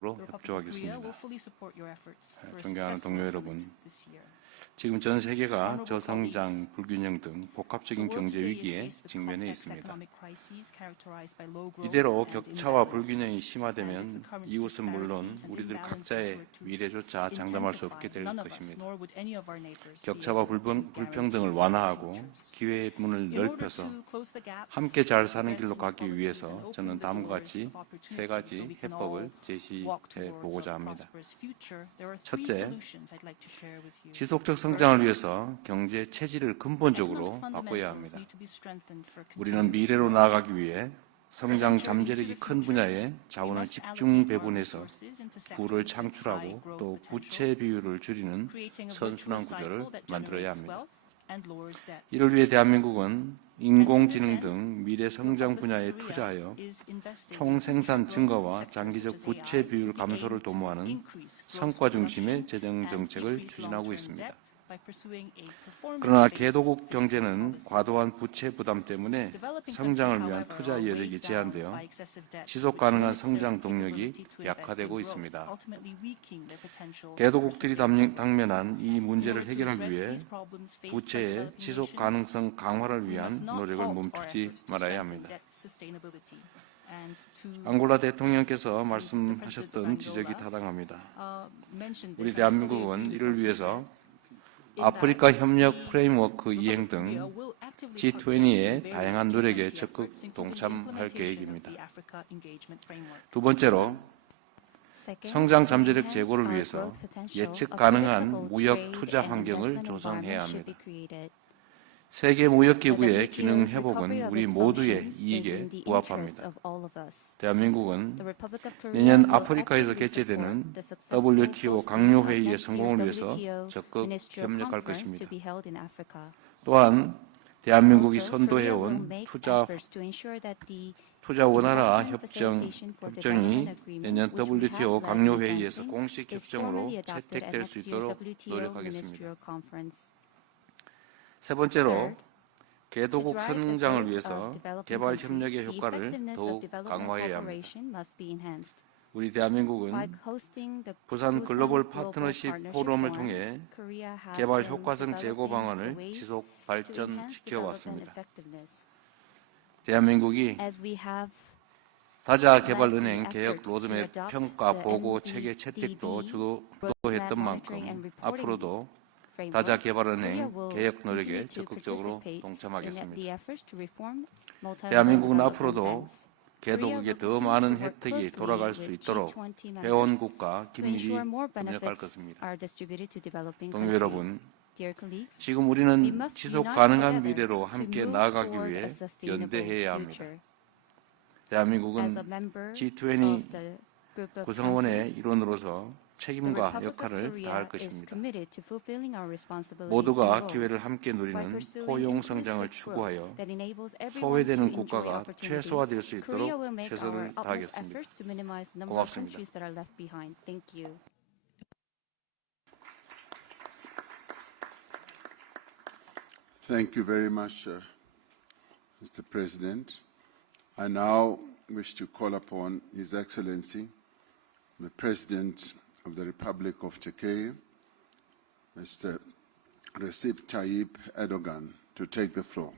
협조하겠습니다. 존경하는 동료 여러분, 지금 전 세계가 저성장, 불균형 등 복합적인 경제 위기에 직면해 있습니다. 이대로 격차와 불균형이 심화되면 이웃은 물론 우리들 각자의 미래조차 장담할 수 없게 될 것입니다. 격차와 불평등을 완화하고 기회의 문을 넓혀서 함께 잘 사는 길로 가기 위해서 저는 다음과 같이 세 가지 해법을 제시해 보고자 합니다. 첫째, 지속적 성장을 위해서 경제 체질을 근본적으로 바꿔야 합니다. 우리는 미래로 나아가기 위해 성장 잠재력이 큰 분야에 자원을 집중 배분해서 부를 창출하고 또 부채 비율을 줄이는 선순환 구조를 만들어야 합니다. 이를 위해 대한민국은 인공지능 등 미래 성장 분야에 투자하여 총생산 증가와 장기적 부채 비율 감소를 도모하는 성과 중심의 재정 정책을 추진하고 있습니다. 그러나 개도국 경제는 과도한 부채 부담 때문에 성장을 위한 투자 여력이 제한되어 지속 가능한 성장 동력이 약화되고 있습니다. 개도국들이 당면한 이 문제를 해결하기 위해 부채의 지속 가능성 강화를 위한 노력을 멈추지 말아야 합니다. 앙골라 대통령께서 말씀하셨던 지적이 타당합니다. 우리 대한민국은 이를 위해서 아프리카 협력 프레임워크 이행 등 G20의 다양한 노력에 적극 동참할 계획입니다. 두 번째로, 성장 잠재력 제고를 위해서 예측 가능한 무역 투자 환경을 조성해야 합니다. 세계 무역기구의 기능 회복은 우리 모두의 이익에 부합합니다. 대한민국은 내년 아프리카에서 개최되는 WTO 강요회의의 성공을 위해서 적극 협력할 것입니다. 또한 대한민국이 선도해온 투자 원활화 협정이 내년 WTO 강요회의에서 공식 협정으로 채택될 수 있도록 노력하겠습니다. 세 번째로, 개도국 성장을 위해서 개발 협력의 효과를 더욱 강화해야 합니다. 우리 대한민국은 부산 글로벌 파트너십 포럼을 통해 개발 효과성 제고 방안을 지속 발전시켜 왔습니다. 대한민국이 다자개발은행 개혁 로드맵 평가 보고 체계 채택도 주도했던 만큼 앞으로도 다자개발은행 개혁 노력에 적극적으로 동참하겠습니다. 대한민국은 앞으로도 개도국에 더 많은 혜택이 돌아갈 수 있도록 회원국과 긴밀히 협력할 것입니다. 동료 여러분, 지금 우리는 지속 가능한 미래로 함께 나아가기 위해 연대해야 합니다. 대한민국은 G20 구성원의 일원으로서 책임과 역할을 다할 것입니다. 모두가 기회를 함께 누리는 포용 성장을 추구하여 소외되는 국가가 최소화될 수 있도록 최선을 다하겠습니다. 고맙습니다. Thank you very much, Mr. President. I now wish to call upon His Excellency, the President of the Republic of Turkey, Mr. Recep Tayyip Erdogan, to take the floor.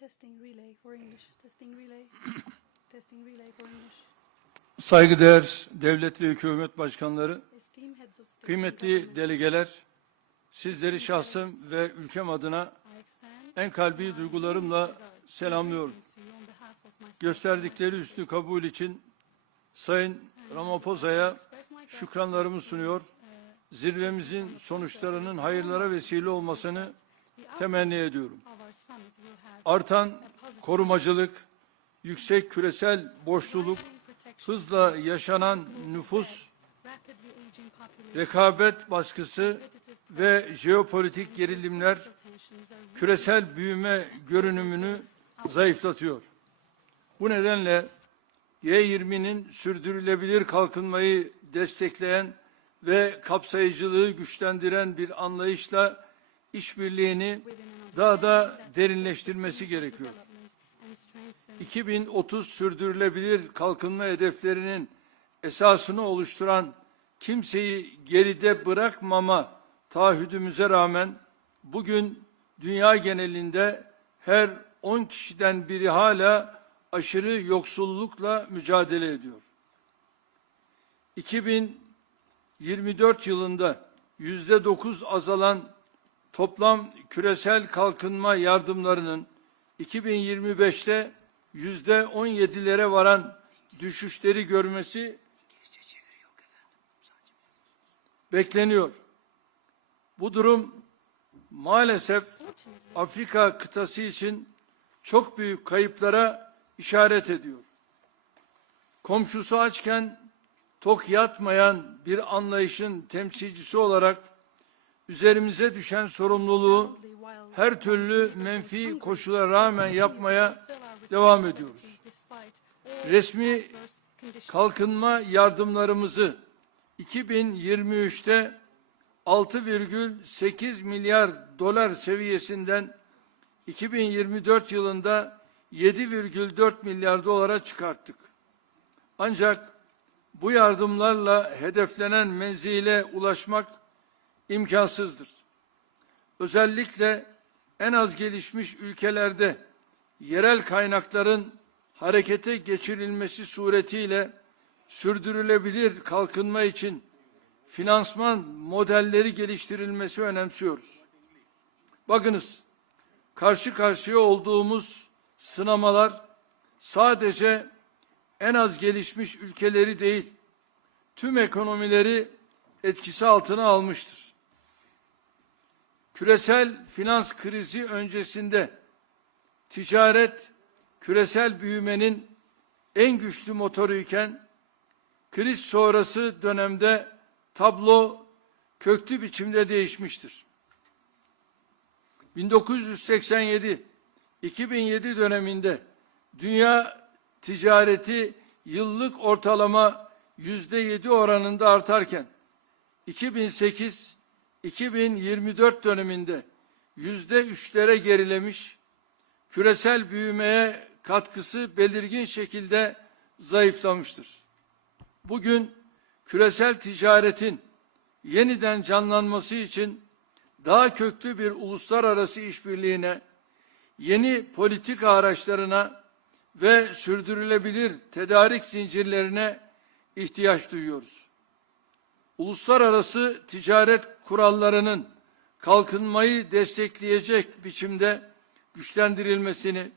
Testing relay for English. Testing relay. Testing relay for English. Saygıdeğer devletli hükümet başkanları, kıymetli delegeler, sizleri şahsım ve ülkem adına en kalbi duygularımla selamlıyorum. Gösterdikleri üstü kabul için Sayın Ramaphosa'ya şükranlarımı sunuyor. Zirvemizin sonuçlarının hayırlara vesile olmasını temenni ediyorum. Artan korumacılık, yüksek küresel borçluluk, hızla yaşanan nüfus, rekabet baskısı ve jeopolitik gerilimler küresel büyüme görünümünü zayıflatıyor. Bu nedenle G20'nin sürdürülebilir kalkınmayı destekleyen ve kapsayıcılığı güçlendiren bir anlayışla işbirliğini daha da derinleştirmesi gerekiyor. 2030 sürdürülebilir kalkınma hedeflerinin esasını oluşturan kimseyi geride bırakmama taahhüdümüze rağmen bugün dünya genelinde her 10 kişiden biri hala aşırı yoksullukla mücadele ediyor. 2024 yılında %9 azalan toplam küresel kalkınma yardımlarının 2025'te %17'lere varan düşüşleri görmesi bekleniyor. Bu durum maalesef Afrika kıtası için çok büyük kayıplara işaret ediyor. Komşusu açken tok yatmayan bir anlayışın temsilcisi olarak üzerimize düşen sorumluluğu her türlü menfi koşula rağmen yapmaya devam ediyoruz. Resmi kalkınma yardımlarımızı 2023'te 6,8 milyar dolar seviyesinden 2024 yılında 7,4 milyar dolara çıkarttık. Ancak bu yardımlarla hedeflenen menzile ulaşmak imkansızdır. Özellikle en az gelişmiş ülkelerde yerel kaynakların harekete geçirilmesi suretiyle sürdürülebilir kalkınma için finansman modelleri geliştirilmesi önemsiyoruz. Bakınız, karşı karşıya olduğumuz sınamalar sadece en az gelişmiş ülkeleri değil, tüm ekonomileri etkisi altına almıştır. Küresel finans krizi öncesinde ticaret küresel büyümenin en güçlü motoruyken kriz sonrası dönemde tablo köklü biçimde değişmiştir. 1987-2007 döneminde dünya ticareti yıllık ortalama %7 oranında artarken 2008-2024 döneminde %3'lere gerilemiş, küresel büyümeye katkısı belirgin şekilde zayıflamıştır. Bugün küresel ticaretin yeniden canlanması için daha köklü bir uluslararası işbirliğine, yeni politika araçlarına ve sürdürülebilir tedarik zincirlerine ihtiyaç duyuyoruz. Uluslararası ticaret kurallarının kalkınmayı destekleyecek biçimde güçlendirilmesini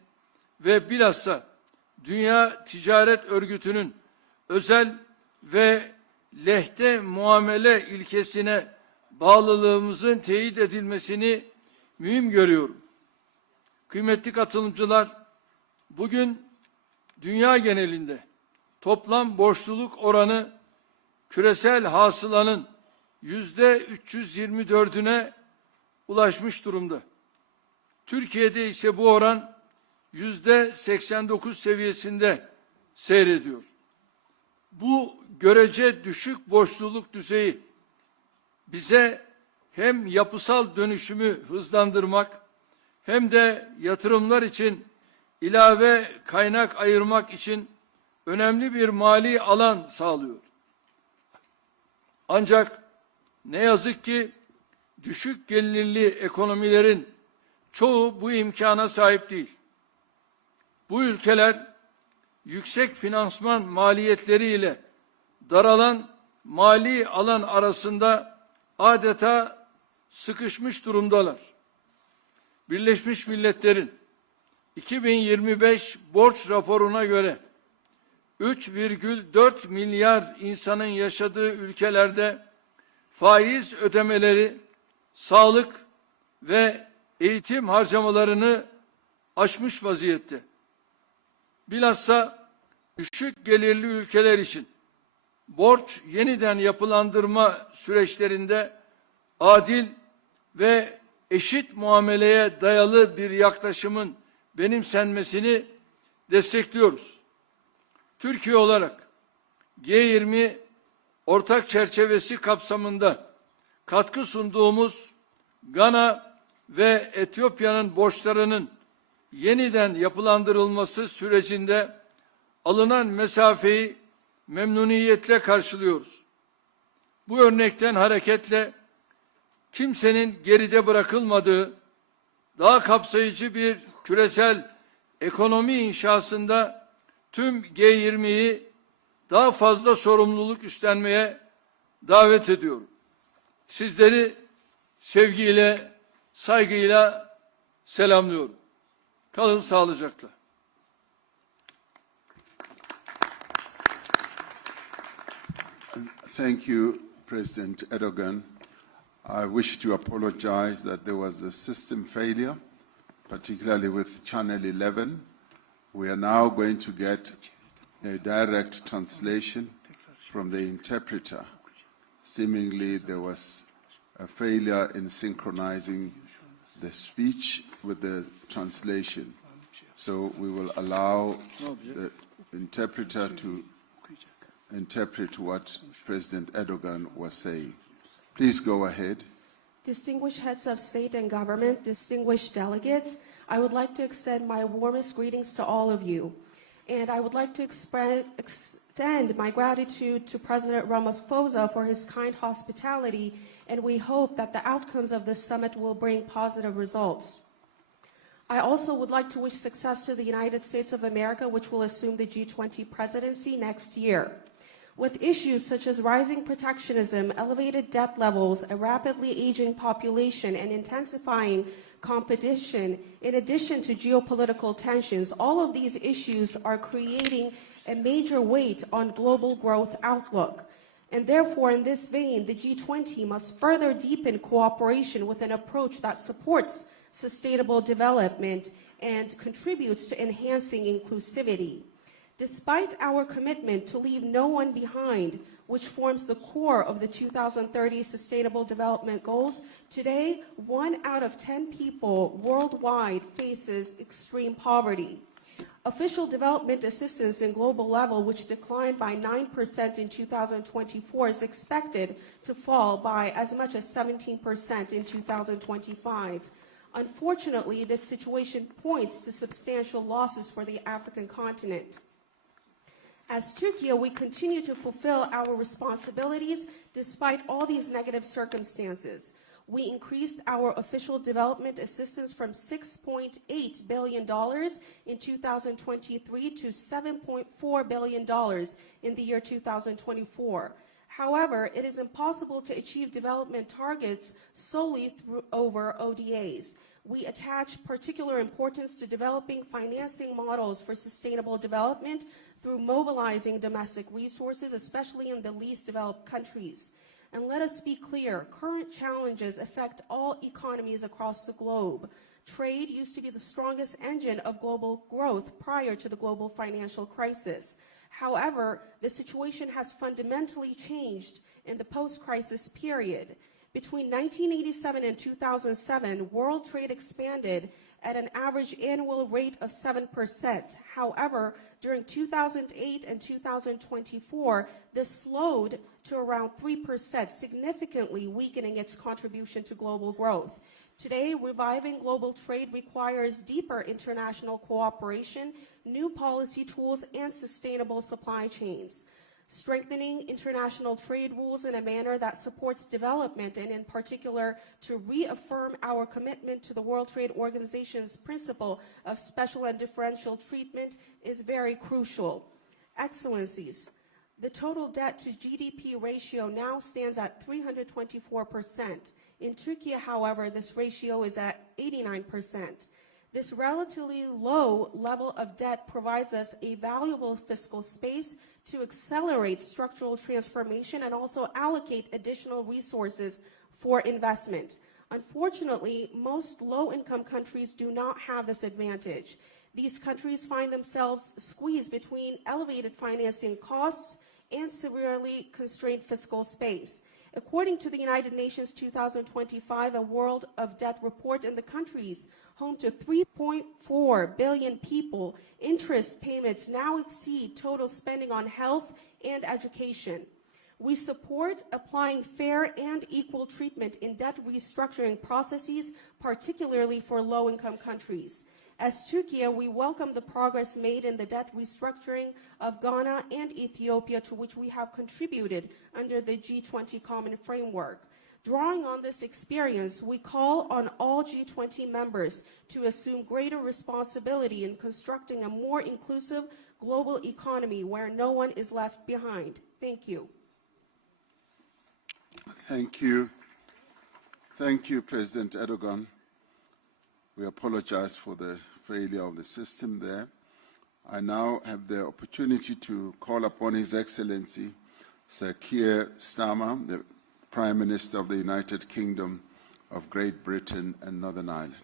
ve bilhassa Dünya Ticaret Örgütü'nün özel ve lehte muamele ilkesine bağlılığımızın teyit edilmesini mühim görüyorum. Kıymetli katılımcılar, bugün dünya genelinde toplam borçluluk oranı küresel hasılanın %324'üne ulaşmış durumda. Türkiye'de ise bu oran %89 seviyesinde seyrediyor. Bu görece düşük borçluluk düzeyi bize hem yapısal dönüşümü hızlandırmak hem de yatırımlar için ilave kaynak ayırmak için önemli bir mali alan sağlıyor. Ancak ne yazık ki düşük gelirli ekonomilerin çoğu bu imkana sahip değil. Bu ülkeler yüksek finansman maliyetleriyle daralan mali alan arasında adeta sıkışmış durumdalar. Birleşmiş Milletler'in 2025 borç raporuna göre 3,4 milyar insanın yaşadığı ülkelerde faiz ödemeleri, sağlık ve eğitim harcamalarını aşmış vaziyette. bilhassa düşük gelirli ülkeler için borç yeniden yapılandırma süreçlerinde adil ve eşit muameleye dayalı bir yaklaşımın benimsenmesini destekliyoruz. Türkiye olarak G20 ortak çerçevesi kapsamında katkı sunduğumuz Gana ve Etiyopya'nın borçlarının yeniden yapılandırılması sürecinde alınan mesafeyi memnuniyetle karşılıyoruz. Bu örnekten hareketle kimsenin geride bırakılmadığı, daha kapsayıcı bir küresel ekonomi inşasında tüm G20'yi daha fazla sorumluluk üstlenmeye davet ediyorum. Sizleri sevgiyle, saygıyla selamlıyorum. Kalın sağlıcakla. Thank you, President Erdogan. I wish to apologize that there was a system failure, particularly with Channel 11. We are now going to get a direct translation from the interpreter. Seemingly, there was a failure in synchronizing the speech with the translation. So we will allow the interpreter to interpret what President Erdogan was saying. Please go ahead. Distinguished heads of state and government, distinguished delegates, I would like to extend my warmest greetings to all of you. And I would like to extend my gratitude to President Ramaphosa for his kind hospitality, and we hope that the outcomes of this summit will bring positive results. I also would like to wish success to the United States of America, which will assume the G20 presidency next year. With issues such as rising protectionism, elevated debt levels, a rapidly aging population, and intensifying competition, in addition to geopolitical tensions, all of these issues are creating a major weight on global growth outlook. And therefore, in this vein, the G20 must further deepen cooperation with an approach that supports sustainable development and contributes to enhancing inclusivity. Despite our commitment to leave no one behind, which forms the core of the 2030 Sustainable Development Goals, today, 1 out of 10 people worldwide faces extreme poverty. Official development assistance in global level, which declined by 9% in 2024, is expected to fall by as much as 17% in 2025. Unfortunately, this situation points to substantial losses for the African continent. As Turkey, we continue to fulfill our responsibilities despite all these negative circumstances. We increased our official development assistance from $6.8 billion in 2023 to $7.4 billion in the year 2024. However, it is impossible to achieve development targets solely over ODAs. We attach particular importance to developing financing models for sustainable development through mobilizing domestic resources, especially in the least developed countries. And let us be clear, current challenges affect all economies across the globe. Trade used to be the strongest engine of global growth prior to the global financial crisis. However, the situation has fundamentally changed in the post-crisis period. Between 1987 and 2007, world trade expanded at an average annual rate of 7%. However, during 2008 and 2024, this slowed to around 3%, significantly weakening its contribution to global growth. Today, reviving global trade requires deeper international cooperation, new policy tools, and sustainable supply chains. Strengthening international trade rules in a manner that supports development, and in particular to reaffirm our commitment to the World Trade Organization's principle of special and differential treatment, is very crucial. Excellencies, the total debt to GDP ratio now stands at 324%. In Turkey, however, this ratio is at 89%. This relatively low level of debt provides us a valuable fiscal space to accelerate structural transformation and also allocate additional resources for investment. Unfortunately, most low-income countries do not have this advantage. These countries find themselves squeezed between elevated financing costs and severely constrained fiscal space. According to the United Nations 2025 A World of Debt report, in the countries home to 3.4 billion people, interest payments now exceed total spending on health and education. We support applying fair and equal treatment in debt restructuring processes, particularly for low-income countries. As Turkey, we welcome the progress made in the debt restructuring of Ghana and Ethiopia, to which we have contributed under the G20 Common Framework. Drawing on this experience, we call on all G20 members to assume greater responsibility in constructing a more inclusive global economy where no one is left behind. Thank you. Thank you. Thank you, President Erdogan. We apologize for the failure of the system there. I now have the opportunity to call upon His Excellency Sir Keir Starmer, the Prime Minister of the United Kingdom of Great Britain and Northern Ireland.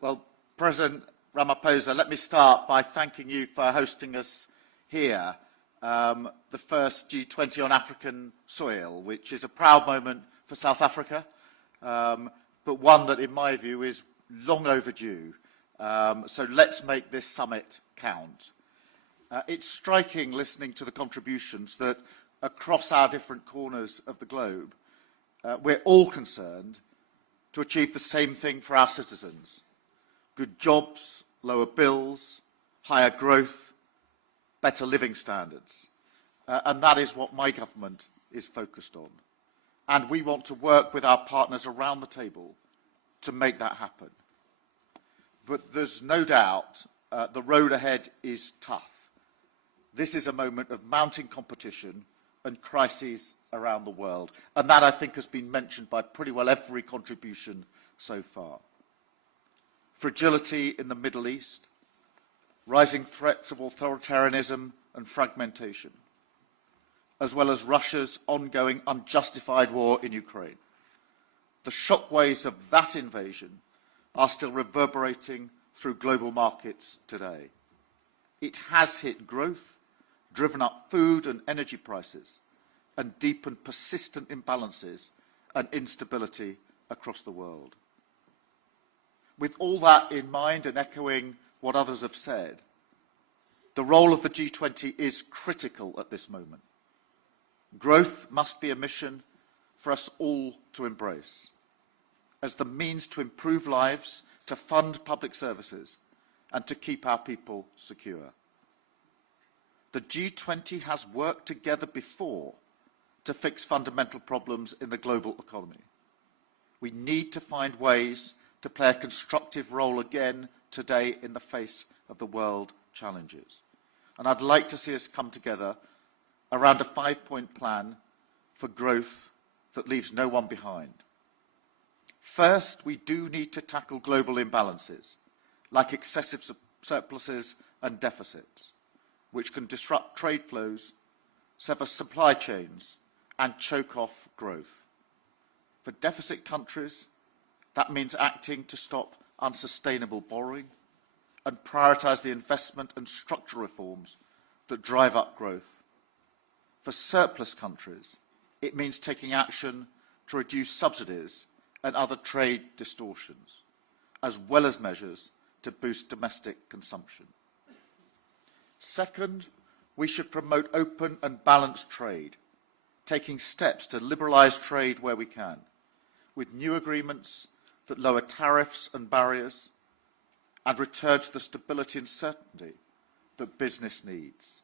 Well, President Ramaphosa, let me start by thanking you for hosting us here, the first G20 on African soil, which is a proud moment for South Africa, but one that, in my view, is long overdue. So let's make this summit count. It's striking, listening to the contributions, that across our different corners of the globe, we're all concerned to achieve the same thing for our citizens: good jobs, lower bills, higher growth, better living standards. And that is what my government is focused on. And we want to work with our partners around the table to make that happen. But there's no doubt the road ahead is tough. This is a moment of mounting competition and crises around the world. And that, I think, has been mentioned by pretty well every contribution so far. Fragility in the Middle East, rising threats of authoritarianism and fragmentation, as well as Russia's ongoing unjustified war in Ukraine. The shockwaves of that invasion are still reverberating through global markets today. It has hit growth, driven up food and energy prices, and deepened persistent imbalances and instability across the world. With all that in mind, and echoing what others have said, the role of the G20 is critical at this moment. Growth must be a mission for us all to embrace, as the means to improve lives, to fund public services, and to keep our people secure. The G20 has worked together before to fix fundamental problems in the global economy. We need to find ways to play a constructive role again today in the face of the world challenges. And I'd like to see us come together around a 5-point plan for growth that leaves no one behind. First, we do need to tackle global imbalances, like excessive surpluses and deficits, which can disrupt trade flows, sever supply chains, and choke off growth. For deficit countries, that means acting to stop unsustainable borrowing and prioritise the investment and structural reforms that drive up growth. For surplus countries, it means taking action to reduce subsidies and other trade distortions, as well as measures to boost domestic consumption. Second, we should promote open and balanced trade, taking steps to liberalise trade where we can, with new agreements that lower tariffs and barriers and return to the stability and certainty that business needs.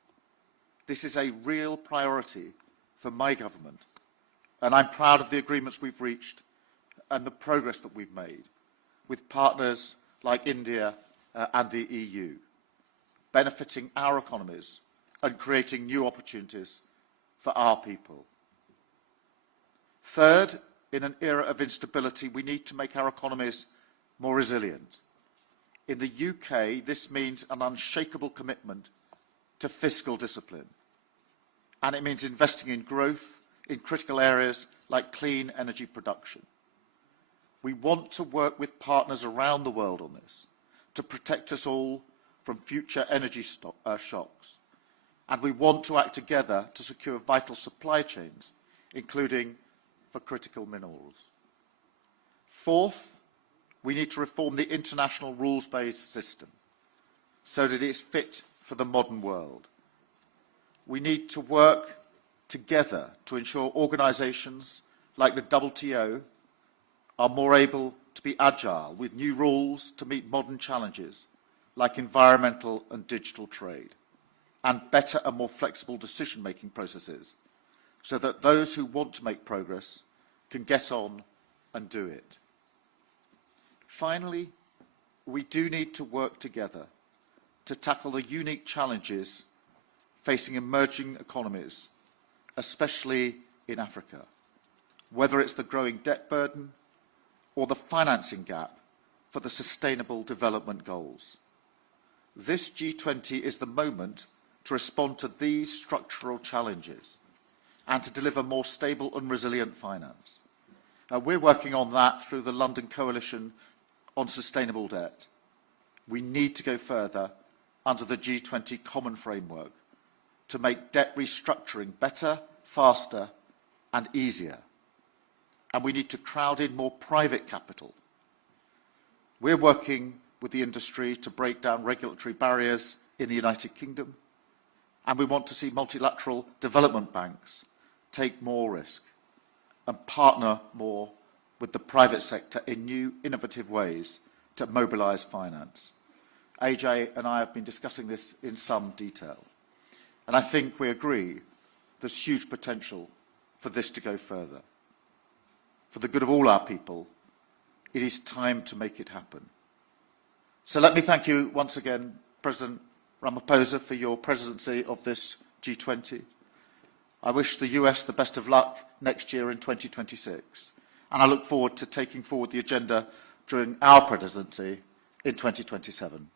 This is a real priority for my government, and I'm proud of the agreements we've reached and the progress that we've made with partners like India and the EU, benefiting our economies and creating new opportunities for our people. Third, in an era of instability, we need to make our economies more resilient. In the UK, this means an unshakable commitment to fiscal discipline. And it means investing in growth in critical areas like clean energy production. We want to work with partners around the world on this to protect us all from future energy shocks. And we want to act together to secure vital supply chains, including for critical minerals. Fourth, we need to reform the international rules-based system so that it's fit for the modern world. We need to work together to ensure organisations like the WTO are more able to be agile with new rules to meet modern challenges like environmental and digital trade, and better and more flexible decision-making processes so that those who want to make progress can get on and do it. Finally, we do need to work together to tackle the unique challenges facing emerging economies, especially in Africa, whether it's the growing debt burden or the financing gap for the Sustainable Development Goals. This G20 is the moment to respond to these structural challenges and to deliver more stable and resilient finance. We're working on that through the London Coalition on Sustainable Debt. We need to go further under the G20 Common Framework to make debt restructuring better, faster and easier. And we need to crowd in more private capital. We're working with the industry to break down regulatory barriers in the United Kingdom, and we want to see multilateral development banks take more risk and partner more with the private sector in new, innovative ways to mobilise finance. AJ and I have been discussing this in some detail, and I think we agree there's huge potential for this to go further. For the good of all our people, it is time to make it happen. So let me thank you once again, President Ramaphosa, for your presidency of this G20. I wish the US the best of luck next year in 2026, and I look forward to taking forward the agenda during our presidency in 2027.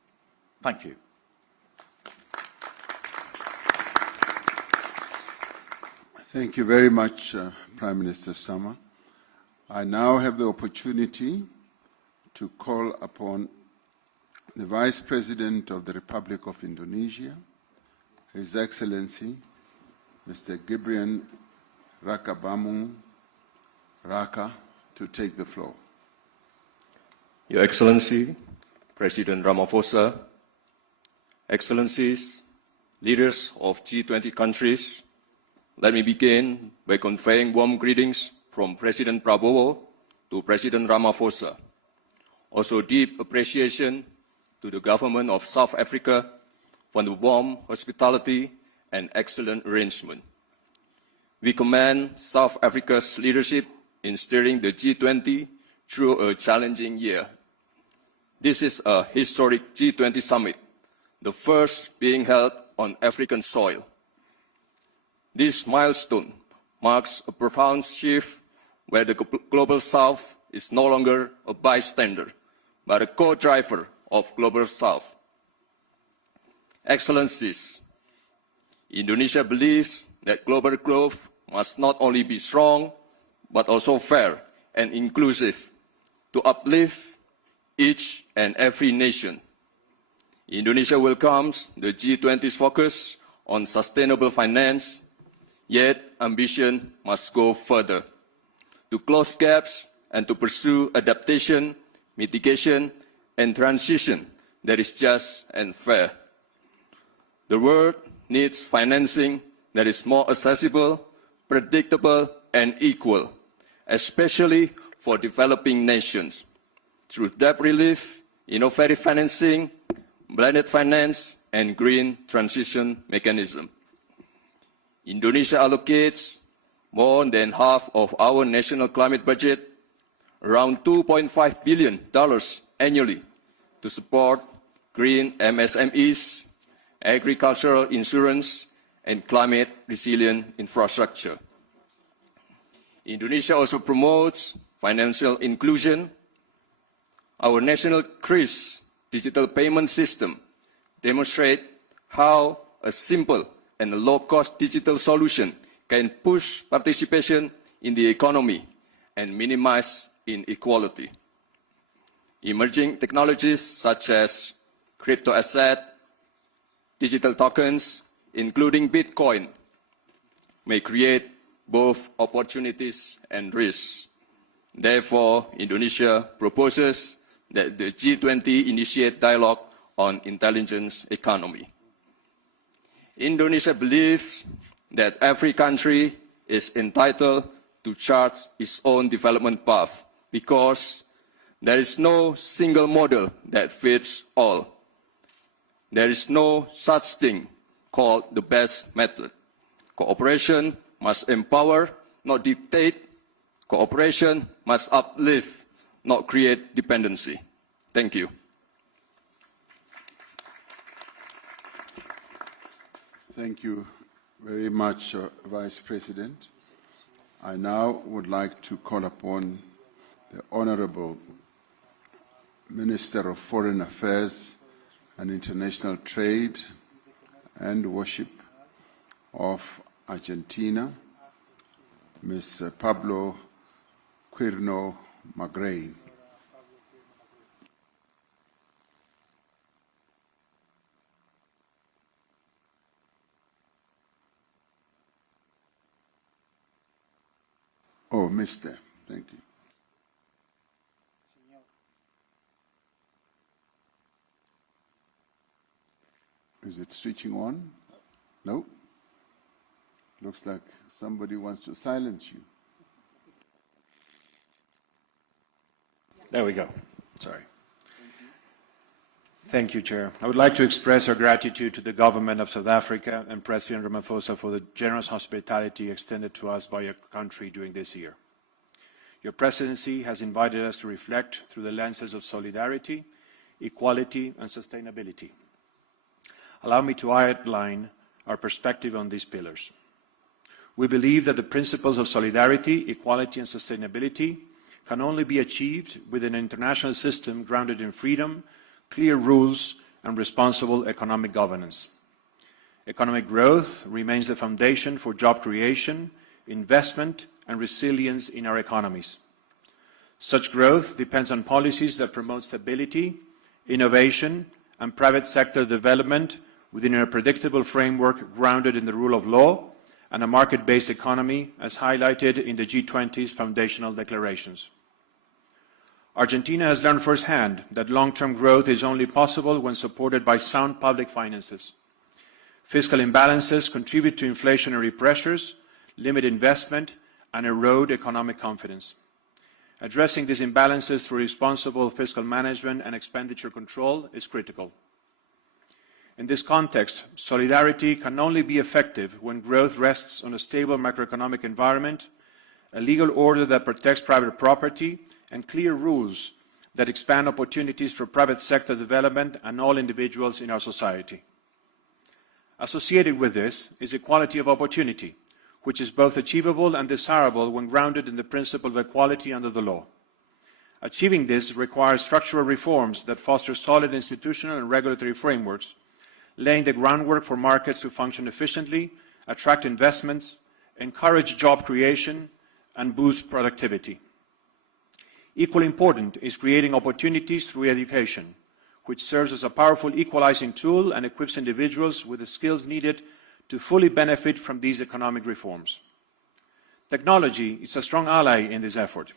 Thank you. Thank you very much, Prime Minister Sama. I now have the opportunity to call upon the Vice President of the Republic of Indonesia, His Excellency, Mr. Gibrian Rakabamung Raka, to take the floor. Your Excellency, President Ramaphosa, Excellencies, leaders of G20 countries, let me begin by conveying warm greetings from President Prabowo to President Ramaphosa. Also deep appreciation to the government of South Africa for the warm hospitality and excellent arrangement. We commend South Africa's leadership in steering the G20 through a challenging year. This is a historic G20 summit, the first being held on African soil. This milestone marks a profound shift where the Global South is no longer a bystander, but a co-driver of Global South. Excellencies, Indonesia believes that global growth must not only be strong, but also fair and inclusive to uplift each and every nation. Indonesia welcomes the G20's focus on sustainable finance, yet ambition must go further to close gaps and to pursue adaptation, mitigation, and transition that is just and fair. The world needs financing that is more accessible, predictable, and equal, especially for developing nations, through debt relief, innovative financing, blended finance, and green transition mechanism. Indonesia allocates more than half of our national climate budget, around $2.5 billion annually, to support green MSMEs, agricultural insurance, and climate-resilient infrastructure. Indonesia also promotes financial inclusion. Our national CRIS digital payment system demonstrates how a simple and a low-cost digital solution can push participation in the economy and minimize inequality. Emerging technologies such as crypto asset, digital tokens, including Bitcoin, may create both opportunities and risks. Therefore, Indonesia proposes that the G20 initiate dialogue on intelligence economy. Indonesia believes that every country is entitled to chart its own development path because there is no single model that fits all. There is no such thing called the best method. Cooperation must empower, not dictate. Cooperation must uplift, not create dependency. Thank you. Thank you very much, Vice President. I now would like to call upon the Honorable Minister of Foreign Affairs and International Trade and Worship of Argentina, Ms. Pablo Quirno Magrain. Oh, Mr. Thank you. Is it switching on? No? Looks like somebody wants to silence you. There we go. Sorry. Thank you, Chair. I would like to express our gratitude to the government of South Africa and President Ramaphosa for the generous hospitality extended to us by your country during this year. Your presidency has invited us to reflect through the lenses of solidarity, equality, and sustainability. Allow me to outline our perspective on these pillars. We believe that the principles of solidarity, equality, and sustainability can only be achieved with an international system grounded in freedom, clear rules, and responsible economic governance. Economic growth remains the foundation for job creation, investment, and resilience in our economies. Such growth depends on policies that promote stability, innovation, and private sector development within a predictable framework grounded in the rule of law and a market-based economy, as highlighted in the G20's foundational declarations. Argentina has learned firsthand that long-term growth is only possible when supported by sound public finances. Fiscal imbalances contribute to inflationary pressures, limit investment, and erode economic confidence. Addressing these imbalances through responsible fiscal management and expenditure control is critical. In this context, solidarity can only be effective when growth rests on a stable macroeconomic environment, a legal order that protects private property, and clear rules that expand opportunities for private sector development and all individuals in our society. Associated with this is equality of opportunity, which is both achievable and desirable when grounded in the principle of equality under the law. Achieving this requires structural reforms that foster solid institutional and regulatory frameworks, laying the groundwork for markets to function efficiently, attract investments, encourage job creation, and boost productivity. Equally important is creating opportunities through education, which serves as a powerful equalizing tool and equips individuals with the skills needed to fully benefit from these economic reforms. Technology is a strong ally in this effort.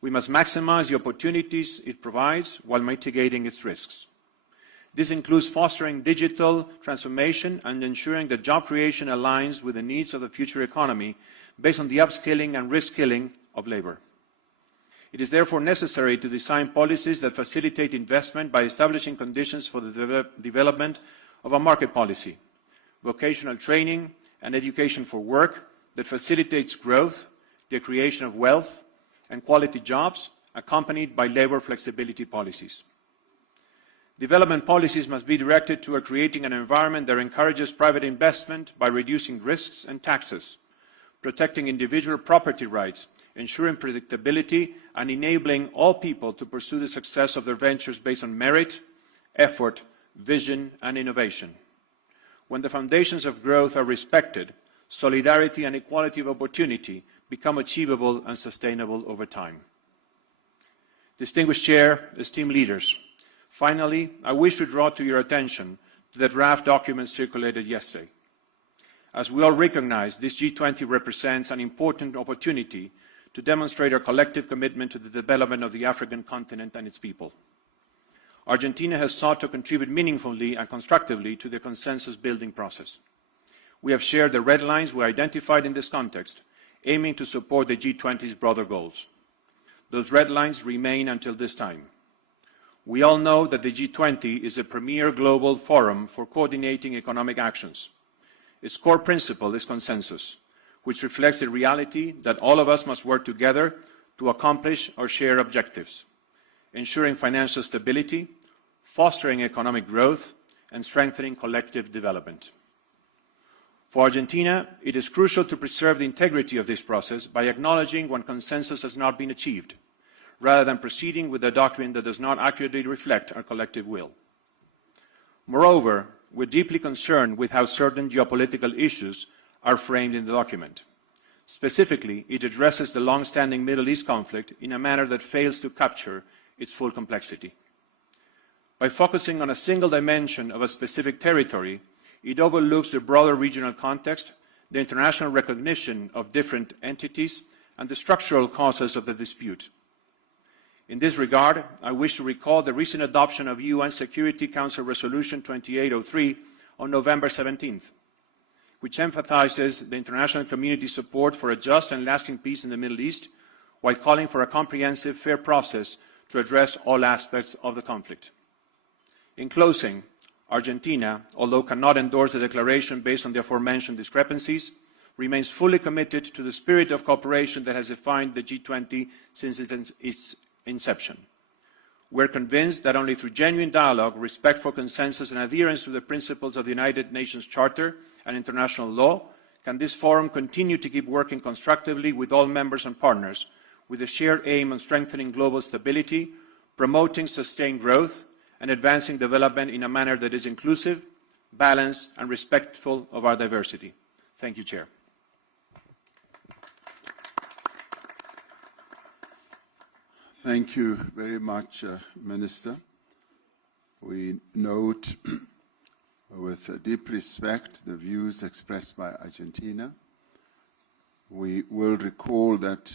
We must maximize the opportunities it provides while mitigating its risks. This includes fostering digital transformation and ensuring that job creation aligns with the needs of the future economy based on the upskilling and reskilling of labor. It is therefore necessary to design policies that facilitate investment by establishing conditions for the development of a market policy, vocational training, and education for work that facilitates growth, the creation of wealth, and quality jobs, accompanied by labor flexibility policies. Development policies must be directed toward creating an environment that encourages private investment by reducing risks and taxes, protecting individual property rights, ensuring predictability, and enabling all people to pursue the success of their ventures based on merit, effort, vision, and innovation. When the foundations of growth are respected, solidarity and equality of opportunity become achievable and sustainable over time. Distinguished Chair, esteemed leaders, finally, I wish to draw to your attention to the draft document circulated yesterday. As we all recognize, this G20 represents an important opportunity to demonstrate our collective commitment to the development of the African continent and its people. Argentina has sought to contribute meaningfully and constructively to the consensus-building process. We have shared the red lines we identified in this context, aiming to support the G20's broader goals. Those red lines remain until this time. We all know that the G20 is a premier global forum for coordinating economic actions. Its core principle is consensus, which reflects the reality that all of us must work together to accomplish our shared objectives, ensuring financial stability, fostering economic growth, and strengthening collective development. For Argentina, it is crucial to preserve the integrity of this process by acknowledging when consensus has not been achieved, rather than proceeding with a document that does not accurately reflect our collective will. Moreover, we're deeply concerned with how certain geopolitical issues are framed in the document. Specifically, it addresses the long-standing Middle East conflict in a manner that fails to capture its full complexity. By focusing on a single dimension of a specific territory, it overlooks the broader regional context, the international recognition of different entities, and the structural causes of the dispute. In this regard, I wish to recall the recent adoption of UN Security Council Resolution 2803 on November 17th, which emphasizes the international community's support for a just and lasting peace in the Middle East, while calling for a comprehensive, fair process to address all aspects of the conflict. In closing, Argentina, although cannot endorse the declaration based on the aforementioned discrepancies, remains fully committed to the spirit of cooperation that has defined the G20 since its inception. We're convinced that only through genuine dialogue, respect for consensus, and adherence to the principles of the United Nations Charter and international law can this forum continue to keep working constructively with all members and partners, with a shared aim on strengthening global stability, promoting sustained growth, and advancing development in a manner that is inclusive, balanced, and respectful of our diversity. Thank you, Chair. Thank you very much, Minister. We note with deep respect the views expressed by Argentina. We will recall that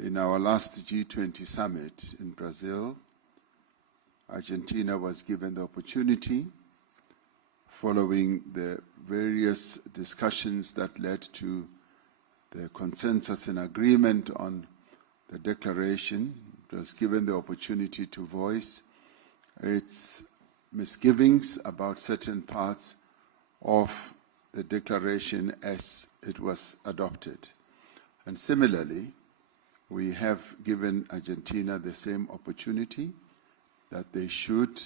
in our last G20 summit in Brazil, Argentina was given the opportunity, following the various discussions that led to the consensus and agreement on the declaration, it was given the opportunity to voice its misgivings about certain parts of the declaration as it was adopted. And similarly, we have given Argentina the same opportunity, that they should,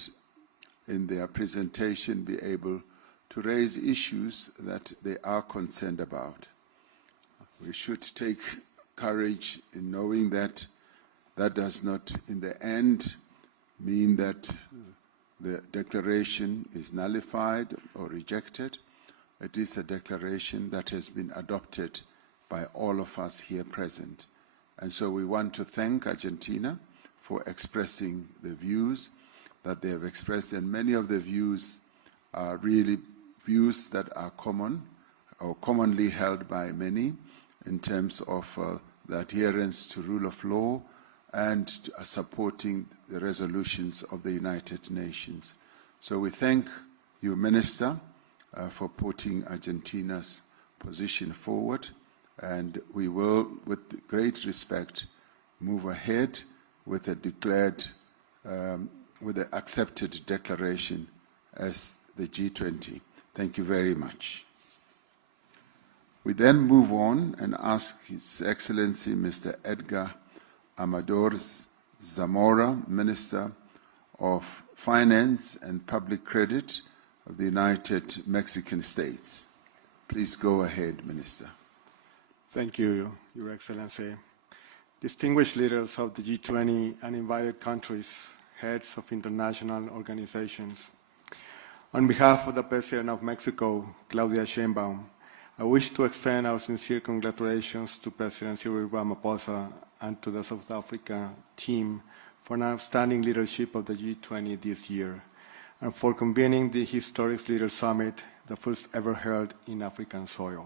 in their presentation, be able to raise issues that they are concerned about. We should take courage in knowing that that does not, in the end, mean that the declaration is nullified or rejected. It is a declaration that has been adopted by all of us here present. And so we want to thank Argentina for expressing the views that they have expressed, and many of the views are really views that are common or commonly held by many in terms of the adherence to rule of law and supporting the resolutions of the United Nations. So we thank you, Minister, for putting Argentina's position forward, and we will, with great respect, move ahead with a declared, with the accepted declaration as the G20. Thank you very much. We then move on and ask His Excellency Mr. Edgar Amador Zamora, Minister of Finance and Public Credit of the United Mexican States. Please go ahead, Minister. Thank you, Your Excellency. Distinguished leaders of the G20 and invited countries, heads of international organizations. On behalf of the President of Mexico, Claudia Sheinbaum, I wish to extend our sincere congratulations to President Cyril Ramaphosa and to the South Africa team for an outstanding leadership of the G20 this year, and for convening the historic Leaders Summit, the first ever held in African soil.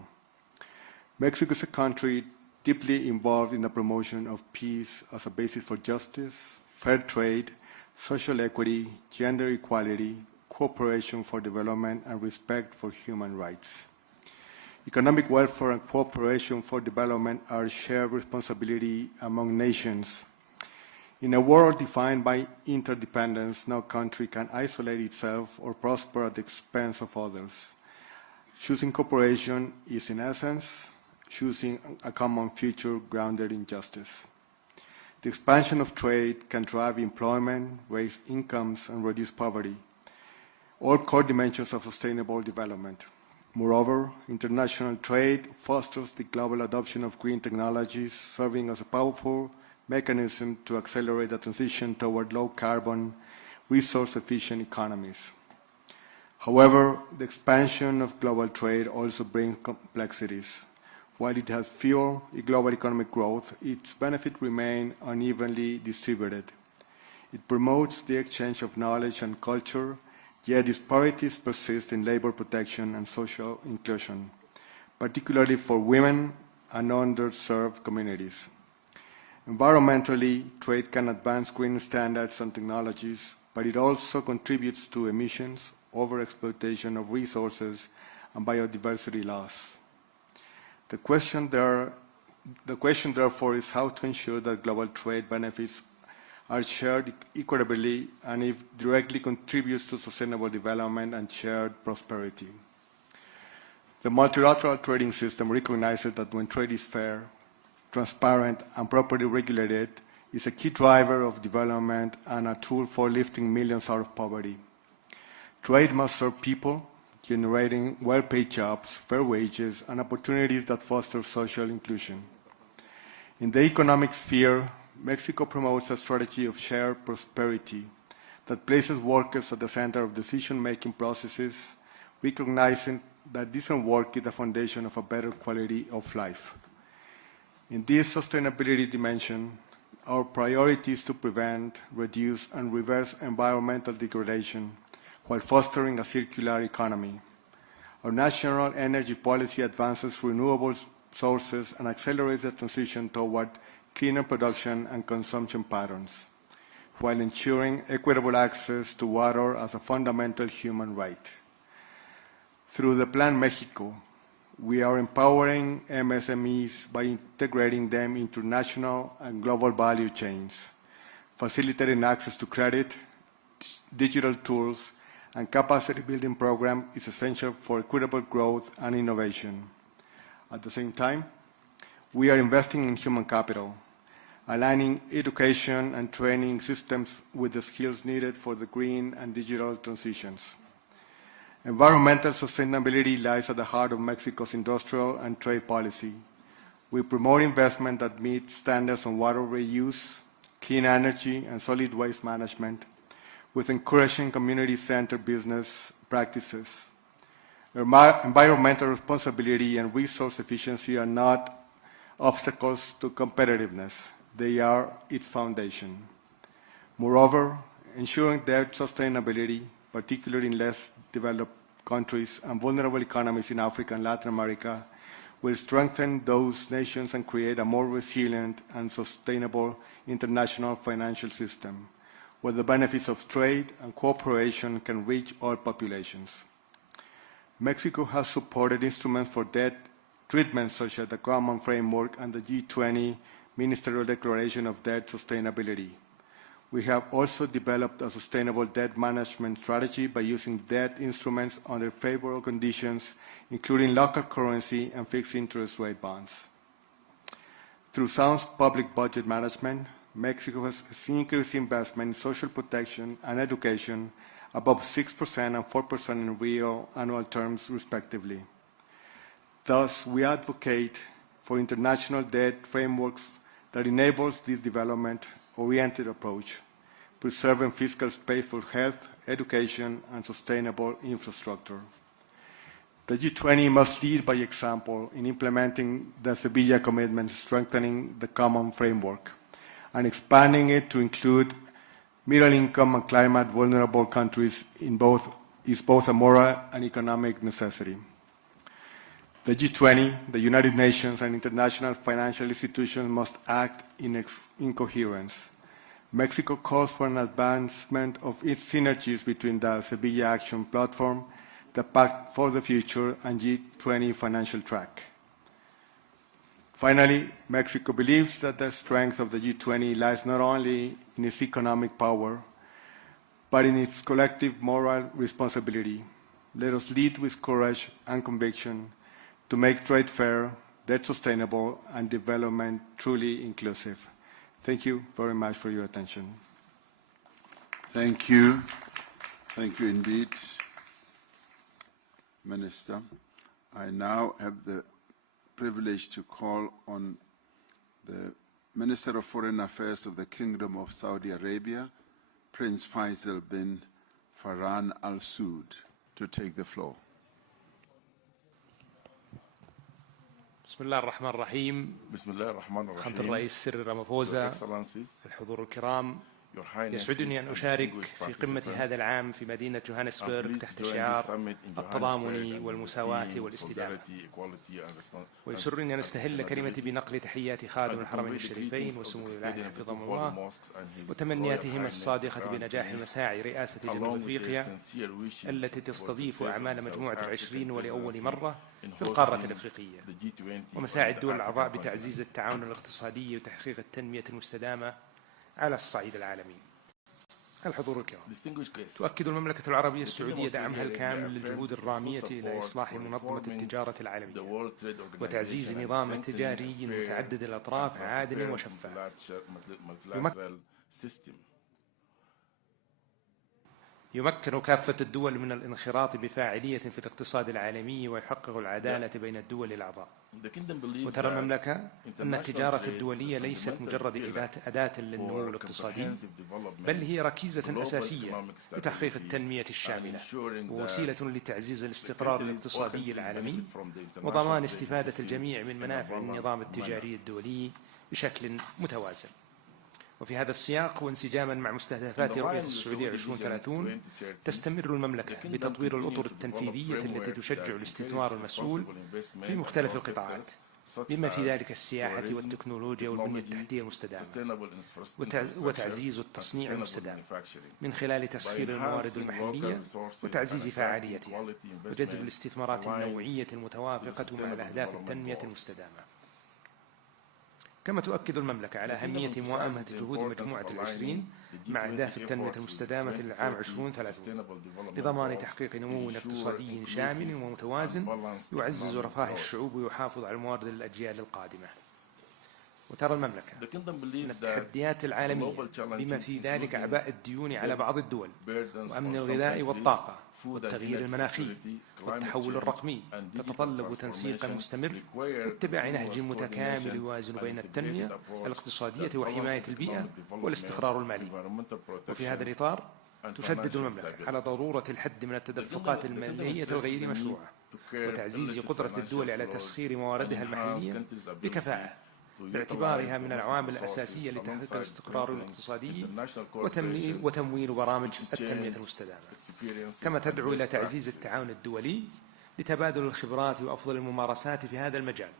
Mexico is a country deeply involved in the promotion of peace as a basis for justice, fair trade, social equity, gender equality, cooperation for development, and respect for human rights. Economic welfare and cooperation for development are shared responsibility among nations. In a world defined by interdependence, no country can isolate itself or prosper at the expense of others. Choosing cooperation is, in essence, choosing a common future grounded in justice. The expansion of trade can drive employment, raise incomes, and reduce poverty, all core dimensions of sustainable development. Moreover, international trade fosters the global adoption of green technologies, serving as a powerful mechanism to accelerate the transition toward low-carbon, resource-efficient economies. However, the expansion of global trade also brings complexities. While it has fueled global economic growth, its benefits remain unevenly distributed. It promotes the exchange of knowledge and culture, yet disparities persist in labor protection and social inclusion, particularly for women and underserved communities. Environmentally, trade can advance green standards and technologies, but it also contributes to emissions, overexploitation of resources, and biodiversity loss. The question, therefore, is how to ensure that global trade benefits are shared equitably and if directly contributes to sustainable development and shared prosperity. The multilateral trading system recognizes that when trade is fair, transparent, and properly regulated, is a key driver of development and a tool for lifting millions out of poverty. Trade must serve people, generating well-paid jobs, fair wages, and opportunities that foster social inclusion. In the economic sphere, Mexico promotes a strategy of shared prosperity that places workers at the center of decision-making processes, recognizing that decent work is the foundation of a better quality of life. In this sustainability dimension, our priority is to prevent, reduce, and reverse environmental degradation while fostering a circular economy. Our national energy policy advances renewable sources and accelerates the transition toward cleaner production and consumption patterns, while ensuring equitable access to water as a fundamental human right. Through the Plan Mexico, we are empowering MSMEs by integrating them into national and global value chains, facilitating access to credit, digital tools, and capacity building program is essential for equitable growth and innovation. At the same time, we are investing in human capital, aligning education and training systems with the skills needed for the green and digital transitions. Environmental sustainability lies at the heart of Mexico's industrial and trade policy. We promote investment that meets standards on water reuse, clean energy, and solid waste management, with encouraging community-centered business practices. Environmental responsibility and resource efficiency are not obstacles to competitiveness. They are its foundation. Moreover, ensuring debt sustainability, particularly in less developed countries and vulnerable economies in Africa and Latin America, will strengthen those nations and create a more resilient and sustainable international financial system, where the benefits of trade and cooperation can reach all populations. Mexico has supported instruments for debt treatment such as the Common Framework and the G20 Ministerial Declaration of Debt Sustainability. We have also developed a sustainable debt management strategy by using debt instruments under favorable conditions, including local currency and fixed interest rate bonds. Through sound public budget management, Mexico has increased investment in social protection and education above 6% and 4% in real annual terms, respectively. Thus, we advocate for international debt frameworks that enables this development-oriented approach, preserving fiscal space for health, education, and sustainable infrastructure. The G20 must lead by example in implementing the Sevilla Commitment, strengthening the common framework, and expanding it to include middle-income and climate-vulnerable countries is both a moral and economic necessity. The G20, the United Nations, and international financial institutions must act in coherence. Mexico calls for an advancement of its synergies between the Sevilla Action Platform, the Pact for the Future, and G20 financial track. Finally, Mexico believes that the strength of the G20 lies not only in its economic power, but in its collective moral responsibility. Let us lead with courage and conviction to make trade fair, debt sustainable, and development truly inclusive. Thank you very much for your attention. Thank you. Thank you indeed, Minister. I now have the privilege to call on the Minister of Foreign Affairs of the Kingdom of Saudi Arabia, Prince Faisal bin Farhan Al Saud, to take the floor. بسم الله الرحمن الرحيم. بسم الله الرحمن الرحيم. فخامة الرئيس سيريل رامافوزا، الحضور الكرام، يسعدني أن أشارك في قمة هذا العام في مدينة جوهانسبرغ تحت شعار التضامن والمساواة والاستدامة. ويسرني أن أستهل كلمتي بنقل تحيات خادم الحرمين الشريفين وسمو العهد حفظهم الله وتمنياتهم الصادقة بنجاح مساعي رئاسة جنوب أفريقيا التي تستضيف أعمال مجموعة العشرين ولأول مرة في القارة الأفريقية، ومساعي الدول الأعضاء بتعزيز التعاون الاقتصادي وتحقيق التنمية المستدامة على الصعيد العالمي. الحضور الكرام، تؤكد المملكة العربية السعودية دعمها الكامل للجهود الرامية إلى إصلاح منظمة التجارة العالمية وتعزيز نظام تجاري متعدد الأطراف عادل وشفاف يمكن كافة الدول من الانخراط بفاعلية في الاقتصاد العالمي ويحقق العدالة بين الدول الأعضاء. وترى المملكة أن التجارة الدولية ليست مجرد أداة للنمو الاقتصادي، بل هي ركيزة أساسية لتحقيق التنمية الشاملة ووسيلة لتعزيز الاستقرار الاقتصادي العالمي وضمان استفادة الجميع من منافع النظام التجاري الدولي بشكل متوازن. وفي هذا السياق وانسجاما مع مستهدفات رؤية السعودية 2030 تستمر المملكة بتطوير الأطر التنفيذية التي تشجع الاستثمار المسؤول في مختلف القطاعات بما في ذلك السياحة والتكنولوجيا والبنية التحتية المستدامة وتعزيز التصنيع المستدام من خلال تسخير الموارد المحلية وتعزيز فاعليتها وجذب الاستثمارات النوعية المتوافقة مع الأهداف التنمية المستدامة. كما تؤكد المملكة على أهمية موائمة جهود مجموعة العشرين مع أهداف التنمية المستدامة للعام 2030 لضمان تحقيق نمو اقتصادي شامل ومتوازن يعزز رفاه الشعوب ويحافظ على الموارد للأجيال القادمة. وترى المملكة أن التحديات العالمية بما في ذلك أعباء الديون على بعض الدول وأمن الغذاء والطاقة والتغيير المناخي والتحول الرقمي تتطلب تنسيقا مستمر واتباع نهج متكامل يوازن بين التنمية الاقتصادية وحماية البيئة والاستقرار المالي. وفي هذا الإطار تشدد المملكة على ضرورة الحد من التدفقات المالية الغير مشروعة وتعزيز قدرة الدول على تسخير مواردها المحلية بكفاءة باعتبارها من العوامل الأساسية لتحقيق الاستقرار الاقتصادي وتمويل برامج التنمية المستدامة. كما تدعو إلى تعزيز التعاون الدولي لتبادل الخبرات وأفضل الممارسات في هذا المجال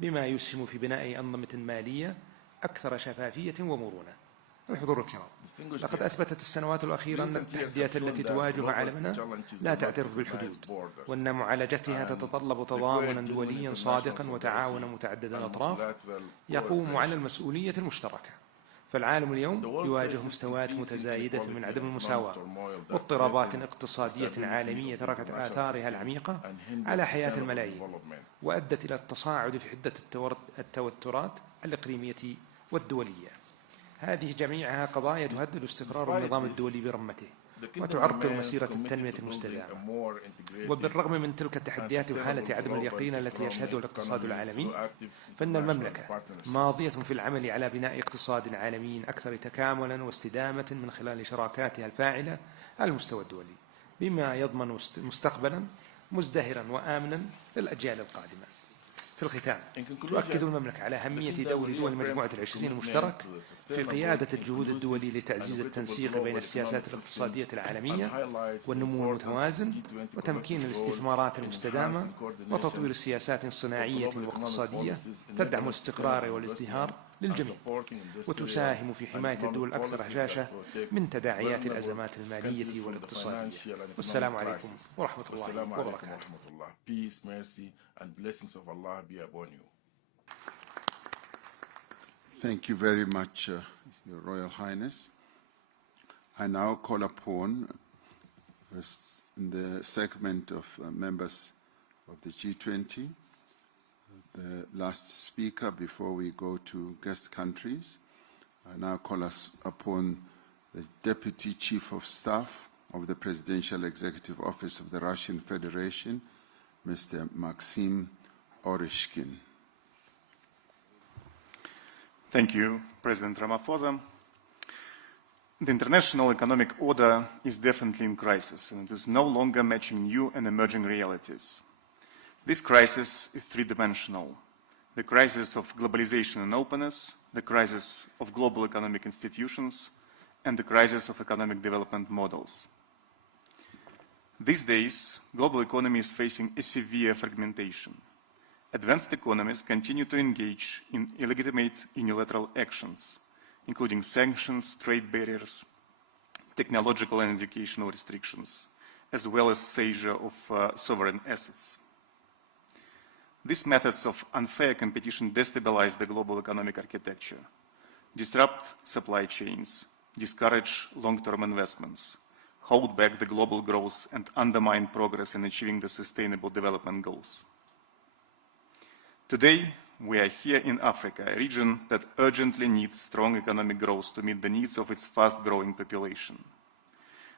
بما يسهم في بناء أنظمة مالية أكثر شفافية ومرونة. الحضور الكرام، لقد أثبتت السنوات الأخيرة أن التحديات التي تواجه عالمنا لا تعترف بالحدود وأن معالجتها تتطلب تضامنا دوليا صادقا وتعاونا متعدد الأطراف يقوم على المسؤولية المشتركة. فالعالم اليوم يواجه مستويات متزايدة من عدم المساواة واضطرابات اقتصادية عالمية تركت آثارها العميقة على حياة الملايين وأدت إلى التصاعد في حدة التوترات الإقليمية والدولية. هذه جميعها قضايا تهدد استقرار النظام الدولي برمته وتعرقل مسيرة التنمية المستدامة. وبالرغم من تلك التحديات وحالة عدم اليقين التي يشهدها الاقتصاد العالمي، فإن المملكة ماضية في العمل على بناء اقتصاد عالمي أكثر تكاملا واستدامة من خلال شراكاتها الفاعلة على المستوى الدولي بما يضمن مستقبلا مزدهرا وآمنا للأجيال القادمة. في الختام تؤكد المملكة على أهمية دول مجموعة العشرين المشترك في قيادة الجهود الدولية لتعزيز التنسيق بين السياسات الاقتصادية العالمية والنمو المتوازن وتمكين الاستثمارات المستدامة وتطوير السياسات الصناعية والاقتصادية تدعم الاستقرار والازدهار للجميع وتساهم في حماية الدول الأكثر هشاشة من تداعيات الأزمات المالية والاقتصادية. والسلام عليكم ورحمة الله وبركاته. Peace, mercy, and blessings of Allah be upon you. Thank you very much, Your Royal Highness. I now call upon in the segment of members of the G20, the last speaker before we go to guest countries. I now call us upon the Deputy Chief of Staff of the Presidential Executive Office of the Russian Federation, Mr. Maxim Oreshkin. Thank you, President Ramaphosa. The international economic order is definitely in crisis, and it is no longer matching new and emerging realities. This crisis is three-dimensional. The crisis of globalization and openness, the crisis of global economic institutions, and the crisis of economic development models. These days, global economy is facing a severe fragmentation. Advanced economies continue to engage in illegitimate unilateral actions, including sanctions, trade barriers, technological and educational restrictions, as well as seizure of sovereign assets. These methods of unfair competition destabilize the global economic architecture, disrupt supply chains, discourage long-term investments, hold back the global growth, and undermine progress in achieving the Sustainable Development Goals. Today, we are here in Africa, a region that urgently needs strong economic growth to meet the needs of its fast-growing population.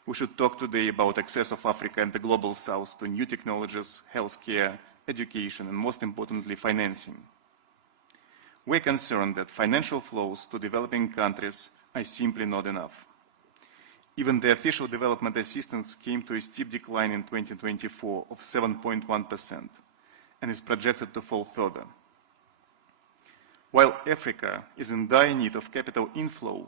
We should talk today about access of Africa and the Global South to new technologies, healthcare, education, and most importantly, financing. We're concerned that financial flows to developing countries are simply not enough. Even the official development assistance came to a steep decline in 2024 of 7.1% and is projected to fall further. While Africa is in dire need of capital inflow,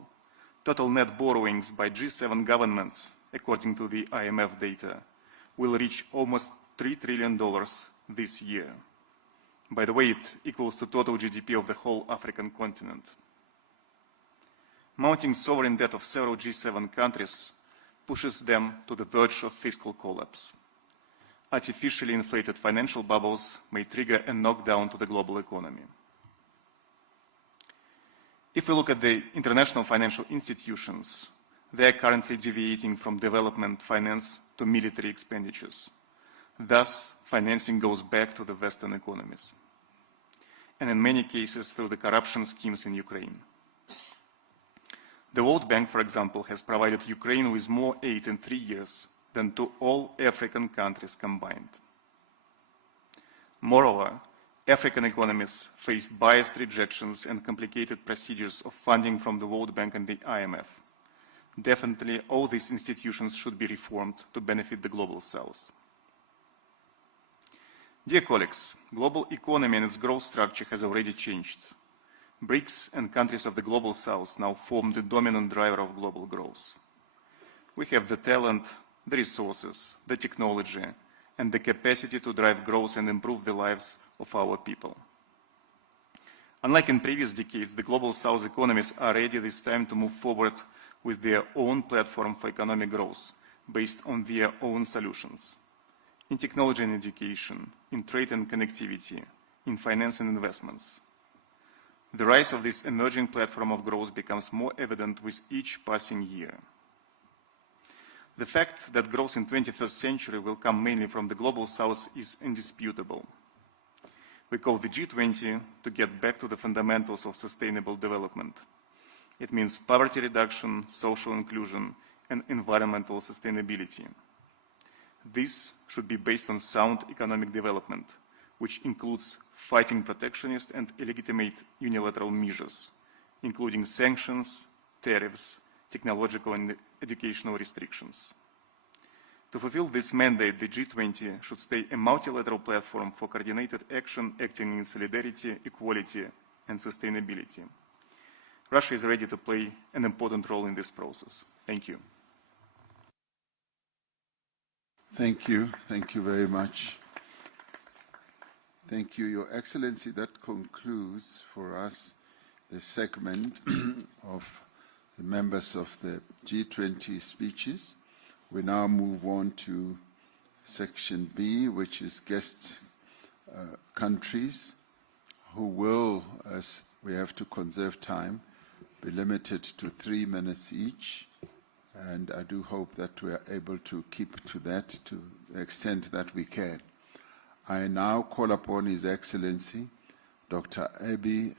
total net borrowings by G7 governments, according to the IMF data, will reach almost $3 trillion this year. By the way, it equals to total GDP of the whole African continent. Mounting sovereign debt of several G7 countries pushes them to the verge of fiscal collapse. Artificially inflated financial bubbles may trigger a knockdown to the global economy. If we look at the international financial institutions, they are currently deviating from development finance to military expenditures. Thus, financing goes back to the Western economies, and in many cases through the corruption schemes in Ukraine. The World Bank, for example, has provided Ukraine with more aid in 3 years than to all African countries combined. Moreover, African economies face biased rejections and complicated procedures of funding from the World Bank and the IMF. Definitely, all these institutions should be reformed to benefit the Global South. Dear colleagues, global economy and its growth structure has already changed. BRICS and countries of the Global South now form the dominant driver of global growth. We have the talent, the resources, the technology, and the capacity to drive growth and improve the lives of our people. Unlike in previous decades, the Global South economies are ready this time to move forward with their own platform for economic growth, based on their own solutions. In technology and education, in trade and connectivity, in finance and investments. The rise of this emerging platform of growth becomes more evident with each passing year. The fact that growth in the 21st century will come mainly from the Global South is indisputable. We call the G20 to get back to the fundamentals of sustainable development. It means poverty reduction, social inclusion, and environmental sustainability. This should be based on sound economic development, which includes fighting protectionist and illegitimate unilateral measures, including sanctions, tariffs, technological and educational restrictions. To fulfill this mandate, the G20 should stay a multilateral platform for coordinated action acting in solidarity, equality, and sustainability. Russia is ready to play an important role in this process. Thank you. Thank you. Thank you very much. Thank you, Your Excellency. That concludes for us the segment of the members of the G20 speeches. We now move on to section B, which is guest countries, who will, as we have to conserve time, be limited to 3 minutes each. And I do hope that we are able to keep to that to the extent that we can. I now call upon His Excellency, Dr. Abiy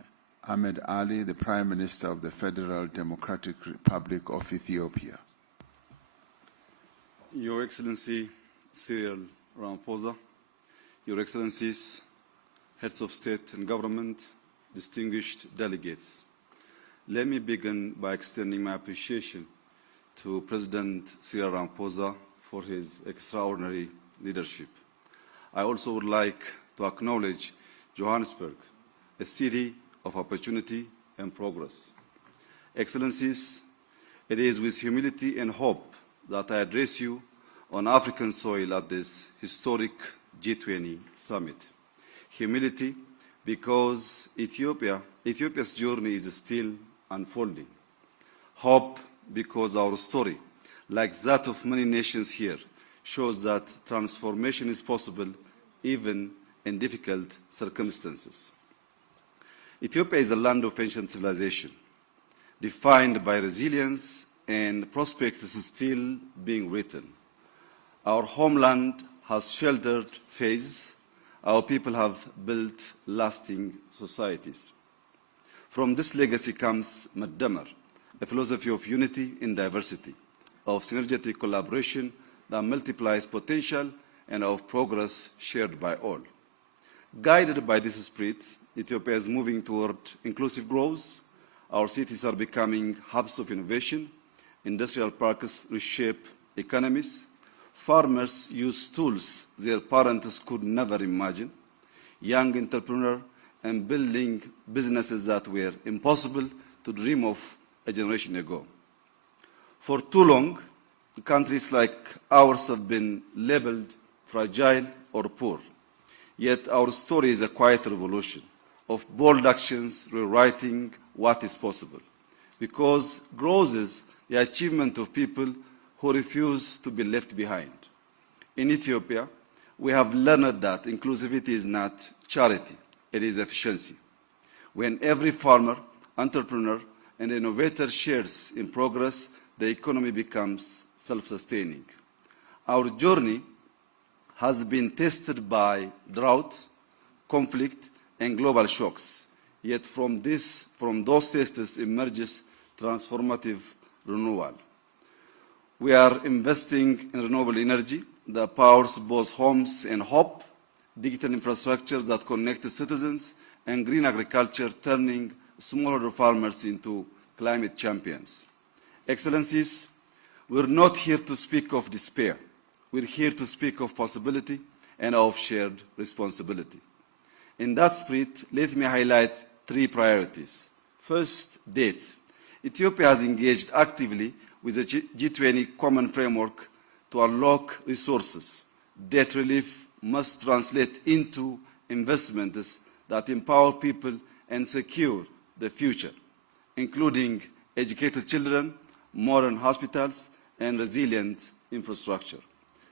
Ahmed Ali, the Prime Minister of the Federal Democratic Republic of Ethiopia. Your Excellency Cyril Ramaphosa, Your Excellencies, Heads of State and Government, distinguished delegates, let me begin by extending my appreciation to President Cyril Ramaphosa for his extraordinary leadership. I also would like to acknowledge Johannesburg, a city of opportunity and progress. Excellencies, it is with humility and hope that I address you on African soil at this historic G20 summit. Humility because Ethiopia's journey is still unfolding. Hope because our story, like that of many nations here, shows that transformation is possible even in difficult circumstances. Ethiopia is a land of ancient civilization, defined by resilience and prospects still being written. Our homeland has sheltered faiths. Our people have built lasting societies. From this legacy comes Maddamar, a philosophy of unity in diversity, of synergetic collaboration that multiplies potential and of progress shared by all. Guided by this spirit, Ethiopia is moving toward inclusive growth. Our cities are becoming hubs of innovation. Industrial parks reshape economies. Farmers use tools their parents could never imagine. Young entrepreneurs and building businesses that were impossible to dream of a generation ago. For too long, countries like ours have been labeled fragile or poor. Yet our story is a quiet revolution of bold actions rewriting what is possible. Because growth is the achievement of people who refuse to be left behind. In Ethiopia, we have learned that inclusivity is not charity, it is efficiency. When every farmer, entrepreneur, and innovator shares in progress, the economy becomes self-sustaining. Our journey has been tested by drought, conflict, and global shocks. Yet from those tests emerges transformative renewal. We are investing in renewable energy that powers both homes and hope, digital infrastructures that connect citizens, and green agriculture turning smallholder farmers into climate champions. Excellencies, we're not here to speak of despair. We're here to speak of possibility and of shared responsibility. In that spirit, let me highlight 3 priorities. First, debt. Ethiopia has engaged actively with the G20 common framework to unlock resources. Debt relief must translate into investments that empower people and secure the future, including educated children, modern hospitals, and resilient infrastructure.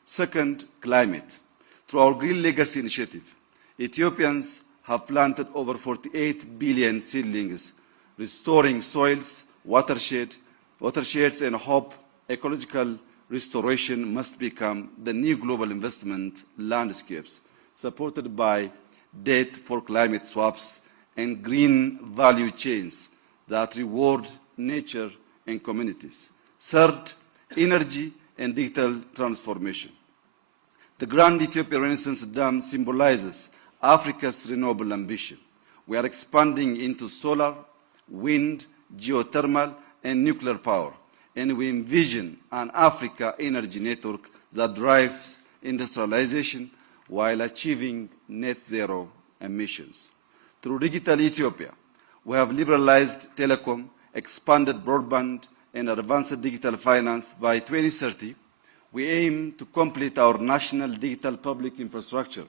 Second, climate. Through our Green Legacy Initiative, Ethiopians have planted over 48 billion seedlings, restoring soils, watersheds, and hope ecological restoration must become the new global investment landscapes, supported by debt for climate swaps and green value chains that reward nature and communities. Third, energy and digital transformation. The Grand Ethiopia Renaissance Dam symbolizes Africa's renewable ambition. We are expanding into solar, wind, geothermal, and nuclear power, and we envision an Africa energy network that drives industrialization while achieving net zero emissions. Through Digital Ethiopia, we have liberalized telecom, expanded broadband, and advanced digital finance. By 2030, we aim to complete our national digital public infrastructure,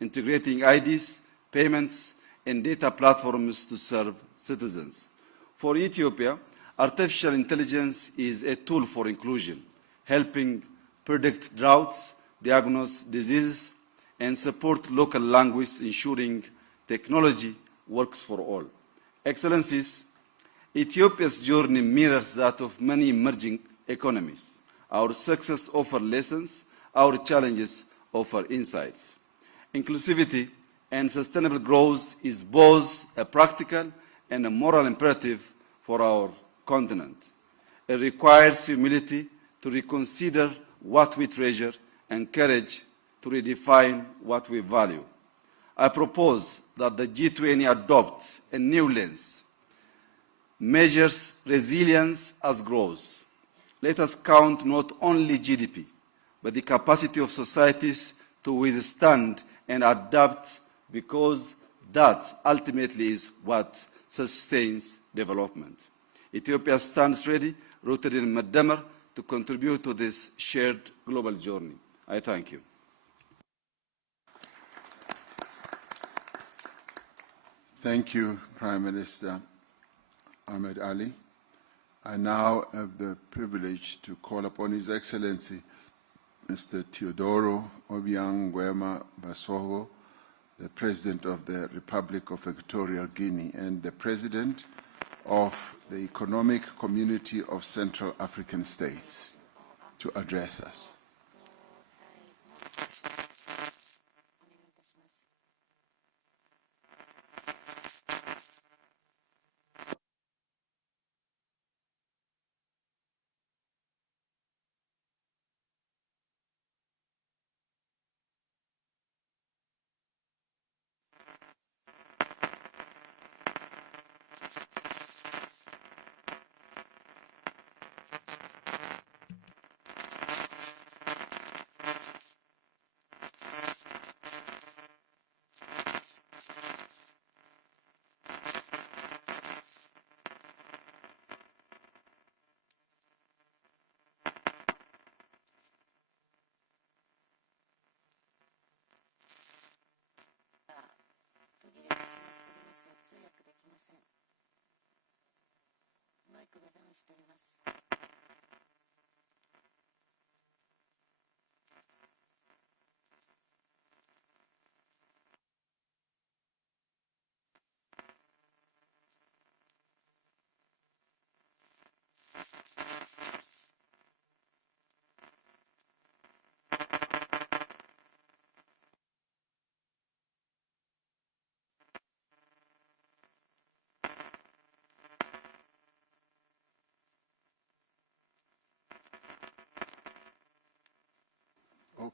integrating IDs, payments, and data platforms to serve citizens. For Ethiopia, artificial intelligence is a tool for inclusion, helping predict droughts, diagnose diseases, and support local language, ensuring technology works for all. Excellencies, Ethiopia's journey mirrors that of many emerging economies. Our success offers lessons, our challenges offer insights. Inclusivity and sustainable growth is both a practical and a moral imperative for our continent. It requires humility to reconsider what we treasure and courage to redefine what we value. I propose that the G20 adopt a new lens, measures resilience as growth. Let us count not only GDP, but the capacity of societies to withstand and adapt, because that ultimately is what sustains development. Ethiopia stands ready, rooted in Madamar, to contribute to this shared global journey. I thank you. Thank you, Prime Minister Ahmed Ali. I now have the privilege to call upon His Excellency Mr. Teodoro Obiang Nguema Basogo, the President of the Republic of Equatorial Guinea and the President of the Economic Community of Central African States, to address us.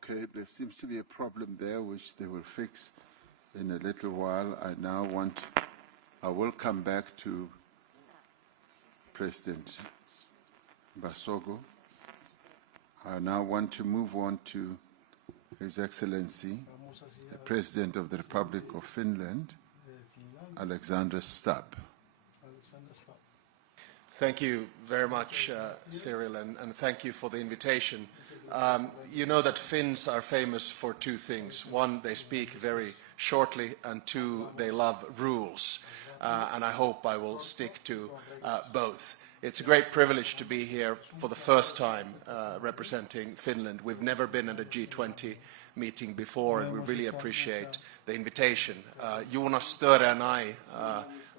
Okay, there seems to be a problem there which they will fix in a little while. I will come back to President Basogo. I now want to move on to His Excellency, the President of the Republic of Finland, Alexander Stubb. Thank you very much, Cyril, and thank you for the invitation. You know that Finns are famous for two things. One, they speak very shortly, and two, they love rules. And I hope I will stick to both. It's a great privilege to be here for the first time representing Finland. We've never been at a G20 meeting before, and we really appreciate the invitation. Jonas Störe and I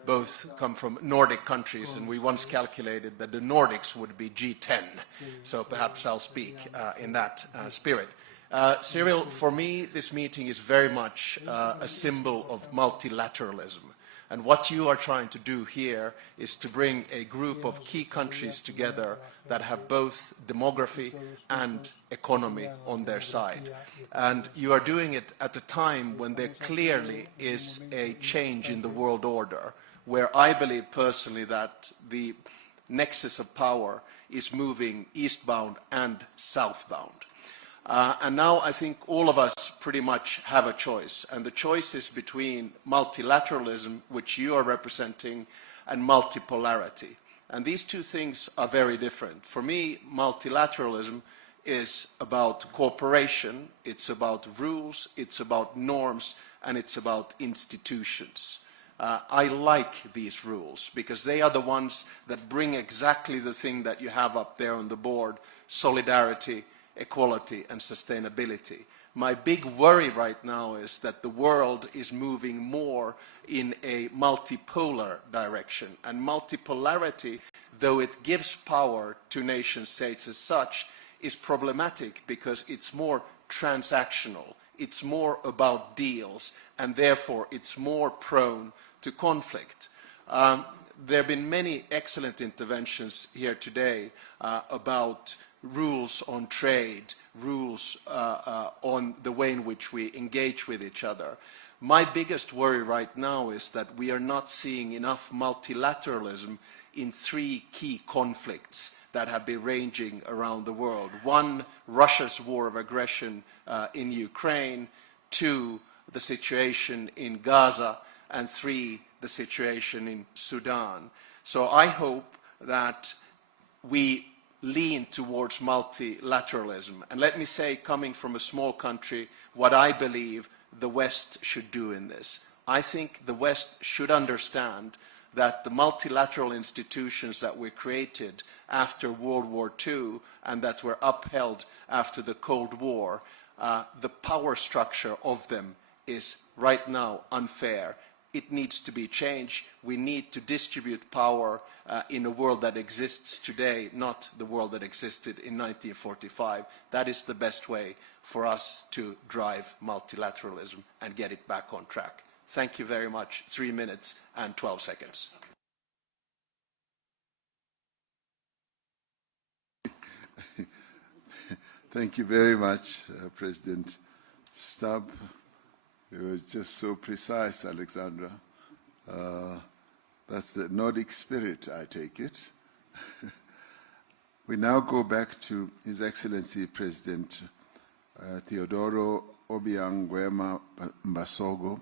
both come from Nordic countries, and we once calculated that the Nordics would be G10, so perhaps I'll speak in that spirit. Cyril, for me, this meeting is very much a symbol of multilateralism. And what you are trying to do here is to bring a group of key countries together that have both demography and economy on their side. And you are doing it at a time when there clearly is a change in the world order, where I believe personally that the nexus of power is moving eastbound and southbound. And now I think all of us pretty much have a choice. And the choice is between multilateralism, which you are representing, and multipolarity. And these two things are very different. For me, multilateralism is about cooperation, it's about rules, it's about norms, and it's about institutions. I like these rules because they are the ones that bring exactly the thing that you have up there on the board: solidarity, equality, and sustainability. My big worry right now is that the world is moving more in a multipolar direction. And multipolarity, though it gives power to nation states as such, is problematic because it's more transactional. It's more about deals, and therefore it's more prone to conflict. There have been many excellent interventions here today about rules on trade, rules on the way in which we engage with each other. My biggest worry right now is that we are not seeing enough multilateralism in three key conflicts that have been raging around the world. One, Russia's war of aggression in Ukraine. Two, the situation in Gaza. And three, the situation in Sudan. So I hope that we lean towards multilateralism. And let me say, coming from a small country, what I believe the West should do in this. I think the West should understand that the multilateral institutions that were created after World War II and that were upheld after the Cold War, the power structure of them is right now unfair. It needs to be changed. We need to distribute power in a world that exists today, not the world that existed in 1945. That is the best way for us to drive multilateralism and get it back on track. Thank you very much. 3 minutes and 12 seconds. Thank you very much, President Stubb. You were just so precise, Alexandra. That's the Nordic spirit, I take it. We now go back to His Excellency President Teodoro Obiang Nguema Mbasogo,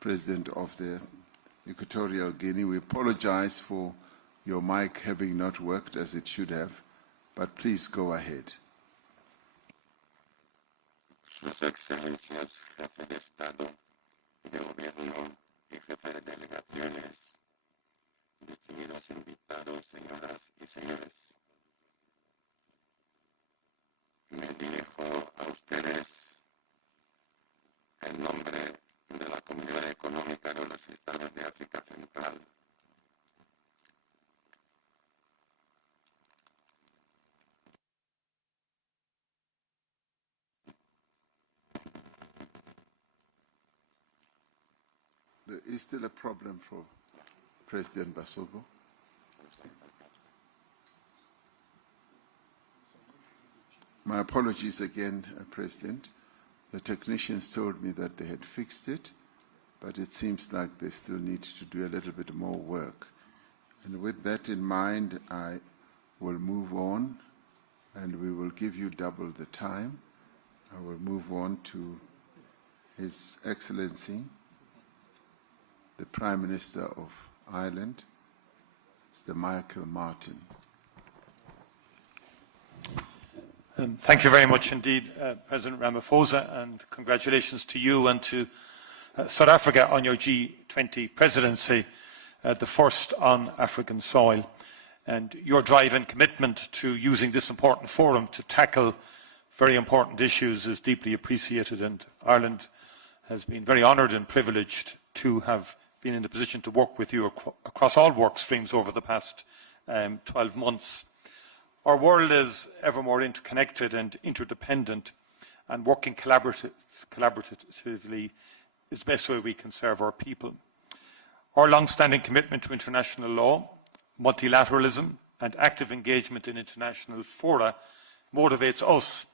President of the Equatorial Guinea. We apologize for your mic having not worked as it should have, but please go ahead. Sus Excelencias, Jefe de Estado y de Gobierno y Jefe de Delegaciones, distinguidos invitados, señoras y señores. Me dirijo a ustedes en nombre de la Comunidad Económica de los Estados de África Central. There is still a problem for President Basogo. My apologies again, President. The technicians told me that they had fixed it, but it seems like they still need to do a little bit more work. And with that in mind, I will move on, and we will give you double the time. I will move on to His Excellency, the Prime Minister of Ireland, Mr. Michael Martin. Thank you very much indeed, President Ramaphosa, and congratulations to you and to South Africa on your G20 presidency, the first on African soil. And your drive and commitment to using this important forum to tackle very important issues is deeply appreciated, and Ireland has been very honoured and privileged to have been in the position to work with you across all work streams over the past 12 months. Our world is ever more interconnected and interdependent, and working collaboratively is the best way we can serve our people. Our long-standing commitment to international law, multilateralism, and active engagement in international fora motivates us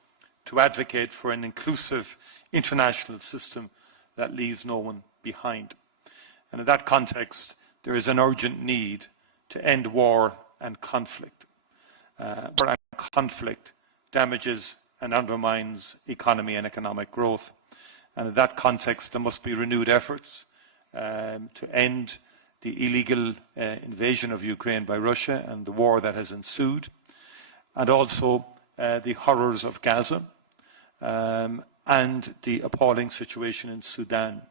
to advocate for an inclusive international system that leaves no one behind. And in that context, there is an urgent need to end war and conflict. Conflict damages and undermines economy and economic growth. And in that context, there must be renewed efforts to end the illegal invasion of Ukraine by Russia and the war that has ensued, and also the horrors of Gaza and the appalling situation in Sudan.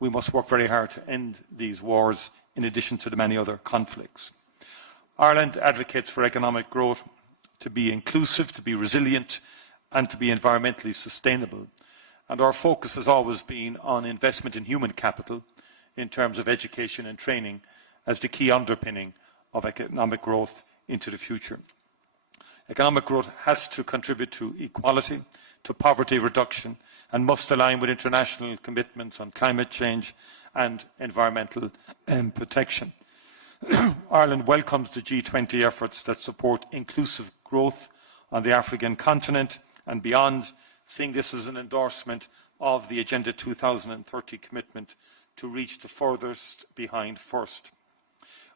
We must work very hard to end these wars in addition to the many other conflicts. Ireland advocates for economic growth to be inclusive, to be resilient and to be environmentally sustainable. And our focus has always been on investment in human capital in terms of education and training as the key underpinning of economic growth into the future. Economic growth has to contribute to equality, to poverty reduction, and must align with international commitments on climate change and environmental protection. Ireland welcomes the G20 efforts that support inclusive growth on the African continent and beyond, seeing this as an endorsement of the Agenda 2030 commitment to reach the furthest behind first.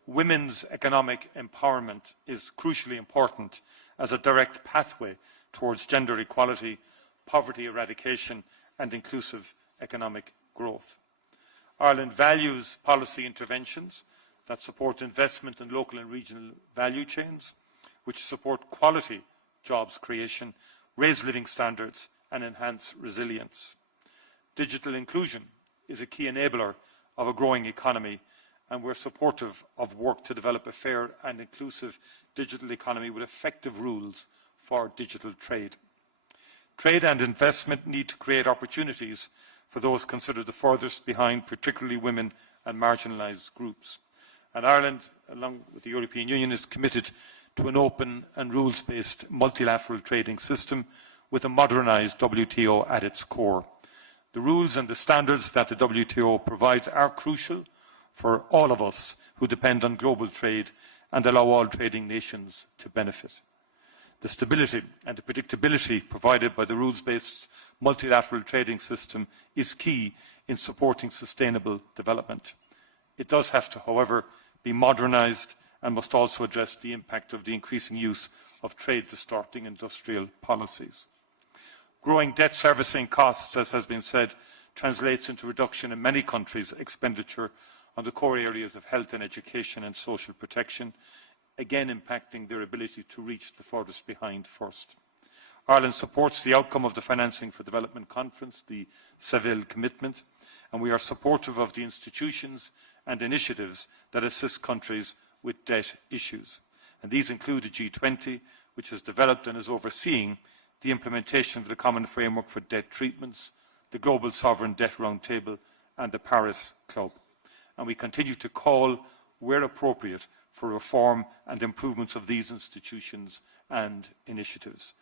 Women's economic empowerment is crucially important as a direct pathway towards gender equality, poverty eradication and inclusive economic growth. Ireland values policy interventions that support investment in local and regional value chains, which support quality jobs creation, raise living standards and enhance resilience. Digital inclusion is a key enabler of a growing economy, and we're supportive of work to develop a fair and inclusive digital economy with effective rules for digital trade. Trade and investment need to create opportunities for those considered the furthest behind, particularly women and marginalised groups. And Ireland, along with the European Union, is committed to an open and rules-based multilateral trading system with a modernised WTO at its core. The rules and the standards that the WTO provides are crucial for all of us who depend on global trade and allow all trading nations to benefit. The stability and the predictability provided by the rules-based multilateral trading system is key in supporting sustainable development. It does have to, however, be modernised and must also address the impact of the increasing use of trade-distorting industrial policies. Growing debt servicing costs, as has been said, translates into reduction in many countries' expenditure on the core areas of health and education and social protection, again impacting their ability to reach the furthest behind first. Ireland supports the outcome of the Financing for Development Conference, the Seville Commitment, and we are supportive of the institutions and initiatives that assist countries with debt issues. And these include the G20, which has developed and is overseeing the implementation of the Common Framework for Debt Treatments, the Global Sovereign Debt Roundtable and the Paris Club. And we continue to call, where appropriate, for reform and improvements of these institutions and initiatives.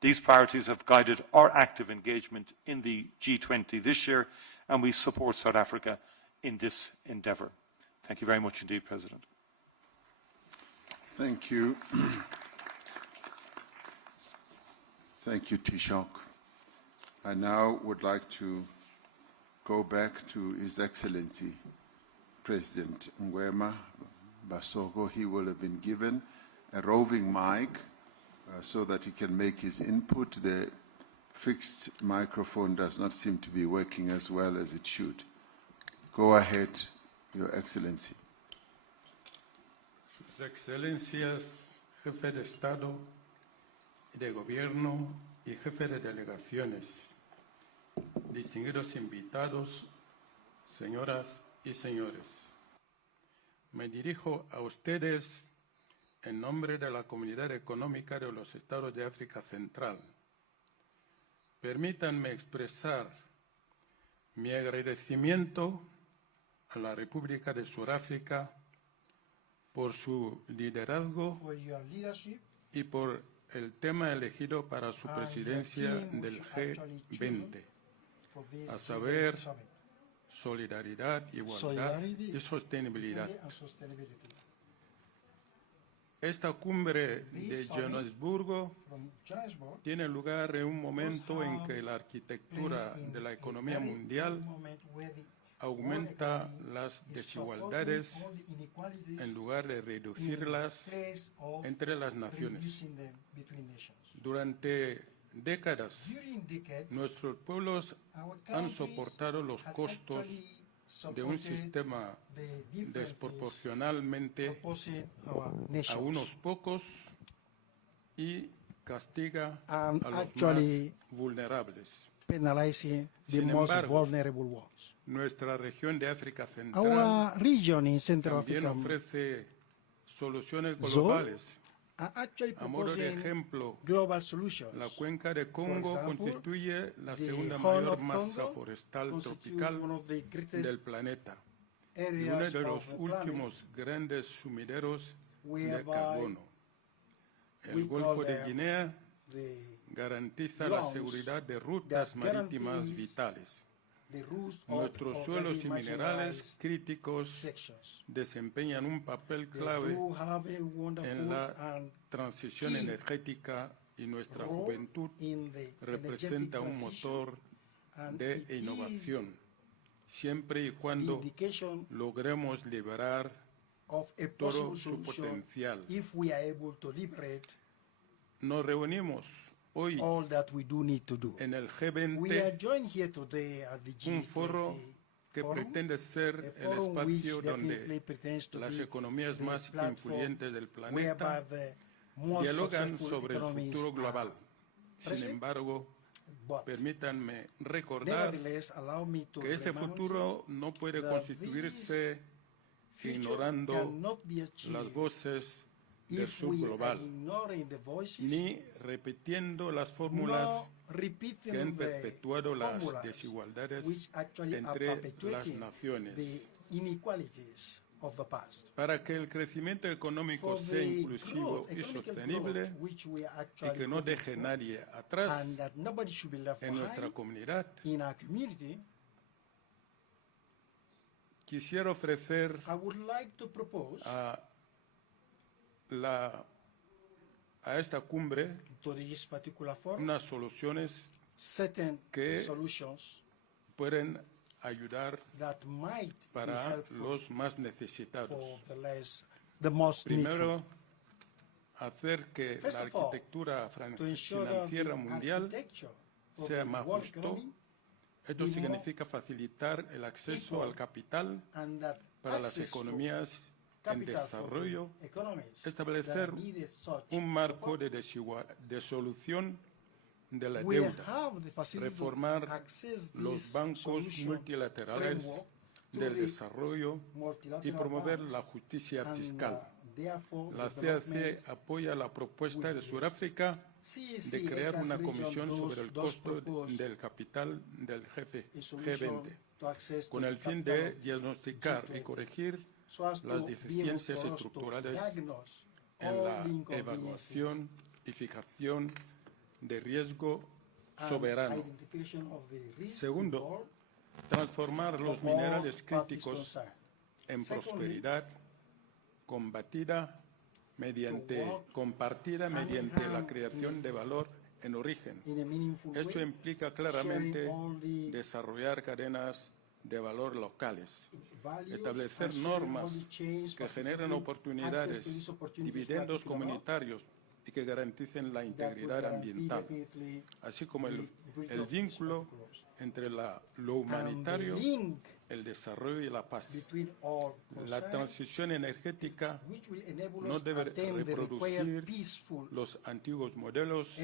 These priorities have guided our active engagement in the G20 this year, and we support South Africa in this endeavour. Thank you very much indeed, President. Thank you. Thank you, Taoiseach. I now would like to go back to His Excellency President Ngwema Basoko. He will have been given a roving mic so that he can make his input. The fixed microphone does not seem to be working as well as it should. Go ahead, Your Excellency. Sus Excelencias, Jefe de Estado y de Gobierno y Jefe de Delegaciones, distinguidos invitados, señoras y señores. Me dirijo a ustedes en nombre de la Comunidad Económica de los Estados de África Central. Permítanme expresar mi agradecimiento a la República de Sudáfrica por su liderazgo y por el tema elegido para su presidencia del G20, a saber, solidaridad, igualdad y sostenibilidad. Esta cumbre de Johannesburgo tiene lugar en un momento en que la arquitectura de la economía mundial aumenta las desigualdades en lugar de reducirlas entre las naciones. Durante décadas, nuestros pueblos han soportado los costos de un sistema desproporcionalmente a unos pocos y castiga a los más vulnerables. Penalizing the Sin most embargo, vulnerable ones. Nuestra región de África Our Central region in Central también Africa ofrece soluciones zone globales. are actually A modo de proposing ejemplo, global solutions. la cuenca de Congo example, constituye la the segunda Horn mayor of masa Congo forestal constitutes tropical one of the greatest del planeta y areas uno de los of the planet últimos grandes sumideros de whereby carbono. El we Golfo call de them Guinea the garantiza la lungs seguridad de rutas that marítimas guarantees vitales. the routes of Nuestros suelos y already minerales marginalized críticos sections. desempeñan un papel They clave do have a wonderful en la and transición key energética y nuestra role juventud in the representa un energetic motor and de it is innovación, siempre y the cuando indication logremos liberar of a todo possible su solution potencial. if we are able to liberate Nos reunimos hoy all that we do need to do. en el We are G20, joined here today at the un G20 foro que forum, pretende ser a el forum espacio which donde definitely pretends to las be economías the más platform influyentes del whereby planeta the most dialogan successful sobre el economies futuro are global. Sin present, embargo, but permítanme recordar nevertheless allow me to que ese remind futuro no puede that constituirse future ignorando cannot be achieved las voces del if sur we are global, ignoring the voices, ni repitiendo las fórmulas nor repeating que han the perpetuado las formulas desigualdades which actually are entre las perpetuating naciones. the inequalities of the past. Para que el crecimiento económico For sea the inclusivo growth, y economic sostenible growth, which we are y actually que no hoping deje for, nadie atrás and that nobody should be left en nuestra behind comunidad, in our community, quisiera ofrecer I would like to propose a esta cumbre to this particular forum unas soluciones certain que solutions pueden ayudar that might be para helpful los más necesitados. for the most Primero, needful. hacer que First la of all, arquitectura to ensure that the financiera mundial architecture of sea the más world justo. economy Esto be significa facilitar el acceso equal al capital and that para las access to economías en capital for the desarrollo, economies establecer that needed such un marco support. de solución de la We deuda, have the facility to reformar access los this bancos solution multilaterales framework to del the desarrollo multilateral y promover banks, la justicia and, fiscal. therefore, La development CAC apoya la propuesta de Sudáfrica de crear una comisión sobre el costo del capital del G20, con el fin de diagnosticar y corregir las deficiencias estructurales en la evaluación y fijación de riesgo soberano. Segundo, transformar los minerales críticos en prosperidad compartida mediante la creación de valor en origen. Esto implica claramente desarrollar cadenas de valor locales, establecer normas que generen oportunidades, dividendos comunitarios y que garanticen la integridad ambiental, así como el vínculo entre lo humanitario, el desarrollo y la paz. La transición energética no debe reproducir los antiguos modelos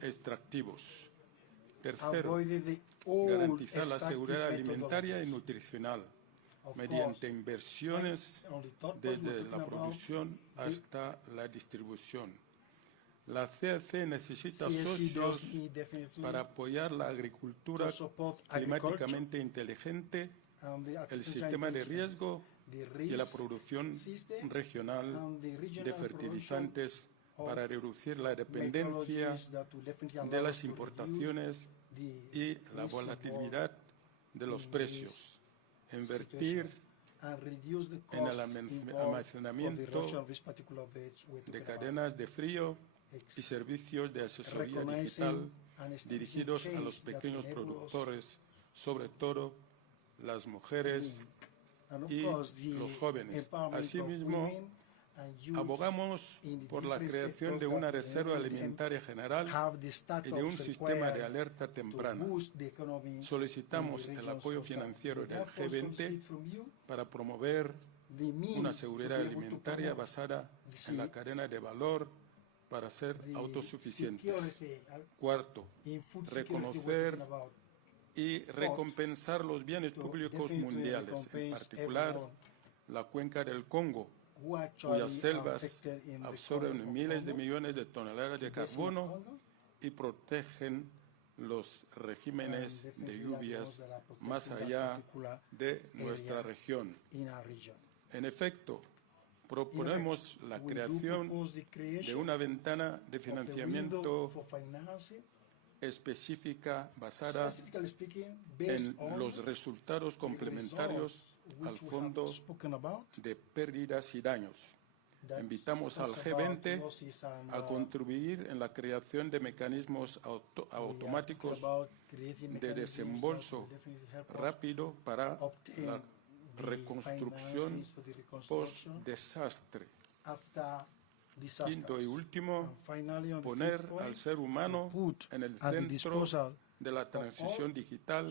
extractivos. Tercero, garantizar la seguridad alimentaria y nutricional mediante inversiones desde la producción hasta la distribución. La CAC necesita socios para apoyar la agricultura climáticamente inteligente, el sistema de riesgo y la producción regional de fertilizantes para reducir la dependencia de las importaciones y la volatilidad de los precios. Invertir en el almacenamiento de cadenas de frío y servicios de asesoría digital dirigidos a los pequeños productores, sobre todo las mujeres y los jóvenes. Asimismo, Abogamos por la creación de una reserva alimentaria general y de un sistema de alerta temprana. Solicitamos el apoyo financiero del G20 para promover una seguridad alimentaria basada en la cadena de valor para ser autosuficientes. Cuarto, reconocer y recompensar los bienes públicos mundiales, en particular la cuenca del Congo, cuyas selvas absorben miles de millones de toneladas de carbono y protegen los regímenes de lluvias más allá de nuestra región. En efecto, proponemos la creación de una ventana de financiamiento específica basada en los resultados complementarios al Fondo de Pérdidas y Daños. Invitamos al G20 a contribuir en la creación de mecanismos automáticos de desembolso rápido para la reconstrucción post-desastre. Quinto y último, poner al ser humano en el centro de la transición digital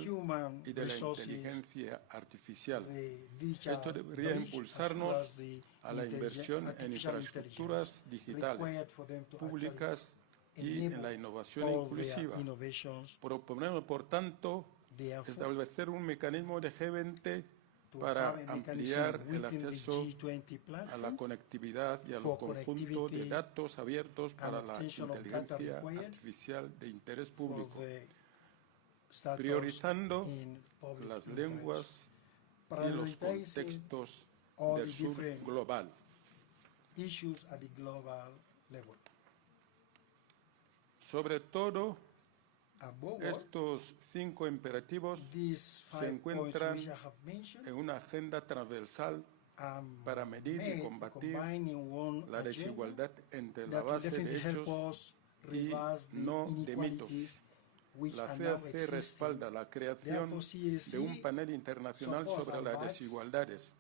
y de la inteligencia artificial. Esto debería impulsarnos a la inversión en infraestructuras digitales públicas y en la innovación inclusiva. Proponemos, por tanto, establecer un mecanismo de G20 para ampliar el acceso a la conectividad y al conjunto de datos abiertos para la inteligencia artificial de interés público, priorizando las lenguas y los contextos del sur global. Sobre todo, estos 5 imperativos se encuentran en una agenda transversal para medir y combatir la desigualdad entre la base de hechos y no de mitos. La CAC respalda la creación de un panel internacional sobre las desigualdades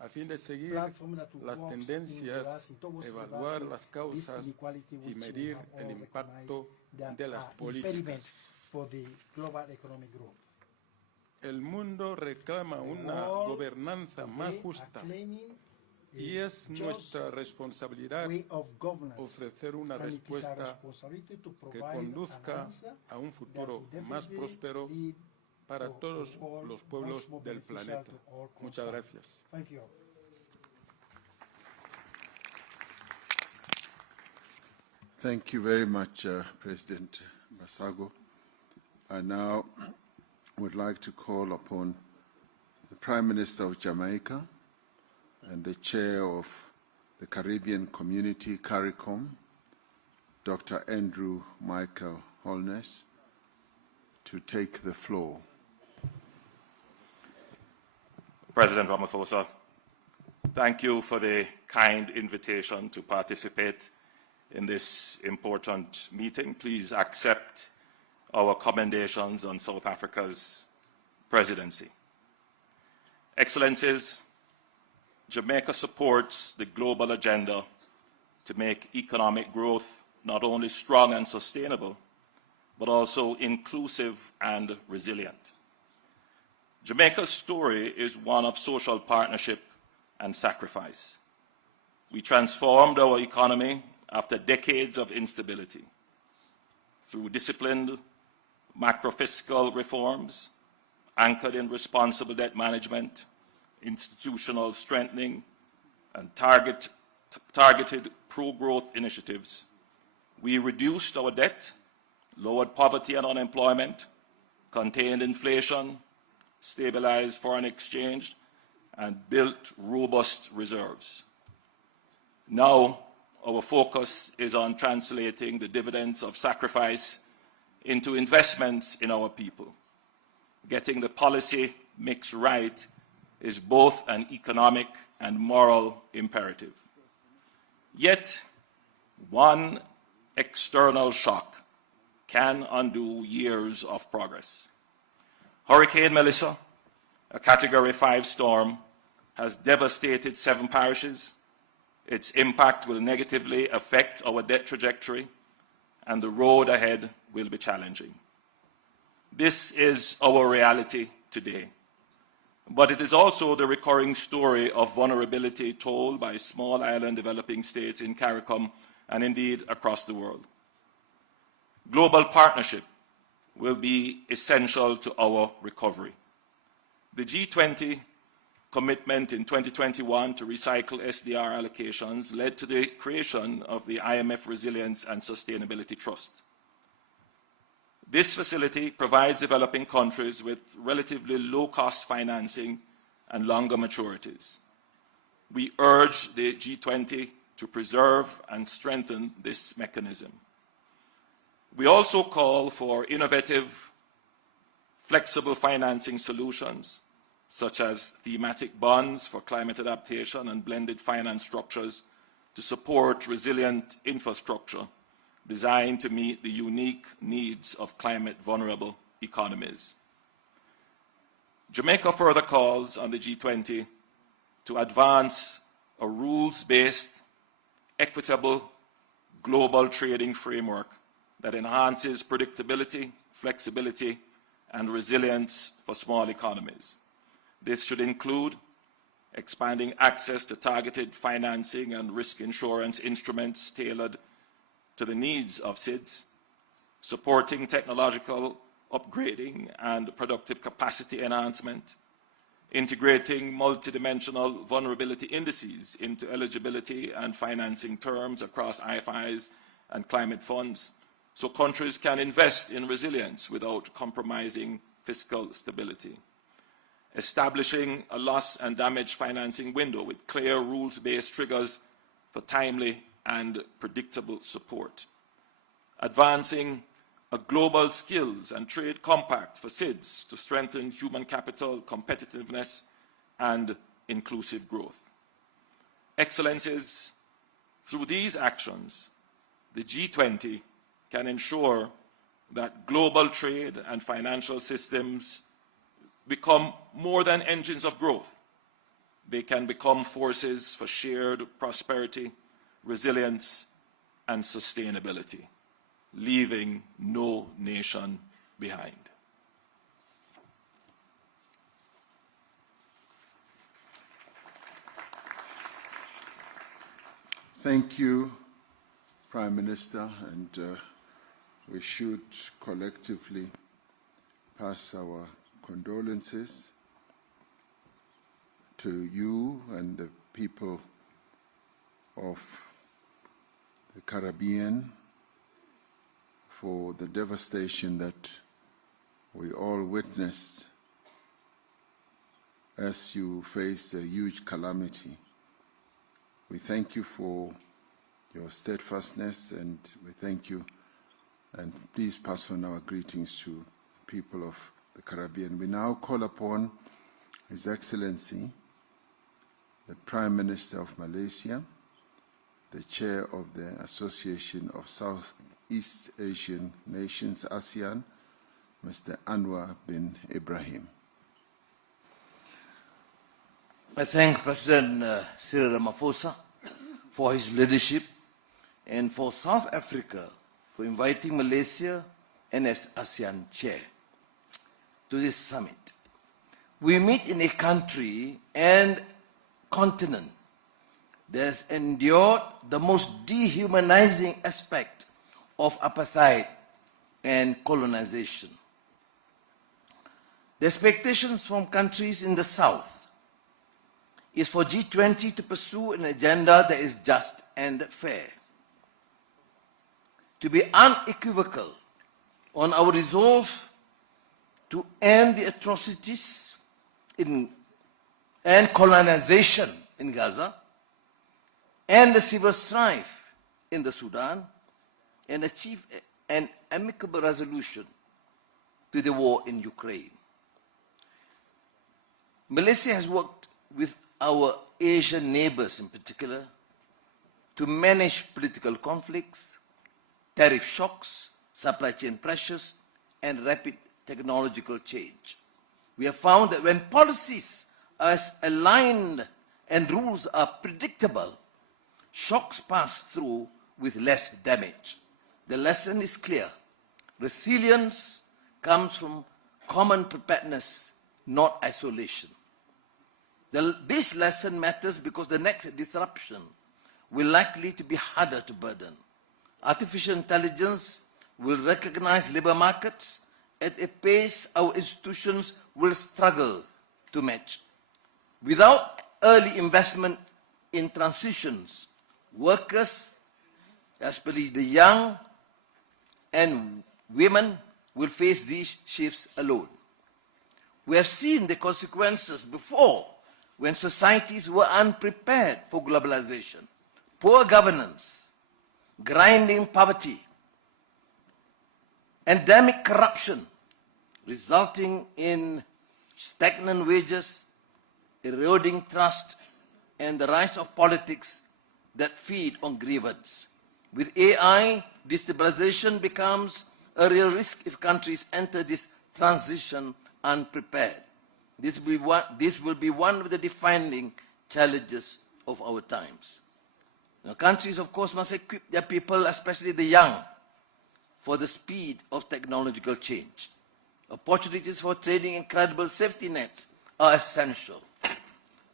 a fin de seguir las tendencias, evaluar las causas y medir el impacto de las políticas. El mundo reclama una gobernanza más justa y es nuestra responsabilidad ofrecer una respuesta que conduzca a un futuro más próspero para todos los pueblos del planeta. Muchas gracias. Thank you very much, President Basago. I now would like to call upon the Prime Minister of Jamaica and the Chair of the Caribbean Community, CARICOM, Dr. Andrew Michael Holness, to take the floor. President Ramaphosa, thank you for the kind invitation to participate in this important meeting. Please accept our commendations on South Africa's presidency. Excellencies, Jamaica supports the global agenda to make economic growth not only strong and sustainable, but also inclusive and resilient. Jamaica's story is one of social partnership and sacrifice. We transformed our economy after decades of instability through disciplined macro-fiscal reforms anchored in responsible debt management, institutional strengthening, and targeted pro-growth initiatives. We reduced our debt, lowered poverty and unemployment, contained inflation, stabilized foreign exchange, and built robust reserves. Now, our focus is on translating the dividends of sacrifice into investments in our people. Getting the policy mix right is both an economic and moral imperative. Yet, one external shock can undo years of progress. Hurricane Melissa, a Category 5 storm, has devastated 7 parishes, Its impact will negatively affect our debt trajectory, and the road ahead will be challenging. This is our reality today. But it is also the recurring story of vulnerability told by small island developing states in CARICOM and indeed across the world. Global partnership will be essential to our recovery. The G20 commitment in 2021 to recycle SDR allocations led to the creation of the IMF Resilience and Sustainability Trust. This facility provides developing countries with relatively low-cost financing and longer maturities. We urge the G20 to preserve and strengthen this mechanism. We also call for innovative, flexible financing solutions, such as thematic bonds for climate adaptation and blended finance structures to support resilient infrastructure designed to meet the unique needs of climate-vulnerable economies. Jamaica further calls on the G20 to advance a rules-based, equitable, global trading framework that enhances predictability, flexibility, and resilience for small economies. This should include expanding access to targeted financing and risk insurance instruments tailored to the needs of SIDS, supporting technological upgrading and productive capacity enhancement, integrating multidimensional vulnerability indices into eligibility and financing terms across IFIs and climate funds, so countries can invest in resilience without compromising fiscal stability. Establishing a loss and damage financing window with clear rules-based triggers for timely and predictable support. Advancing a global skills and trade compact for SIDS to strengthen human capital competitiveness and inclusive growth. Excellencies, through these actions, the G20 can ensure that global trade and financial systems become more than engines of growth. They can become forces for shared prosperity, resilience, and sustainability, leaving no nation behind. Thank you, Prime Minister, and we should collectively pass our condolences to you and the people of the Caribbean for the devastation that we all witnessed as you faced a huge calamity. We thank you for your steadfastness, and we thank you, and please pass on our greetings to the people of the Caribbean. We now call upon His Excellency, the Prime Minister of Malaysia, the Chair of the Association of Southeast Asian Nations, ASEAN, Mr. Anwar bin Ibrahim. I thank President Cyril Ramaphosa for his leadership and for South Africa for inviting Malaysia and as ASEAN chair to this summit. We meet in a country and continent that has endured the most dehumanizing aspect of apartheid and colonization. The expectations from countries in the South is for G20 to pursue an agenda that is just and fair, to be unequivocal on our resolve to end the atrocities and colonization in Gaza, and the civil strife in the Sudan, and achieve an amicable resolution to the war in Ukraine. Malaysia has worked with our Asian neighbors in particular to manage political conflicts, tariff shocks, supply chain pressures, and rapid technological change. We have found that when policies are aligned and rules are predictable, shocks pass through with less damage. The lesson is clear. Resilience comes from common preparedness, not isolation. This lesson matters because the next disruption will likely to be harder to burden. Artificial intelligence will recognize labor markets at a pace our institutions will struggle to match. Without early investment in transitions, workers, especially the young and women, will face these shifts alone. We have seen the consequences before when societies were unprepared for globalization. Poor governance, grinding poverty, endemic corruption, resulting in stagnant wages, eroding trust, and the rise of politics that feed on grievance. With AI, destabilization becomes a real risk if countries enter this transition unprepared. This will be one of the defining challenges of our times. Now, countries, of course, must equip their people, especially the young, for the speed of technological change. Opportunities for trading and credible safety nets are essential.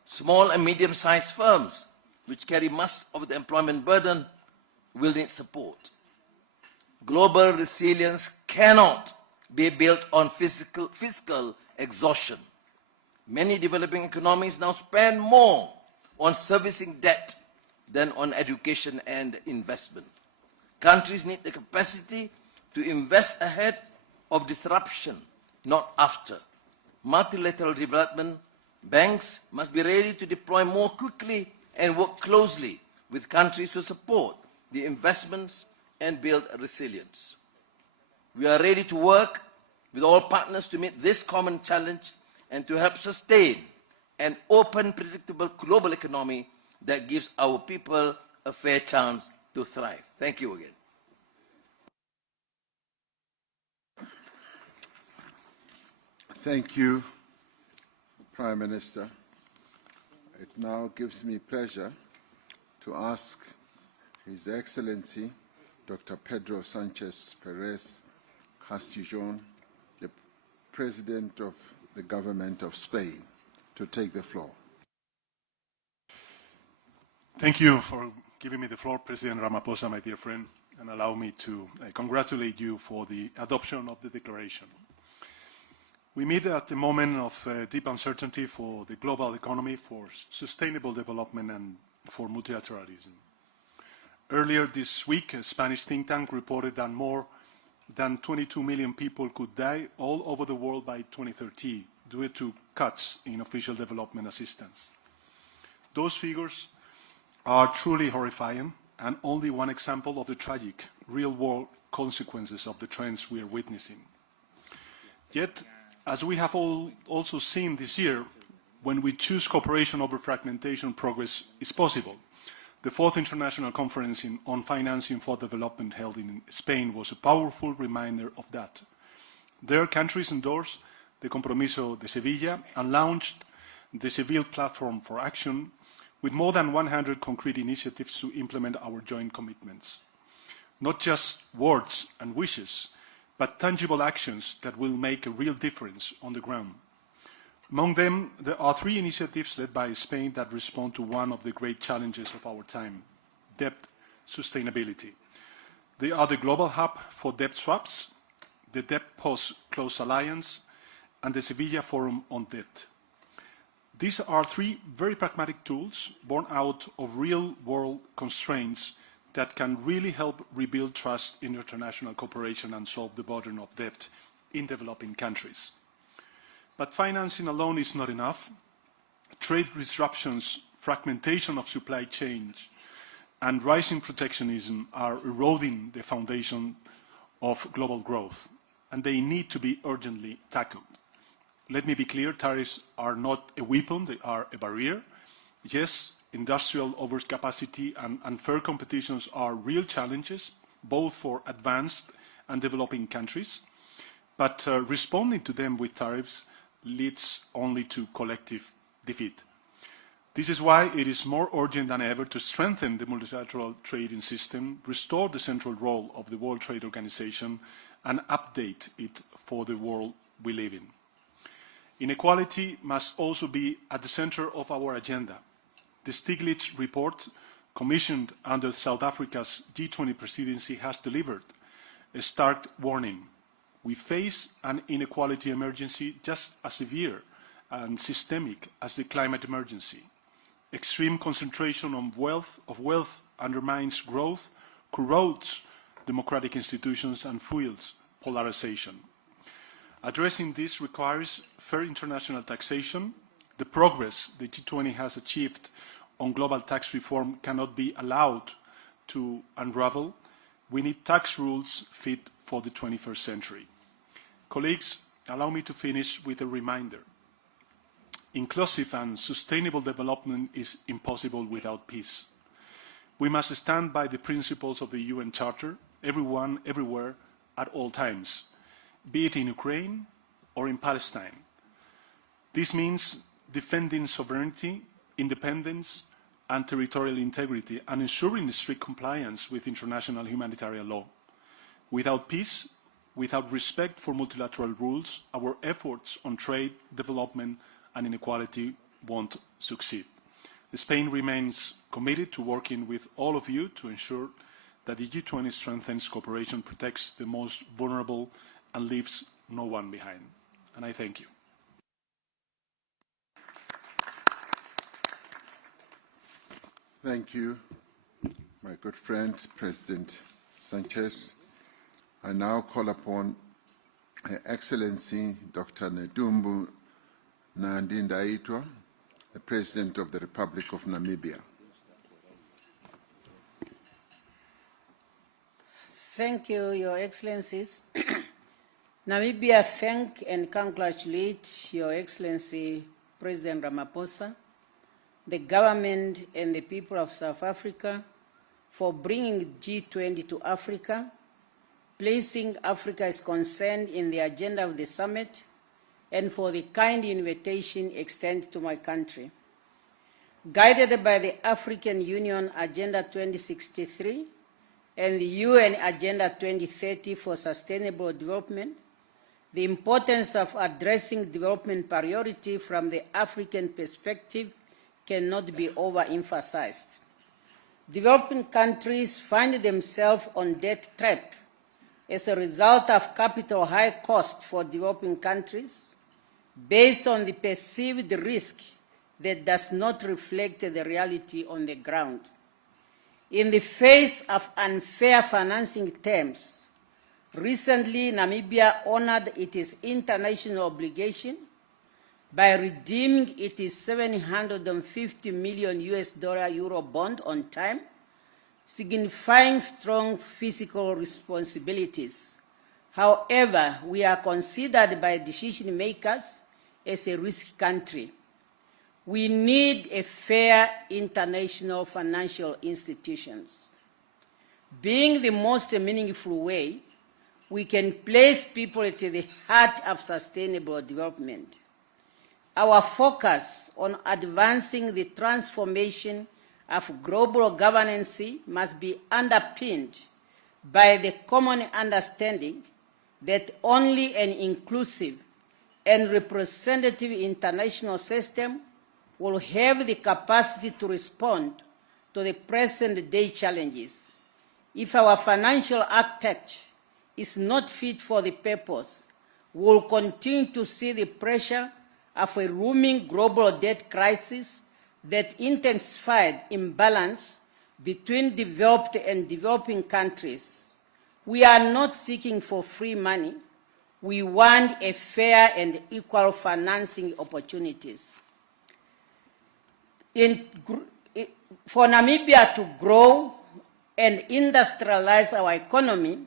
Small and medium-sized firms, which carry much of the employment burden, will need support. Global resilience cannot be built on fiscal exhaustion. Many developing economies now spend more on servicing debt than on education and investment. Countries need the capacity to invest ahead of disruption, not after. Multilateral development banks must be ready to deploy more quickly and work closely with countries to support the investments and build resilience. We are ready to work with all partners to meet this common challenge and to help sustain an open, predictable global economy that gives our people a fair chance to thrive. Thank you again. Thank you, Prime Minister. It now gives me pleasure to ask His Excellency Dr. Pedro Sanchez Perez Castijon, the President of the Government of Spain, to take the floor. Thank you for giving me the floor, President Ramaphosa, my dear friend, and allow me to congratulate you for the adoption of the declaration. We meet at a moment of deep uncertainty for the global economy, for sustainable development, and for multilateralism. Earlier this week, a Spanish think tank reported that more than 22 million people could die all over the world by 2030 due to cuts in official development assistance. Those figures are truly horrifying and only one example of the tragic, real-world consequences of the trends we are witnessing. Yet, as we have also seen this year, when we choose cooperation over fragmentation, progress is possible. The fourth International Conference on Financing for Development held in Spain was a powerful reminder of that. There, countries endorsed the Compromiso de Sevilla and launched the Seville Platform for Action with more than 100 concrete initiatives to implement our joint commitments. Not just words and wishes, but tangible actions that will make a real difference on the ground. Among them, there are 3 initiatives led by Spain that respond to one of the great challenges of our time, debt sustainability. They are the Global Hub for Debt Swaps, the Debt Post-Close Alliance, and the Sevilla Forum on Debt. These are 3 very pragmatic tools born out of real-world constraints that can really help rebuild trust in international cooperation and solve the burden of debt in developing countries. But financing alone is not enough. Trade disruptions, fragmentation of supply chains, and rising protectionism are eroding the foundation of global growth, and they need to be urgently tackled. Let me be clear, tariffs are not a weapon, they are a barrier. Yes, industrial overcapacity and unfair competitions are real challenges, both for advanced and developing countries, but responding to them with tariffs leads only to collective defeat. This is why it is more urgent than ever to strengthen the multilateral trading system, restore the central role of the World Trade Organization, and update it for the world we live in. Inequality must also be at the center of our agenda. The Stiglitz report, commissioned under South Africa's G20 presidency, has delivered a stark warning. We face an inequality emergency just as severe and systemic as the climate emergency. Extreme concentration of wealth undermines growth, corrodes democratic institutions, and fuels polarization. Addressing this requires fair international taxation. The progress the G20 has achieved on global tax reform cannot be allowed to unravel. We need tax rules fit for the 21st century. Colleagues, allow me to finish with a reminder. Inclusive and sustainable development is impossible without peace. We must stand by the principles of the UN Charter, everyone, everywhere, at all times, be it in Ukraine or in Palestine. This means defending sovereignty, independence, and territorial integrity, and ensuring strict compliance with international humanitarian law. Without peace, without respect for multilateral rules, our efforts on trade, development, and inequality won't succeed. Spain remains committed to working with all of you to ensure that the G20 strengthens cooperation, protects the most vulnerable, and leaves no one behind. And I thank you. Thank you, my good friend, President Sanchez. I now call upon Her Excellency Dr. Nedumbu Nandi-Ndaitwah, the President of the Republic of Namibia. Thank you, Your Excellencies. Namibia thank and congratulate Your Excellency President Ramaphosa, the government and the people of South Africa for bringing G20 to Africa, placing Africa's concern in the agenda of the summit, and for the kind invitation extended to my country. Guided by the African Union Agenda 2063 and the UN Agenda 2030 for Sustainable Development, the importance of addressing development priority from the African perspective cannot be overemphasized. Developing countries find themselves on debt trap as a result of capital high cost for developing countries, based on the perceived risk that does not reflect the reality on the ground. In the face of unfair financing terms, recently Namibia honored its international obligation by redeeming its $750 million Euro bond on time, signifying strong fiscal responsibilities. However, we are considered by decision makers as a risk country. We need a fair international financial institutions. Being the most meaningful way, we can place people at the heart of sustainable development. Our focus on advancing the transformation of global governance must be underpinned by the common understanding that only an inclusive and representative international system will have the capacity to respond to the present-day challenges. If our financial architecture is not fit for the purpose, we will continue to see the pressure of a looming global debt crisis that intensified imbalance between developed and developing countries. We are not seeking for free money. We want a fair and equal financing opportunities. For Namibia to grow and industrialize our economy,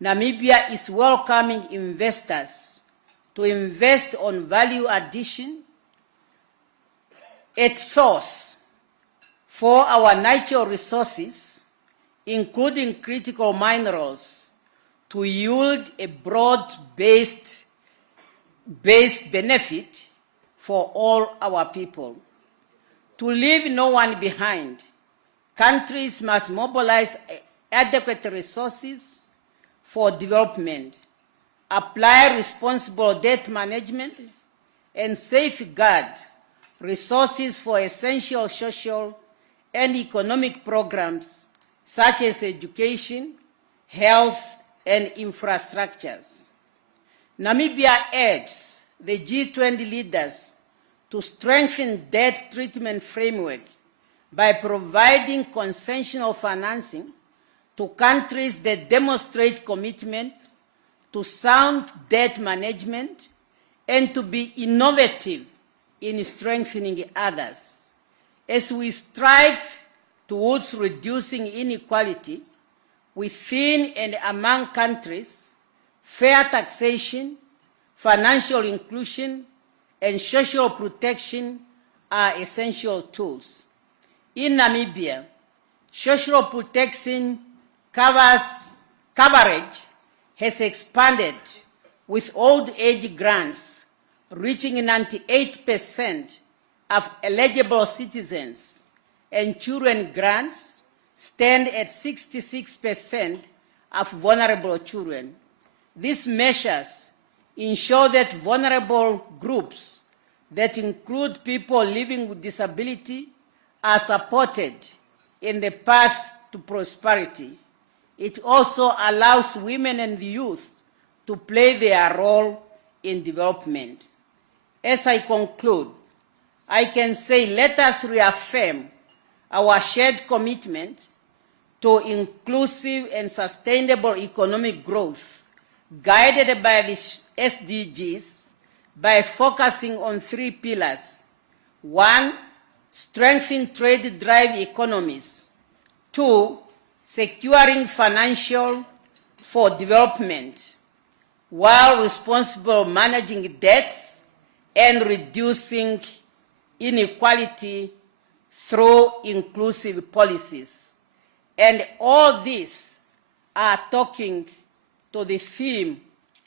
Namibia is welcoming investors to invest on value addition at source for our natural resources, including critical minerals, to yield a broad-based benefit for all our people. To leave no one behind, countries must mobilize adequate resources for development, apply responsible debt management, and safeguard resources for essential social and economic programs such as education, health, and infrastructures. Namibia urges the G20 leaders to strengthen debt treatment framework by providing concessional financing to countries that demonstrate commitment to sound debt management and to be innovative in strengthening others. As we strive towards reducing inequality within and among countries, fair taxation, financial inclusion, and social protection are essential tools. In Namibia, social protection coverage has expanded with old age grants reaching 98% of eligible citizens, and children grants stand at 66% of vulnerable children. These measures ensure that vulnerable groups that include people living with disability are supported in the path to prosperity. It also allows women and youth to play their role in development. As I conclude, I can say let us reaffirm our shared commitment to inclusive and sustainable economic growth guided by the SDGs by focusing on 3 pillars. 1, strengthen trade-drive economies. 2, securing financial for development, while responsible managing debts and reducing inequality through inclusive policies. And all these are talking to the theme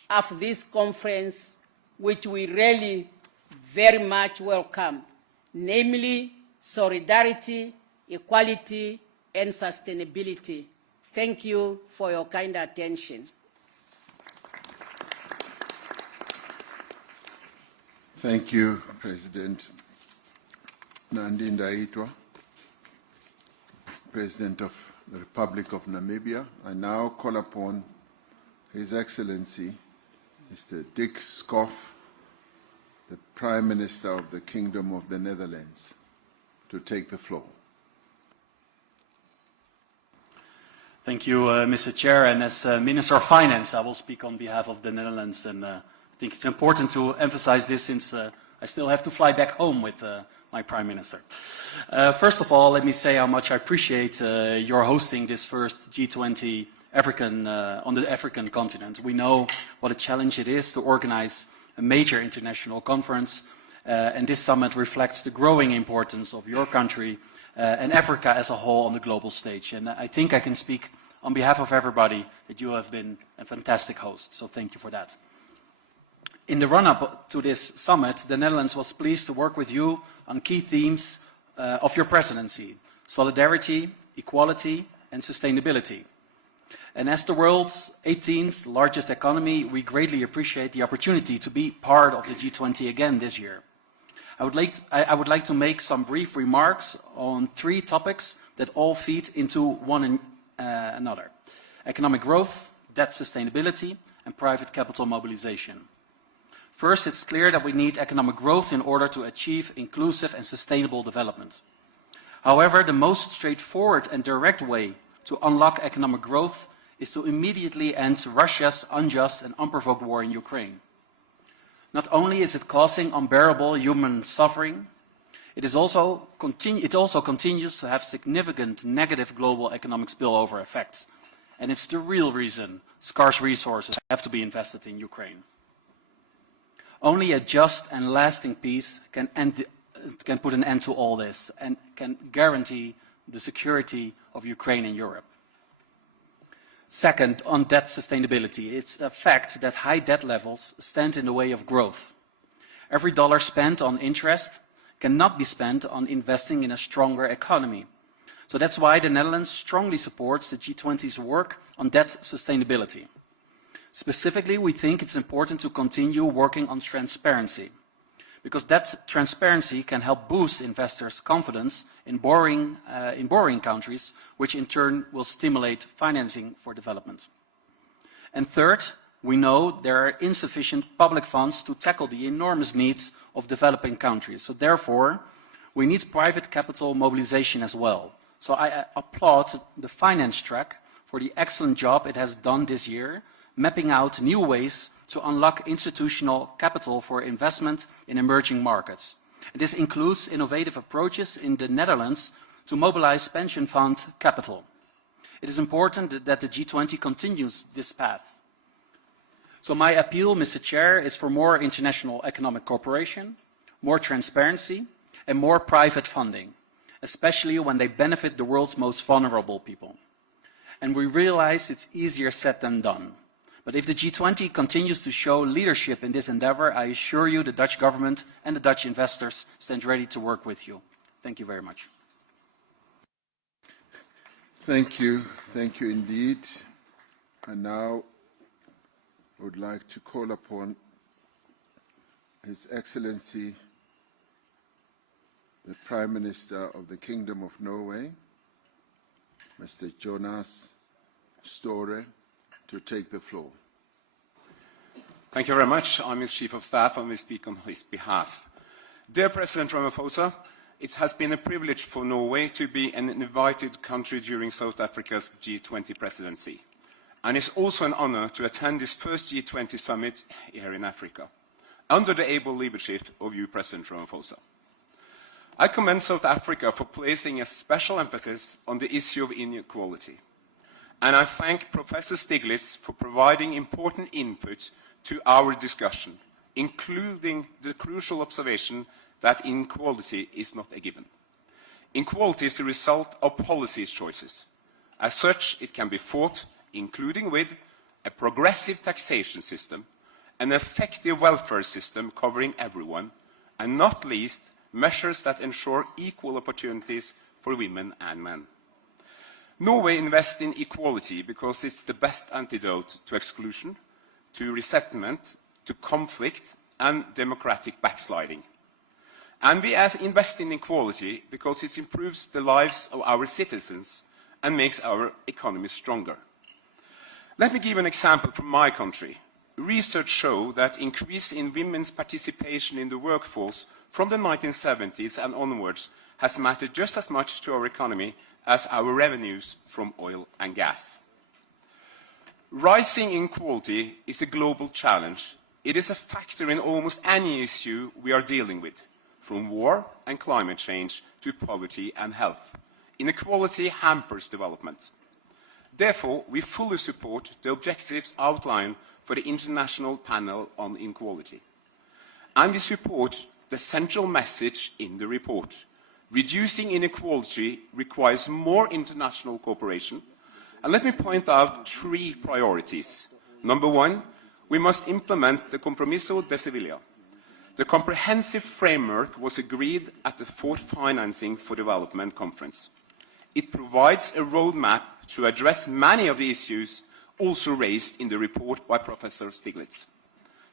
of this conference, which we really very much welcome, namely solidarity, equality, and sustainability. Thank you for your kind attention. Thank you, President Nandi Ndaitwah, President of the Republic of Namibia. I now call upon His Excellency, Mr. Dick Schoof, the Prime Minister of the Kingdom of the Netherlands, to take the floor. Thank you, Mr. Chair. And as Minister of Finance, I will speak on behalf of the Netherlands. And I think it's important to emphasize this since I still have to fly back home with my Prime Minister. First of all, let me say how much I appreciate your hosting this first G20 on the African continent. We know what a challenge it is to organize a major international conference, and this summit reflects the growing importance of your country and Africa as a whole on the global stage. And I think I can speak on behalf of everybody that you have been a fantastic host, so thank you for that. In the run-up to this summit, the Netherlands was pleased to work with you on key themes of your presidency: solidarity, equality, and sustainability. And as the world's 18th largest economy, we greatly appreciate the opportunity to be part of the G20 again this year. I would like to make some brief remarks on 3 topics that all feed into one another: economic growth, debt sustainability, and private capital mobilization. First, it's clear that we need economic growth in order to achieve inclusive and sustainable development. However, the most straightforward and direct way to unlock economic growth is to immediately end Russia's unjust and unprovoked war in Ukraine. Not only is it causing unbearable human suffering, it also continues to have significant negative global economic spillover effects. And it's the real reason scarce resources have to be invested in Ukraine. Only a just and lasting peace can put an end to all this and can guarantee the security of Ukraine and Europe. Second, on debt sustainability, it's a fact that high debt levels stand in the way of growth. Every dollar spent on interest cannot be spent on investing in a stronger economy. So that's why the Netherlands strongly supports the G20's work on debt sustainability. Specifically, we think it's important to continue working on transparency, because that transparency can help boost investors' confidence in borrowing countries, which in turn will stimulate financing for development. And third, we know there are insufficient public funds to tackle the enormous needs of developing countries. So therefore, we need private capital mobilization as well. So I applaud the finance track for the excellent job it has done this year, mapping out new ways to unlock institutional capital for investment in emerging markets. And this includes innovative approaches in the Netherlands to mobilize pension fund capital. It is important that the G20 continues this path. So my appeal, Mr. Chair, is for more international economic cooperation, more transparency, and more private funding, especially when they benefit the world's most vulnerable people. And we realize it's easier said than done. But if the G20 continues to show leadership in this endeavor, I assure you the Dutch government and the Dutch investors stand ready to work with you. Thank you very much. Thank you. Thank you indeed. And now I would like to call upon His Excellency, the Prime Minister of the Kingdom of Norway, Mr. Jonas Støre, to take the floor. Thank you very much. I'm his Chief of Staff and will speak on his behalf. Dear President Ramaphosa, it has been a privilege for Norway to be an invited country during South Africa's G20 presidency. And it's also an honor to attend this first G20 summit here in Africa, under the able leadership of you, President Ramaphosa. I commend South Africa for placing a special emphasis on the issue of inequality. And I thank Professor Stiglitz for providing important input to our discussion, including the crucial observation that inequality is not a given. Inequality is the result of policy choices. As such, it can be fought, including with a progressive taxation system, an effective welfare system covering everyone, and not least, measures that ensure equal opportunities for women and men. Norway invests in equality because it's the best antidote to exclusion, to resettlement, to conflict, and democratic backsliding. And we invest in equality because it improves the lives of our citizens and makes our economy stronger. Let me give an example from my country. Research shows that increase in women's participation in the workforce from the 1970s and onwards has mattered just as much to our economy as our revenues from oil and gas. Rising inequality is a global challenge. It is a factor in almost any issue we are dealing with, from war and climate change to poverty and health. Inequality hampers development. Therefore, we fully support the objectives outlined for the International Panel on Inequality. And we support the central message in the report. Reducing inequality requires more international cooperation. And let me point out 3 priorities. Number 1, we must implement the Compromiso de Sevilla. The comprehensive framework was agreed at the 4th Financing for Development Conference. It provides a roadmap to address many of the issues also raised in the report by Professor Stiglitz.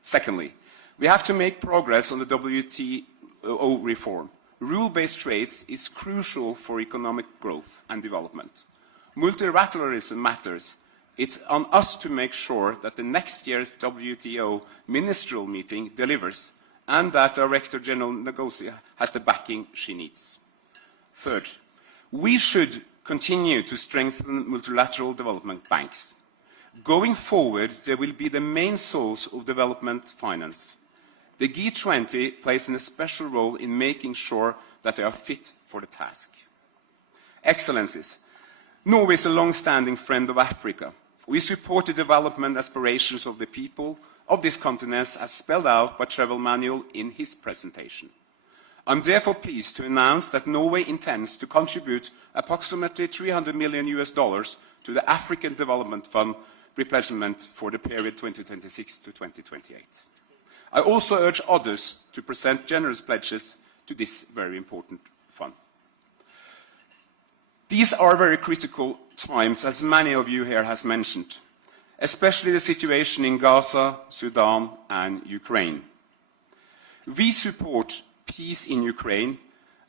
Secondly, we have to make progress on the WTO reform. Rule-based trades is crucial for economic growth and development. Multilateralism matters. It's on us to make sure that the next year's WTO ministerial meeting delivers and that Director General Ngozi has the backing she needs. Third, we should continue to strengthen multilateral development banks. Going forward, they will be the main source of development finance. The G20 plays a special role in making sure that they are fit for the task. Excellencies, Norway is a long-standing friend of Africa. We support the development aspirations of the people of this continent as spelled out by Travel Manual in his presentation. I'm therefore pleased to announce that Norway intends to contribute approximately $300 million to the African Development Fund replenishment for the period 2026 to 2028. I also urge others to present generous pledges to this very important fund. These are very critical times, as many of you here has mentioned, especially the situation in Gaza, Sudan, and Ukraine. We support peace in Ukraine,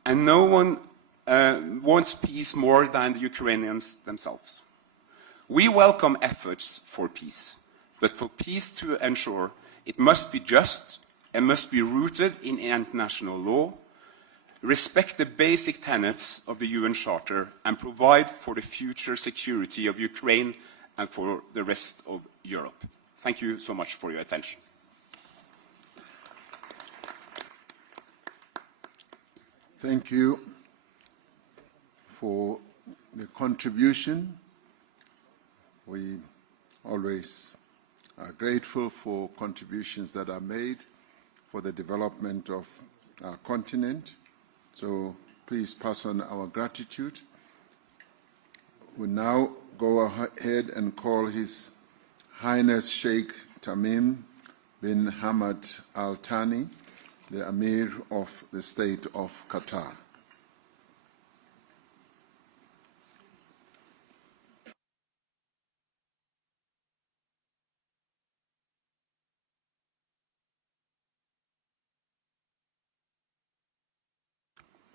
and no one wants peace more than the Ukrainians themselves. We welcome efforts for peace, but for peace to ensure, it must be just and must be rooted in international law, respect the basic tenets of the UN Charter, and provide for the future security of Ukraine and for the rest of Europe. Thank you so much for your attention. Thank you for the contribution. We always are grateful for contributions that are made for the development of our continent. So please pass on our gratitude. We now go ahead and call His Highness Sheikh Tamim bin Hamad Al Thani, the Emir of the State of Qatar.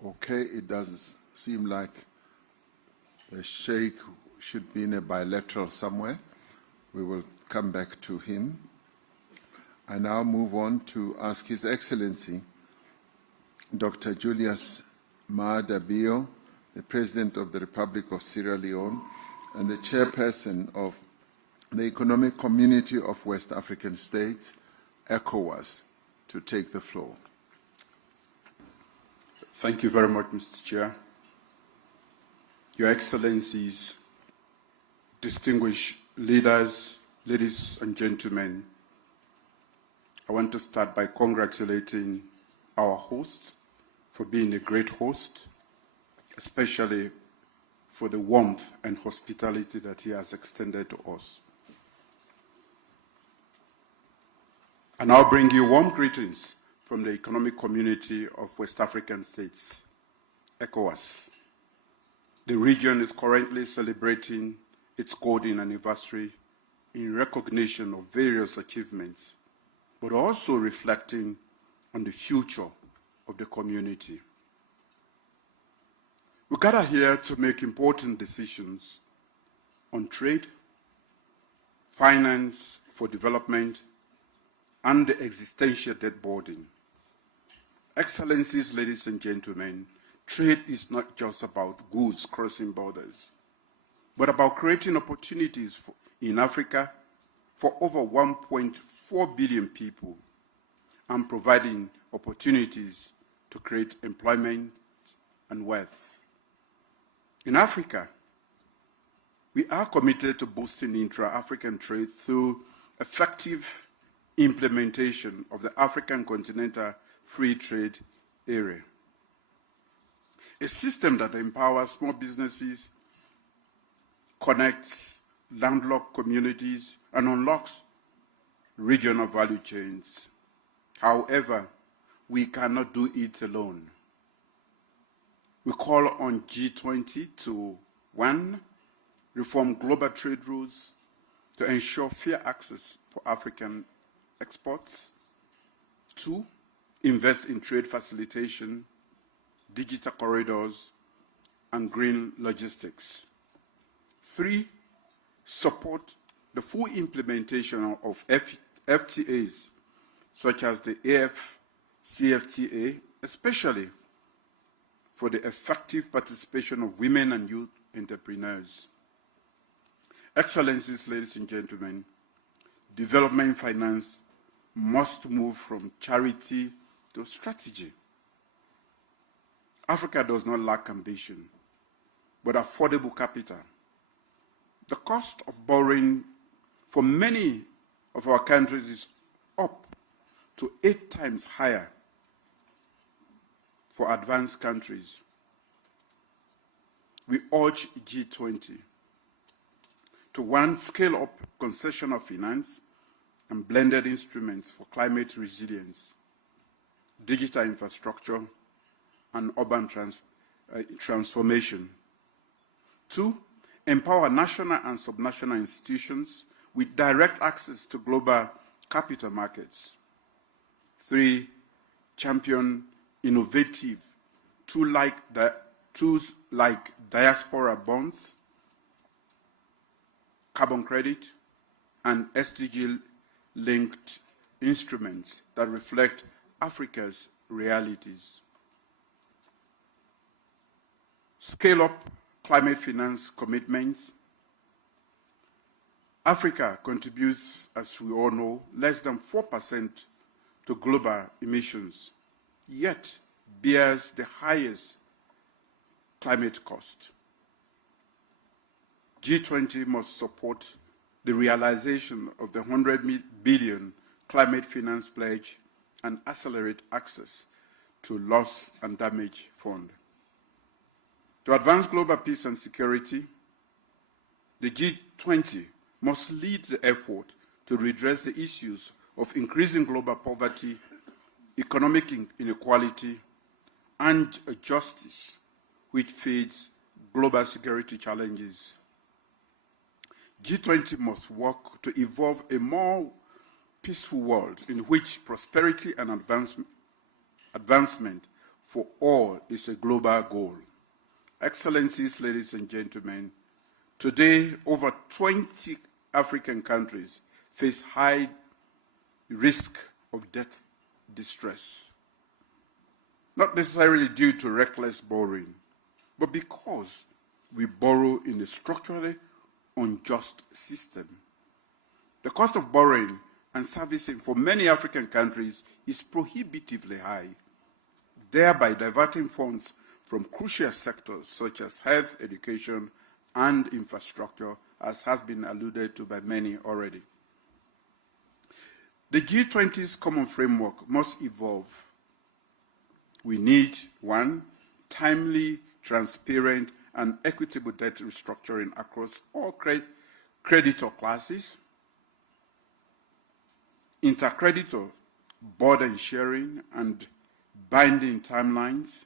Okay, it does seem like the Sheikh should be in a bilateral somewhere. We will come back to him. I now move on to ask His Excellency, Dr. Julius Maada Bio, the President of the Republic of Sierra Leone and the Chairperson of the Economic Community of West African States, ECOWAS, to take the floor. Thank you very much, Mr. Chair. Your Excellencies, distinguished leaders, ladies and gentlemen, I want to start by congratulating our host for being a great host, especially for the warmth and hospitality that he has extended to us. I now bring you warm greetings from the Economic Community of West African States, ECOWAS. The region is currently celebrating its golden anniversary in recognition of various achievements, but also reflecting on the future of the community. We gather here to make important decisions on trade, finance for development, and the existential debt burden. Excellencies, ladies and gentlemen, trade is not just about goods crossing borders, but about creating opportunities in Africa for over 1.4 billion people and providing opportunities to create employment and wealth. In Africa, we are committed to boosting intra-African trade through effective implementation of the African Continental Free Trade Area, a system that empowers small businesses, connects landlocked communities, and unlocks regional value chains. However, we cannot do it alone. We call on G20 to 1. Reform global trade rules to ensure fair access for African exports. 2. Invest in trade facilitation, digital corridors, and green logistics. 3. Support the full implementation of FTAs, such as the AFCFTA, especially for the effective participation of women and youth entrepreneurs. Excellencies, ladies and gentlemen, development finance must move from charity to strategy. Africa does not lack ambition, but affordable capital. The cost of borrowing for many of our countries is up to 8 times higher for advanced countries. We urge G20 to 1. Scale up concessional finance and blended instruments for climate resilience, digital infrastructure, and urban transformation. 2, empower national and subnational institutions with direct access to global capital markets. 3, champion innovative tools like diaspora bonds, carbon credit, and SDG-linked instruments that reflect Africa's realities. Scale up climate finance commitments. Africa contributes, as we all know, less than 4% to global emissions, yet bears the highest climate cost. G20 must support the realization of the 100 billion climate finance pledge and accelerate access to loss and damage fund. To advance global peace and security, the G20 must lead the effort to redress the issues of increasing global poverty, economic inequality, and justice, which feeds global security challenges. G20 must work to evolve a more peaceful world in which prosperity and advancement for all is a global goal. Excellencies, ladies and gentlemen, today over 20 African countries face high risk of debt distress, not necessarily due to reckless borrowing, but because we borrow in a structurally unjust system. The cost of borrowing and servicing for many African countries is prohibitively high, thereby diverting funds from crucial sectors such as health, education, and infrastructure, as has been alluded to by many already. The G20's common framework must evolve. We need, 1, timely, transparent, and equitable debt restructuring across all creditor classes, intercreditor burden sharing and binding timelines,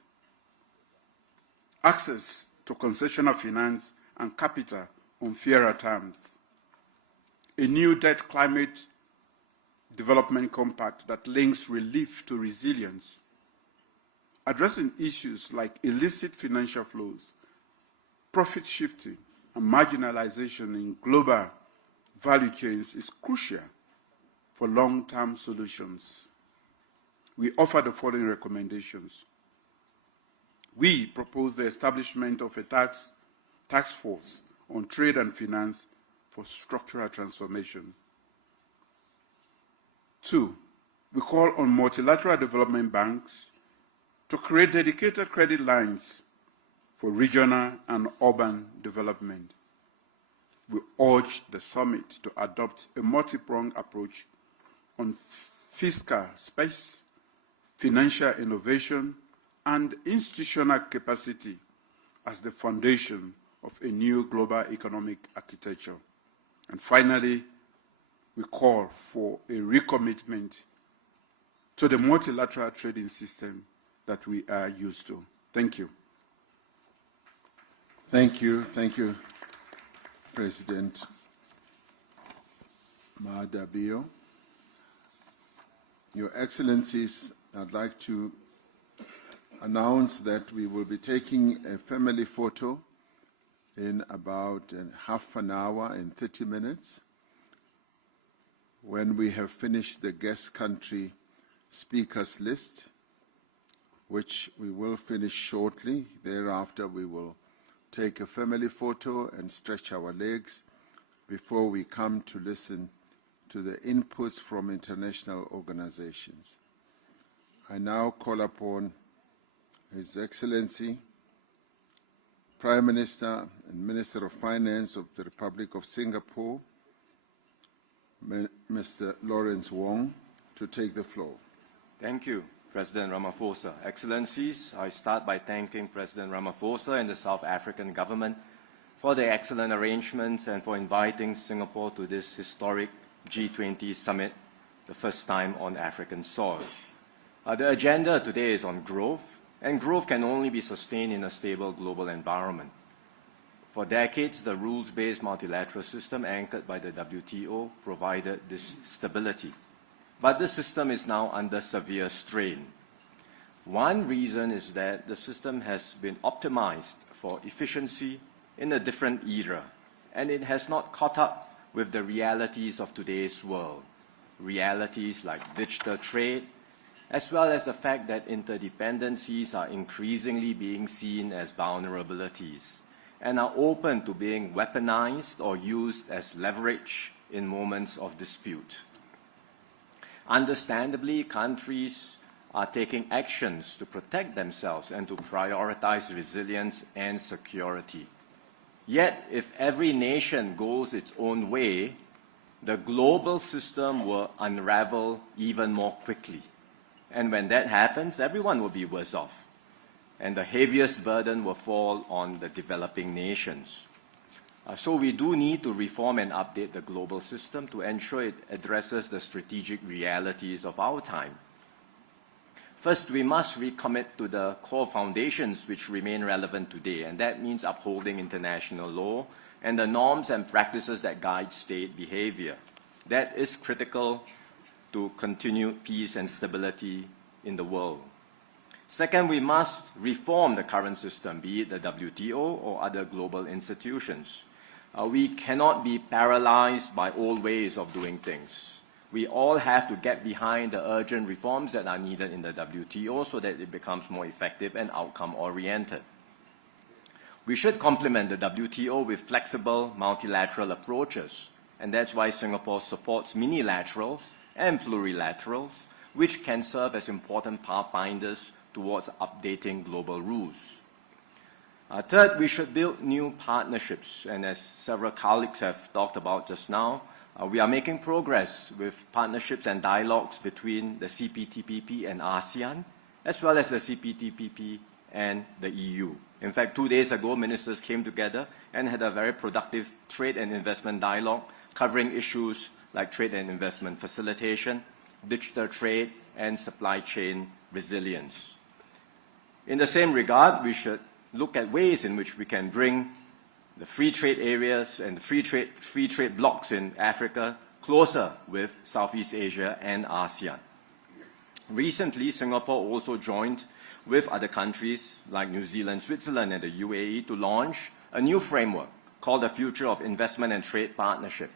access to concessional finance and capital on fairer terms, a new debt climate development compact that links relief to resilience, addressing issues like illicit financial flows, profit shifting, and marginalization in global value chains is crucial for long-term solutions. We offer the following recommendations. We propose the establishment of a task force on trade and finance for structural transformation. 2, we call on multilateral development banks to create dedicated credit lines for regional and urban development. We urge the summit to adopt a multi-pronged approach on fiscal space, financial innovation, and institutional capacity as the foundation of a new global economic architecture. And finally, we call for a recommitment to the multilateral trading system that we are used to. Thank you. Thank you, President Mahadabio. Your Excellencies, I'd like to announce that we will be taking a family photo in about half an hour and 30 minutes. When we have finished the guest country speakers list, which we will finish shortly. Thereafter, we will take a family photo and stretch our legs before we come to listen to the inputs from international organizations. I now call upon His Excellency, Prime Minister and Minister of Finance of the Republic of Singapore, Mr. Lawrence Wong, to take the floor. Thank you, President Ramaphosa. Excellencies, I start by thanking President Ramaphosa and the South African government for the excellent arrangements and for inviting Singapore to this historic G20 summit, the first time on African soil. The agenda today is on growth and growth can only be sustained in a stable global environment. For decades, the rules-based multilateral system anchored by the WTO provided this stability. But the system is now under severe strain. One reason is that the system has been optimized for efficiency in a different era, and it has not caught up with the realities of today's world, realities like digital trade, as well as the fact that interdependencies are increasingly being seen as vulnerabilities and are open to being weaponized or used as leverage in moments of dispute. Understandably, countries are taking actions to protect themselves and to prioritize resilience and security. Yet, if every nation goes its own way, the global system will unravel even more quickly. And when that happens, everyone will be worse off. And the heaviest burden will fall on the developing nations. So we do need to reform and update the global system to ensure it addresses the strategic realities of our time. First, we must recommit to the core foundations which remain relevant today, and that means upholding international law and the norms and practices that guide state behavior. That is critical to continued peace and stability in the world. Second, we must reform the current system, be it the WTO or other global institutions. We cannot be paralyzed by old ways of doing things. We all have to get behind the urgent reforms that are needed in the WTO so that it becomes more effective and outcome-oriented. We should complement the WTO with flexible multilateral approaches, and that's why Singapore supports minilaterals and plurilaterals, which can serve as important pathfinders towards updating global rules. Third, we should build new partnerships, and as several colleagues have talked about just now, we are making progress with partnerships and dialogues between the CPTPP and ASEAN, as well as the CPTPP and the EU. In fact, 2 days ago, ministers came together and had a very productive trade and investment dialogue covering issues like trade and investment facilitation, digital trade, and supply chain resilience. In the same regard, we should look at ways in which we can bring the free trade areas and free trade blocs in Africa closer with Southeast Asia and ASEAN. Recently, Singapore also joined with other countries like New Zealand, Switzerland, and the UAE to launch a new framework called the Future of Investment and Trade Partnership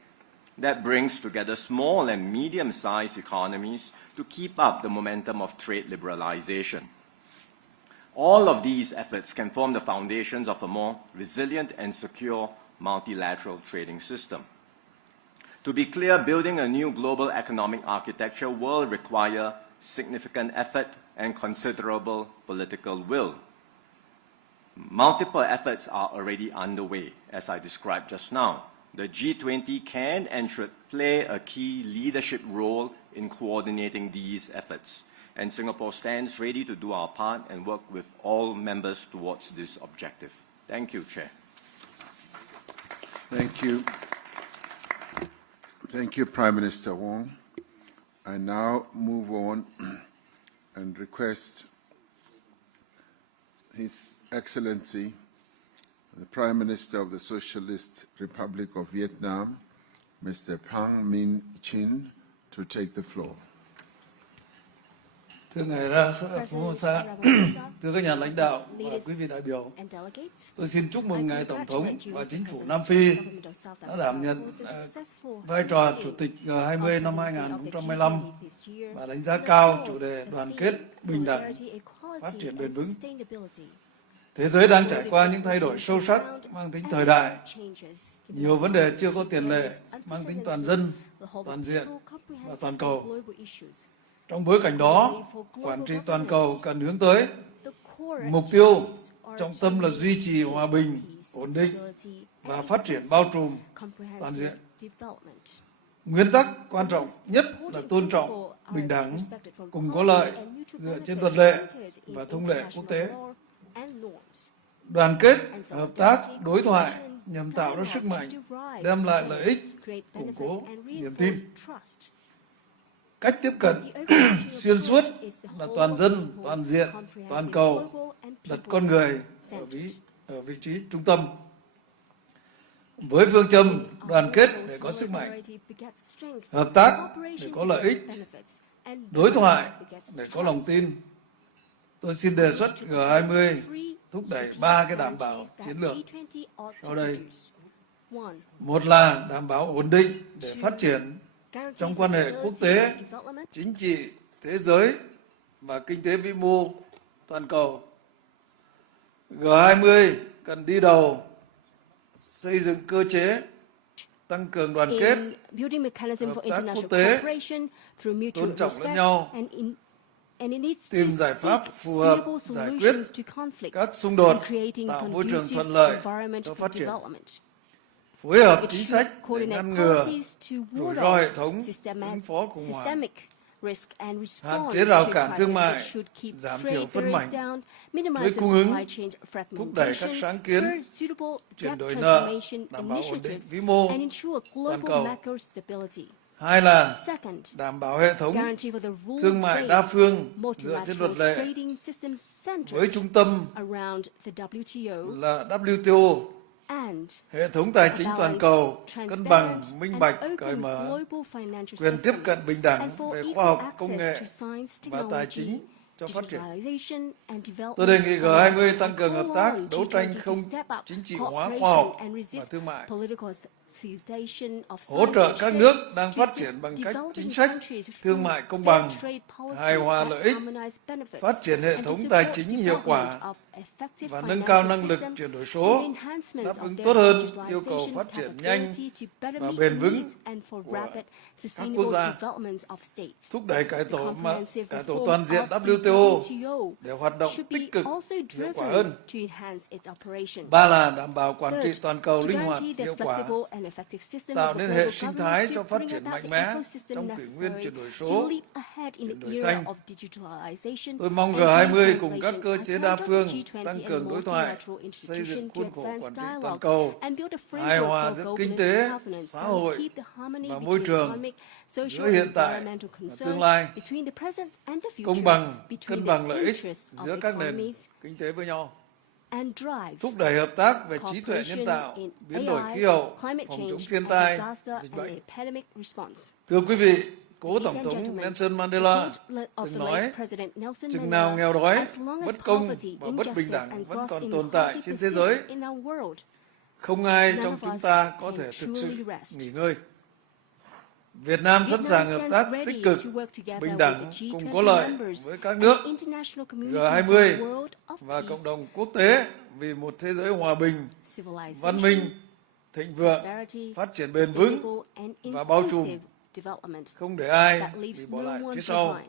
that brings together small and medium-sized economies to keep up the momentum of trade liberalization. All of these efforts can form the foundations of a more resilient and secure multilateral trading system. To be clear, building a new global economic architecture will require significant effort and considerable political will. Multiple efforts are already underway, as I described just now. The G20 can and should play a key leadership role in coordinating these efforts. And Singapore stands ready to do our part and work with all members towards this objective. Thank you, Chair. Thank you. Thank you, Prime Minister Wong. I now move on and request His Excellency, the Prime Minister of the Socialist Republic of Vietnam, Mr. Pham Minh Chinh, to take the floor. Thưa ngài Ramaphosa, thưa các nhà lãnh đạo và quý vị đại biểu, tôi xin chúc mừng ngài Tổng thống và chính phủ Nam Phi đã đảm nhận vai trò Chủ tịch G20 năm 2015 và đánh giá cao chủ đề đoàn kết, bình đẳng, phát triển bền vững. Thế giới đang trải qua những thay đổi sâu sắc mang tính thời đại, nhiều vấn đề chưa có tiền lệ mang tính toàn dân, toàn diện và toàn cầu. Trong bối cảnh đó, quản trị toàn cầu cần hướng tới mục tiêu trọng tâm là duy trì hòa bình, ổn định và phát triển bao trùm toàn diện. Nguyên tắc quan trọng nhất là tôn trọng, bình đẳng, cùng có lợi dựa trên luật lệ và thông lệ quốc tế. Đoàn kết, hợp tác, đối thoại nhằm tạo ra sức mạnh, đem lại lợi ích, củng cố niềm tin. cách tiếp cận xuyên suốt là toàn dân, toàn diện, toàn cầu, đặt con người ở vị trí trung tâm. Với phương châm đoàn kết để có sức mạnh, hợp tác để có lợi ích, đối thoại để có lòng tin, tôi xin đề xuất G20 thúc đẩy 3 cái đảm bảo chiến lược sau đây. Một là đảm bảo ổn định để phát triển trong quan hệ quốc tế, chính trị, thế giới và kinh tế vĩ mô toàn cầu. G20 cần đi đầu xây dựng cơ chế tăng cường đoàn kết, hợp tác quốc tế, tôn trọng lẫn nhau, tìm giải pháp phù hợp giải quyết các xung đột, tạo môi trường thuận lợi cho phát triển, phối hợp chính sách để ngăn ngừa rủi ro hệ thống, ứng phó khủng hoảng, hạn chế rào cản thương mại, giảm thiểu phân mảnh, chuỗi cung ứng, thúc đẩy các sáng kiến, chuyển đổi nợ, đảm bảo ổn định vĩ mô toàn cầu. Hai là đảm bảo hệ thống thương mại đa phương dựa trên luật lệ với trung tâm là WTO, hệ thống tài chính toàn cầu cân bằng, minh bạch, cởi mở, quyền tiếp cận bình đẳng về khoa học, công nghệ và tài chính cho phát triển. Tôi đề nghị G20 tăng cường hợp tác, đấu tranh không chính trị hóa khoa học và thương mại, hỗ trợ các nước đang phát triển bằng cách chính sách thương mại công bằng, hài hòa lợi ích, phát triển hệ thống tài chính hiệu quả và nâng cao năng lực chuyển đổi số, đáp ứng tốt hơn yêu cầu phát triển nhanh và bền vững của các quốc gia, thúc đẩy cải tổ toàn diện WTO để hoạt động tích cực, hiệu quả hơn. Ba là đảm bảo quản trị toàn cầu linh hoạt, hiệu quả, tạo nên hệ sinh thái cho phát triển mạnh mẽ trong kỷ nguyên chuyển đổi số, chuyển đổi xanh. Tôi mong G20 cùng các cơ chế đa phương tăng cường đối thoại, xây dựng khuôn khổ quản trị toàn cầu, hài hòa giữa kinh tế, xã hội và môi trường, giữa hiện tại và tương lai, công bằng, cân bằng lợi ích giữa các nền kinh tế với nhau, thúc đẩy hợp tác về trí tuệ nhân tạo, biến đổi khí hậu, phòng chống thiên tai, dịch bệnh. Thưa quý vị, cố Tổng thống Nelson Mandela từng nói, chừng nào nghèo đói, bất công và bất bình đẳng vẫn còn tồn tại trên thế giới, không ai trong chúng ta có thể thực sự nghỉ ngơi. Việt Nam sẵn sàng hợp tác tích cực, bình đẳng, cùng có lợi với các nước G20 và cộng đồng quốc tế vì một thế giới hòa bình, văn minh, thịnh vượng, phát triển bền vững và bao trùm, không để ai bị bỏ lại phía sau,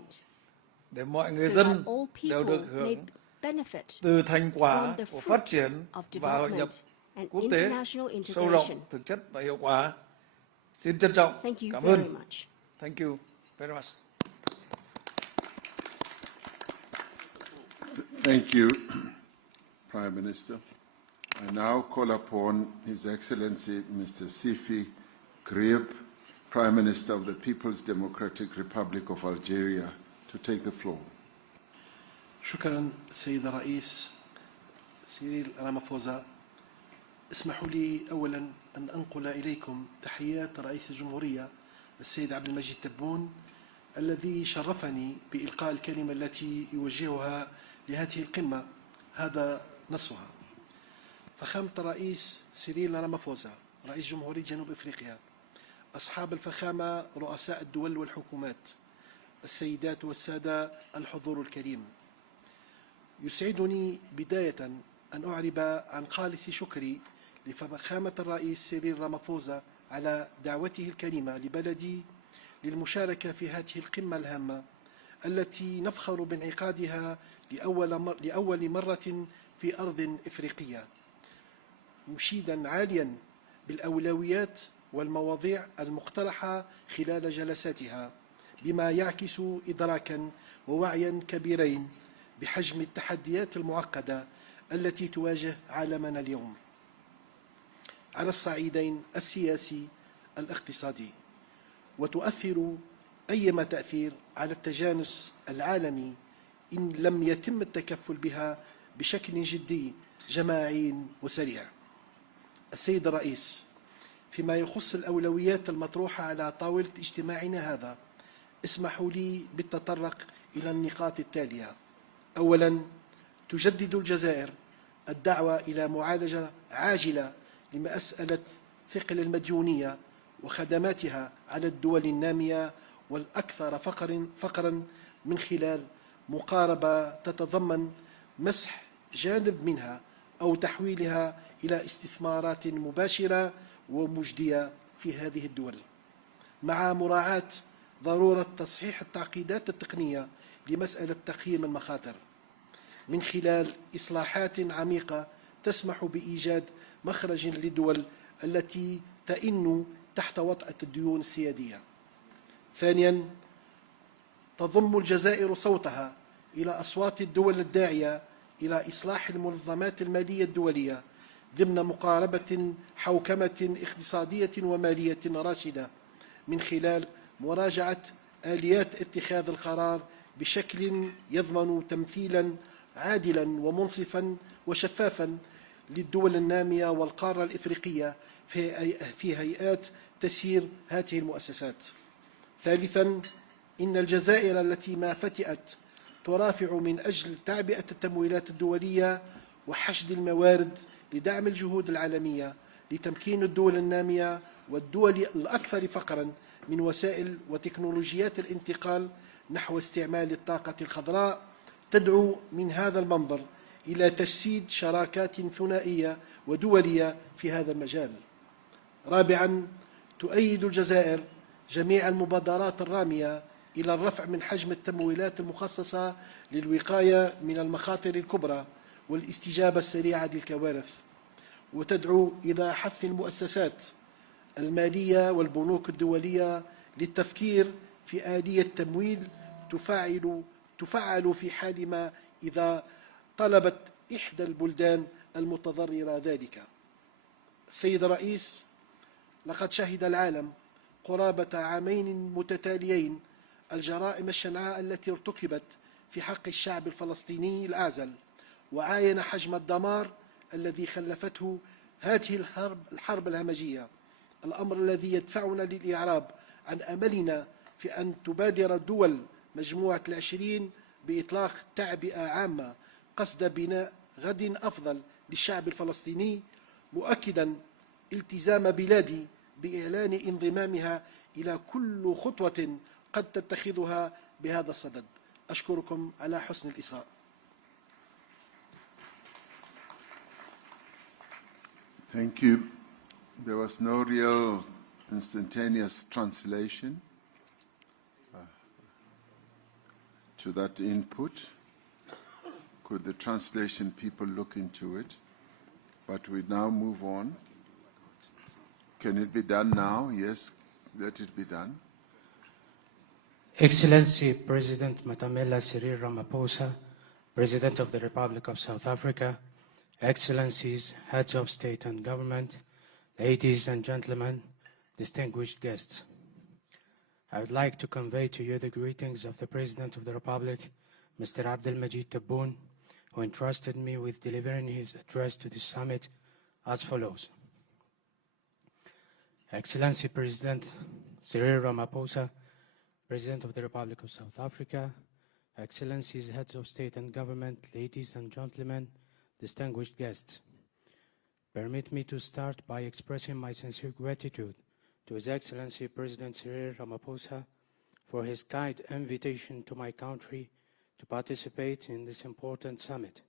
để mọi người dân đều được hưởng từ thành quả của phát triển và hội nhập quốc tế sâu rộng, thực chất và hiệu quả. Xin trân trọng cảm ơn. Thank you very much. Thank you, Prime Minister. I now call upon His Excellency Mr. Sifi Kyiv, Prime Minister of the People's Democratic Republic of Algeria, to take the floor. شكرا سيد الرئيس سيريل رامافوزا. اسمحوا لي أولا أن أنقل إليكم تحيات رئيس الجمهورية السيد عبد المجيد تبون الذي شرفني بإلقاء الكلمة التي يوجهها لهذه القمة. هذا نصها. فخامة الرئيس سيريل رامافوزا رئيس جمهورية جنوب أفريقيا، أصحاب الفخامة رؤساء الدول والحكومات، السيدات والسادة الحضور الكريم، يسعدني بداية أن أعرب عن خالص شكري لفخامة الرئيس سيريل رامافوزا على دعوته الكريمة لبلدي للمشاركة في هذه القمة الهامة التي نفخر بانعقادها لأول مرة في أرض إفريقية، مشيدا عاليا بالأولويات والمواضيع المقترحة خلال جلساتها، بما يعكس إدراكا ووعيا كبيرين بحجم التحديات المعقدة التي تواجه عالمنا اليوم على الصعيدين السياسي الاقتصادي. وتؤثر أيما تأثير على التجانس العالمي إن لم يتم التكفل بها بشكل جدي جماعي وسريع. السيد الرئيس، فيما يخص الأولويات المطروحة على طاولة اجتماعنا هذا، اسمحوا لي بالتطرق إلى النقاط التالية. أولا، تجدد الجزائر الدعوة إلى معالجة عاجلة لمسألة ثقل المديونية وخدماتها على الدول النامية والأكثر فقرا من خلال مقاربة تتضمن مسح جانب منها أو تحويلها إلى استثمارات مباشرة ومجدية في هذه الدول، مع مراعاة ضرورة تصحيح التعقيدات التقنية لمسألة تقييم المخاطر من خلال إصلاحات عميقة تسمح بإيجاد مخرج للدول التي تئن تحت وطأة الديون السيادية. ثانيا، تضم الجزائر صوتها إلى أصوات الدول الداعية إلى إصلاح المنظمات المالية الدولية ضمن مقاربة حوكمة اقتصادية ومالية راشدة من خلال مراجعة آليات اتخاذ القرار بشكل يضمن تمثيلا عادلا ومنصفا وشفافا للدول النامية والقارة الإفريقية في هيئات تسيير هذه المؤسسات. ثالثا، إن الجزائر التي ما فتئت ترافع من أجل تعبئة التمويلات الدولية وحشد الموارد لدعم الجهود العالمية لتمكين الدول النامية والدول الأكثر فقرا من وسائل وتكنولوجيات الانتقال نحو استعمال الطاقة الخضراء، تدعو من هذا المنبر إلى تجسيد شراكات ثنائية ودولية في هذا المجال. رابعا، تؤيد الجزائر جميع المبادرات الرامية إلى الرفع من حجم التمويلات المخصصة للوقاية من المخاطر الكبرى والاستجابة السريعة للكوارث، وتدعو إلى حث المؤسسات المالية والبنوك الدولية للتفكير في آلية تمويل تفعل في حال ما إذا طلبت إحدى البلدان المتضررة ذلك. السيد الرئيس، لقد شهد العالم قرابة عامين متتاليين الجرائم الشنعاء التي ارتكبت في حق الشعب الفلسطيني الأعزل، وعاين حجم الدمار الذي خلفته هذه الحرب الهمجية، الأمر الذي يدفعنا للإعراب عن أملنا في أن تبادر دول مجموعة ال20 بإطلاق تعبئة عامة قصد بناء غد أفضل للشعب الفلسطيني، مؤكدا التزام بلادي بإعلان انضمامها إلى كل خطوة قد تتخذها بهذا الصدد. أشكركم على حسن الإصغاء. Thank you. There was no real instantaneous translation to that input. Could the translation people look into it? But we now move on. Can it be done now? Yes, let it be done. Excellency President Matamela Cyril Ramaphosa, President of the Republic of South Africa, Excellencies, Heads of State and Government, ladies and gentlemen, distinguished guests. I would like to convey to you the greetings of the President of the Republic, Mr. Abdelmajid Tebboune, who entrusted me with delivering his address to this summit as follows. Excellency President Cyril Ramaphosa, President of the Republic of South Africa, Excellencies, Heads of State and Government, ladies and gentlemen, distinguished guests. Permit me to start by expressing my sincere gratitude to His Excellency President Cyril Ramaphosa for his kind invitation to my country to participate in this important summit,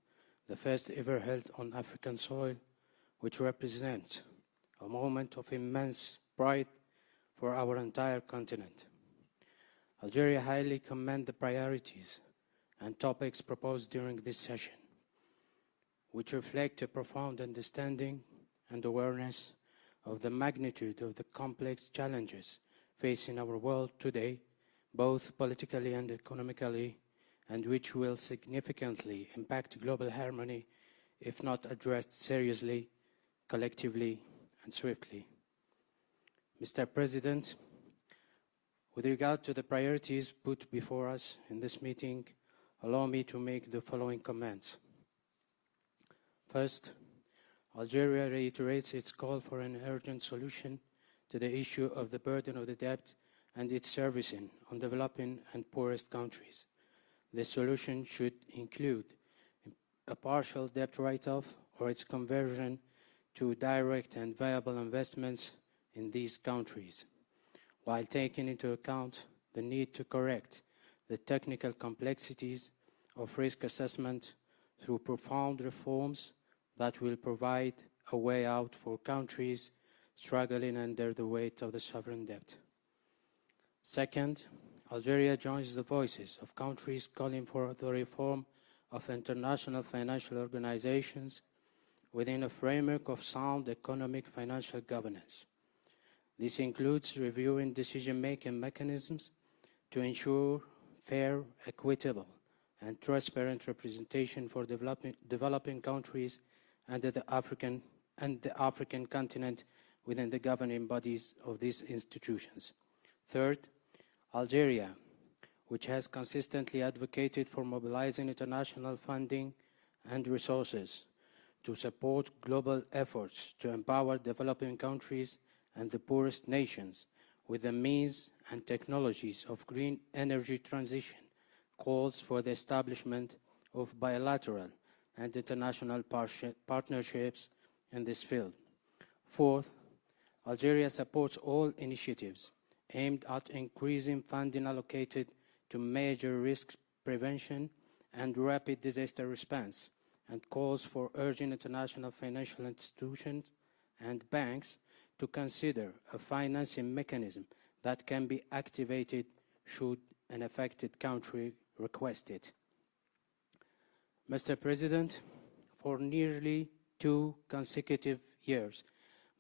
the first ever held on African soil, which represents a moment of immense pride for our entire continent. Algeria highly commends the priorities and topics proposed during this session, which reflect a profound understanding and awareness of the magnitude of the complex challenges facing our world today, both politically and economically, and which will significantly impact global harmony if not addressed seriously, collectively, and swiftly. Mr. President, With regard to the priorities put before us in this meeting, allow me to make the following comments. First, Algeria reiterates its call for an urgent solution to the issue of the burden of the debt and its servicing on developing and poorest countries. The solution should include a partial debt write-off or its conversion to direct and viable investments in these countries, while taking into account the need to correct the technical complexities of risk assessment through profound reforms that will provide a way out for countries struggling under the weight of the sovereign debt. Second, Algeria joins the voices of countries calling for the reform of international financial organizations within a framework of sound economic financial governance. This includes reviewing decision-making mechanisms to ensure fair, equitable, and transparent representation for developing countries and the African continent within the governing bodies of these institutions. Third, Algeria, which has consistently advocated for mobilizing international funding and resources to support global efforts to empower developing countries and the poorest nations with the means and technologies of green energy transition, calls for the establishment of bilateral and international partnerships in this field. Fourth, Algeria supports all initiatives aimed at increasing funding allocated to major risk prevention and rapid disaster response, and calls for urging international financial institutions and banks to consider a financing mechanism that can be activated should an affected country request it. Mr. President, for nearly 2 consecutive years,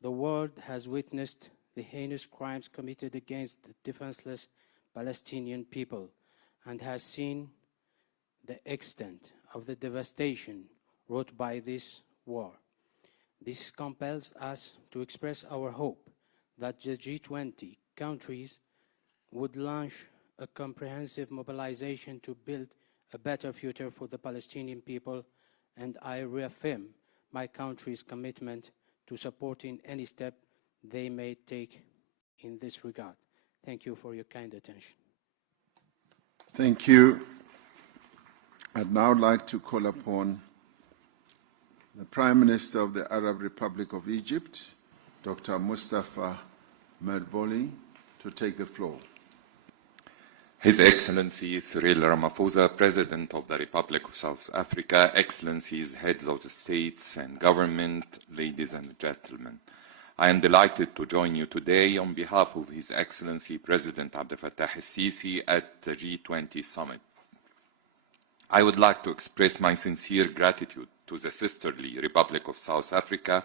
the world has witnessed the heinous crimes committed against the defenseless Palestinian people and has seen the extent of the devastation wrought by this war. This compels us to express our hope that the G20 countries would launch a comprehensive mobilization to build a better future for the Palestinian people, and I reaffirm my country's commitment to supporting any step they may take in this regard. Thank you for your kind attention. Thank you. I'd now like to call upon the Prime Minister of the Arab Republic of Egypt, Dr. Mustafa Medboli, to take the floor. His Excellency Cyril Ramaphosa, President of the Republic of South Africa, Excellencies, Heads of the States and Government, ladies and gentlemen. I am delighted to join you today on behalf of His Excellency President Abdel Fattah el-Sisi at the G20 Summit. I would like to express my sincere gratitude to the sisterly Republic of South Africa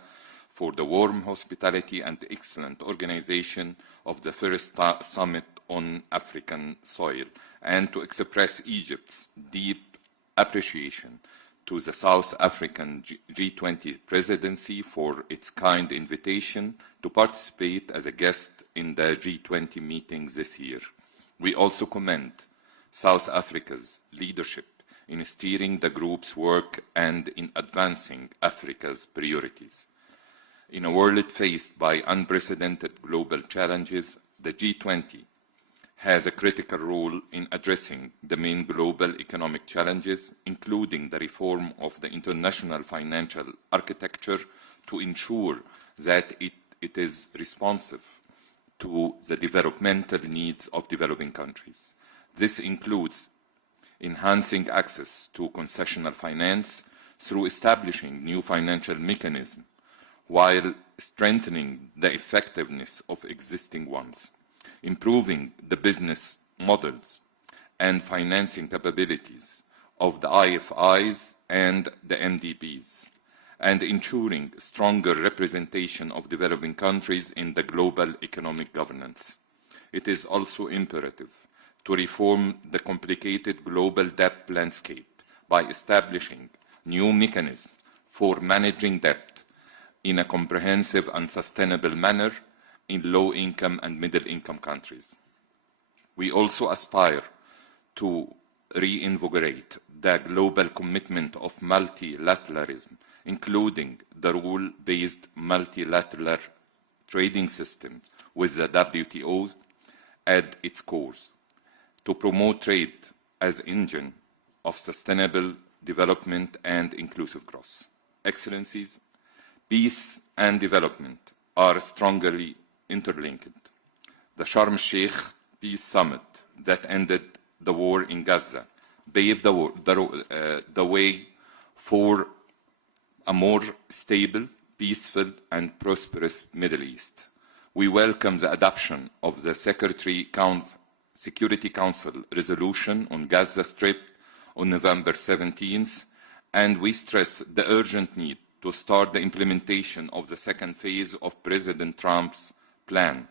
for the warm hospitality and excellent organization of the first summit on African soil, and to express Egypt's deep appreciation to the South African G20 presidency for its kind invitation to participate as a guest in the G20 meetings this year. We also commend South Africa's leadership in steering the group's work and in advancing Africa's priorities. In a world faced by unprecedented global challenges, the G20 has a critical role in addressing the main global economic challenges, including the reform of the international financial architecture to ensure that it is responsive to the developmental needs of developing countries. This includes enhancing access to concessional finance through establishing new financial mechanisms, while strengthening the effectiveness of existing ones, improving the business models and financing capabilities of the IFIs and the MDBs, and ensuring stronger representation of developing countries in the global economic governance. It is also imperative to reform the complicated global debt landscape by establishing new mechanisms for managing debt in a comprehensive and sustainable manner in low-income and middle-income countries. We also aspire to reinvigorate the global commitment of multilateralism, including the rule-based multilateral trading system with the WTO at its core, to promote trade as engine of sustainable development and inclusive growth. Excellencies, peace and development are strongly interlinked. The Sharm el-Sheikh Peace Summit that ended the war in Gaza paved the way for a more stable, peaceful and prosperous Middle East. We welcome the adoption of the Security Council resolution on Gaza Strip on November 17th, and we stress the urgent need to start the implementation of the second phase of President Trump's plan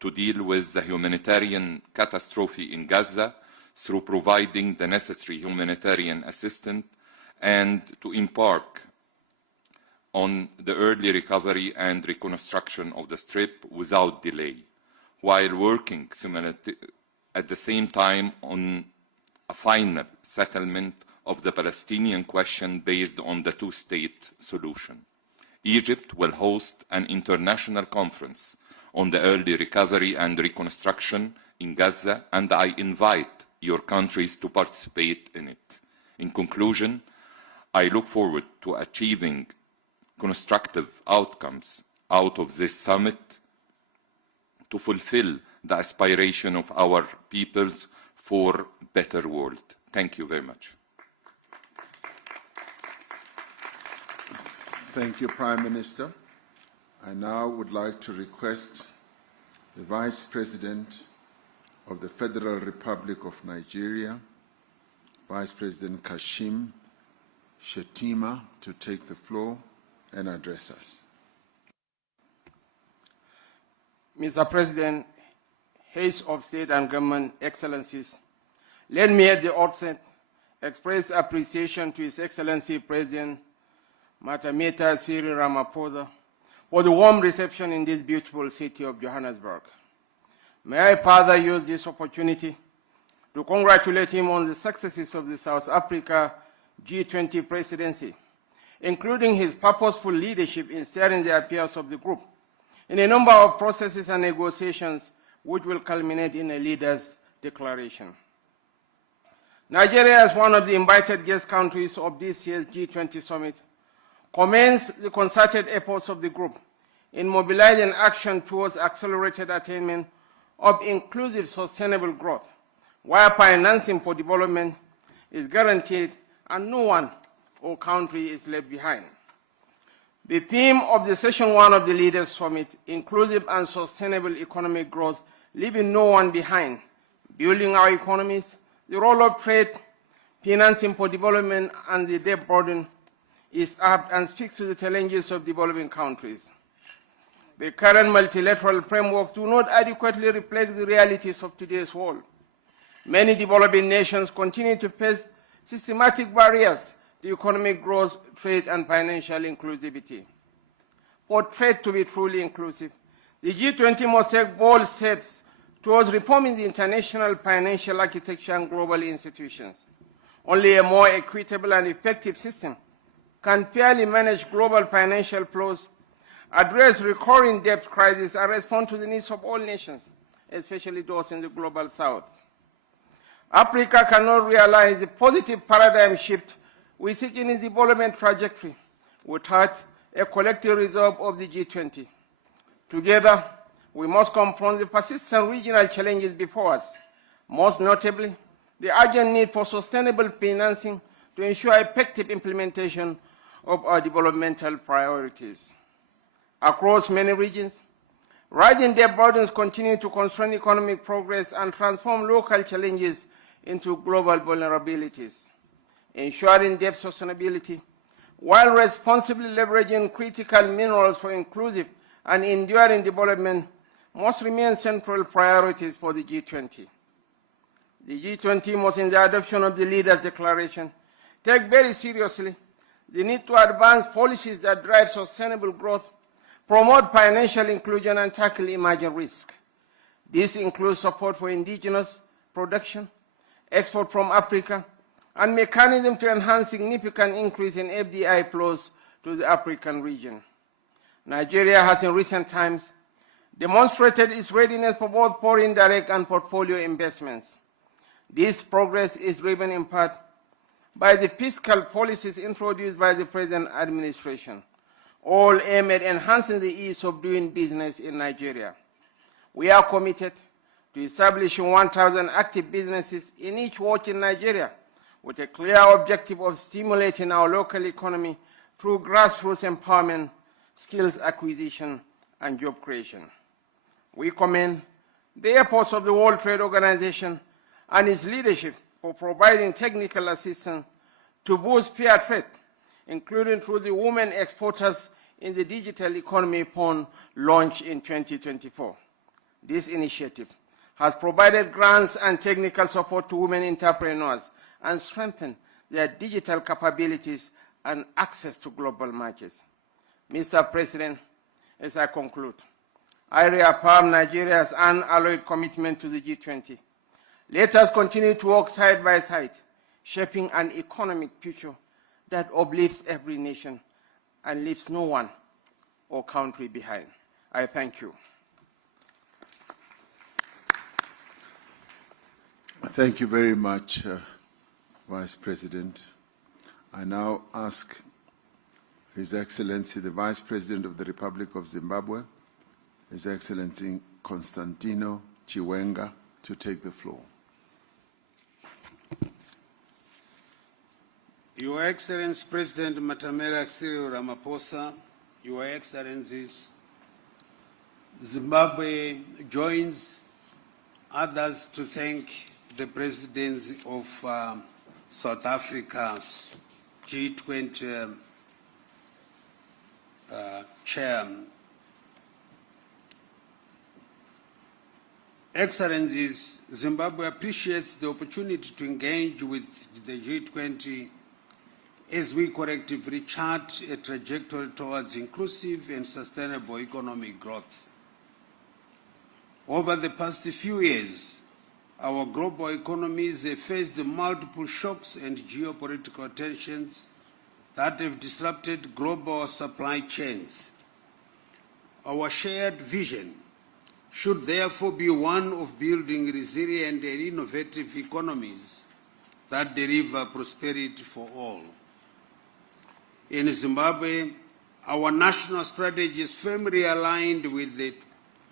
to deal with the humanitarian catastrophe in Gaza through providing the necessary humanitarian assistance and to embark on the early recovery and reconstruction of the Strip without delay, while working at the same time on a final settlement of the Palestinian question based on the two-state solution. Egypt will host an international conference on the early recovery and reconstruction in Gaza, and I invite your countries to participate in it. In conclusion, I look forward to achieving constructive outcomes out of this summit to fulfill the aspiration of our peoples for a better world. Thank you very much. Thank you, Prime Minister. I now would like to request the Vice President of the Federal Republic of Nigeria, Vice President Kashim Shettima, to take the floor and address us. Mr. President, Heads of State and Government, Excellencies, let me at the outset express appreciation to His Excellency President Matameta Cyril Ramaphosa for the warm reception in this beautiful city of Johannesburg. May I further use this opportunity to congratulate him on the successes of the South Africa G20 presidency, including his purposeful leadership in steering the affairs of the group in a number of processes and negotiations which will culminate in a leader's declaration. Nigeria, as one of the invited guest countries of this year's G20 summit, commends the concerted efforts of the group in mobilizing action towards accelerated attainment of inclusive sustainable growth, where financing for development is guaranteed and no one or country is left behind. The theme of the Session 1 of the Leaders' Summit, Inclusive and Sustainable Economic Growth, leaving no one behind, building our economies, the role of trade, financing for development, and the debt burden, is apt and speaks to the challenges of developing countries. The current multilateral framework do not adequately reflect the realities of today's world. Many developing nations continue to face systematic barriers to economic growth, trade, and financial inclusivity. For trade to be truly inclusive, the G20 must take bold steps towards reforming the international financial architecture and global institutions. Only a more equitable and effective system can fairly manage global financial flows, address recurring debt crises, and respond to the needs of all nations, especially those in the global south. Africa cannot realize the positive paradigm shift we seek in its development trajectory without a collective resolve of the G20. Together, we must confront the persistent regional challenges before us, most notably the urgent need for sustainable financing to ensure effective implementation of our developmental priorities. Across many regions, rising debt burdens continue to constrain economic progress and transform local challenges into global vulnerabilities. Ensuring debt sustainability while responsibly leveraging critical minerals for inclusive and enduring development must remain central priorities for the G20. The G20 must, in the adoption of the Leaders' Declaration, take very seriously the need to advance policies that drive sustainable growth, promote financial inclusion, and tackle emerging risk. This includes support for indigenous production, export from Africa, and mechanism to enhance significant increase in FDI flows to the African region. Nigeria has in recent times demonstrated its readiness for both foreign direct and portfolio investments. This progress is driven in part by the fiscal policies introduced by the present administration, all aimed at enhancing the ease of doing business in Nigeria. We are committed to establishing 1,000 active businesses in each ward in Nigeria, with a clear objective of stimulating our local economy through grassroots empowerment, skills acquisition, and job creation. We commend the efforts of the World Trade Organization and its leadership for providing technical assistance to boost fair trade, including through the Women Exporters in the Digital Economy Fund launched in 2024. This initiative has provided grants and technical support to women entrepreneurs and strengthened their digital capabilities and access to global markets. Mr. President, as I conclude, I reaffirm Nigeria's unalloyed commitment to the G20. Let us continue to work side by side, shaping an economic future that uplifts every nation and leaves no one or country behind. I thank you. Thank you very much, Vice President. I now ask His Excellency, the Vice President of the Republic of Zimbabwe, His Excellency Constantino Chiwenga, to take the floor. Your Excellency President Matamela Cyril Ramaphosa, Your Excellencies, Zimbabwe joins others to thank the Presidents of South Africa's G20 Chair. Excellencies, Zimbabwe appreciates the opportunity to engage with the G20 as we collectively chart a trajectory towards inclusive and sustainable economic growth. Over the past few years, our global economies have faced multiple shocks and geopolitical tensions that have disrupted global supply chains. Our shared vision should therefore be one of building resilient and innovative economies that deliver prosperity for all. In Zimbabwe, our national strategy is firmly aligned with the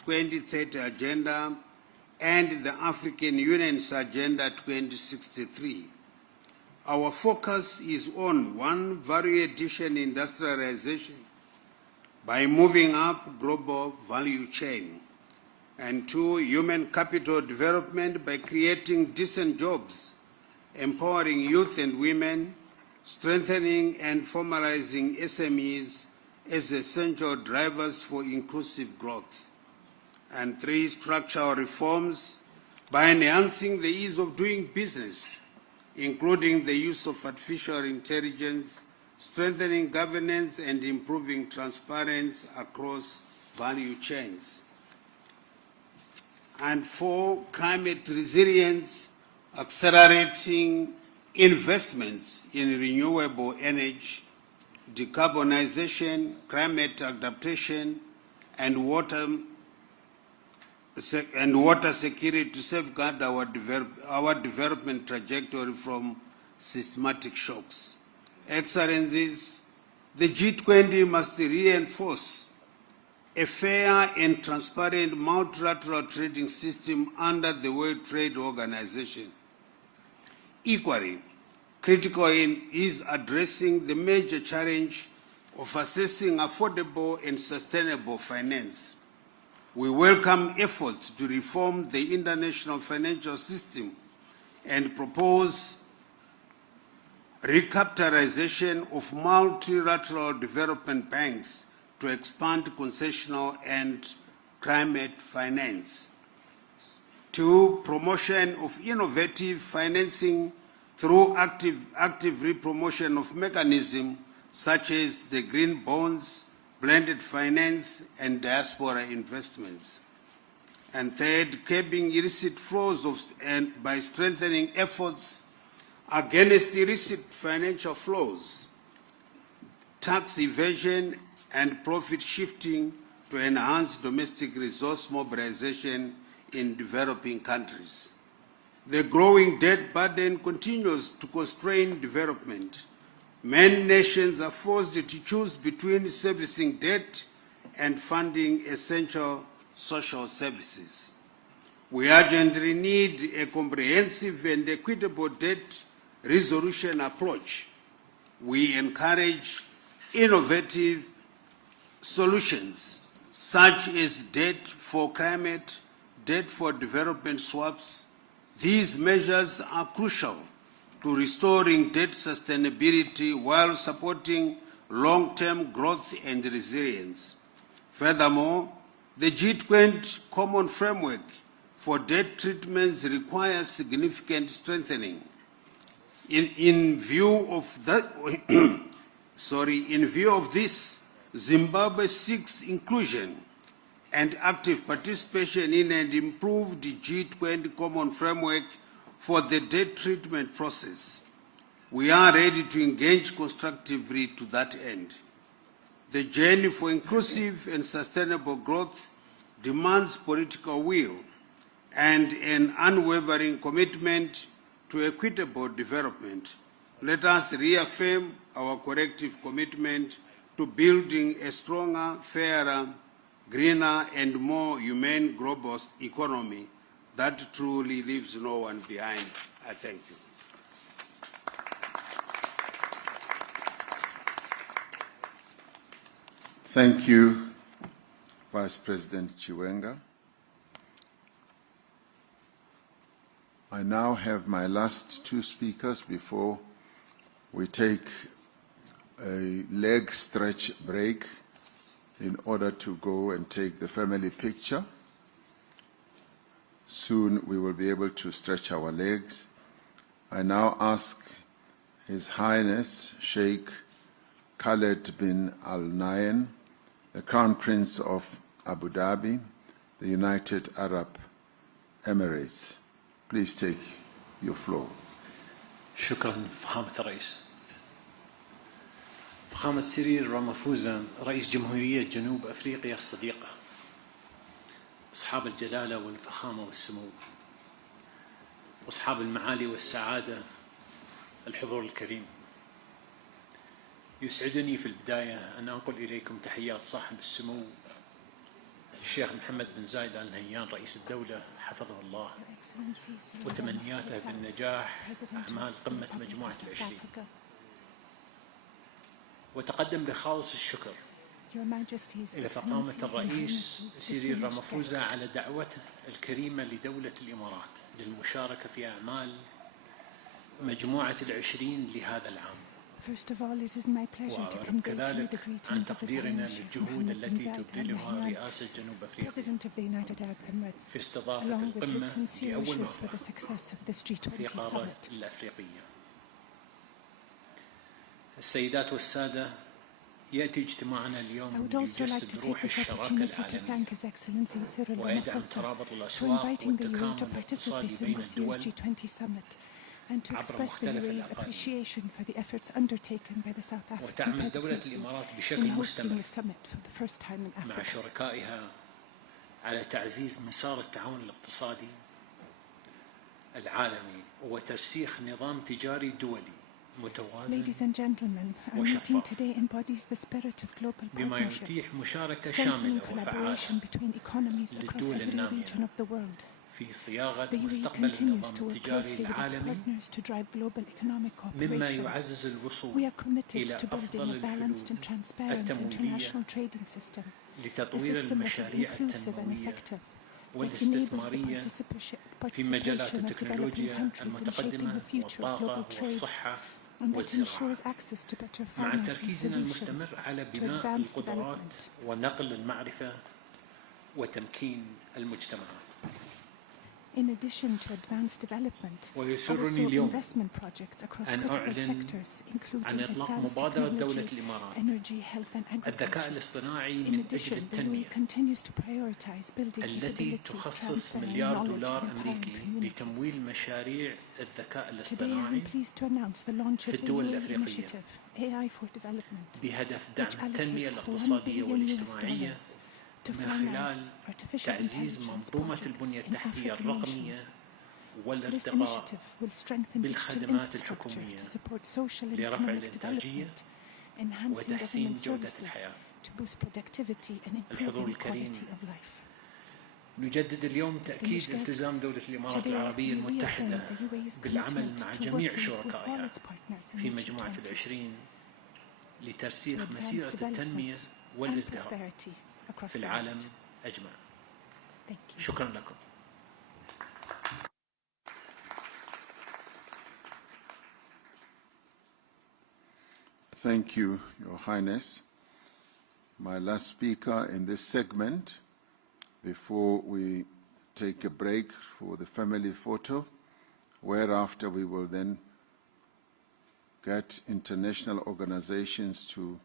2030 Agenda and the African Union's Agenda 2063. Our focus is on 1, value addition industrialization by moving up global value chain, and 2, human capital development by creating decent jobs, empowering youth and women, strengthening and formalizing SMEs as essential drivers for inclusive growth, and 3, structural reforms by enhancing the ease of doing business, including the use of artificial intelligence, strengthening governance and improving transparency across value chains. And 4, climate resilience, accelerating investments in renewable energy, decarbonization, climate adaptation, and water security to safeguard our development trajectory from systematic shocks. Excellencies, the G20 must reinforce a fair and transparent multilateral trading system under the World Trade Organization. Equally critical is addressing the major challenge of assessing affordable and sustainable finance. We welcome efforts to reform the international financial system and propose recapitalization of multilateral development banks to expand concessional and climate finance. 2, promotion of innovative financing through active re-promotion of mechanisms such as the green bonds, blended finance, and diaspora investments. And third, curbing illicit flows and by strengthening efforts against illicit financial flows, tax evasion, and profit shifting to enhance domestic resource mobilization in developing countries. The growing debt burden continues to constrain development. Many nations are forced to choose between servicing debt and funding essential social services. We urgently need a comprehensive and equitable debt resolution approach. We encourage innovative solutions such as debt for climate, debt for development swaps. These measures are crucial to restoring debt sustainability while supporting long-term growth and resilience. Furthermore, the G20 Common Framework for Debt Treatments requires significant strengthening. In view of this, Zimbabwe seeks inclusion and active participation in an improved G20 Common Framework for the debt treatment process. We are ready to engage constructively to that end. The journey for inclusive and sustainable growth demands political will and an unwavering commitment to equitable development. Let us reaffirm our collective commitment to building a stronger, fairer, greener, and more humane global economy that truly leaves no one behind. I thank you. Thank you, Vice President Chiwenga. I now have my last two speakers before we take a leg stretch break in order to go and take the family picture. Soon we will be able to stretch our legs. I now ask His Highness Sheikh Khaled bin Al Nahyan, the Crown Prince of Abu Dhabi, the United Arab Emirates. Please take your floor. شكرا فخامة الرئيس. فخامة سيريل رامافوزا رئيس جمهورية جنوب أفريقيا الصديقة، أصحاب الجلالة والفخامة والسمو، أصحاب المعالي والسعادة، الحضور الكريم، يسعدني في البداية أن أنقل إليكم تحيات صاحب السمو الشيخ محمد بن زايد آل نهيان رئيس الدولة حفظه الله، وتمنياته بالنجاح أعمال قمة مجموعة العشرين. وتقدم بخالص الشكر إلى فخامة الرئيس سيريل رامافوزا على دعوته الكريمة لدولة الإمارات للمشاركة في أعمال مجموعة العشرين لهذا العام. وكذلك عن تقديرنا للجهود التي تبذلها رئاسة جنوب أفريقيا في استضافة القمة لأول مرة في قارة الأفريقية. السيدات والسادة، يأتي اجتماعنا اليوم ليجسد روح الشراكة العالمية ويدعم ترابط الأسواق والتكامل الاقتصادي بين الدول and to express the UAE's appreciation for the efforts undertaken by the South African presidency in hosting the summit for the first time in Africa. مع شركائها على تعزيز مسار التعاون الاقتصادي العالمي وترسيخ نظام تجاري دولي متوازن وشفاف بما يتيح مشاركة شاملة وفعالة للدول النامية في صياغة مستقبل النظام التجاري العالمي مما يعزز الوصول إلى أفضل الحلول التمويلية لتطوير المشاريع التنموية والاستثمارية في مجالات التكنولوجيا المتقدمة والطاقة والصحة والزراعة، مع تركيزنا المستمر على بناء القدرات ونقل المعرفة وتمكين المجتمعات. In addition to advanced development, ويسرني also اليوم investment projects across أن critical أعلن sectors, including عن إطلاق advanced مبادرة دولة technology, الإمارات energy, health and الذكاء agriculture. الاصطناعي In من أجل addition, the التنمية UAE continues to prioritize building التي capabilities, تخصص transferring مليار knowledge دولار and empowering أمريكي communities. لتمويل مشاريع الذكاء Today, الاصطناعي I'm pleased to announce the launch في of the الدول UAE الأفريقية initiative, AI for Development, بهدف which دعم التنمية allocates $1 الاقتصادية billion والاجتماعية to من خلال finance artificial تعزيز intelligence منظومة projects البنية in التحتية African الرقمية nations. This والارتقاء initiative will strengthen digital بالخدمات infrastructure الحكومية to support social and لرفع economic الإنتاجية development, enhancing وتحسين government جودة services الحياة. to boost productivity and الحضور improving الكريم، quality of life. نجدد اليوم تأكيد التزام دولة الإمارات العربية المتحدة بالعمل مع جميع شركائها في مجموعة العشرين لترسيخ مسيرة التنمية والازدهار في العالم أجمع. شكرا لكم. Thank you, Your Highness. My last speaker in this segment, before we take a break for the family photo, whereafter we will then get international organizations to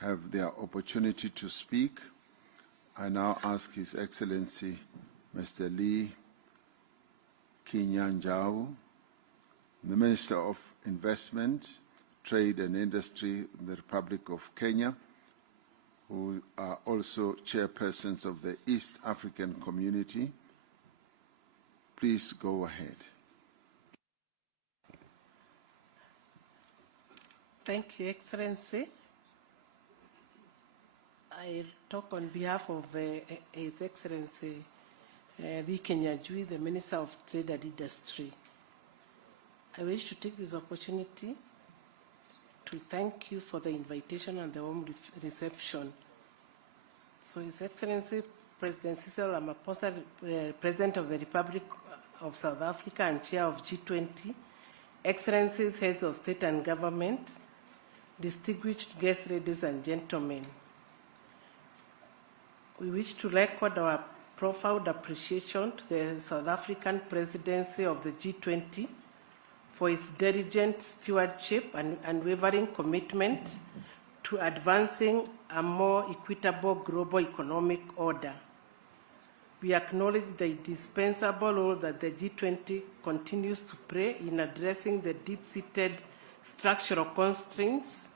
have their opportunity to speak. I now ask His Excellency Mr. Lee Kinyanjao, the Minister of Investment, Trade and Industry in the Republic of Kenya, who are also chairpersons of the East African Community. Please go ahead. Thank you, Excellency. I talk on behalf of His Excellency Lee Kenyajui, the Minister of Trade and Industry. I wish to take this opportunity to thank you for the invitation and the warm reception. So His Excellency President Cyril Ramaphosa, President of the Republic of South Africa and Chair of G20, Excellencies, Heads of State and Government, distinguished guests, ladies and gentlemen, we wish to record our profound appreciation to the South African presidency of the G20 for its diligent stewardship and unwavering commitment to advancing a more equitable global economic order. We acknowledge the indispensable role that the G20 continues to play in addressing the deep-seated structural constraints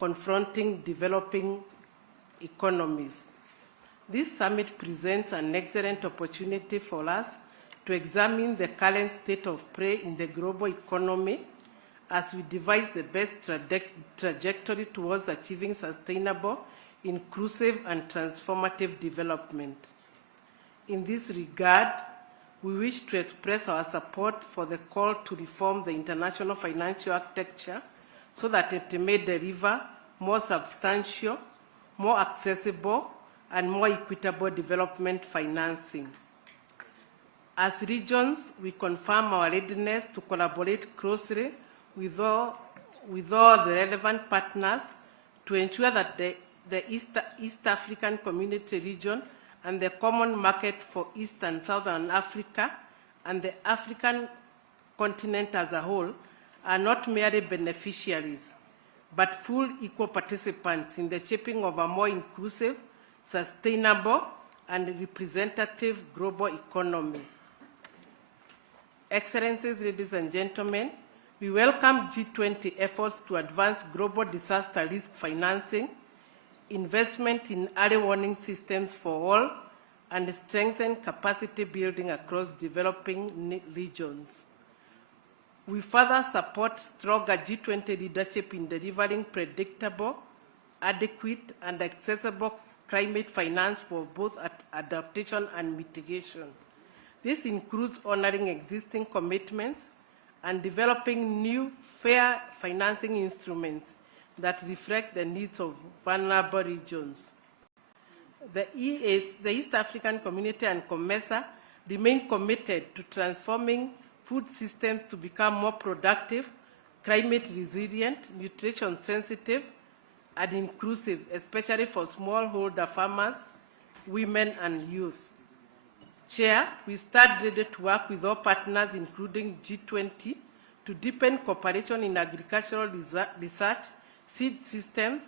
confronting developing economies. This summit presents an excellent opportunity for us to examine the current state of play in the global economy as we devise the best trajectory towards achieving sustainable, inclusive, and transformative development. In this regard, we wish to express our support for the call to reform the international financial architecture so that it may deliver more substantial, more accessible, and more equitable development financing. As regions, we confirm our readiness to collaborate closely with all the relevant partners to ensure that the East African Community region and the common market for East and Southern Africa and the African continent as a whole are not merely beneficiaries, but full equal participants in the shaping of a more inclusive, sustainable, and representative global economy. Excellencies, ladies and gentlemen, we welcome G20 efforts to advance global disaster risk financing, investment in early warning systems for all, and strengthen capacity building across developing regions. We further support stronger G20 leadership in delivering predictable, adequate, and accessible climate finance for both adaptation and mitigation. This includes honoring existing commitments and developing new fair financing instruments that reflect the needs of vulnerable regions. The East African Community and COMESA remain committed to transforming food systems to become more productive, climate resilient, nutrition sensitive, and inclusive, especially for smallholder farmers, women, and youth. Chair, we stand ready to work with all partners, including G20, to deepen cooperation in agricultural research, seed systems,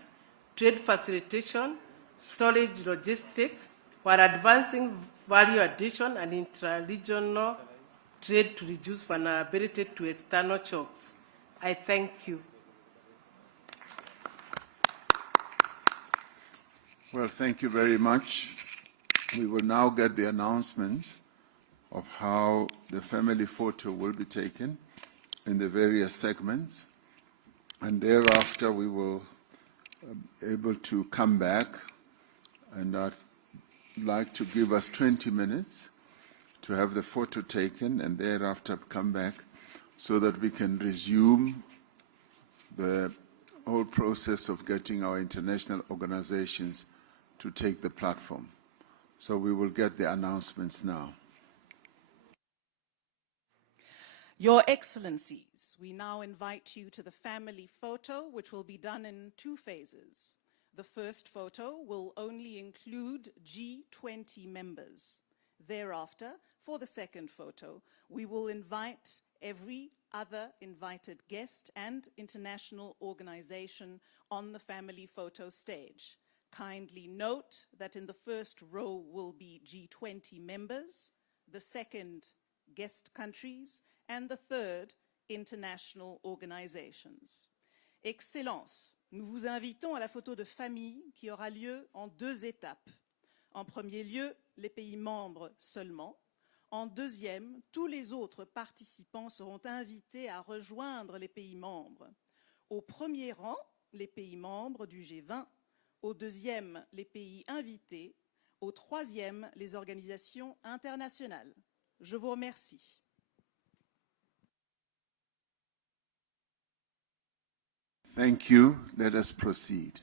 trade facilitation, storage logistics, while advancing value addition and intra-regional trade to reduce vulnerability to external shocks. I thank you. Well, thank you very much. We will now get the announcements of how the family photo will be taken in the various segments, and thereafter we will be able to come back, and I'd like to give us 20 minutes to have the photo taken and thereafter come back so that we can resume the whole process of getting our international organizations to take the platform. So we will get the announcements now. Your Excellencies, we now invite you to the family photo, which will be done in 2 phases. The first photo will only include G20 members. Thereafter, for the second photo, we will invite every other invited guest and international organization on the family photo stage. Kindly note that in the first row will be G20 members, the second guest countries, and the third international organizations. Excellences, nous vous invitons à la photo de famille qui aura lieu en 2 étapes. En premier lieu, les pays membres seulement. En deuxième, tous les autres participants seront invités à rejoindre les pays membres. Au premier rang, les pays membres du G20. Au deuxième, les pays invités. Au troisième, les organisations internationales. Je vous remercie. Thank you. Let us proceed.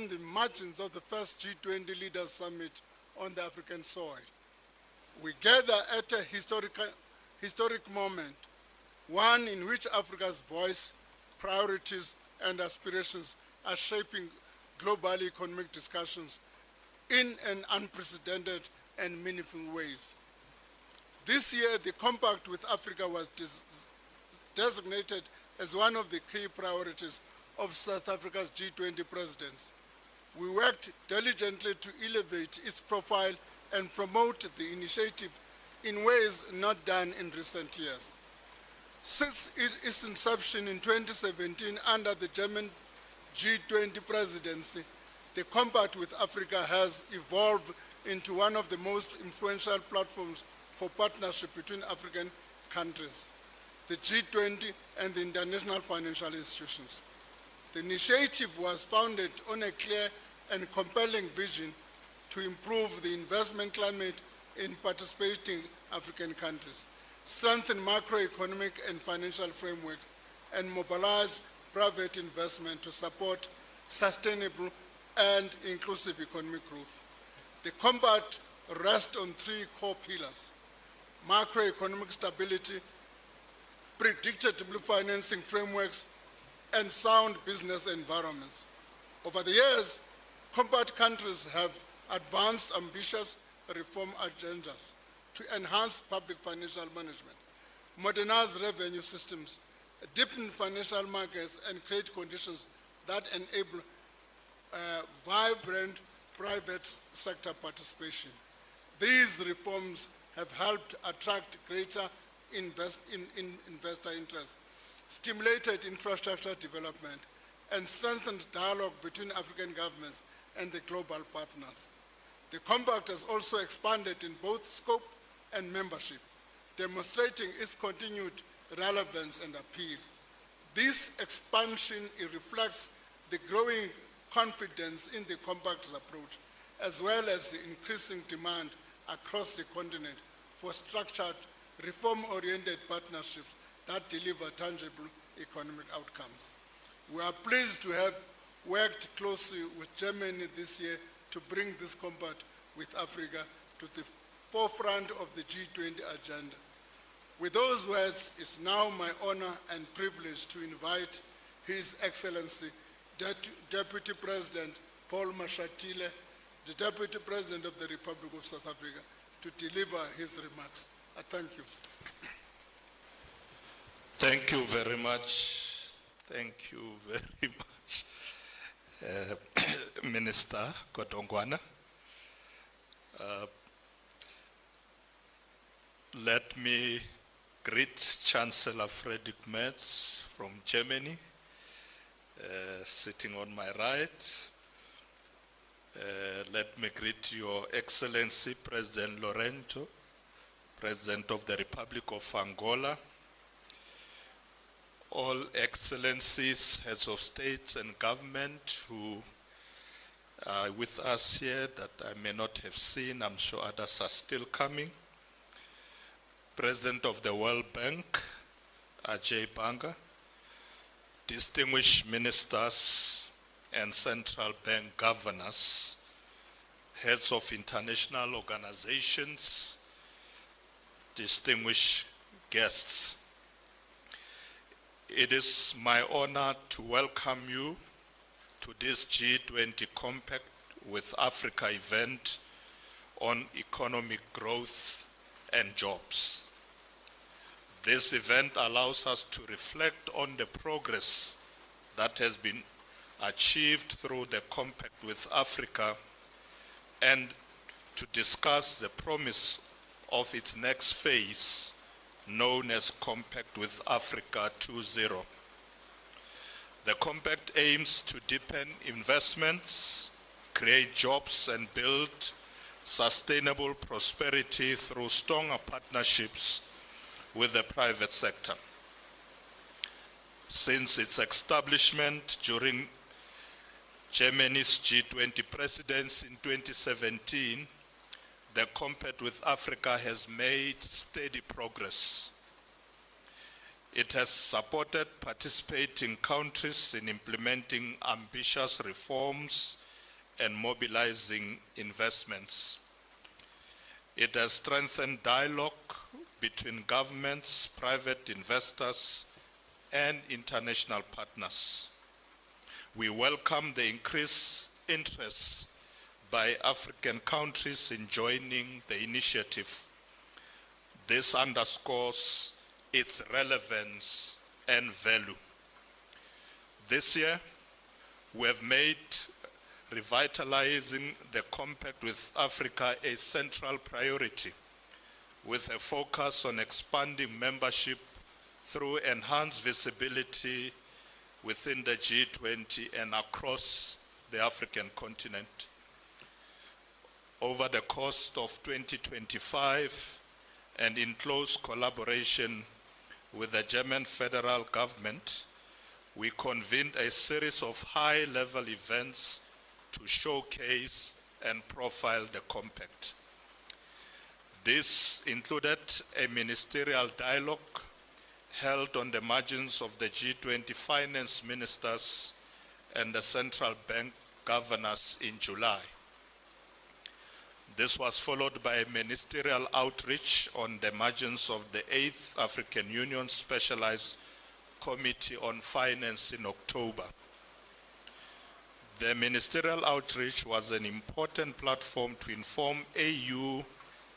on the margins of the first G20 Leaders Summit on the African soil. We gather at a historic moment, one in which Africa's voice, priorities, and aspirations are shaping global economic discussions in an unprecedented and meaningful ways. This year, the Compact with Africa was designated as one of the key priorities of South Africa's G20 presidency. We worked diligently to elevate its profile and promote the initiative in ways not done in recent years. Since its inception in 2017 under the German G20 presidency, the Compact with Africa has evolved into one of the most influential platforms for partnership between African countries, the G20 and the international financial institutions. The initiative was founded on a clear and compelling vision to improve the investment climate in participating African countries, strengthen macroeconomic and financial frameworks, and mobilize private investment to support sustainable and inclusive economic growth. The Compact rests on three core pillars: macroeconomic stability, predictable financing frameworks, and sound business environments. Over the years, Compact countries have advanced ambitious reform agendas to enhance public financial management, modernize revenue systems, deepen financial markets, and create conditions that enable vibrant private sector participation. These reforms have helped attract greater investor interest, stimulated infrastructure development, and strengthened dialogue between African governments and the global partners. The Compact has also expanded in both scope and membership, demonstrating its continued relevance and appeal. This expansion reflects the growing confidence in the Compact's approach, as well as the increasing demand across the continent for structured, reform-oriented partnerships that deliver tangible economic outcomes. We are pleased to have worked closely with Germany this year to bring this Compact with Africa to the forefront of the G20 agenda. With those words, it's now my honor and privilege to invite His Excellency Deputy President Paul Mashatile, the Deputy President of the Republic of South Africa, to deliver his remarks. I thank you. Thank you very much. Thank you very much, Minister Kodongwana. Let me greet Chancellor Friedrich Merz from Germany, sitting on my right. Let me greet Your Excellency President Lorenzo, President of the Republic of Angola, all excellencies, heads of states and government who are with us here that I may not have seen, I'm sure others are still coming. President of the World Bank, Ajay Banga, distinguished ministers and central bank governors, heads of international organizations, distinguished guests. It is my honor to welcome you to this G20 Compact with Africa event on economic growth and jobs. This event allows us to reflect on the progress that has been achieved through the Compact with Africa and to discuss the promise of its next phase, known as Compact with Africa 2.0. The Compact aims to deepen investments, create jobs, and build sustainable prosperity through stronger partnerships with the private sector. Since its establishment during Germany's G20 presidency in 2017, the Compact with Africa has made steady progress. It has supported participating countries in implementing ambitious reforms and mobilizing investments. It has strengthened dialogue between governments, private investors, and international partners. We welcome the increased interest by African countries in joining the initiative. This underscores its relevance and value. This year, we have made revitalizing the compact with Africa a central priority, with a focus on expanding membership through enhanced visibility within the G20 and across the African continent. Over the course of 2025, and in close collaboration with the German federal government, we convened a series of high-level events to showcase and profile the compact. This included a ministerial dialogue held on the margins of the G20 finance ministers and the central bank governors in July. This was followed by a ministerial outreach on the margins of the 8th African Union Specialized Committee on Finance in October. The ministerial outreach was an important platform to inform AU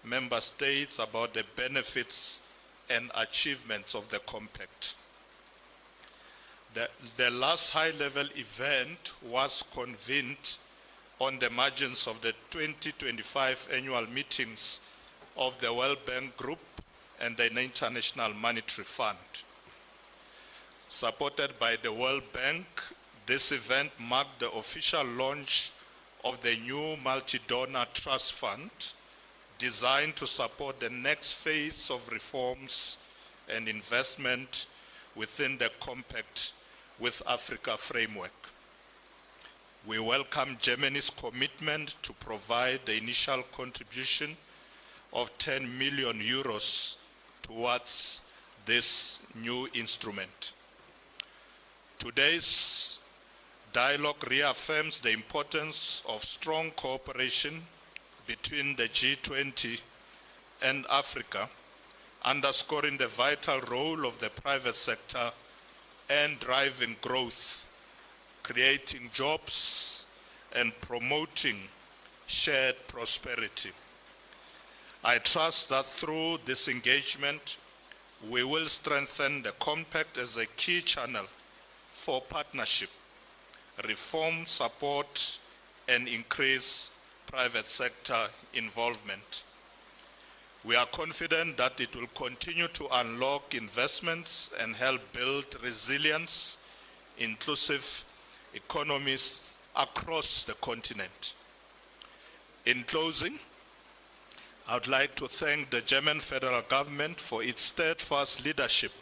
member states about the benefits and achievements of the compact. The last high-level event was convened on the margins of the 2025 annual meetings of the World Bank Group and the International Monetary Fund. Supported by the World Bank, this event marked the official launch of the new multi-donor trust fund designed to support the next phase of reforms and investment within the Compact with Africa framework. We welcome Germany's commitment to provide the initial contribution of 10 million euros towards this new instrument. Today's dialogue reaffirms the importance of strong cooperation between the G20 and Africa, underscoring the vital role of the private sector and driving growth, creating jobs, and promoting shared prosperity. I trust that through this engagement, we will strengthen the compact as a key channel for partnership, reform support, and increase private sector involvement. We are confident that it will continue to unlock investments and help build resilience, inclusive economies across the continent. In closing, I would like to thank the German federal government for its steadfast leadership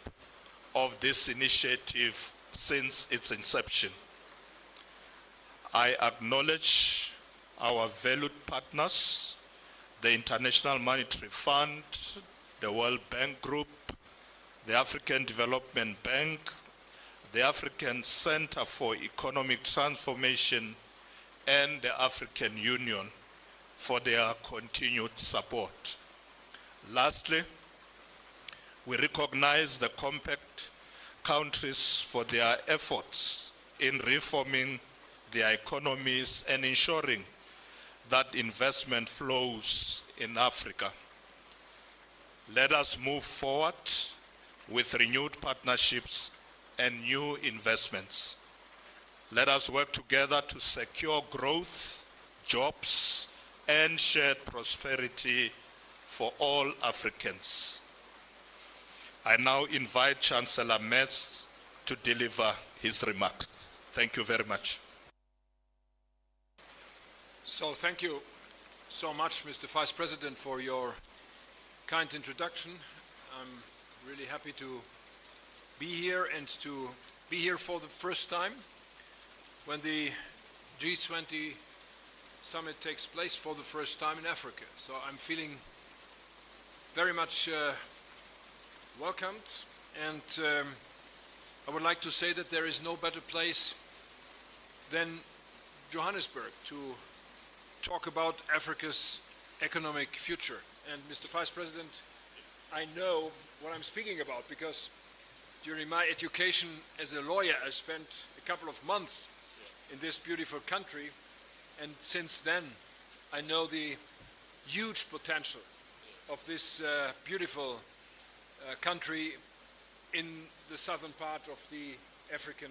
of this initiative since its inception. I acknowledge our valued partners, the International Monetary Fund, the World Bank Group, the African Development Bank, the African Center for Economic Transformation, and the African Union for their continued support. Lastly, we recognize the compact countries for their efforts in reforming their economies and ensuring that investment flows in Africa. Let us move forward with renewed partnerships and new investments. Let us work together to secure growth, jobs, and shared prosperity for all Africans. I now invite Chancellor Merz to deliver his remarks. Thank you very much. So thank you so much, Mr. Vice President, for your kind introduction. I'm really happy to be here and to be here for the first time when the G20 summit takes place for the first time in Africa. So I'm feeling very much welcomed, and I would like to say that there is no better place than Johannesburg to talk about Africa's economic future. And Mr. Vice President, I know what I'm speaking about because during my education as a lawyer, I spent a couple of months in this beautiful country, and since then I know the huge potential of this beautiful country in the southern part of the African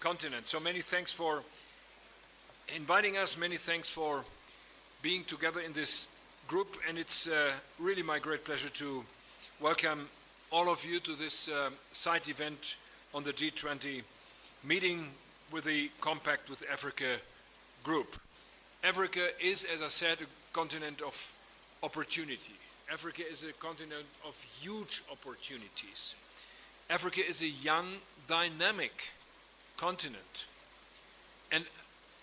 continent. So many thanks for inviting us, many thanks for being together in this group, and it's really my great pleasure to welcome all of you to this side event on the G20 meeting with the Compact with Africa group. Africa is, as I said, a continent of opportunity. Africa is a continent of huge opportunities. Africa is a young, dynamic continent. And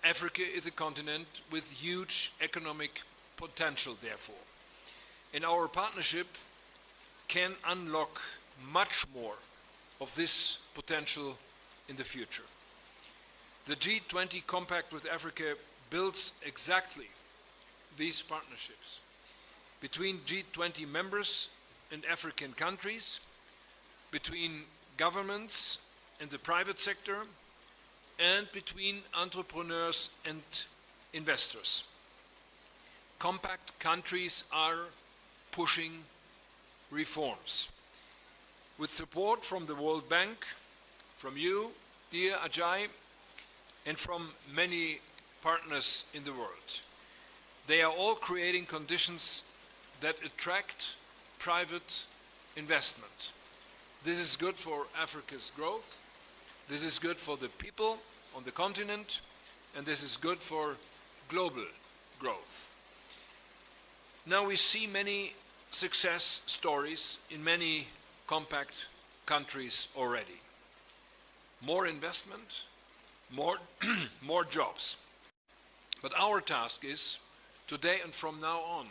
Africa is a continent with huge economic potential, therefore. And our partnership can unlock much more of this potential in the future. The G20 Compact with Africa builds exactly these partnerships between G20 members and African countries, between governments and the private sector, and between entrepreneurs and investors. Compact countries are pushing reforms. With support from the World Bank, from you, dear Ajay, and from many partners in the world. They are all creating conditions that attract private investment. This is good for Africa's growth, this is good for the people on the continent, and this is good for global growth. Now we see many success stories in many compact countries already. More investment, more jobs. But our task is, today and from now on,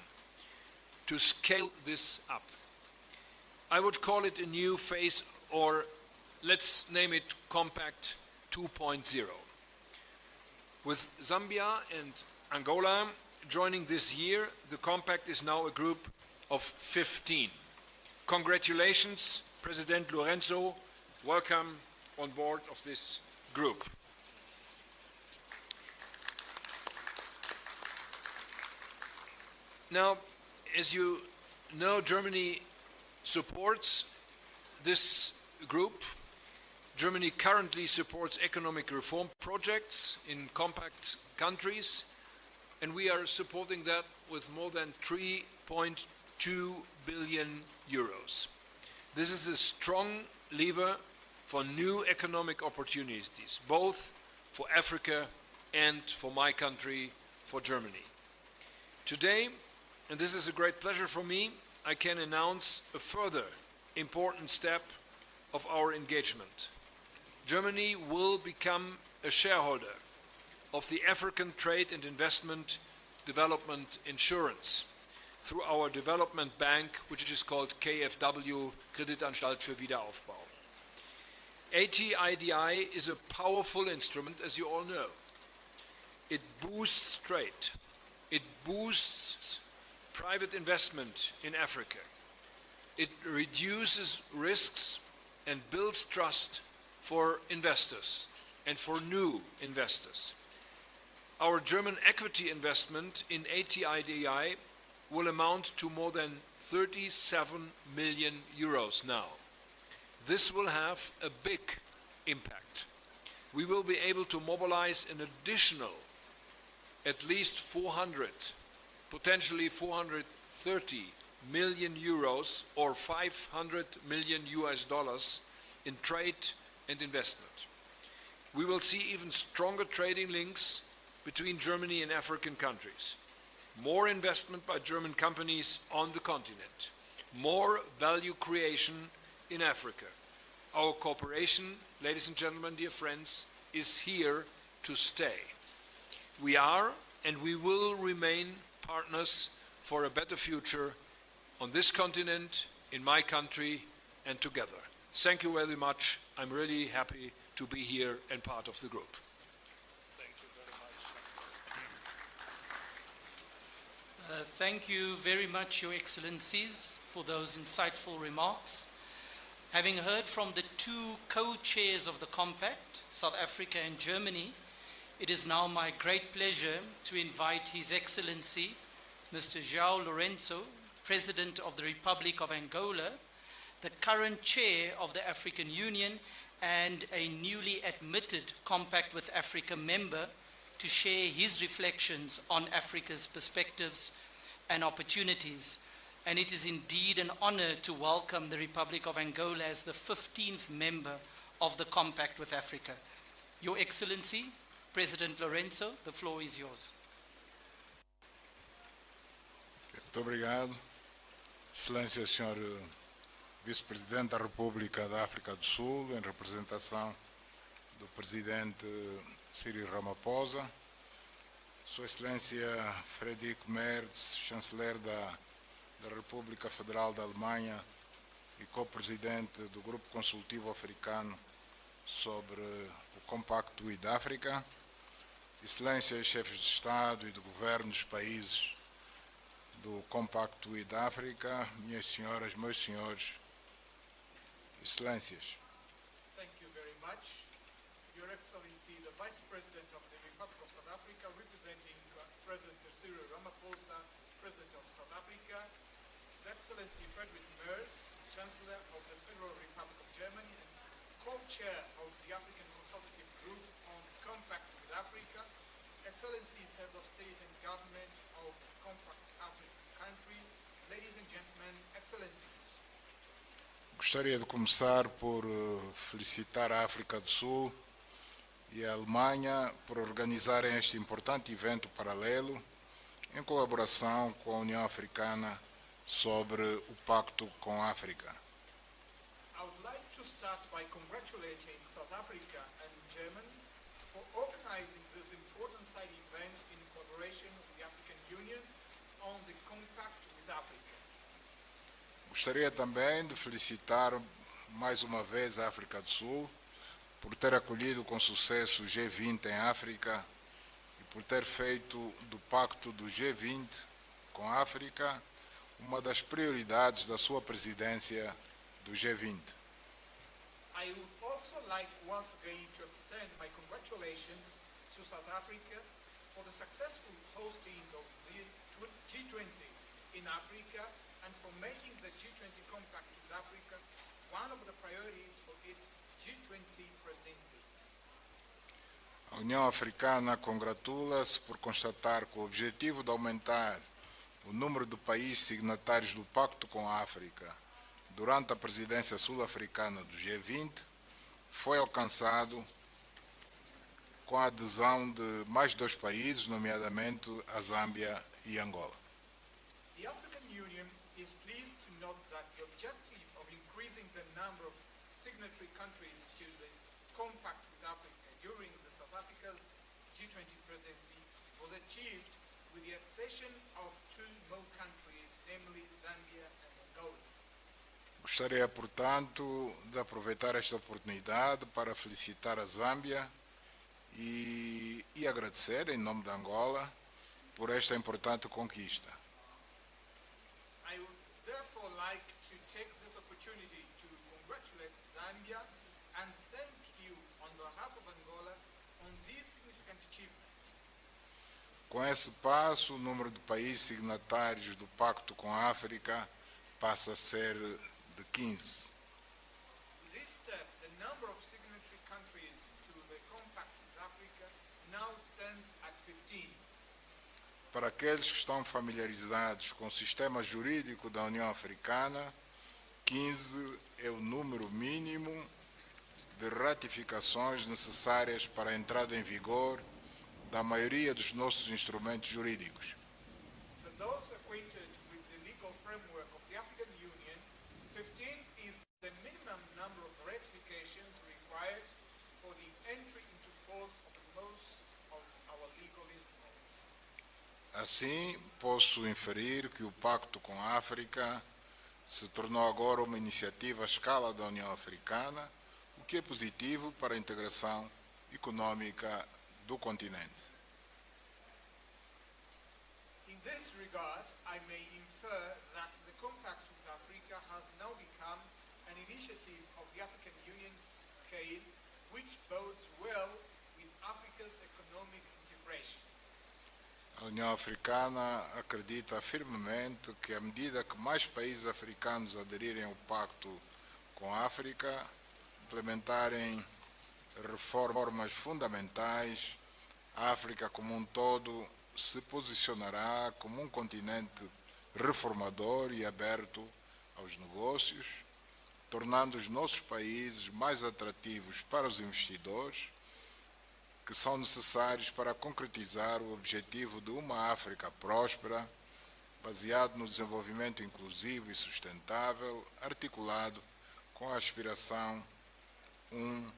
to scale this up. I would call it a new phase, or let's name it Compact 2.0. With Zambia and Angola joining this year, the Compact is now a group of 15. Congratulations, President Lorenzo. Welcome on board of this group. Now, as you know, Germany supports this group. Germany currently supports economic reform projects in compact countries, and we are supporting that with more than 3.2 billion euros. This is a strong lever for new economic opportunities, both for Africa and for my country, for Germany. Today, and this is a great pleasure for me, I can announce a further important step of our engagement. Germany will become a shareholder of the African Trade and Investment Development Insurance through our development bank, which is called KfW, Kreditanstalt für Wiederaufbau. ATIDI is a powerful instrument, as you all know. It boosts trade. It boosts private investment in Africa. It reduces risks and builds trust for investors and for new investors. Our German equity investment in ATIDI will amount to more than 37 million euros now. This will have a big impact. We will be able to mobilize an additional at least 400, potentially 430 million euros or 500 million US dollars in trade and investment. We will see even stronger trading links between Germany and African countries. More investment by German companies on the continent. More value creation in Africa. Our cooperation, ladies and gentlemen, dear friends, is here to stay. We are and we will remain partners for a better future on this continent, in my country, and together. Thank you very much. I'm really happy to be here and part of the group. Thank you very much. Thank you very much, Your Excellencies, for those insightful remarks. Having heard from the two co-chairs of the Compact, South Africa and Germany, it is now my great pleasure to invite His Excellency, Mr. João Lourenço, President of the Republic of Angola, the current chair of the African Union, and a newly admitted Compact with Africa member, to share his reflections on Africa's perspectives and opportunities. And it is indeed an honor to welcome the Republic of Angola as the 15th member of the Compact with Africa. Your Excellency, President Lourenço, the floor is yours. Muito obrigado. Excelência, Sr. Vice-Presidente da República da África do Sul, em representação do Presidente Cyril Ramaphosa, Sua Excelência Friedrich Merz, Chanceler da República Federal da Alemanha e co-presidente do Grupo Consultivo Africano sobre o Compacto with Africa, Excelências, chefes de Estado e de Governo dos países do Compacto with Africa, minhas senhoras, meus senhores, Excelências. Thank you very much. Your Excellency, the Vice President of the Republic of South Africa, representing President Cyril Ramaphosa, President of South Africa, His Excellency Friedrich Merz, Chancellor of the Federal Republic of Germany and co-chair of the African Consultative Group on Compact with Africa, Excellencies, Heads of State and Government of Compact African Country, ladies and gentlemen, Excellencies. Gostaria de começar por felicitar a África do Sul e a Alemanha por organizarem este importante evento paralelo em colaboração com a União Africana sobre o Pacto com a África. I would like to start by congratulating South Africa and Germany for organizing this important side event in collaboration with the African Union on the Compact with Africa. Gostaria também de felicitar mais uma vez a África do Sul por ter acolhido com sucesso o G20 em África e por ter feito do Pacto do G20 com a África uma das prioridades da sua presidência do G20. I would also like once again to extend my congratulations to South Africa for the successful hosting of the G20 in Africa and for making the G20 Compact with Africa one of the priorities for its G20 presidency. A União Africana congratula-se por constatar que o objetivo de aumentar o número de países signatários do Pacto com a África durante a presidência sul-africana do G20 foi alcançado com a adesão de mais 2 países, nomeadamente a Zâmbia e Angola. The African Union is pleased to note that the objective of increasing the number of signatory countries to the Compact with Africa during the South Africa's G20 presidency was achieved with the accession of 2 more countries, namely Zambia and Angola. Gostaria, portanto, de aproveitar esta oportunidade para felicitar a Zâmbia e agradecer, em nome da Angola, por esta importante conquista. I would therefore like to take this opportunity to congratulate Zambia and thank you on behalf of Angola on this significant achievement. Com esse passo, o número de países signatários do Pacto com a África passa a ser de 15. With this step, the number of signatory countries to the Compact with Africa now stands at 15. Para aqueles que estão familiarizados com o sistema jurídico da União Africana, 15 é o número mínimo de ratificações necessárias para a entrada em vigor da maioria dos nossos instrumentos jurídicos. For those acquainted with the legal framework of the African Union, 15 is the minimum number of ratifications required for the entry into force of most of our legal instruments. Assim, posso inferir que o Pacto com a África se tornou agora uma iniciativa à escala da União Africana, o que é positivo para a integração econômica do continente. In this regard, I may infer that the compact with Africa has now become an initiative of the African Union's scale, which bodes well with Africa's economic integration. A União Africana acredita firmemente que, à medida que mais países africanos aderirem ao pacto com a África, implementarem reformas fundamentais, a África como um todo se posicionará como um continente reformador e aberto aos negócios, tornando os nossos países mais atrativos para os investidores, que são necessários para concretizar o objetivo de uma África próspera, baseado no desenvolvimento inclusivo e sustentável, articulado com a aspiração 1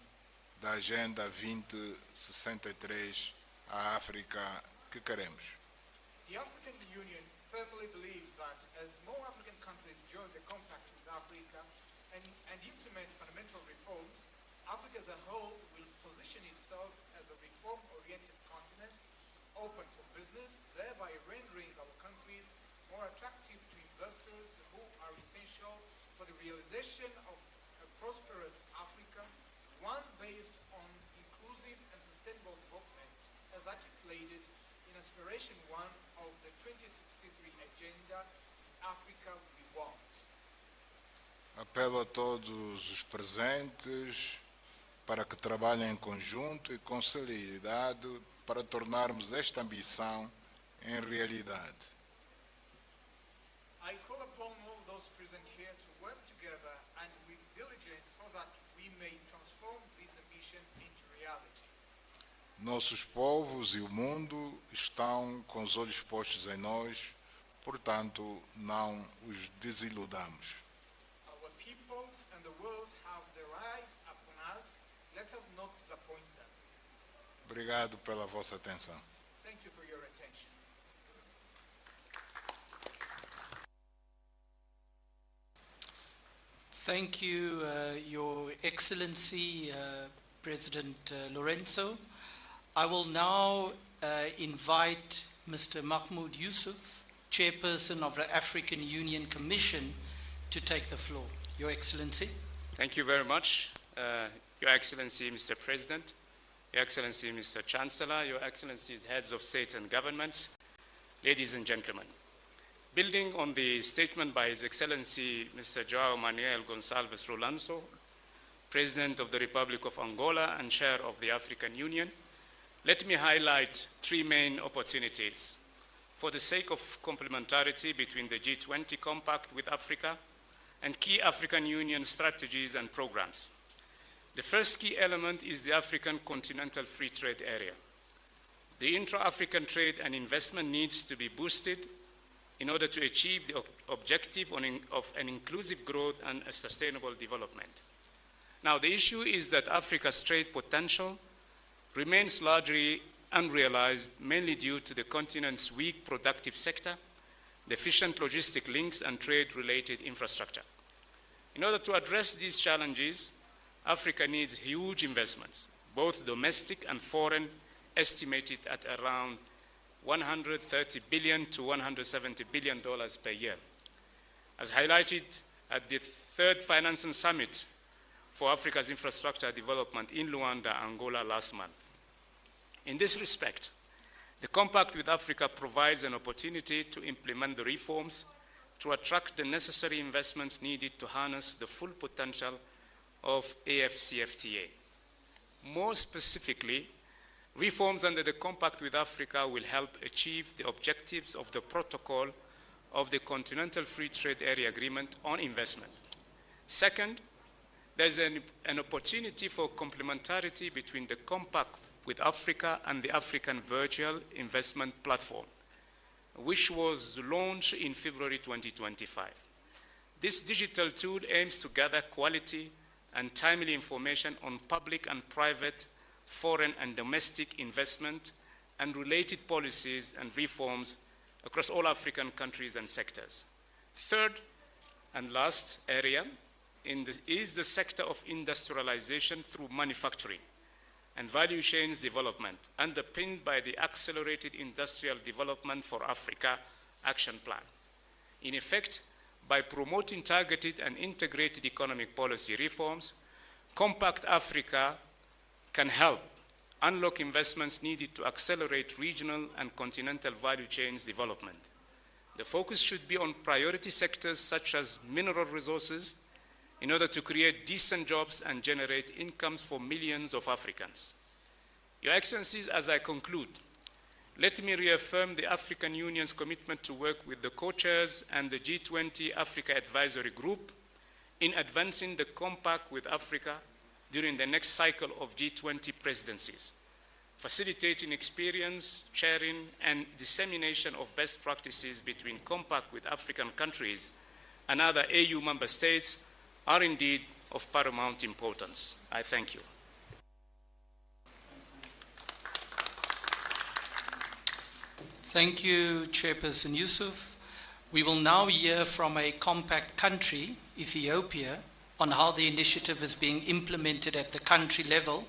da Agenda 2063, a África que queremos. The African Union firmly believes that as more African countries join the compact with Africa and implement fundamental reforms, Africa as a whole will position itself as a reform-oriented continent, open for business, thereby rendering our countries more attractive to investors who are essential for the realization of a prosperous Africa, one based on inclusive and sustainable development, as articulated in Aspiration 1 of the 2063 Agenda, Africa We Want. Apelo a todos os presentes para que trabalhem em conjunto e com celeridade para tornarmos esta ambição em realidade. I call upon all those present here to work together and with diligence so that we may transform this ambition into reality. Nossos povos e o mundo estão com os olhos postos em nós, portanto, não os desiludamos. Our peoples and the world have their eyes upon us. Let us not disappoint them. Obrigado pela vossa atenção. Thank you for your attention. Thank you, Your Excellency, President Lorenzo. I will now invite Mr. Mahmoud Yusuf, Chairperson of the African Union Commission, to take the floor. Your Excellency. Thank you very much. Your Excellency, Mr. President, Your Excellency, Mr. Chancellor, Your Excellencies, Heads of State and Governments, ladies and gentlemen. Building on the statement by His Excellency, Mr. João Manuel Gonçalves Lourenço, President of the Republic of Angola and Chair of the African Union, let me highlight three main opportunities for the sake of complementarity between the G20 Compact with Africa and key African Union strategies and programs. The first key element is the African Continental Free Trade Area. The intra-African trade and investment needs to be boosted in order to achieve the objective of an inclusive growth and a sustainable development. Now, the issue is that Africa's trade potential remains largely unrealized, mainly due to the continent's weak productive sector, deficient logistic links, and trade-related infrastructure. In order to address these challenges, Africa needs huge investments, both domestic and foreign, estimated at around $130 billion to $170 billion per year. As highlighted at the third Financing Summit for Africa's Infrastructure Development in Luanda, Angola last month. In this respect, the Compact with Africa provides an opportunity to implement the reforms to attract the necessary investments needed to harness the full potential of AFCFTA. More specifically, reforms under the Compact with Africa will help achieve the objectives of the protocol of the Continental Free Trade Area Agreement on investment. Second, there's an opportunity for complementarity between the Compact with Africa and the African Virtual Investment Platform, which was launched in February 2025. This digital tool aims to gather quality and timely information on public and private, foreign and domestic investment and related policies and reforms across all African countries and sectors. Third and last area is the sector of industrialization through manufacturing and value chains development, underpinned by the accelerated industrial development for Africa action plan. In effect, by promoting targeted and integrated economic policy reforms, Compact Africa can help unlock investments needed to accelerate regional and continental value chains development. The focus should be on priority sectors such as mineral resources in order to create decent jobs and generate incomes for millions of Africans. Your Excellencies, as I conclude, let me reaffirm the African Union's commitment to work with the co-chairs and the G20 Africa Advisory Group in advancing the compact with Africa during the next cycle of G20 presidencies, facilitating experience, sharing, and dissemination of best practices between compact with African countries and other AU member states are indeed of paramount importance. I thank you. Thank you, Chairperson Yusuf. We will now hear from a compact country, Ethiopia, on how the initiative is being implemented at the country level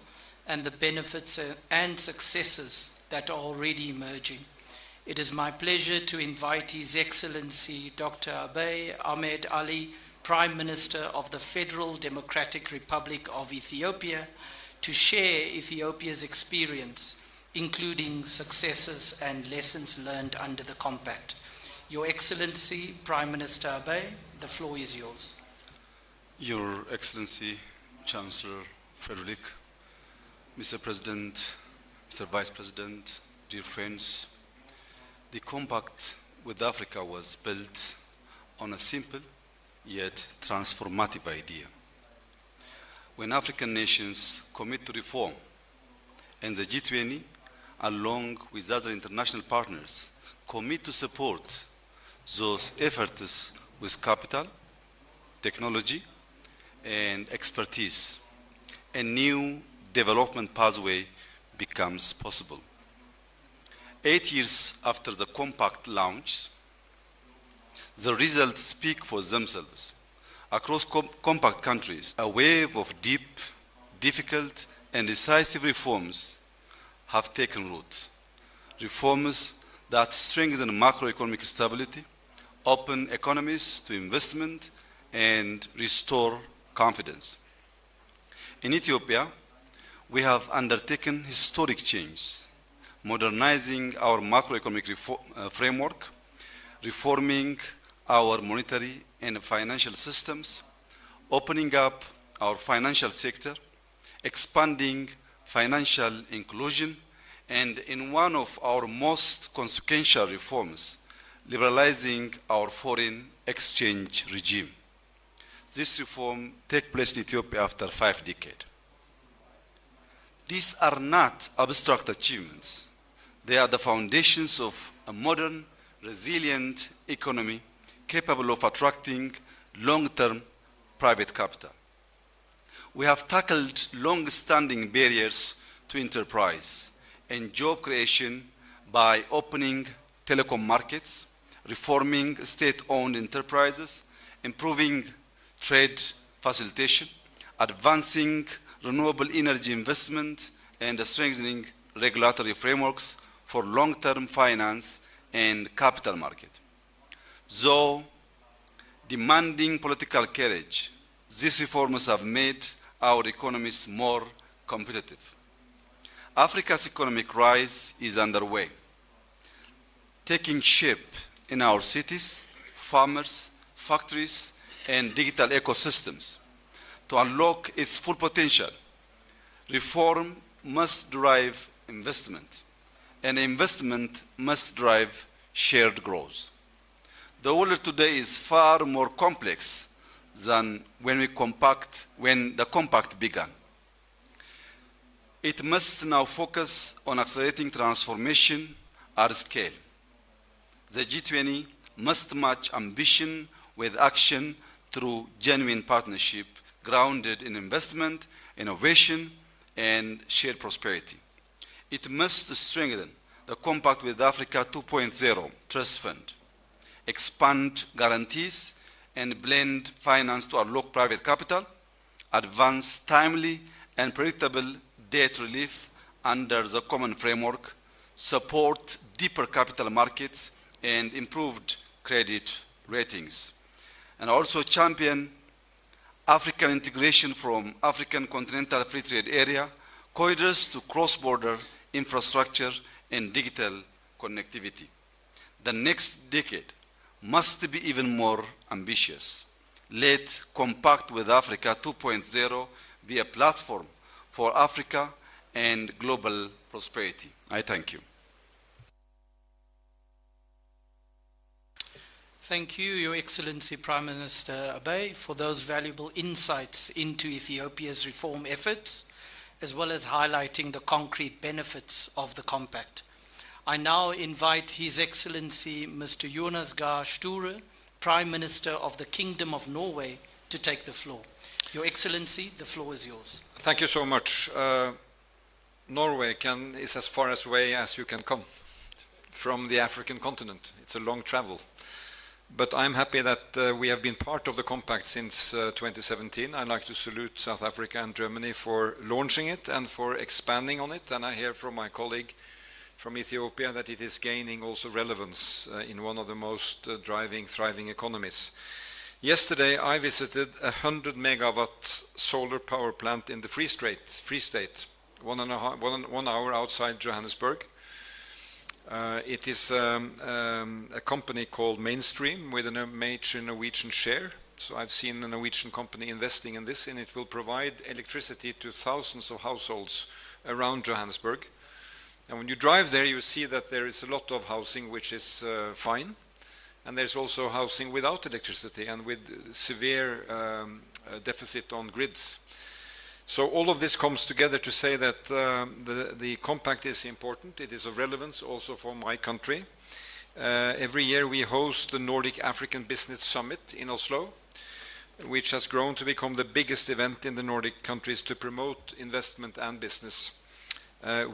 and the benefits and successes that are already emerging. It is my pleasure to invite His Excellency Dr. Abiy Ahmed Ali, Prime Minister of the Federal Democratic Republic of Ethiopia, to share Ethiopia's experience, including successes and lessons learned under the compact. Your Excellency, Prime Minister Abiy, the floor is yours. Your Excellency, Chancellor Frederick, Mr. President, Mr. Vice President, dear friends, the compact with Africa was built on a simple yet transformative idea. When African nations commit to reform, and the G20, along with other international partners, commit to support those efforts with capital, technology, and expertise, a new development pathway becomes possible. 8 years after the compact launch, the results speak for themselves. Across compact countries, a wave of deep, difficult, and decisive reforms have taken root. Reforms that strengthen macroeconomic stability, open economies to investment, and restore confidence. In Ethiopia, we have undertaken historic change, modernizing our macroeconomic framework, reforming our monetary and financial systems, opening up our financial sector, expanding financial inclusion, and in one of our most consequential reforms, liberalizing our foreign exchange regime. This reform takes place in Ethiopia after 5 decades. These are not abstract achievements. They are the foundations of a modern, resilient economy capable of attracting long-term private capital. We have tackled long-standing barriers to enterprise and job creation by opening telecom markets, reforming state-owned enterprises, improving trade facilitation, advancing renewable energy investment, and strengthening regulatory frameworks for long-term finance and capital market. Though demanding political courage, these reforms have made our economies more competitive. Africa's economic rise is underway, taking shape in our cities, farmers, factories, and digital ecosystems. To unlock its full potential, reform must drive investment, and investment must drive shared growth. The world today is far more complex than when the compact began. It must now focus on accelerating transformation at scale. The G20 must match ambition with action through genuine partnership grounded in investment, innovation, and shared prosperity. It must strengthen the Compact with Africa 2.0 Trust Fund, expand guarantees, and blend finance to unlock private capital, advance timely and predictable debt relief under the common framework, support deeper capital markets, and improved credit ratings. And also champion African integration from African Continental Free Trade Area, corridors to cross-border infrastructure and digital connectivity. The next decade must be even more ambitious. Let Compact with Africa 2.0 be a platform for Africa and global prosperity. I thank you. Thank you, Your Excellency Prime Minister Abiy, for those valuable insights into Ethiopia's reform efforts, as well as highlighting the concrete benefits of the compact. I now invite His Excellency Mr. Jonas Gahr Støre, Prime Minister of the Kingdom of Norway, to take the floor. Your Excellency, the floor is yours. Thank you so much. Norway is as far away as you can come from the African continent. It's a long travel. But I'm happy that we have been part of the compact since 2017. I'd like to salute South Africa and Germany for launching it and for expanding on it. And I hear from my colleague from Ethiopia that it is gaining also relevance in one of the most thriving economies. Yesterday, I visited a 100 megawatt solar power plant in the Free State, 1 hour outside Johannesburg. It is a company called Mainstream with a major Norwegian share. So I've seen a Norwegian company investing in this, and it will provide electricity to thousands of households around Johannesburg. And when you drive there, you see that there is a lot of housing which is fine. And there's also housing without electricity and with severe deficit on grids. So all of this comes together to say that the compact is important. It is of relevance also for my country. Every year we host the Nordic African Business Summit in Oslo, which has grown to become the biggest event in the Nordic countries to promote investment and business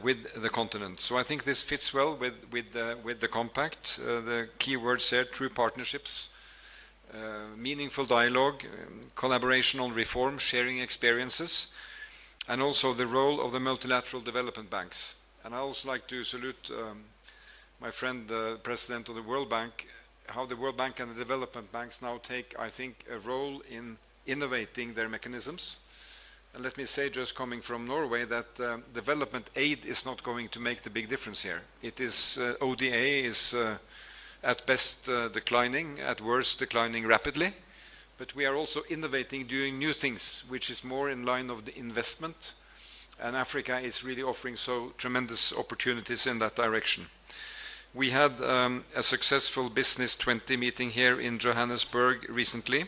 with the continent. So I think this fits well with the compact. The key words here: true partnerships, meaningful dialogue, collaboration on reform, sharing experiences, and also the role of the multilateral development banks. And I also like to salute my friend, the President of the World Bank, how the World Bank and the development banks now take, I think, a role in innovating their mechanisms. And let me say, just coming from Norway, that development aid is not going to make the big difference here. It is, ODA is at best declining, at worst declining rapidly. But we are also innovating, doing new things, which is more in line of the investment. And Africa is really offering so tremendous opportunities in that direction. We had a successful Business 20 meeting here in Johannesburg recently.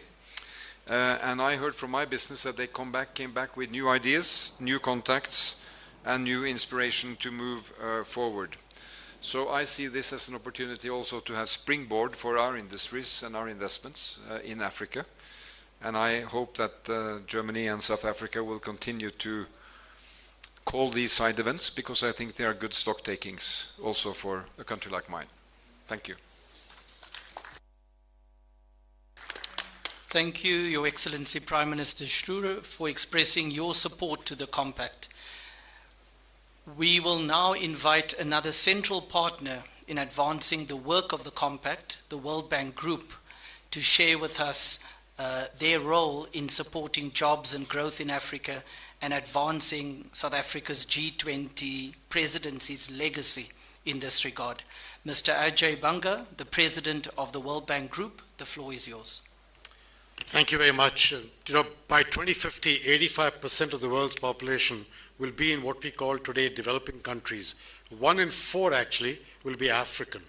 And I heard from my business that they came back with new ideas, new contacts, and new inspiration to move forward. So I see this as an opportunity also to have springboard for our industries and our investments in Africa. And I hope that Germany and South Africa will continue to call these side events, because I think they are good stock takings also for a country like mine. Thank you. Thank you, Your Excellency Prime Minister Støre, for expressing your support to the compact. We will now invite another central partner in advancing the work of the compact, the World Bank Group, to share with us their role in supporting jobs and growth in Africa and advancing South Africa's G20 presidency's legacy in this regard. Mr. Ajay Banga, the President of the World Bank Group, the floor is yours. Thank you very much. By 2050, 85% of the world's population will be in what we call today developing countries. 1 in 4 actually will be African.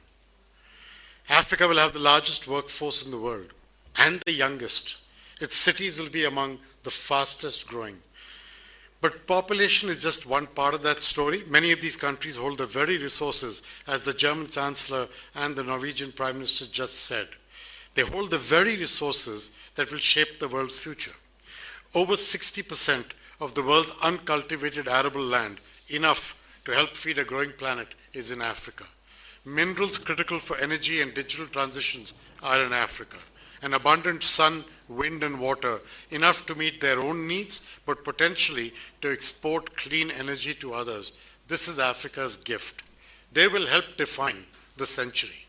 Africa will have the largest workforce in the world and the youngest. Its cities will be among the fastest growing. But population is just one part of that story. Many of these countries hold the very resources, as the German Chancellor and the Norwegian Prime Minister just said. They hold the very resources that will shape the world's future. Over 60% of the world's uncultivated arable land, enough to help feed a growing planet, is in Africa. Minerals critical for energy and digital transitions are in Africa. An abundant sun, wind, and water, enough to meet their own needs, but potentially to export clean energy to others. This is Africa's gift. They will help define the century.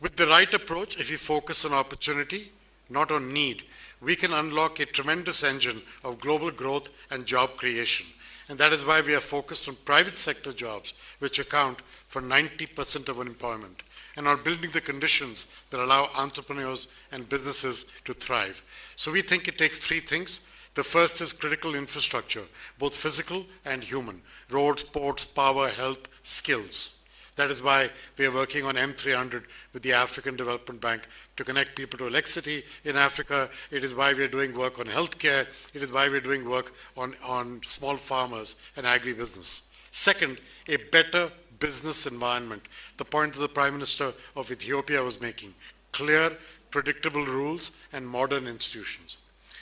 With the right approach, if we focus on opportunity, not on need, we can unlock a tremendous engine of global growth and job creation. And that is why we are focused on private sector jobs, which account for 90% of unemployment, and on building the conditions that allow entrepreneurs and businesses to thrive. So we think it takes three things. The first is critical infrastructure, both physical and human: roads, ports, power, health, skills. That is why we are working on M300 with the African Development Bank to connect people to electricity in Africa. It is why we are doing work on healthcare. It is why we are doing work on small farmers and agribusiness. Second, a better business environment. The point that the Prime Minister of Ethiopia was making: clear, predictable rules and modern institutions.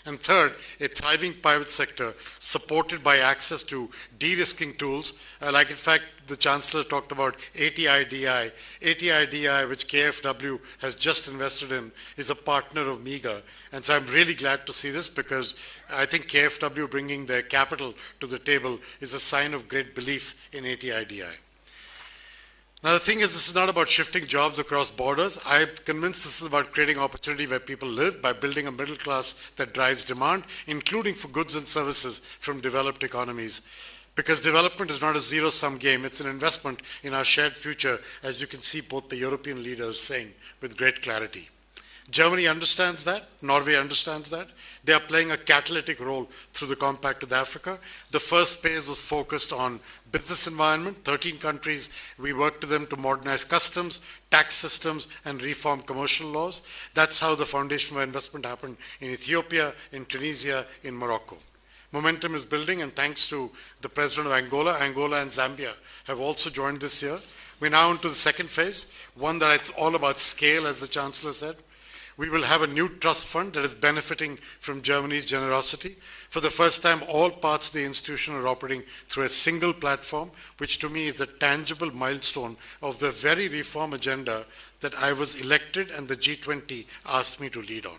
And third, a thriving private sector supported by access to de-risking tools, like in fact the Chancellor talked about ATIDI. ATIDI, which KfW has just invested in, is a partner of MEGA. And so I'm really glad to see this, because I think KfW bringing their capital to the table is a sign of great belief in ATIDI. Now the thing is, this is not about shifting jobs across borders. I'm convinced this is about creating opportunity where people live by building a middle class that drives demand, including for goods and services from developed economies. Because development is not a zero-sum game, it's an investment in our shared future, as you can see both the European leaders saying with great clarity. Germany understands that, Norway understands that. They are playing a catalytic role through the Compact with Africa. The first phase was focused on business environment, 13 countries. We worked with them to modernize customs, tax systems, and reform commercial laws. That's how the foundation for investment happened in Ethiopia, in Tunisia, in Morocco. Momentum is building, and thanks to the President of Angola, Angola and Zambia have also joined this year. We're now into the second phase, one that it's all about scale, as the Chancellor said. We will have a new trust fund that is benefiting from Germany's generosity. For the first time, all parts of the institution are operating through a single platform, which to me is a tangible milestone of the very reform agenda that I was elected and the G20 asked me to lead on.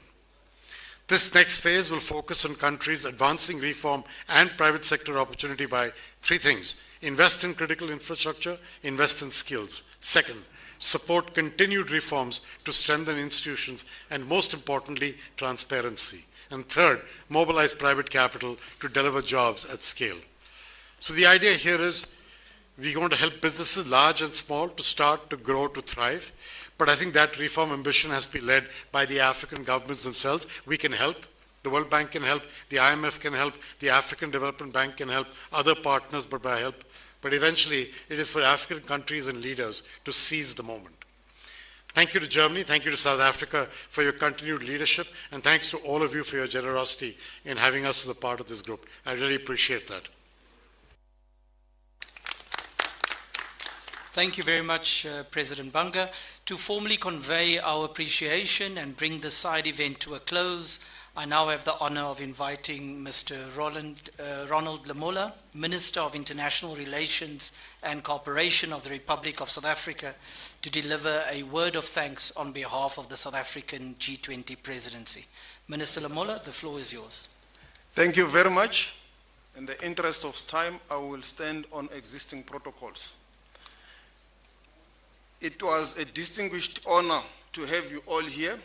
This next phase will focus on countries advancing reform and private sector opportunity by three things: invest in critical infrastructure, invest in skills. Second, support continued reforms to strengthen institutions, and most importantly, transparency. And third, mobilize private capital to deliver jobs at scale. So the idea here is we're going to help businesses, large and small, to start, to grow, to thrive. But I think that reform ambition has to be led by the African governments themselves. We can help. The World Bank can help. The IMF can help. The African Development Bank can help. Other partners, but by help. But eventually, it is for African countries and leaders to seize the moment. Thank you to Germany, thank you to South Africa for your continued leadership, and thanks to all of you for your generosity in having us as a part of this group. I really appreciate that. Thank you very much, President Banga. To formally convey our appreciation and bring this side event to a close, I now have the honor of inviting Mr. Ronald Lamola, Minister of International Relations and Cooperation of the Republic of South Africa, to deliver a word of thanks on behalf of the South African G20 presidency. Minister Lamola, the floor is yours. Thank you very much. In the interest of time, I will stand on existing protocols. It was a distinguished honor to have you all here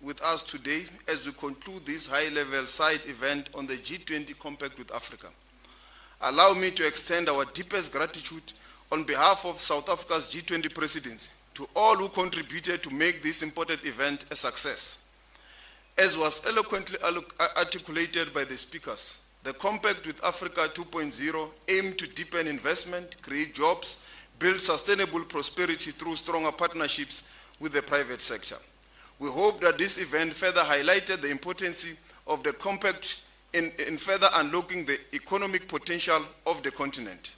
with us today as we conclude this high-level side event on the G20 Compact with Africa. Allow me to extend our deepest gratitude on behalf of South Africa's G20 presidency to all who contributed to make this important event a success. As was eloquently articulated by the speakers, the Compact with Africa 2.0 aimed to deepen investment, create jobs, build sustainable prosperity through stronger partnerships with the private sector. We hope that this event further highlighted the importance of the Compact in further unlocking the economic potential of the continent.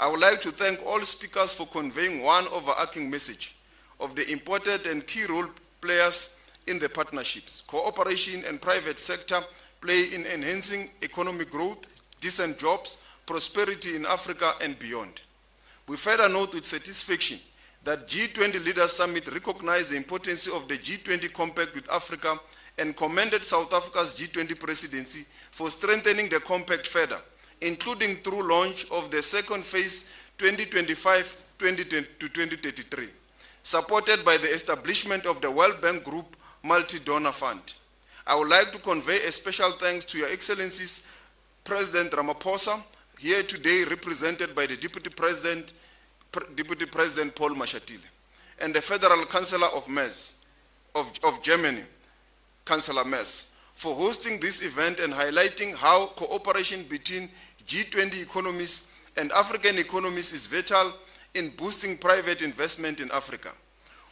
I would like to thank all speakers for conveying one overarching message of the important and key role players in the partnerships. Cooperation and private sector play in enhancing economic growth, decent jobs, prosperity in Africa and beyond. We further note with satisfaction that G20 Leaders Summit recognized the importance of the G20 Compact with Africa and commended South Africa's G20 presidency for strengthening the compact further, including through launch of the second phase 2025 to 2033. supported by the establishment of the World Bank Group Multi-Donor Fund. I would like to convey a special thanks to Your Excellencies President Ramaphosa, here today represented by the Deputy President Paul Mashatile, and the Federal Chancellor of MES, of Germany, Chancellor Merz, for hosting this event and highlighting how cooperation between G20 economies and African economies is vital in boosting private investment in Africa.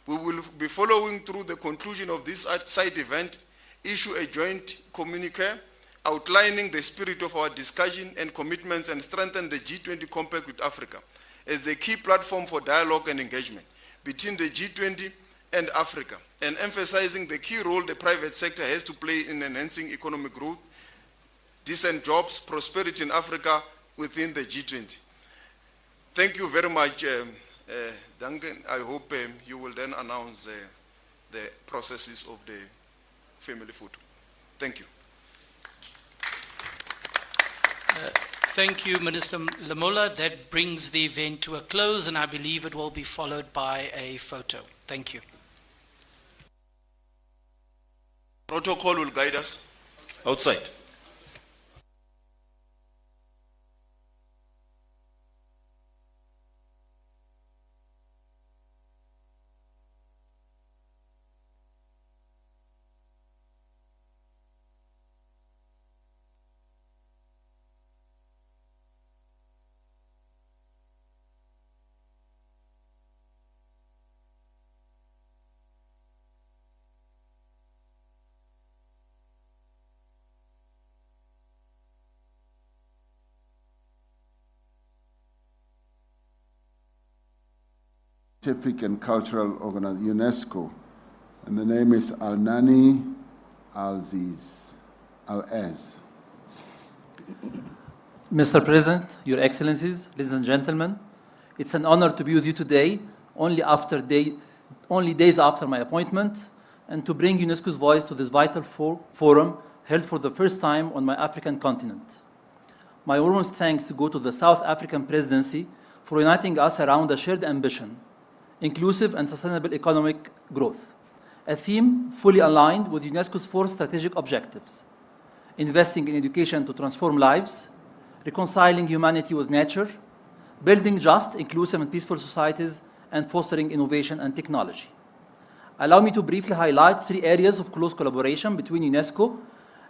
We will be following through the conclusion of this side event, issue a joint communique outlining the spirit of our discussion and commitments and strengthen the G20 compact with Africa as the key platform for dialogue and engagement between the G20 and Africa, and emphasizing the key role the private sector has to play in enhancing economic growth, decent jobs, prosperity in Africa within the G20. Thank you very much, Duncan. I hope you will then announce the processes of the family photo. Thank you. Thank you, Minister Lamola. That brings the event to a close, and I believe it will be followed by a photo. Thank you. Protocol will guide us outside. Scientific and Cultural Organization, UNESCO, and the name is Al-Nani Al-Aziz. Mr. President, Your Excellencies, ladies and gentlemen, it's an honor to be with you today, only days after my appointment, and to bring UNESCO's voice to this vital forum held for the first time on my African continent. My warmest thanks go to the South African Presidency for uniting us around a shared ambition: inclusive and sustainable economic growth, a theme fully aligned with UNESCO's 4 strategic objectives: investing in education to transform lives, reconciling humanity with nature, building just, inclusive, and peaceful societies, and fostering innovation and technology. Allow me to briefly highlight 3 areas of close collaboration between UNESCO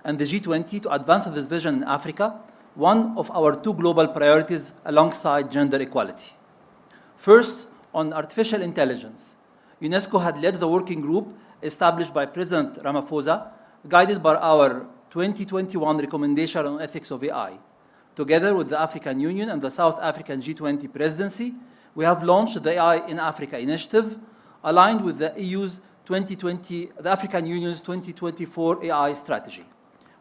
and the G20 to advance this vision in Africa, one of our 2 global priorities alongside gender equality. First, on artificial intelligence, UNESCO had led the working group established by President Ramaphosa, guided by our 2021 recommendation on ethics of AI. Together with the African Union and the South African G20 presidency, we have launched the AI in Africa initiative, aligned with the African Union's 2024 AI strategy.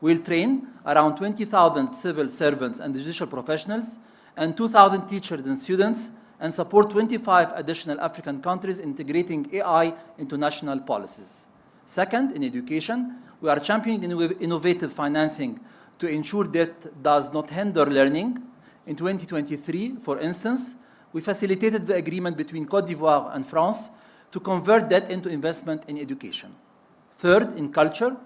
We'll train around 20,000 civil servants and judicial professionals and 2,000 teachers and students, and support 25 additional African countries integrating AI into national policies. Second, in education, we are championing innovative financing to ensure debt does not hinder learning. In 2023, for instance, we facilitated the agreement between Côte d'Ivoire and France to convert debt into investment in education. Third, in culture,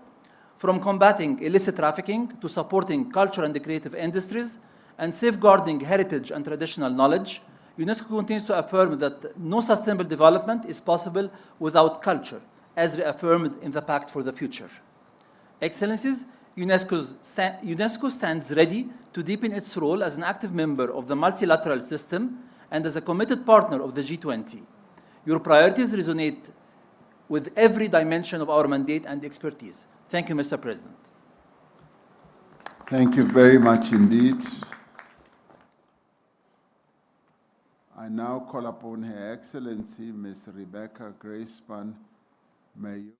from combating illicit trafficking to supporting culture and the creative industries and safeguarding heritage and traditional knowledge, UNESCO continues to affirm that no sustainable development is possible without culture, as reaffirmed in the Pact for the Future. Excellencies, UNESCO stands ready to deepen its role as an active member of the multilateral system and as a committed partner of the G20. Your priorities resonate with every dimension of our mandate and expertise. Thank you, Mr. President. Thank you very much indeed. I now call upon Her Excellency, Ms. Rebecca Grace-Pan Mayo.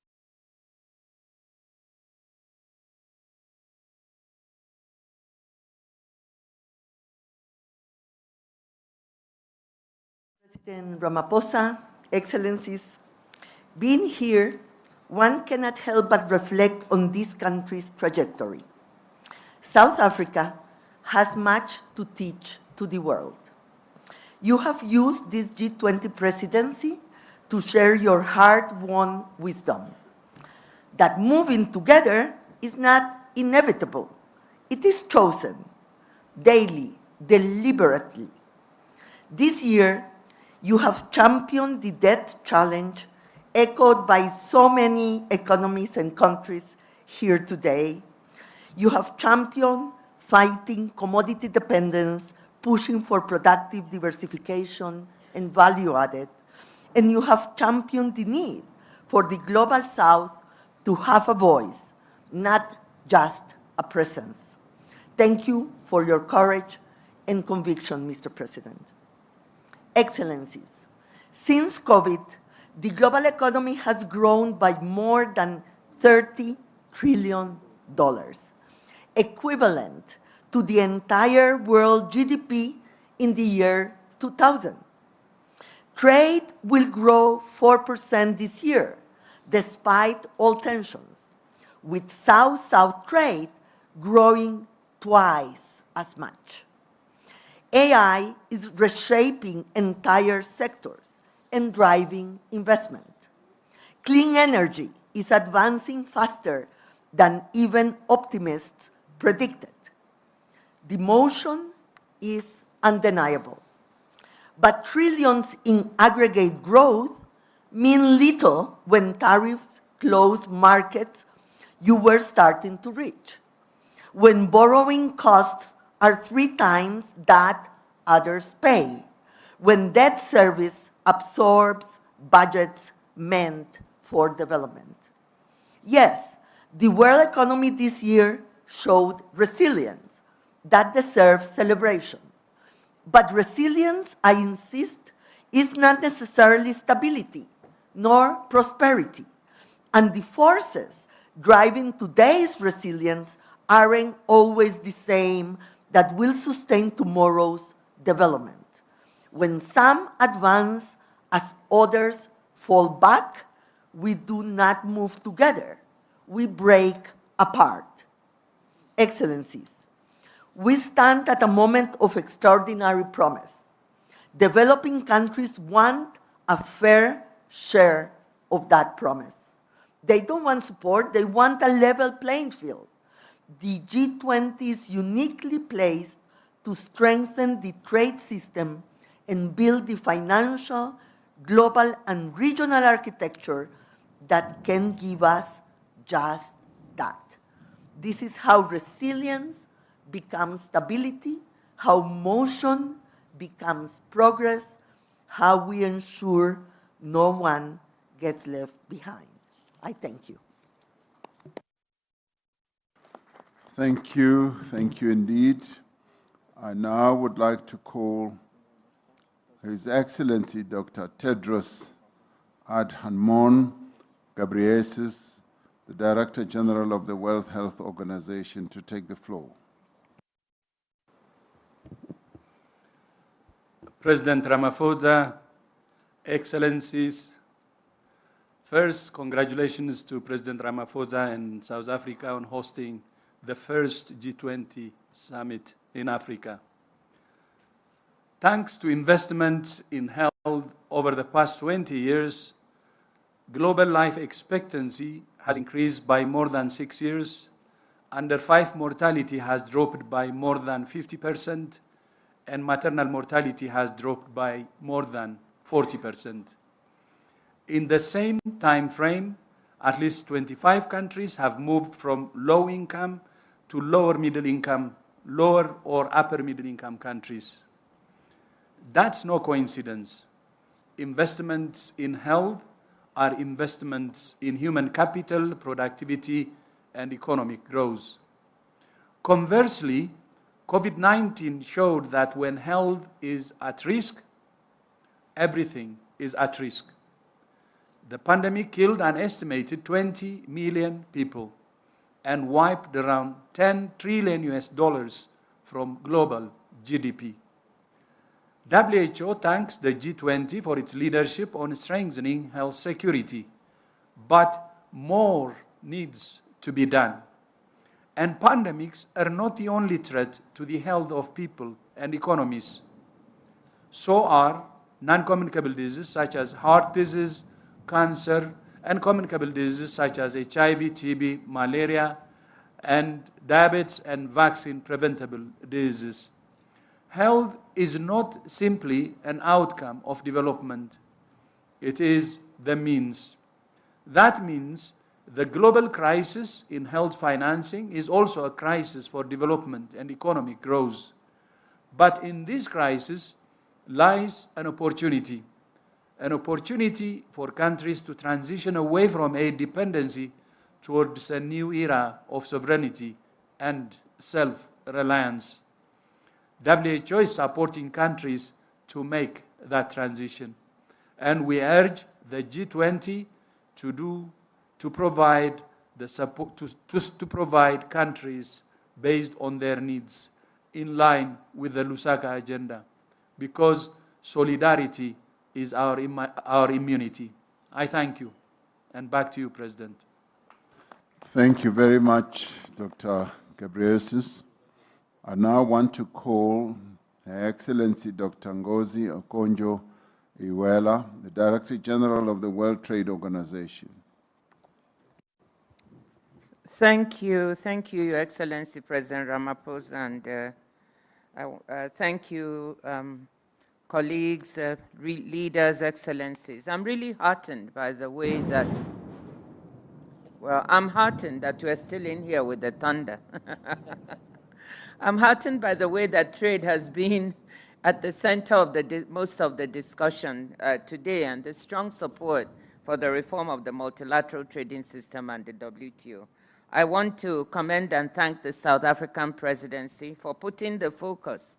President Ramaphosa, Excellencies, being here, one cannot help but reflect on this country's trajectory. South Africa has much to teach to the world. You have used this G20 presidency to to share your hard-won wisdom. That moving together is not inevitable. It is chosen daily, deliberately. This year, you have championed the debt challenge echoed by so many economies and countries here today. You have championed fighting commodity dependence, pushing for productive diversification and value added, and you have championed the need for the Global South to have a voice, not just a presence. Thank you for your courage and conviction, Mr. President. Excellencies, since COVID, the global economy has grown by more than $30 trillion, equivalent to the entire world GDP in the year 2000. Trade will grow 4% this year, despite all tensions, with South-South trade growing twice as much. AI is reshaping entire sectors and driving investment. Clean energy is advancing faster than even optimists predicted. The motion is undeniable. But trillions in aggregate growth mean little when tariffs close markets you were starting to reach, when borrowing costs are 3 times that others pay, when debt service absorbs budgets meant for development. Yes, the world economy this year showed resilience that deserves celebration. But resilience, I insist, is not necessarily stability nor prosperity. And the forces driving today's resilience aren't always the same that will sustain tomorrow's development. When some advance as others fall back, we do not move together. We break apart. Excellencies, we stand at a moment of extraordinary promise. Developing countries want a fair share of that promise. They don't want support, they want a level playing field. The G20 is uniquely placed to strengthen the trade system and build the financial, global, and regional architecture that can give us just that. This is how resilience becomes stability, how motion becomes progress, how we ensure no one gets left behind. I thank you. Thank you indeed. I now would like to call His Excellency Dr. Tedros Adhanom Ghebreyesus, the Director General of the World Health Organization, to take the floor. President Ramaphosa, Excellencies, first, congratulations to President Ramaphosa and South Africa on hosting the first G20 summit in Africa. Thanks to investments in health over the past 20 years, global life expectancy has increased by more than 6 years, under 5 mortality has dropped by more than 50%, and maternal mortality has dropped by more than 40%. In the same time frame, at least 25 countries have moved from low income to lower middle income, lower or upper middle income countries. That's no coincidence. Investments in health are investments in human capital, productivity, and economic growth. Conversely, COVID-19 showed that when health is at risk, everything is at risk. The pandemic killed an estimated 20 million people and wiped around $10 trillion from global GDP. WHO thanks the G20 for its leadership on strengthening health security, but more needs to be done. And pandemics are not the only threat to the health of people and economies. So are non-communicable diseases such as heart disease, cancer, and communicable diseases such as HIV, TB, malaria, and diabetes and vaccine-preventable diseases. Health is not simply an outcome of development. It is the means. That means the global crisis in health financing is also a crisis for development and economic growth. But in this crisis lies an opportunity for countries to transition away from aid dependency towards a new era of sovereignty and self-reliance. WHO is supporting countries to make that transition, and we urge the G20 to provide the support to provide countries based on their needs, in line with the Lusaka agenda, because solidarity is our immunity. I thank you, and back to you, President. Thank you very much, Dr. Ghebreyesus. I now want to call Her Excellency Dr. Ngozi Okonjo-Iweala, the Director General of the World Trade Organization. Thank you, Your Excellency President Ramaphosa, and thank you, colleagues, leaders, excellencies. I'm really heartened by the way that, well, I'm heartened that we're still in here with the thunder. I'm heartened by the way that trade has been at the center of most of the discussion today, and the strong support for the reform of the multilateral trading system and the WTO. I want to commend and thank the South African presidency for putting the focus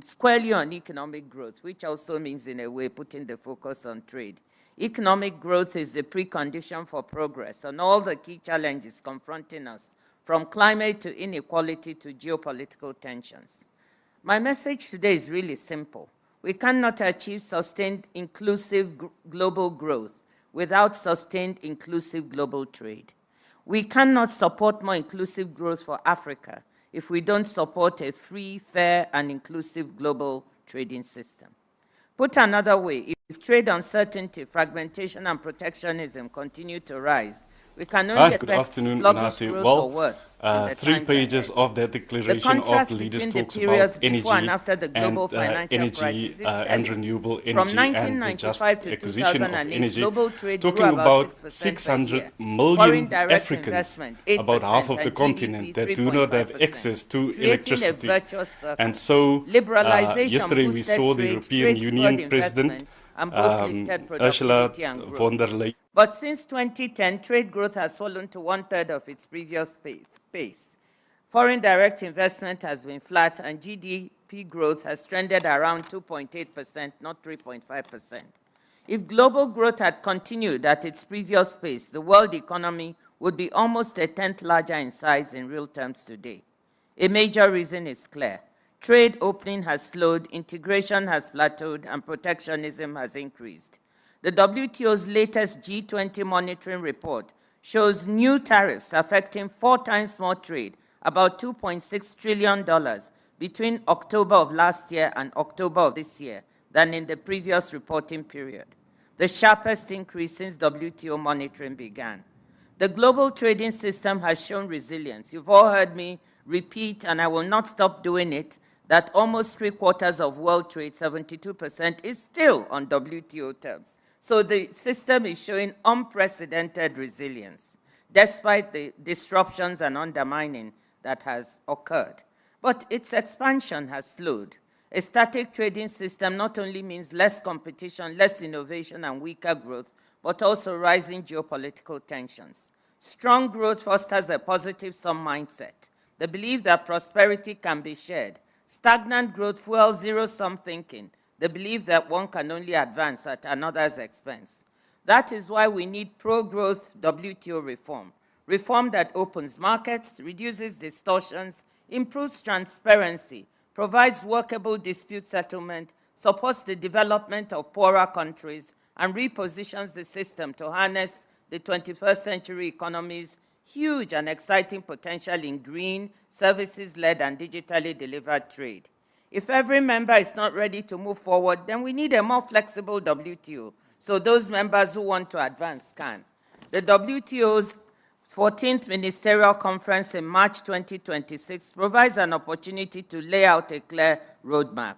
squarely on economic growth, which also means, in a way, putting the focus on trade. Economic growth is the precondition for progress on all the key challenges confronting us, from climate to inequality to geopolitical tensions. My message today is really simple. We cannot achieve sustained inclusive global growth without sustained inclusive global trade. We cannot support more inclusive growth for Africa if we don't support a free, fair, and inclusive global trading system. Put another way, if trade uncertainty, fragmentation, and protectionism continue to rise, we can only expect sluggish growth or worse. 3 pages of the Declaration of the Leaders talks about energy and renewable energy and the just acquisition of energy, talking about 600 million Africans, about half of the continent, that do not have access to electricity. And so yesterday we saw the European Union President Ursula von der Leyen. But since 2010, trade growth has fallen to 1/3 of its previous pace. Foreign direct investment has been flat, and GDP growth has trended around 2.8%, not 3.5%. If global growth had continued at its previous pace, the world economy would be almost 1/10 larger in size in real terms today. A major reason is clear. Trade opening has slowed, integration has plateaued, and protectionism has increased. The WTO's latest G20 monitoring report shows new tariffs affecting 4 times more trade, about $2.6 trillion, between October of last year and October of this year than in the previous reporting period, the sharpest increase since WTO monitoring began. The global trading system has shown resilience. You've all heard me repeat, and I will not stop doing it, that almost 3/4 of world trade, 72%, is still on WTO terms. So the system is showing unprecedented resilience, despite the disruptions and undermining that has occurred. But its expansion has slowed. A static trading system not only means less competition, less innovation, and weaker growth, but also rising geopolitical tensions. Strong growth fosters a positive-sum mindset, the belief that prosperity can be shared. Stagnant growth fuels zero-sum thinking, the belief that one can only advance at another's expense. That is why we need pro-growth WTO reform, reform that opens markets, reduces distortions, improves transparency, provides workable dispute settlement, supports the development of poorer countries, and repositions the system to harness the 21st century economy's huge and exciting potential in green, services-led, and digitally delivered trade. If every member is not ready to move forward, then we need a more flexible WTO, so those members who want to advance can. The WTO's 14th Ministerial Conference in March 2026 provides an opportunity to lay out a clear roadmap.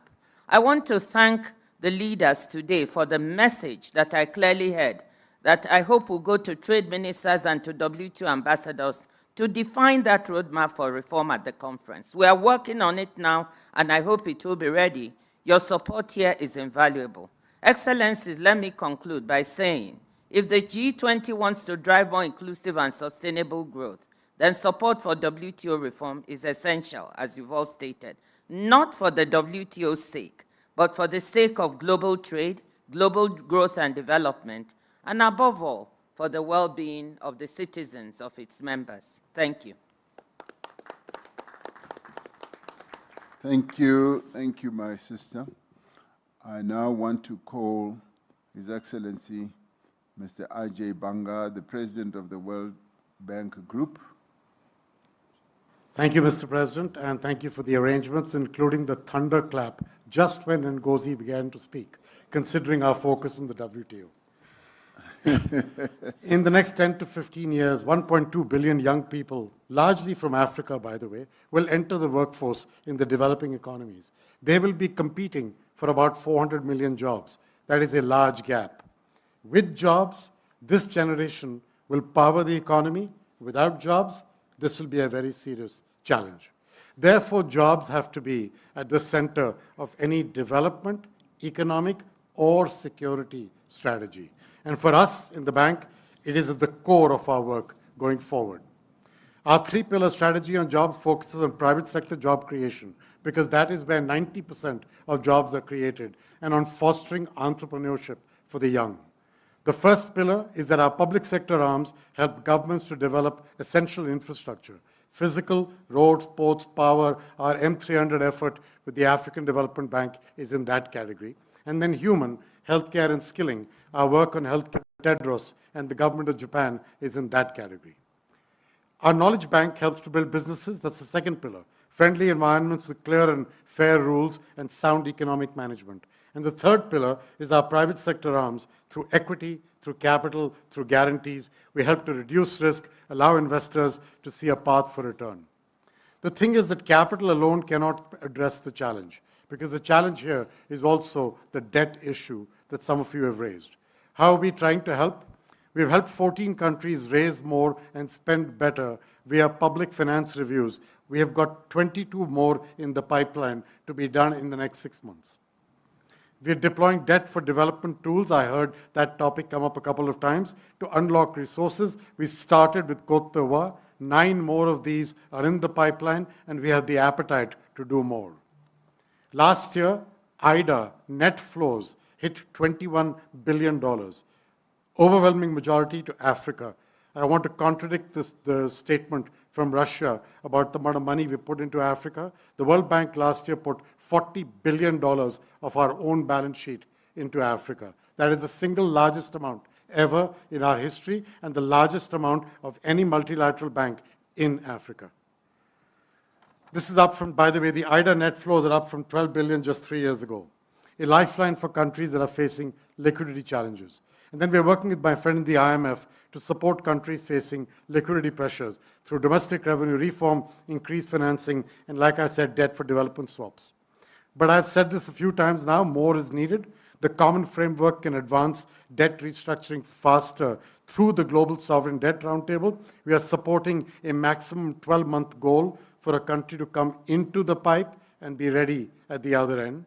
I want to thank the leaders today for the message that I clearly heard, that I hope will go to trade ministers and to WTO ambassadors to define that roadmap for reform at the conference. We are working on it now, and I hope it will be ready. Your support here is invaluable. Excellencies, let me conclude by saying, if the G20 wants to drive more inclusive and sustainable growth, then support for WTO reform is essential, as you've all stated, not for the WTO's sake, but for the sake of global trade, global growth and development, and above all, for the well-being of the citizens of its members. Thank you. Thank you, my sister. I now want to call His Excellency Mr. Ajay Banga, the President of the World Bank Group. Thank you, Mr. President, and thank you for the arrangements, including the thunderclap just when Ngozi began to speak, considering our focus in the WTO. In the next 10 to 15 years, 1.2 billion young people, largely from Africa, by the way, will enter the workforce in the developing economies. They will be competing for about 400 million jobs. That is a large gap. With jobs, this generation will power the economy. Without jobs, this will be a very serious challenge. Therefore, jobs have to be at the center of any development, economic, or security strategy. And for us in the bank, it is at the core of our work going forward. Our three-pillar strategy on jobs focuses on private sector job creation, because that is where 90% of jobs are created, and on fostering entrepreneurship for the young. The first pillar is that our public sector arms help governments to develop essential infrastructure. Physical, roads, ports, power, our M300 effort with the African Development Bank is in that category. And then human, healthcare and skilling, our work on healthcare Tedros and the government of Japan is in that category. Our knowledge bank helps to build businesses, that's the second pillar. Friendly environments with clear and fair rules and sound economic management. And the third pillar is our private sector arms. Through equity, through capital, through guarantees, we help to reduce risk, allow investors to see a path for return. The thing is that capital alone cannot address the challenge, because the challenge here is also the debt issue that some of you have raised. How are we trying to help? We've helped 14 countries raise more and spend better via public finance reviews. We have got 22 more in the pipeline to be done in the next 6 months. We're deploying debt for development tools. I heard that topic come up a couple of times. To unlock resources, we started with Côte d'Ivoire. 9 more of these are in the pipeline, and we have the appetite to do more. Last year, IDA net flows hit $21 billion, overwhelming majority to Africa. I want to contradict the statement from Russia about the amount of money we put into Africa. The World Bank last year put $40 billion of our own balance sheet into Africa. That is the single largest amount ever in our history and the largest amount of any multilateral bank in Africa. This is up from, by the way, the IDA net flows are up from 12 billion just 3 years ago. A lifeline for countries that are facing liquidity challenges. And then we're working with my friend in the IMF to support countries facing liquidity pressures through domestic revenue reform, increased financing, and like I said, debt for development swaps. But I've said this a few times now, more is needed. The common framework can advance debt restructuring faster through the Global Sovereign Debt Roundtable. We are supporting a maximum 12-month goal for a country to come into the pipe and be ready at the other end.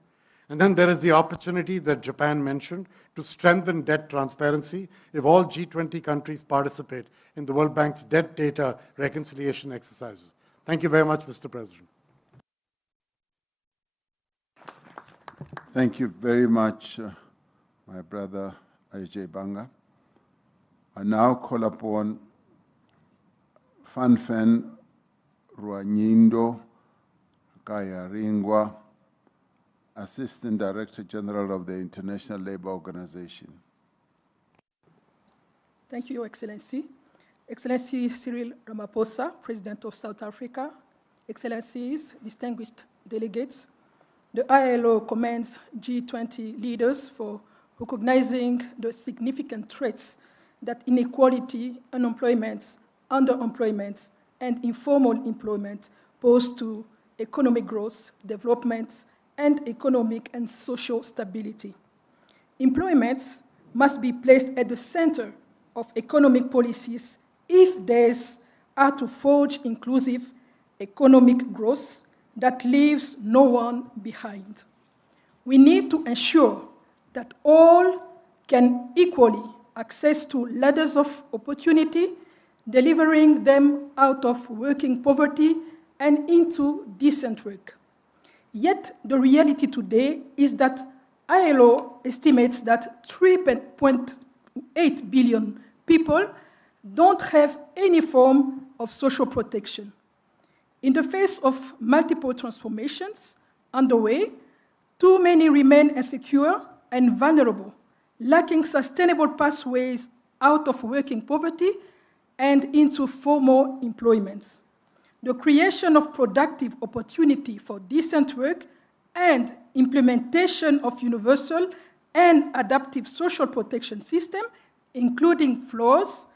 And then there is the opportunity that Japan mentioned to strengthen debt transparency if all G20 countries participate in the World Bank's debt data reconciliation exercises. Thank you very much, Mr. President. Thank you very much, my brother Ajay Banga. I now call upon Fanfen Ruanyindo Kayaringwa, Assistant Director General of the International Labour Organization. Thank you, Your Excellency. Excellency Cyril Ramaphosa, President of South Africa, Excellencies, distinguished delegates, The ILO commends G20 leaders for recognizing the significant threats that inequality, unemployment, underemployment, and informal employment pose to economic growth, development, and economic and social stability. Employment must be placed at the center of economic policies if these are to forge inclusive economic growth that leaves no one behind. We need to ensure that all can equally access to ladders of opportunity, delivering them out of working poverty and into decent work. Yet the reality today is that ILO estimates that 3.8 billion people don't have any form of social protection. In the face of multiple transformations underway, too many remain insecure and vulnerable, lacking sustainable pathways out of working poverty and into formal employment. The creation of productive opportunity for decent work and implementation of universal and adaptive social protection system, including floors,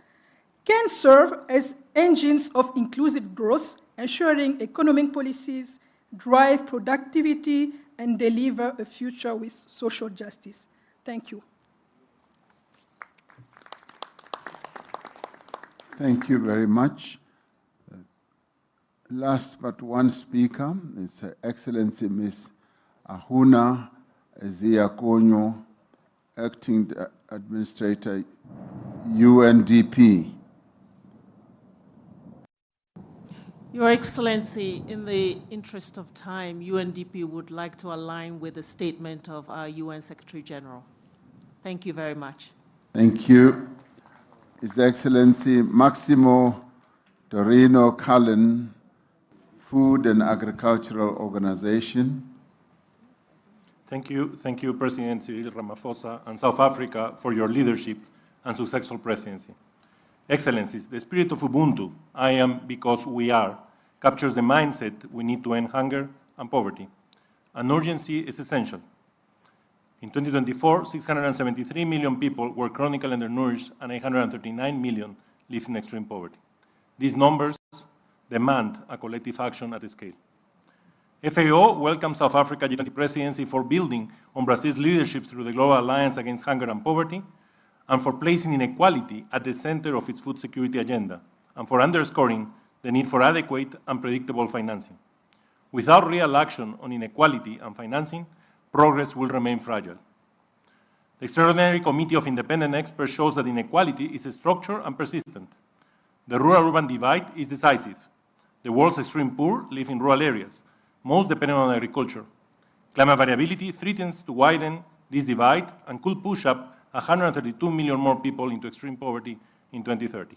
can serve as engines of inclusive growth, ensuring economic policies drive productivity and deliver a future with social justice. Thank you. Thank you very much. Last but one speaker is Her Excellency Ms. Ahuna Eziakonyo, Acting Administrator, UNDP. Your Excellency, in the interest of time, UNDP would like to align with the statement of our UN Secretary General. Thank you very much. Thank you. His Excellency Maximo Dorino Cullen, Food and Agricultural Organization. Thank you, President Cyril Ramaphosa and South Africa for your leadership and successful presidency. Excellencies, the spirit of Ubuntu, I am because we are, captures the mindset we need to end hunger and poverty. An urgency is essential. In 2024, 673 million people were chronically undernourished and 839 million lived in extreme poverty. These numbers demand a collective action at scale. FAO welcomes South Africa G20 presidency for building on Brazil's leadership through the Global Alliance Against Hunger and Poverty, and for placing inequality at the center of its food security agenda, and for underscoring the need for adequate and predictable financing. Without real action on inequality and financing, progress will remain fragile. The Extraordinary Committee of Independent Experts shows that inequality is structural and persistent. The rural-urban divide is decisive. The world's extreme poor live in rural areas, most dependent on agriculture. Climate variability threatens to widen this divide and could push up 132 million more people into extreme poverty in 2030.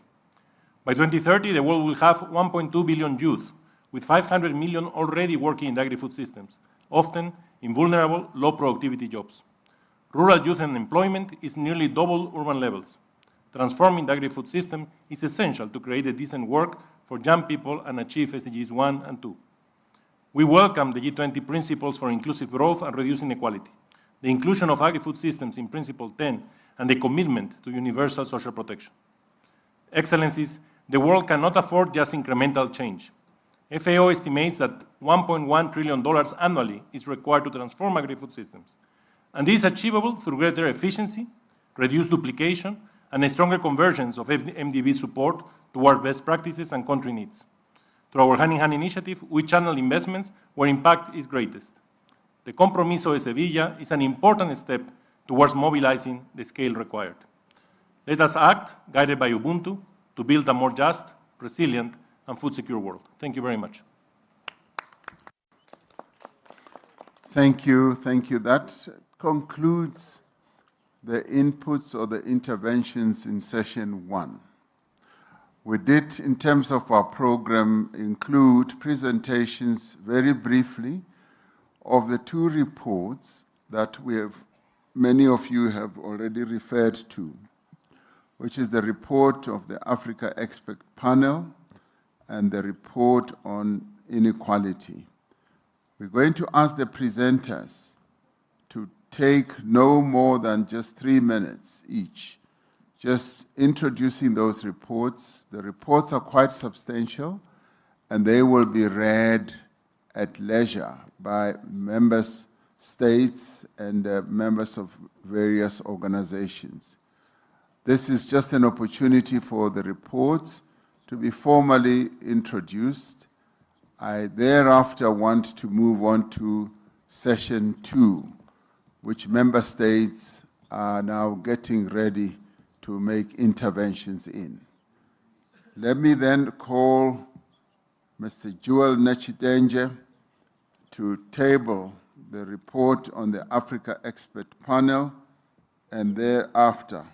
By 2030, the world will have 1.2 billion youth, with 500 million already working in the agri-food systems, often in vulnerable, low-productivity jobs. Rural youth unemployment is nearly double urban levels. Transforming the agri-food system is essential to create a decent work for young people and achieve SDGs 1 and 2. We welcome the G20 principles for inclusive growth and reducing inequality, the inclusion of agri-food systems in Principle 10, and the commitment to universal social protection. Excellencies, the world cannot afford just incremental change. FAO estimates that $1.1 trillion annually is required to transform agri-food systems. And this is achievable through greater efficiency, reduced duplication, and a stronger convergence of MDB support toward best practices and country needs. Through our hand-in-hand initiative, we channel investments where impact is greatest. The Compromiso de Sevilla is an important step towards mobilizing the scale required. Let us act, guided by Ubuntu, to build a more just, resilient, and food-secure world. Thank you very much. Thank you. That concludes the inputs or the interventions in session 1. We did, in terms of our program, include presentations very briefly of the 2 reports that many of you have already referred to, which is the report of the Africa Expert Panel and the report on inequality. We're going to ask the presenters to take no more than just 3 minutes each, just introducing those reports. The reports are quite substantial, and they will be read at leisure by members, states, and members of various organizations. This is just an opportunity for the reports to be formally introduced. I thereafter want to move on to session 2, which member states are now getting ready to make interventions in. Let me then call Mr. Joel Nechitenge to table the report on the Africa Expert Panel, and thereafter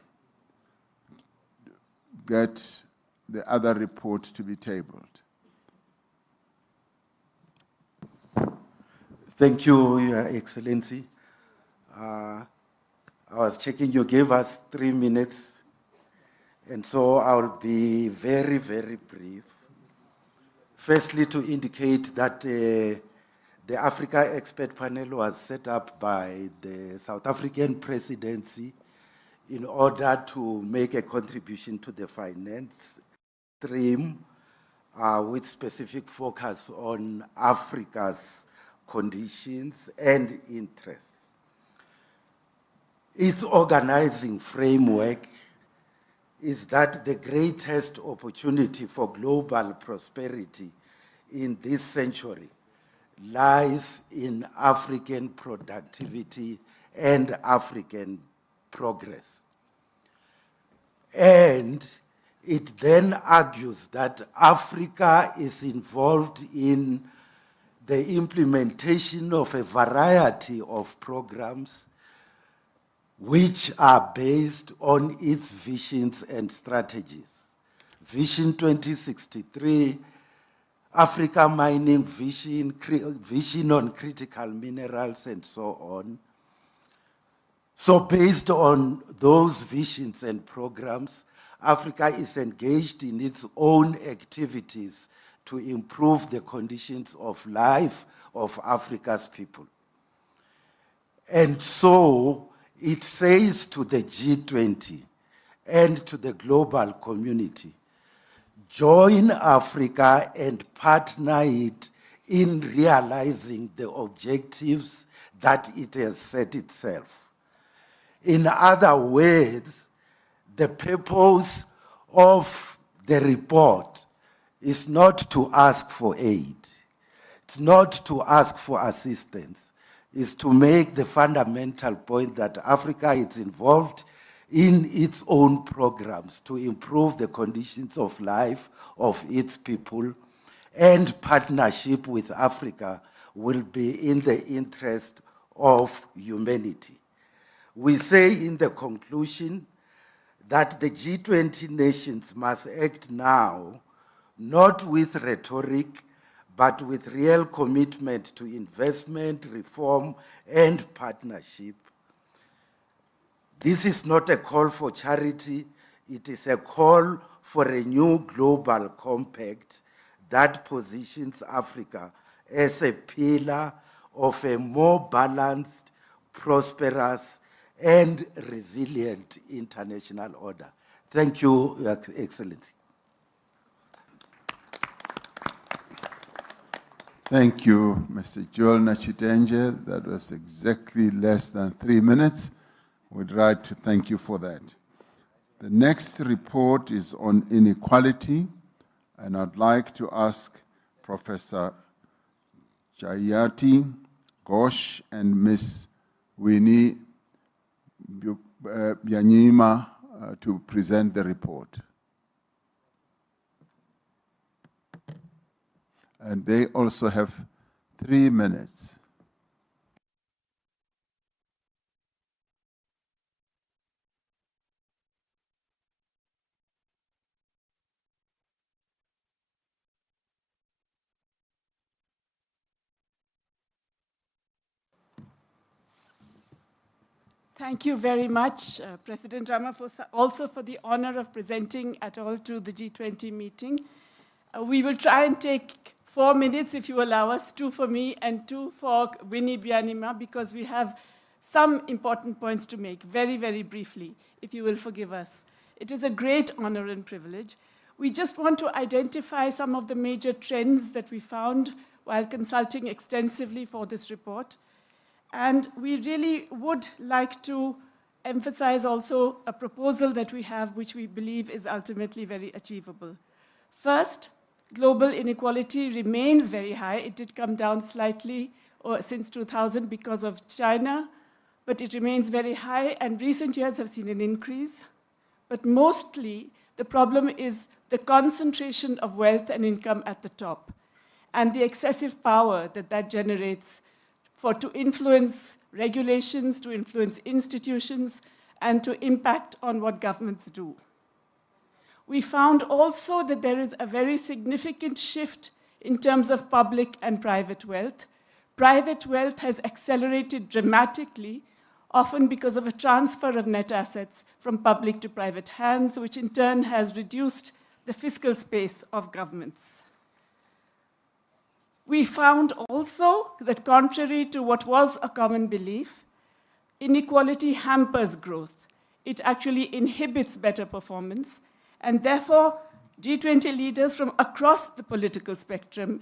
get the other report to be tabled. Thank you, Your Excellency. I was checking, you gave us 3 minutes, and so I'll be very, very brief. Firstly, to indicate that the Africa Expert Panel was set up by the South African presidency in order to make a contribution to the finance stream with specific focus on Africa's conditions and interests. Its organizing framework is that the greatest opportunity for global prosperity in this century lies in African productivity and African progress. And it then argues that Africa is involved in the implementation of a variety of programs which are based on its visions and strategies. Vision 2063, Africa Mining Vision, Vision on Critical Minerals, and so on. So based on those visions and programs, Africa is engaged in its own activities to improve the conditions of life of Africa's people. And so it says to the G20 and to the global community, join Africa and partner it in realizing the objectives that it has set itself. In other words, the purpose of the report is not to ask for aid. It's not to ask for assistance. It's to make the fundamental point that Africa is involved in its own programs to improve the conditions of life of its people, and partnership with Africa will be in the interest of humanity. We say in the conclusion that the G20 nations must act now, not with rhetoric, but with real commitment to investment, reform, and partnership. This is not a call for charity, it is a call for a new global compact that positions Africa as a pillar of a more balanced, prosperous, and resilient international order. Thank you, Your Excellency. Thank you, Mr. Joel Nechitenge. That was exactly less than 3 minutes. We'd like to thank you for that. The next report is on inequality, and I'd like to ask Professor Jayati Ghosh and Ms. Winnie Byanyima to present the report. And they also have 3 minutes. Thank you very much, President Ramaphosa, also for the honor of presenting at all to the G20 meeting. We will try and take 4 minutes, if you allow us, 2 for me and 2 for Winnie Byanyima, because we have some important points to make, very, very briefly, if you will forgive us. It is a great honor and privilege. We just want to identify some of the major trends that we found while consulting extensively for this report. And we really would like to emphasize also a proposal that we have, which we believe is ultimately very achievable. First, global inequality remains very high. It did come down slightly since 2000 because of China, but it remains very high, and recent years have seen an increase. But mostly, the problem is the concentration of wealth and income at the top, and the excessive power that that generates to influence regulations, to influence institutions, and to impact on what governments do. We found also that there is a very significant shift in terms of public and private wealth. Private wealth has accelerated dramatically, often because of a transfer of net assets from public to private hands, which in turn has reduced the fiscal space of governments. We found also that, contrary to what was a common belief, inequality hampers growth. It actually inhibits better performance, and therefore, G20 leaders from across the political spectrum,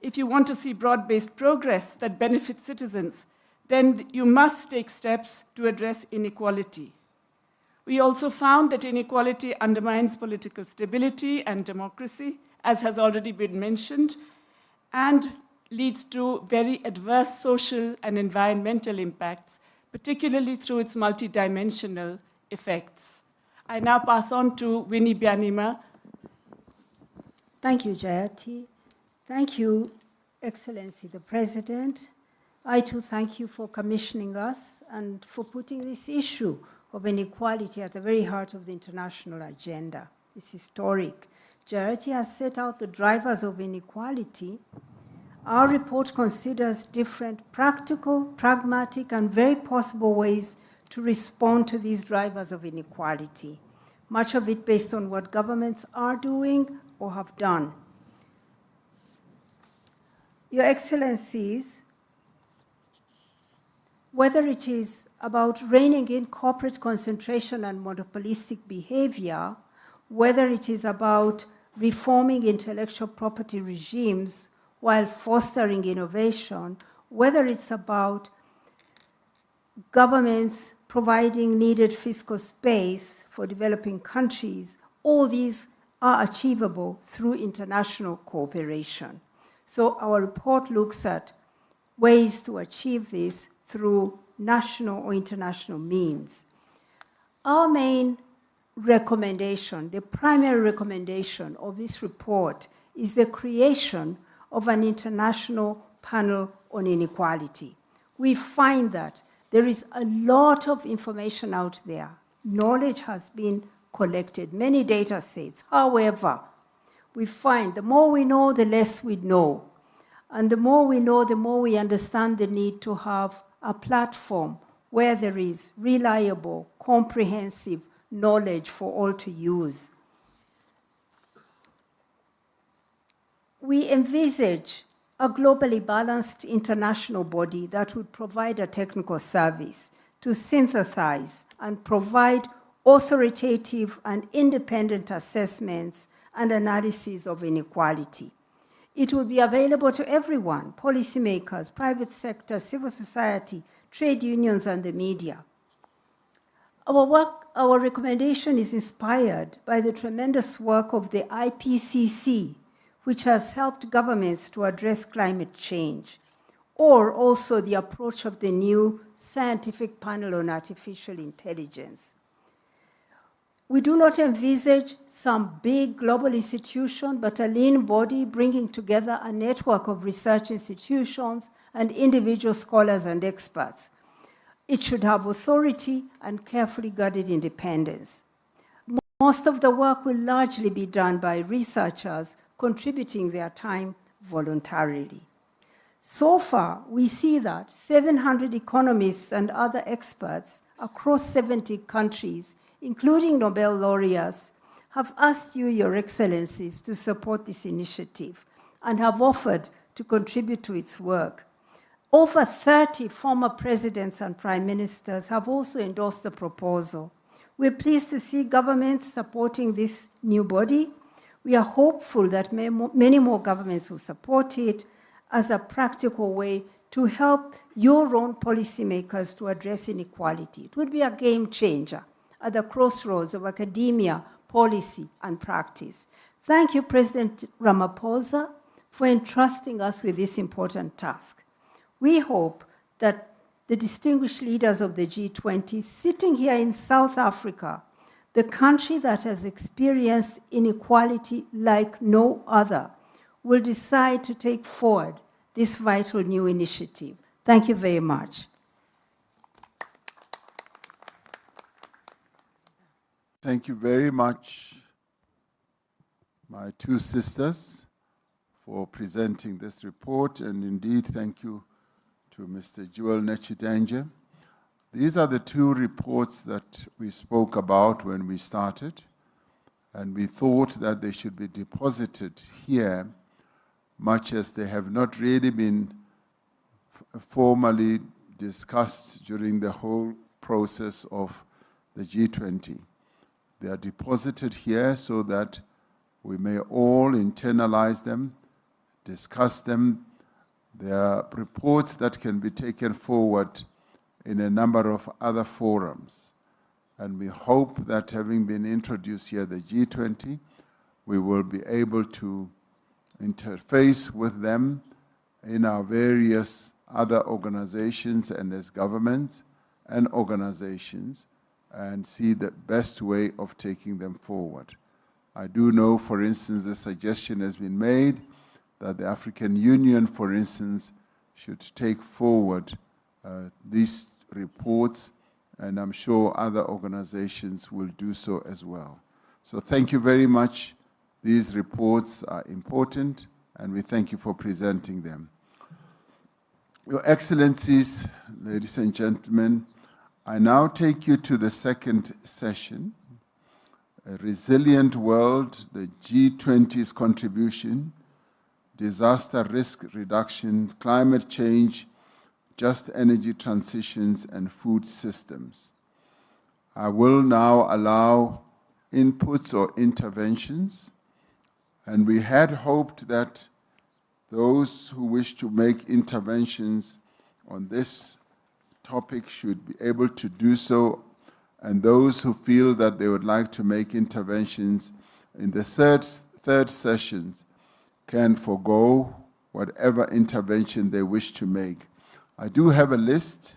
if you want to see broad-based progress that benefits citizens, then you must take steps to address inequality. We also found that inequality undermines political stability and democracy, as has already been mentioned, and leads to very adverse social and environmental impacts, particularly through its multidimensional effects. I now pass on to Winnie Byanyima. Thank you, Jayati. Thank you, Excellency the President. I too thank you for commissioning us and for putting this issue of inequality at the very heart of the international agenda. It's historic. Jayati has set out the drivers of inequality. Our report considers different practical, pragmatic, and very possible ways to respond to these drivers of inequality, much of it based on what governments are doing or have done. Your Excellencies, whether it is about reining in corporate concentration and monopolistic behavior, whether it is about reforming intellectual property regimes while fostering innovation, whether it's about governments providing needed fiscal space for developing countries, all these are achievable through international cooperation. So our report looks at ways to achieve this through national or international means. Our main recommendation, the primary recommendation of this report, is the creation of an international panel on inequality. We find that there is a lot of information out there. Knowledge has been collected, many data sets. However, we find the more we know, the less we know. And the more we know, the more we understand the need to have a platform where there is reliable, comprehensive knowledge for all to use. We envisage a globally balanced international body that would provide a technical service to synthesize and provide authoritative and independent assessments and analysis of inequality. It will be available to everyone, policymakers, private sector, civil society, trade unions, and the media. Our recommendation is inspired by the tremendous work of the IPCC, which has helped governments to address climate change, or also the approach of the new scientific panel on artificial intelligence. We do not envisage some big global institution, but a lean body bringing together a network of research institutions and individual scholars and experts. It should have authority and carefully guarded independence. Most of the work will largely be done by researchers contributing their time voluntarily. So far, we see that 700 economists and other experts across 70 countries, including Nobel laureates, have asked you, Your Excellencies, to support this initiative. and have offered to contribute to its work. Over 30 former presidents and prime ministers have also endorsed the proposal. We're pleased to see governments supporting this new body. We are hopeful that many more governments will support it as a practical way to help your own policymakers to address inequality. It would be a game changer at the crossroads of academia, policy, and practice. Thank you, President Ramaphosa, for entrusting us with this important task. We hope that the distinguished leaders of the G20 sitting here in South Africa, the country that has experienced inequality like no other, will decide to take forward this vital new initiative. Thank you very much. Thank you very much, my two sisters, for presenting this report, and indeed thank you to Mr. Joel Netchitanje. These are the two reports that we spoke about when we started, and we thought that they should be deposited here, much as they have not really been formally discussed during the whole process of the G20. They are deposited here so that we may all internalize them, discuss them. There are reports that can be taken forward in a number of other forums. And we hope that having been introduced here, the G20, we will be able to interface with them in our various other organizations and as governments and organizations and see the best way of taking them forward. I do know, for instance, a suggestion has been made that the African Union, for instance, should take forward these reports, and I'm sure other organizations will do so as well. So thank you very much. These reports are important, and we thank you for presenting them. Your Excellencies, ladies and gentlemen, I now take you to the second session, A Resilient World, the G20's Contribution, Disaster Risk Reduction, Climate Change, Just Energy Transitions, and Food Systems. I will now allow inputs or interventions, and we had hoped that those who wish to make interventions on this topic should be able to do so, and those who feel that they would like to make interventions in the third session can forego whatever intervention they wish to make. I do have a list.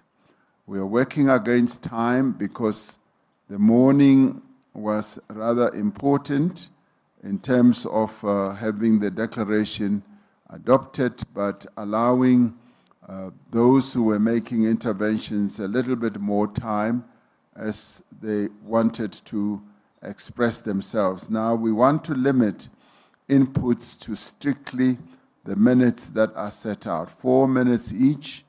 We are working against time because the morning was rather important in terms of having the declaration adopted, but allowing those who were making interventions a little bit more time as they wanted to express themselves. Now, we want to limit inputs to strictly the minutes that are set out, 4 minutes each,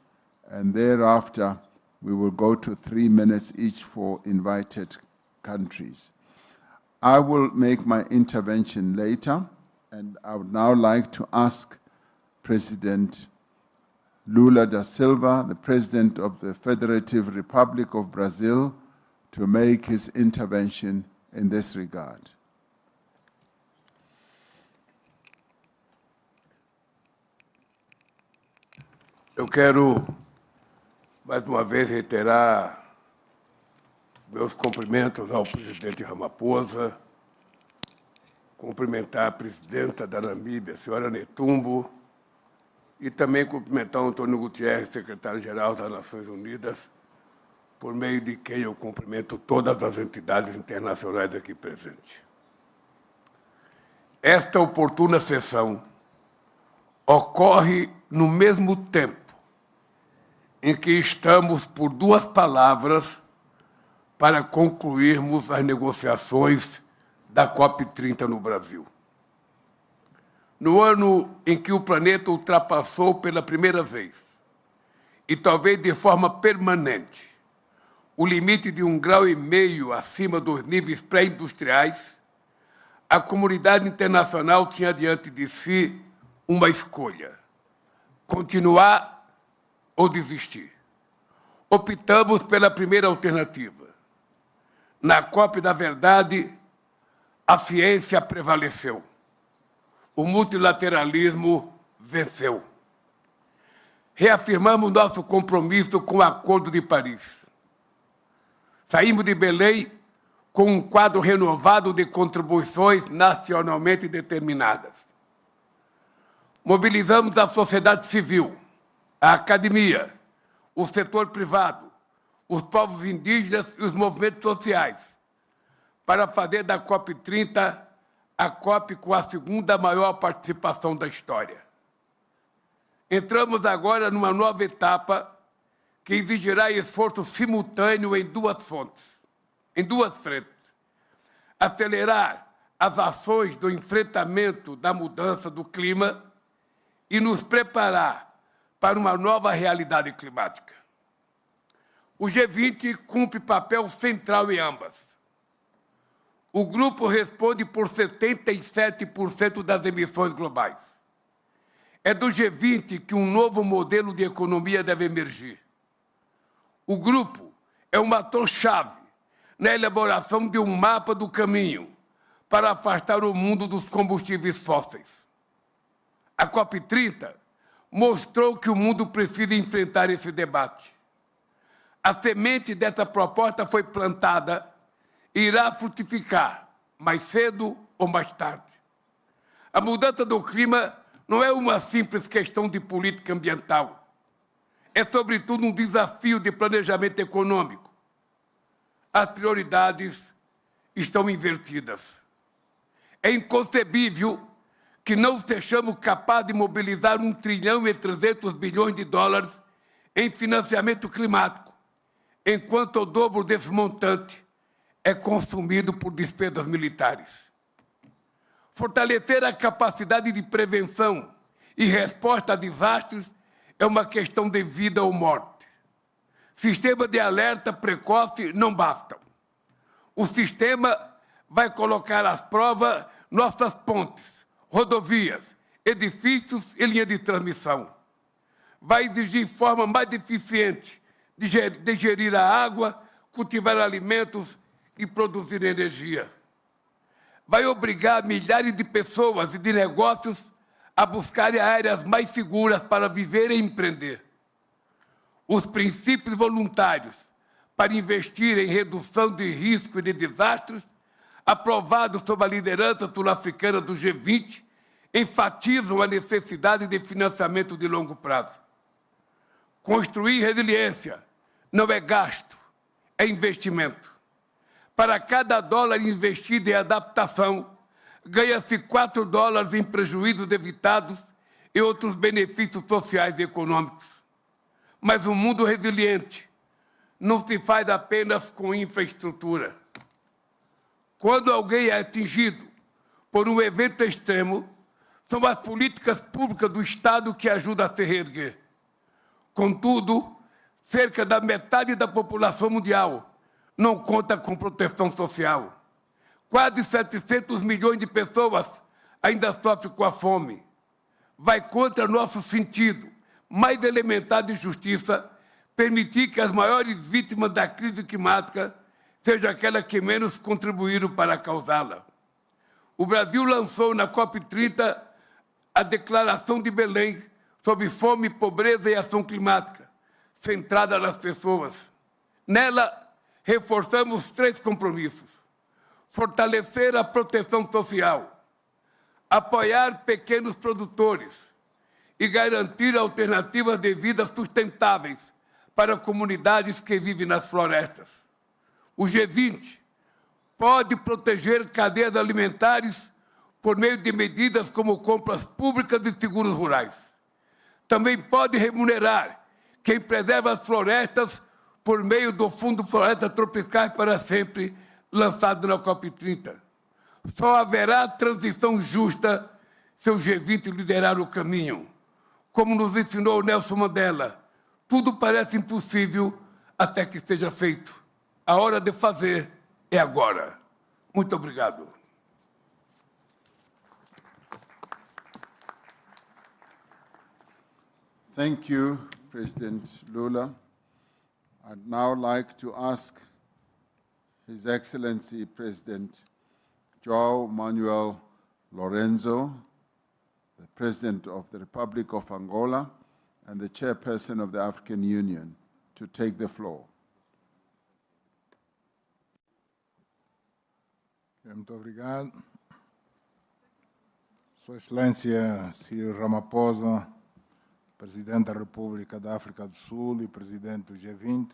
and thereafter we will go to 3 minutes each for invited countries. I will make my intervention later, and I would now like to ask President Lula da Silva, the President of the Federative Republic of Brazil, to make his intervention in this regard. Eu quero, mais uma vez, reiterar meus cumprimentos ao presidente Ramaphosa, cumprimentar a presidenta da Namíbia, a senhora Netumbo, e também cumprimentar o Antônio Guterres, secretário-geral das Nações Unidas, por meio de quem eu cumprimento todas as entidades internacionais aqui presentes. Esta oportuna sessão ocorre no mesmo tempo em que estamos por 2 palavras para concluirmos as negociações da COP30 no Brasil. No ano em que o planeta ultrapassou pela primeira vez, e talvez de forma permanente, o limite de 1,5 graus acima dos níveis pré-industriais, a comunidade internacional tinha diante de si uma escolha: continuar ou desistir. Optamos pela primeira alternativa. Na COP da verdade, a ciência prevaleceu. O multilateralismo venceu. Reafirmamos nosso compromisso com o Acordo de Paris. Saímos de Belém com um quadro renovado de contribuições nacionalmente determinadas. Mobilizamos a sociedade civil, a academia, o setor privado, os povos indígenas e os movimentos sociais, para fazer da COP30 a COP com a segunda maior participação da história. Entramos agora numa nova etapa que exigirá esforço simultâneo em duas frentes. Acelerar as ações do enfrentamento da mudança do clima e nos preparar para uma nova realidade climática. O G20 cumpre papel central em ambas. O grupo responde por 77% das emissões globais. É do G20 que um novo modelo de economia deve emergir. O grupo é um ator-chave na elaboração de um mapa do caminho para afastar o mundo dos combustíveis fósseis. A COP30 mostrou que o mundo precisa enfrentar esse debate. A semente dessa proposta foi plantada e irá frutificar, mais cedo ou mais tarde. A mudança do clima não é uma simples questão de política ambiental. É, sobretudo, um desafio de planejamento econômico. As prioridades estão invertidas. É inconcebível que não sejamos capazes de mobilizar 1,3 trilhão em financiamento climático, enquanto o dobro desse montante é consumido por despesas militares. Fortalecer a capacidade de prevenção e resposta a desastres é uma questão de vida ou morte. Sistema de alerta precoce não bastam. O sistema vai colocar às provas nossas pontes, rodovias, edifícios e linha de transmissão. Vai exigir forma mais eficiente de gerir a água, cultivar alimentos e produzir energia. Vai obrigar milhares de pessoas e de negócios a buscarem áreas mais seguras para viver e empreender. Os princípios voluntários para investir em redução de risco e de desastres, aprovados sob a liderança sul-africana do G20, enfatizam a necessidade de financiamento de longo prazo. Construir resiliência não é gasto, é investimento. Para cada dólar investido em adaptação, ganha-se $4 em prejuízos evitados e outros benefícios sociais e econômicos. Mas um mundo resiliente não se faz apenas com infraestrutura. Quando alguém é atingido por um evento extremo, são as políticas públicas do Estado que ajudam a se reerguer. Contudo, cerca da metade da população mundial não conta com proteção social. Quase 700 milhões de pessoas ainda sofrem com a fome. Vai contra nosso sentido mais elementar de justiça permitir que as maiores vítimas da crise climática sejam aquelas que menos contribuíram para causá-la. O Brasil lançou na COP30 a Declaração de Belém sobre fome, pobreza e ação climática, centrada nas pessoas. Nela, reforçamos 3 compromissos: fortalecer a proteção social, apoiar pequenos produtores e garantir alternativas de vida sustentáveis para comunidades que vivem nas florestas. O G20 pode proteger cadeias alimentares por meio de medidas como compras públicas e seguros rurais. Também pode remunerar quem preserva as florestas por meio do Fundo Florestas Tropicais para Sempre, lançado na COP30. Só haverá transição justa se o G20 liderar o caminho. Como nos ensinou Nelson Mandela, tudo parece impossível até que seja feito. A hora de fazer é agora. Muito obrigado. Thank you, President Lula. I'd now like to ask His Excellency President João Manuel Lourenço, the President of the Republic of Angola and the Chairperson of the African Union, to take the floor. Muito obrigado. Sua Excelência Cyril Ramaphosa, Presidente da República da África do Sul e Presidente do G20,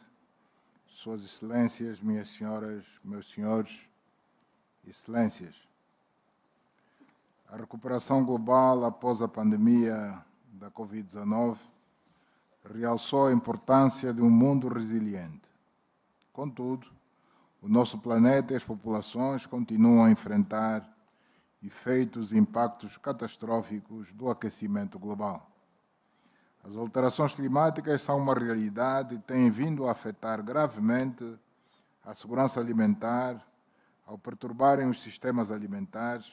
Suas Excelências, minhas senhoras, meus senhores, Excelências. A recuperação global após a pandemia da Covid-19 realçou a importância de um mundo resiliente. Contudo, o nosso planeta e as populações continuam a enfrentar efeitos e impactos catastróficos do aquecimento global. As alterações climáticas são uma realidade e têm vindo a afetar gravemente a segurança alimentar, ao perturbarem os sistemas alimentares,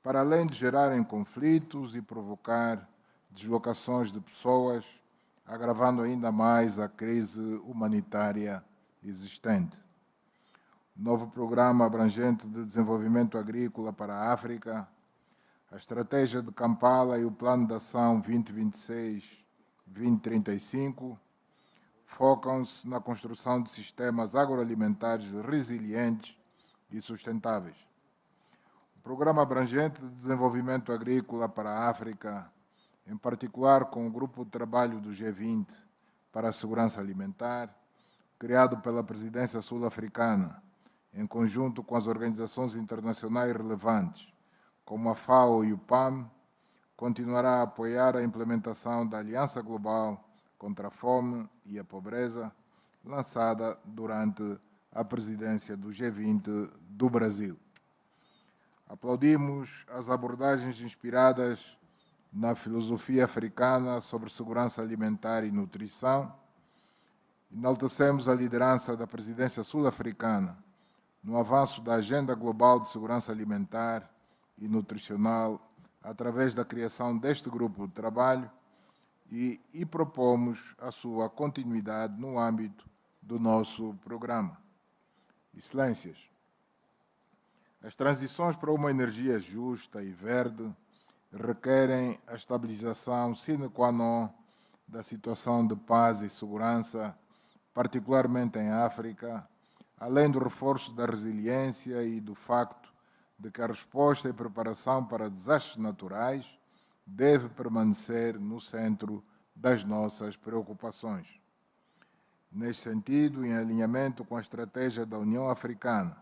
para além de gerarem conflitos e provocar deslocações de pessoas, agravando ainda mais a crise humanitária existente. O novo Programa Abrangente de Desenvolvimento Agrícola para a África, a Estratégia de Kampala e o Plano de Ação 2026-2035 focam-se na construção de sistemas agroalimentares resilientes e sustentáveis. O Programa Abrangente de Desenvolvimento Agrícola para a África, em particular com o Grupo de Trabalho do G20 para a Segurança Alimentar, criado pela Presidência Sul-Africana, em conjunto com as organizações internacionais relevantes, como a FAO e o PAM, continuará a apoiar a implementação da Aliança Global contra a Fome e a Pobreza, lançada durante a presidência do G20 do Brasil. Aplaudimos as abordagens inspiradas na filosofia africana sobre segurança alimentar e nutrição. Enaltecemos a liderança da presidência sul-africana no avanço da Agenda Global de Segurança Alimentar e Nutricional através da criação deste grupo de trabalho e propomos a sua continuidade no âmbito do nosso programa. Excelências, as transições para uma energia justa e verde requerem a estabilização sine qua non da situação de paz e segurança, particularmente em África, além do reforço da resiliência e do facto de que a resposta e preparação para desastres naturais deve permanecer no centro das nossas preocupações. Neste sentido, em alinhamento com a estratégia da União Africana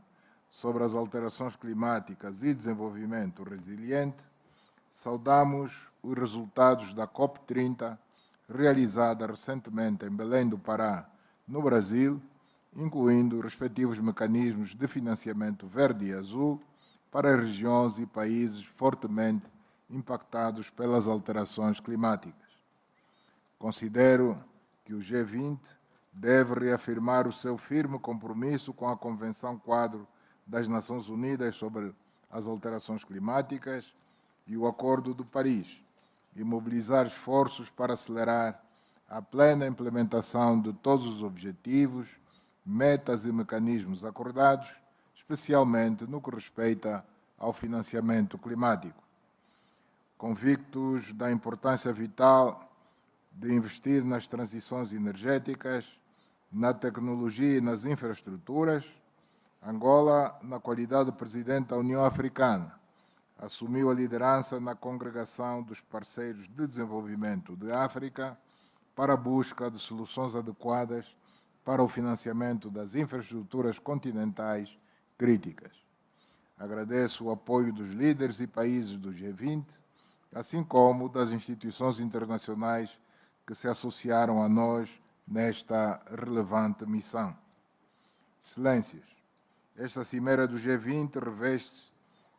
sobre as alterações climáticas e desenvolvimento resiliente, saudamos os resultados da COP30, realizada recentemente em Belém do Pará, no Brasil, incluindo os respectivos mecanismos de financiamento verde e azul para regiões e países fortemente impactados pelas alterações climáticas. Considero que o G20 deve reafirmar o seu firme compromisso com a Convenção Quadro das Nações Unidas sobre as Alterações Climáticas e o Acordo de Paris, e mobilizar esforços para acelerar a plena implementação de todos os objetivos, metas e mecanismos acordados, especialmente no que respeita ao financiamento climático. Convictos da importância vital de investir nas transições energéticas, na tecnologia e nas infraestruturas, Angola, na qualidade de presidente da União Africana, assumiu a liderança na Congregação dos Parceiros de Desenvolvimento de África para a busca de soluções adequadas para o financiamento das infraestruturas continentais críticas. Agradeço o apoio dos líderes e países do G20, assim como das instituições internacionais que se associaram a nós nesta relevante missão. Excelências, esta cimeira do G20 reveste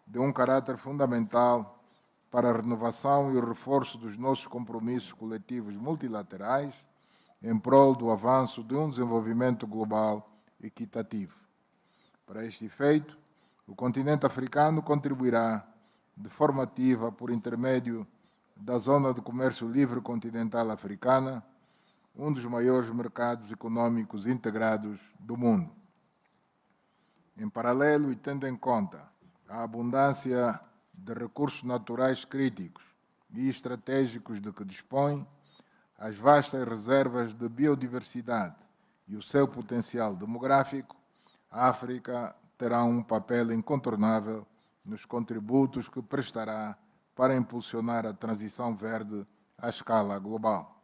de um caráter fundamental para a renovação e o reforço dos nossos compromissos coletivos multilaterais em prol do avanço de um desenvolvimento global equitativo. Para este efeito, o continente africano contribuirá de forma ativa por intermédio da Zona de Comércio Livre Continental Africana, um dos maiores mercados econômicos integrados do mundo. Em paralelo e tendo em conta a abundância de recursos naturais críticos e estratégicos de que dispõe, as vastas reservas de biodiversidade e o seu potencial demográfico, a África terá um papel incontornável nos contributos que prestará para impulsionar a transição verde à escala global.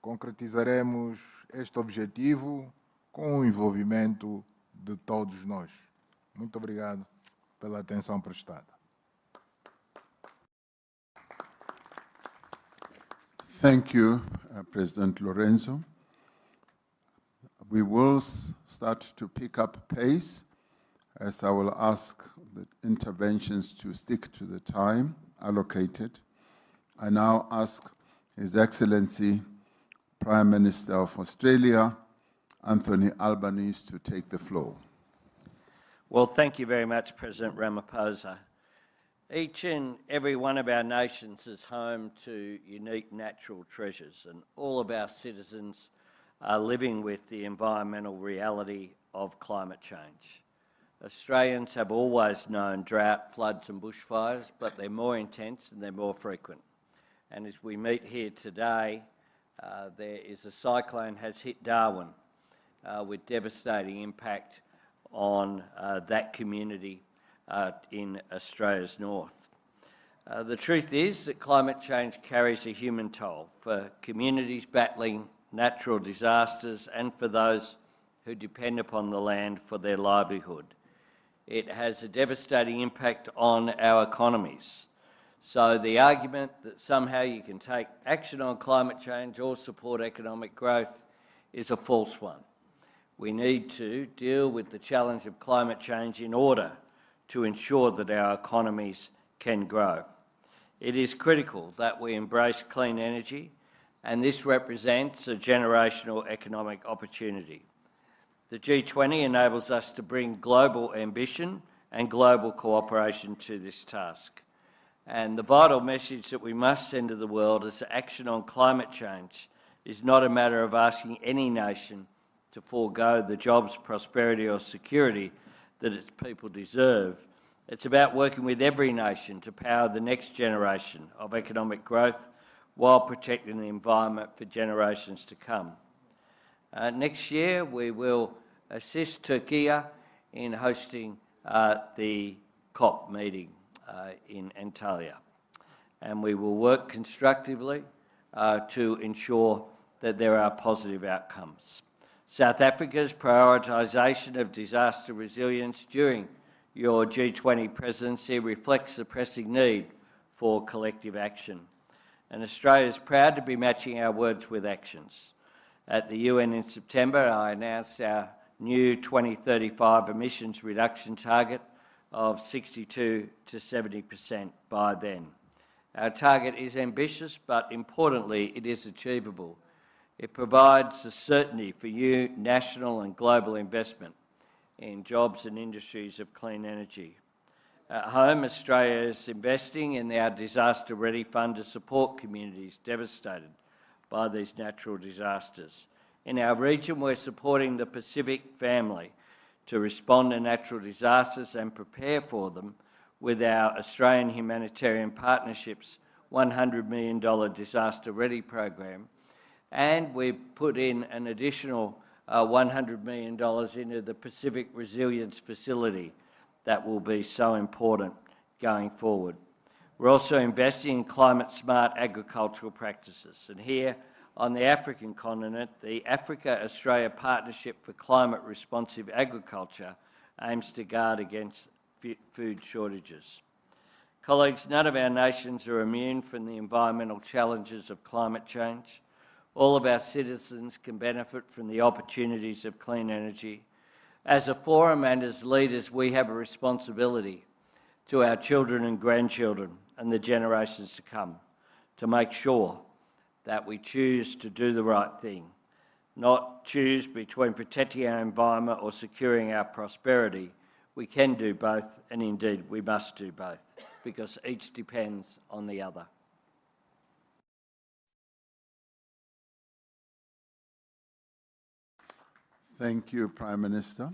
Concretizaremos este objetivo com o envolvimento de todos nós. Muito obrigado pela atenção prestada. Thank you, President Lorenzo. We will start to pick up pace, as I will ask the interventions to stick to the time allocated. I now ask His Excellency Prime Minister of Australia, Anthony Albanese, to take the floor. Well, thank you very much, President Ramaphosa. Each and every one of our nations is home to unique natural treasures, and all of our citizens are living with the environmental reality of climate change. Australians have always known drought, floods and bushfires, but they're more intense and they're more frequent. And as we meet here today, there is a cyclone has hit Darwin with devastating impact on that community in Australia's north. The truth is that climate change carries a human toll for communities battling natural disasters and for those who depend upon the land for their livelihood. It has a devastating impact on our economies. So the argument that somehow you can take action on climate change or support economic growth is a false one. We need to deal with the challenge of climate change in order to ensure that our economies can grow. It is critical that we embrace clean energy, and this represents a generational economic opportunity. The G20 enables us to bring global ambition and global cooperation to this task. And the vital message that we must send to the world is that action on climate change is not a matter of asking any nation to forego the jobs, prosperity or security that its people deserve. It's about working with every nation to power the next generation of economic growth while protecting the environment for generations to come. Next year, we will assist Turkey in hosting the COP meeting in Antalya. And we will work constructively to ensure that there are positive outcomes. South Africa's prioritisation of disaster resilience during your G20 presidency reflects the pressing need for collective action. And Australia is proud to be matching our words with actions. At the UN in September, I announced our new 2035 emissions reduction target of 62 to 70% by then. Our target is ambitious, but importantly, it is achievable. It provides the certainty for new national and global investment in jobs and industries of clean energy. At home, Australia is investing in our Disaster Ready Fund to support communities devastated by these natural disasters. In our region, we're supporting the Pacific family to respond to natural disasters and prepare for them with our Australian Humanitarian Partnerships $100 million Disaster Ready program. And we've put in an additional $100 million into the Pacific Resilience Facility that will be so important going forward. We're also investing in climate-smart agricultural practices. And here on the African continent, the Africa-Australia Partnership for Climate-Responsive Agriculture aims to guard against food shortages. Colleagues, none of our nations are immune from the environmental challenges of climate change. All of our citizens can benefit from the opportunities of clean energy. As a forum and as leaders, we have a responsibility to our children and grandchildren and the generations to come to make sure that we choose to do the right thing, not choose between protecting our environment or securing our prosperity. We can do both, and indeed we must do both, because each depends on the other. Thank you, Prime Minister,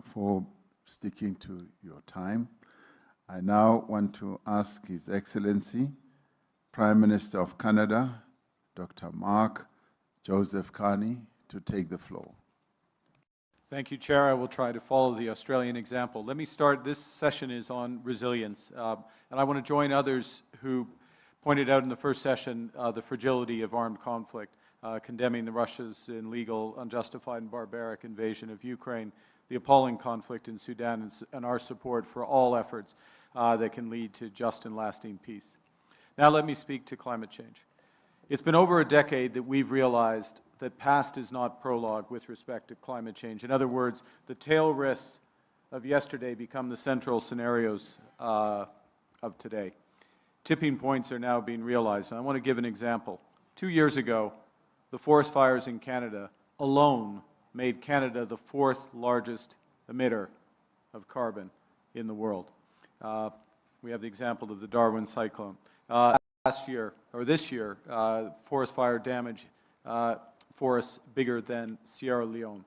for sticking to your time. I now want to ask His Excellency, Prime Minister of Canada, Dr. Mark Joseph Carney, to take the floor. Thank you, Chair. I will try to follow the Australian example. Let me start. This session is on resilience, and I want to join others who pointed out in the first session the fragility of armed conflict, condemning the Russia's illegal, unjustified, and barbaric invasion of Ukraine, the appalling conflict in Sudan, and our support for all efforts that can lead to just and lasting peace. Now let me speak to climate change. It's been over a decade that we've realized that past is not prologue with respect to climate change. In other words, the tail risks of yesterday become the central scenarios of today. Tipping points are now being realized, and I want to give an example. 2 years ago, the forest fires in Canada alone made Canada the 4th largest emitter of carbon in the world. We have the example of the Darwin cyclone. Last year, or this year, forest fire damage forests bigger than Sierra Leone,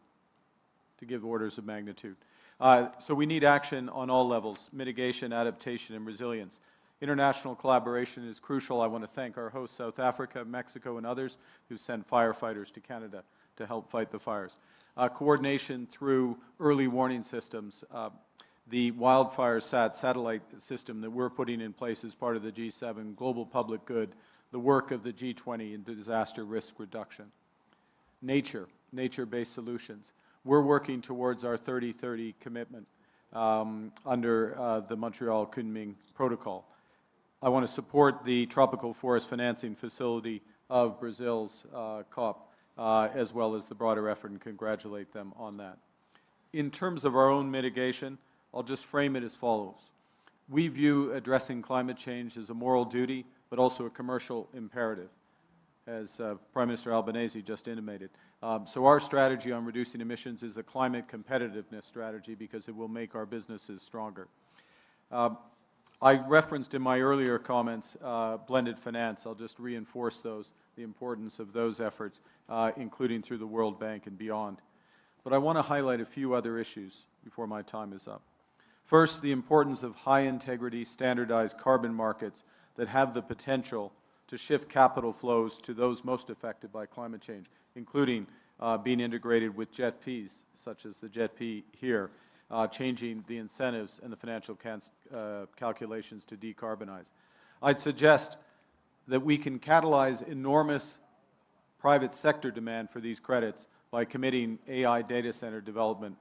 to give orders of magnitude. So we need action on all levels: mitigation, adaptation, and resilience. International collaboration is crucial. I want to thank our hosts, South Africa, Mexico, and others who sent firefighters to Canada to help fight the fires. Coordination through early warning systems. The wildfire satellite system that we're putting in place as part of the G7, global public good, the work of the G20 in disaster risk reduction. Nature-based solutions. We're working towards our 30-30 commitment under the Montreal Kunming Protocol. I want to support the tropical forest financing facility of Brazil's COP, as well as the broader effort, and congratulate them on that. In terms of our own mitigation, I'll just frame it as follows. We view addressing climate change as a moral duty, but also a commercial imperative, as Prime Minister Albanese just intimated. So our strategy on reducing emissions is a climate competitiveness strategy because it will make our businesses stronger. I referenced in my earlier comments blended finance. I'll just reinforce those, the importance of those efforts, including through the World Bank and beyond. But I want to highlight a few other issues before my time is up. First, the importance of high-integrity, standardized carbon markets that have the potential to shift capital flows to those most affected by climate change, including being integrated with JETPs, such as the JETP here, changing the incentives and the financial calculations to decarbonize. I'd suggest that we can catalyze enormous private sector demand for these credits by committing AI data center development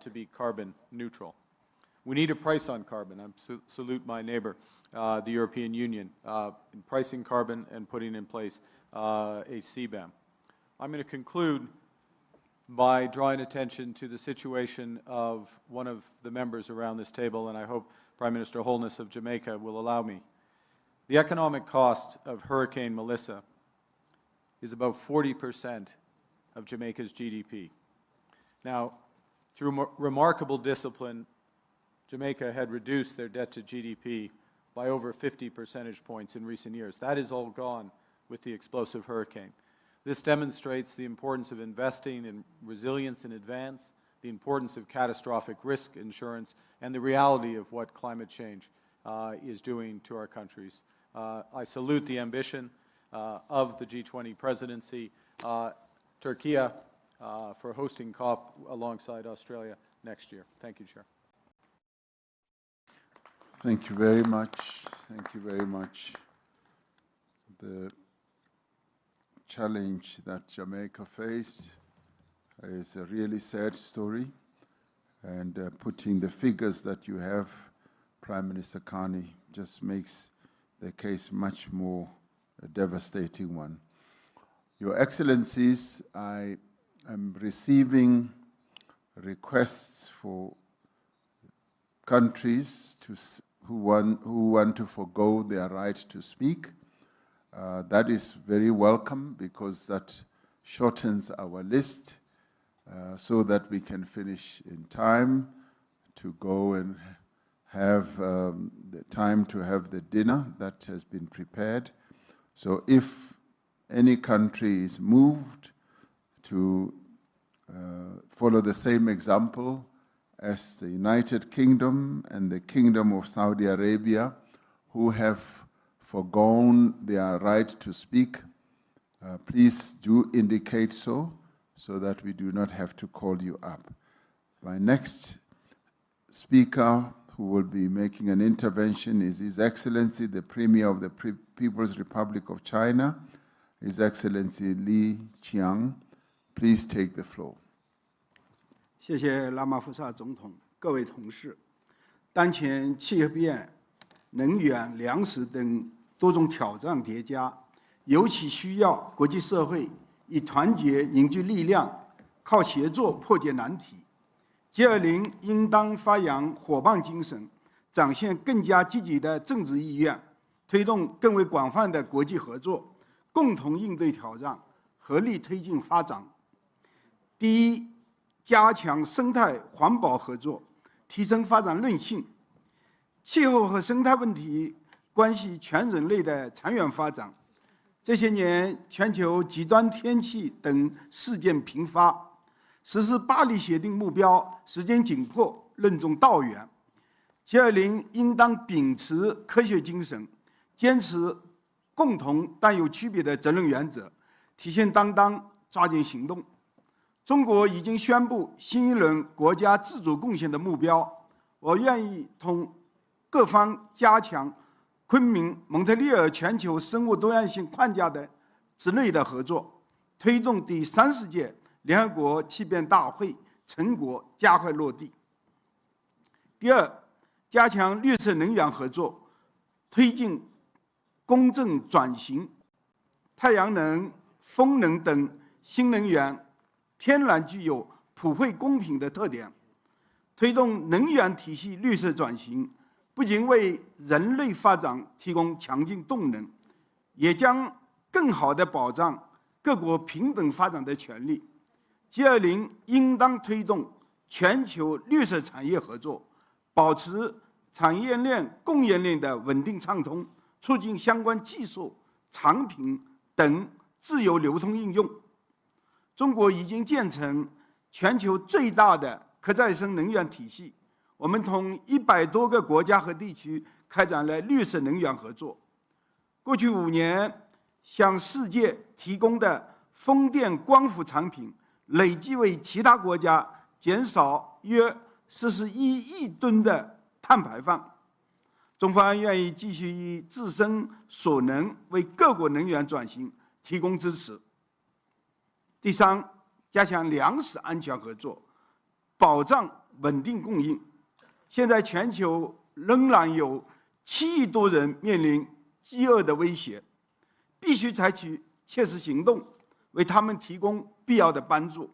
to be carbon neutral. We need a price on carbon. I salute my neighbor, the European Union, in pricing carbon and putting in place a CBAM. I'm going to conclude by drawing attention to the situation of one of the members around this table, and I hope Prime Minister Holness of Jamaica will allow me. The economic cost of Hurricane Melissa is about 40% of Jamaica's GDP. Now, through remarkable discipline, Jamaica had reduced their debt to GDP by over 50 percentage points in recent years. That is all gone with the explosive hurricane. This demonstrates the importance of investing in resilience in advance, the importance of catastrophic risk insurance, and the reality of what climate change is doing to our countries. I salute the ambition of the G20 presidency, Turkey for hosting COP alongside Australia next year. Thank you, Chair. Thank you very much. Thank you very much. The challenge that Jamaica faced is a really sad story, and putting the figures that you have, Prime Minister Carney, just makes the case much more a devastating one. Your Excellencies, I am receiving requests for countries who want to forgo their right to speak. That is very welcome because that shortens our list so that we can finish in time to go and have the time to have the dinner that has been prepared. So if any country is moved to follow the same example as the United Kingdom and the Kingdom of Saudi Arabia, who have forgone their right to speak. Please do indicate so that we do not have to call you up. My next speaker who will be making an intervention is His Excellency, the Premier of the People's Republic of China, His Excellency Li Qiang. Please take the floor. 谢谢拉马福萨总统，各位同事，当前气候变、能源、粮食等多种挑战叠加，尤其需要国际社会以团结凝聚力量，靠协作破解难题。G20应当发扬伙伴精神，展现更加积极的政治意愿，推动更为广泛的国际合作，共同应对挑战，合力推进发展。第一，加强生态环保合作，提升发展韧性。气候和生态问题关系全人类的长远发展。这些年，全球极端天气等事件频发，实施巴黎协定目标时间紧迫，任重道远。G20应当秉持科学精神，坚持共同但有区别的责任原则，体现担当，抓紧行动。中国已经宣布新一轮国家自主贡献的目标，我愿意同各方加强昆明、蒙特利尔全球生物多样性框架的之内的合作，推动第30届联合国气变大会成果加快落地。第二，加强绿色能源合作，推进公正转型。太阳能、风能等新能源天然具有普惠公平的特点，推动能源体系绿色转型，不仅为人类发展提供强劲动能，也将更好地保障各国平等发展的权利。G20应当推动全球绿色产业合作，保持产业链、供应链的稳定畅通，促进相关技术、产品等自由流通应用。中国已经建成全球最大的可再生能源体系，我们同100多个国家和地区开展了绿色能源合作。过去5年，向世界提供的风电、光伏产品，累计为其他国家减少约41亿吨的碳排放。中方愿意继续以自身所能为各国能源转型提供支持。第三，加强粮食安全合作，保障稳定供应。现在全球仍然有7亿多人面临饥饿的威胁，必须采取切实行动，为他们提供必要的帮助。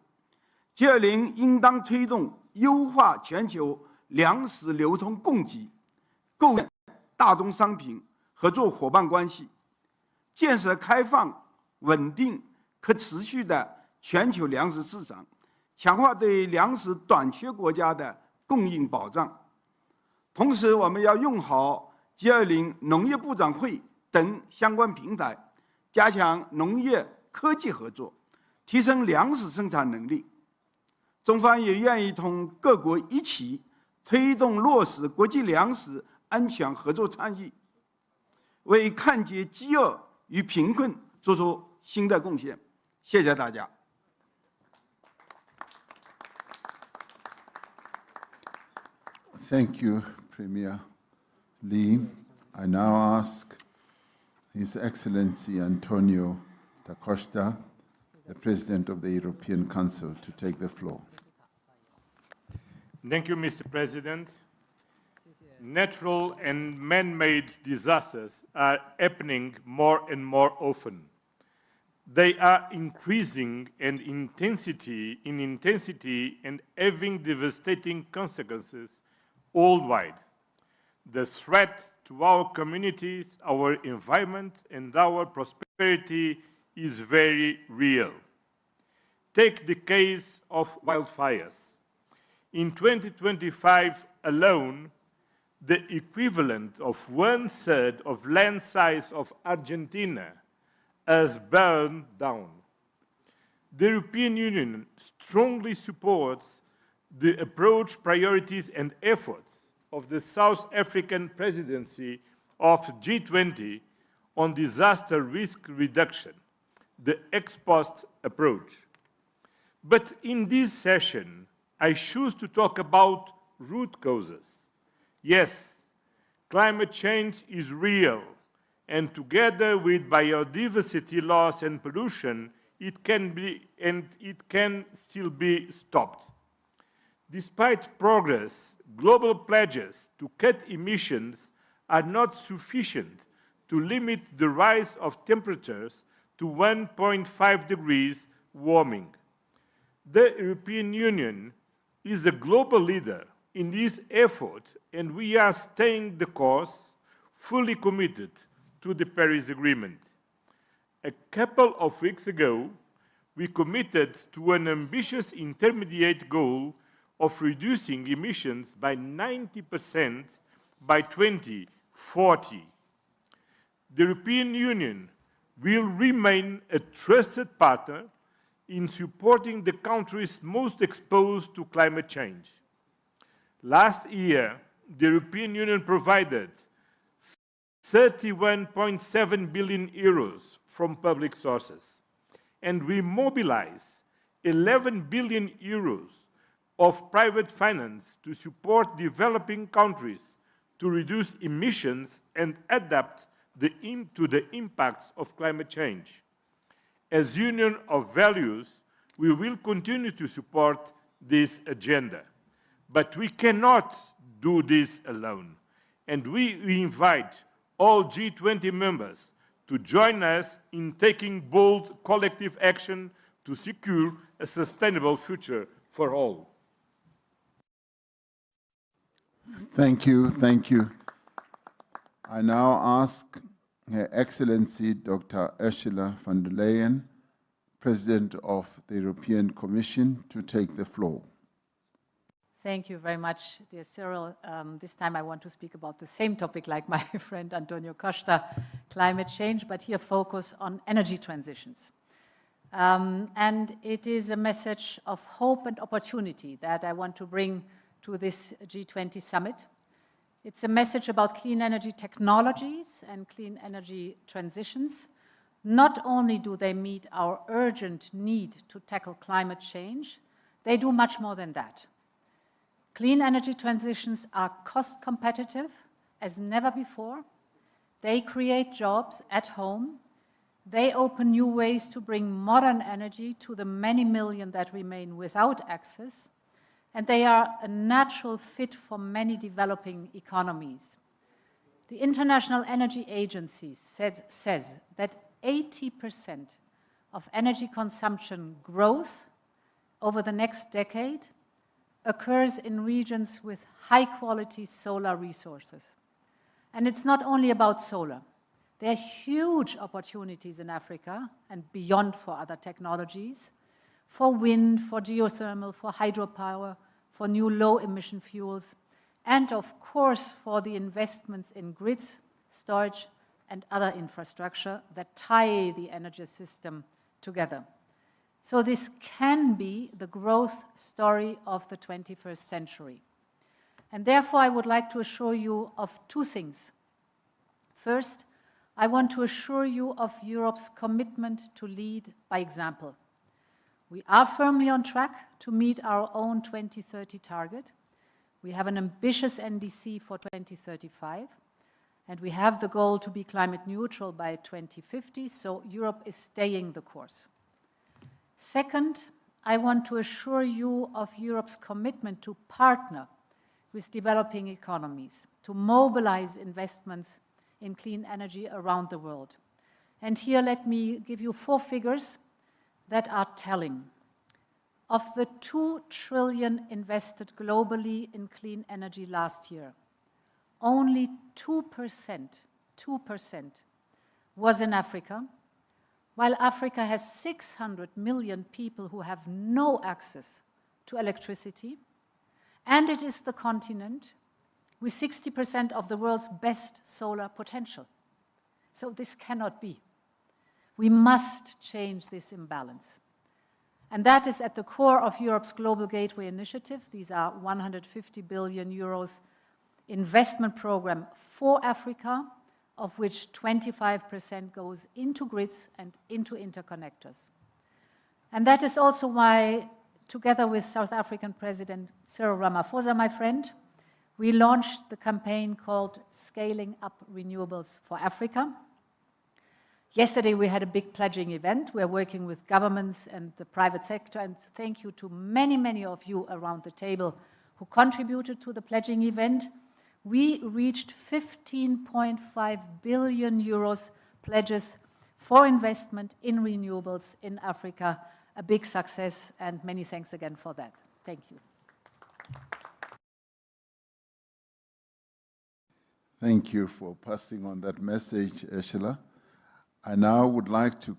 G20应当推动优化全球粮食流通供给，构建大宗商品合作伙伴关系，建设开放、稳定、可持续的全球粮食市场，强化对粮食短缺国家的供应保障。同时，我们要用好 G20 农业部长会等相关平台，加强农业科技合作，提升粮食生产能力。中方也愿意同各国一起推动落实国际粮食安全合作倡议，为抗击饥饿与贫困做出新的贡献。谢谢大家。Thank you, Premier Li. I now ask His Excellency Antonio da Costa, the President of the European Council, to take the floor. Thank you, Mr. President. Natural and man-made disasters are happening more and more often. They are increasing in intensity and having devastating consequences worldwide. The threat to our communities, our environment, and our prosperity is very real. Take the case of wildfires. In 2025 alone, the equivalent of 1/3 of land size of Argentina has burned down. the European Union strongly supports the approach, priorities, and efforts of the South African presidency of G20 on disaster risk reduction, the ex-post approach. But in this session, I choose to talk about root causes. Yes, climate change is real, and together with biodiversity loss and pollution, it can still be stopped. Despite progress, global pledges to cut emissions are not sufficient to limit the rise of temperatures to 1.5 degrees warming. The European Union is a global leader in this effort, and we are staying the course, fully committed to the Paris Agreement. A couple of weeks ago, we committed to an ambitious intermediate goal of reducing emissions by 90% by 2040. The European Union will remain a trusted partner in supporting the countries most exposed to climate change. Last year, the European Union provided 31.7 billion euros from public sources, and we mobilized 11 billion euros of private finance to support developing countries to reduce emissions and adapt to the impacts of climate change. As Union of Values, we will continue to support this agenda. But we cannot do this alone. And we invite all G20 members to join us in taking bold collective action to secure a sustainable future for all. Thank you, thank you. I now ask Her Excellency Dr. Ursula von der Leyen, President of the European Commission, to take the floor. Thank you very much, dear Cyril. This time I want to speak about the same topic like my friend Antonio Costa, climate change, but here focus on energy transitions. And it is a message of hope and opportunity that I want to bring to this G20 summit. It's a message about clean energy technologies and clean energy transitions. Not only do they meet our urgent need to tackle climate change, they do much more than that. Clean energy transitions are cost competitive as never before. They create jobs at home. They open new ways to bring modern energy to the many million that remain without access. And they are a natural fit for many developing economies. The International Energy Agency says that 80% of energy consumption growth over the next decade occurs in regions with high-quality solar resources. And it's not only about solar. There are huge opportunities in Africa and beyond for other technologies, for wind, for geothermal, for hydropower, for new low-emission fuels, and of course for the investments in grids, storage, and other infrastructure that tie the energy system together. So this can be the growth story of the 21st century. And therefore, I would like to assure you of two things. First, I want to assure you of Europe's commitment to lead by example. We are firmly on track to meet our own 2030 target. We have an ambitious NDC for 2035, and we have the goal to be climate neutral by 2050, so Europe is staying the course. Second, I want to assure you of Europe's commitment to partner with developing economies, to mobilize investments in clean energy around the world. And here let me give you 4 figures that are telling. Of the 2 trillion invested globally in clean energy last year, only 2% was in Africa, while Africa has 600 million people who have no access to electricity, and it is the continent with 60% of the world's best solar potential. So this cannot be. We must change this imbalance. And that is at the core of Europe's Global Gateway Initiative. These are 150 billion euros investment program for Africa, of which 25% goes into grids and into interconnectors. And that is also why, together with South African President Cyril Ramaphosa, my friend, we launched the campaign called Scaling Up Renewables for Africa. Yesterday, we had a big pledging event. We're working with governments and the private sector, and thank you to many, many of you around the table who contributed to the pledging event. We reached 15.5 billion euros pledges for investment in renewables in Africa. A big success, and many thanks again for that. Thank you. Thank you for passing on that message, Ursula. I now would like to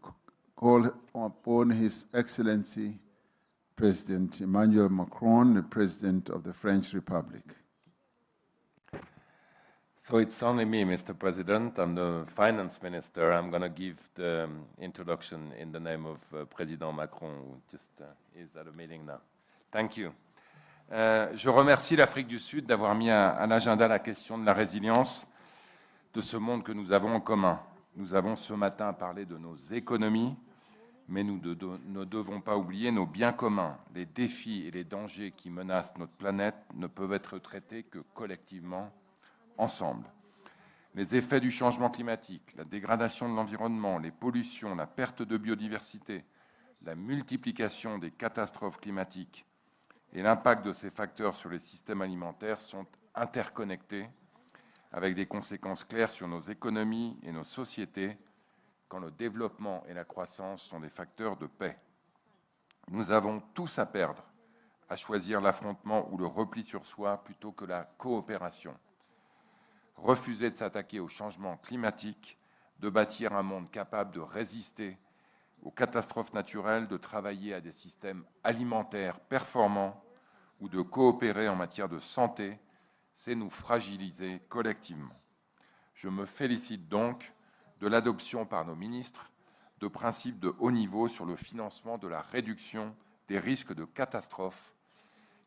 call upon His Excellency President Emmanuel Macron, the President of the French Republic. So it's only me, Mr. President. I'm the finance minister. I'm going to give the introduction in the name of President Macron, who just is at a meeting now. Thank you. Je remercie l'Afrique du Sud d'avoir mis à l'agenda la question de la résilience de ce monde que nous avons en commun. Nous avons ce matin parlé de nos économies, mais nous ne devons pas oublier nos biens communs. Les défis et les dangers qui menacent notre planète ne peuvent être traités que collectivement, ensemble. Les effets du changement climatique, la dégradation de l'environnement, les pollutions, la perte de biodiversité, la multiplication des catastrophes climatiques et l'impact de ces facteurs sur les systèmes alimentaires sont interconnectés, avec des conséquences claires sur nos économies et nos sociétés, quand le développement et la croissance sont des facteurs de paix. Nous avons tous à perdre à choisir l'affrontement ou le repli sur soi plutôt que la coopération. Refuser de s'attaquer au changement climatique, de bâtir un monde capable de résister aux catastrophes naturelles, de travailler à des systèmes alimentaires performants ou de coopérer en matière de santé, c'est nous fragiliser collectivement. Je me félicite donc de l'adoption par nos ministres de principes de haut niveau sur le financement de la réduction des risques de catastrophes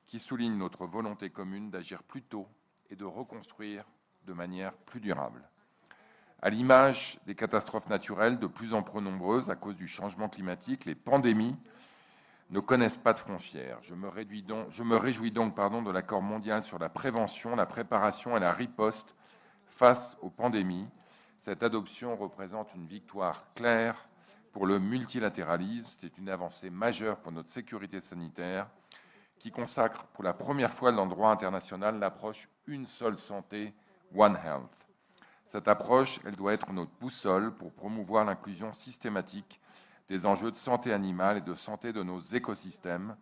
qui soulignent notre volonté commune d'agir plus tôt et de reconstruire de manière plus durable. À l'image des catastrophes naturelles de plus en plus nombreuses à cause du changement climatique, les pandémies ne connaissent pas de frontières. Je me réjouis donc de l'accord mondial sur la prévention, la préparation et la riposte face aux pandémies. Cette adoption représente une victoire claire pour le multilatéralisme. C'est une avancée majeure pour notre sécurité sanitaire qui consacre pour la première fois dans le droit international l'approche une seule santé, One Health. Cette approche, elle doit être notre boussole pour promouvoir l'inclusion systématique des enjeux de santé animale et de santé de nos écosystèmes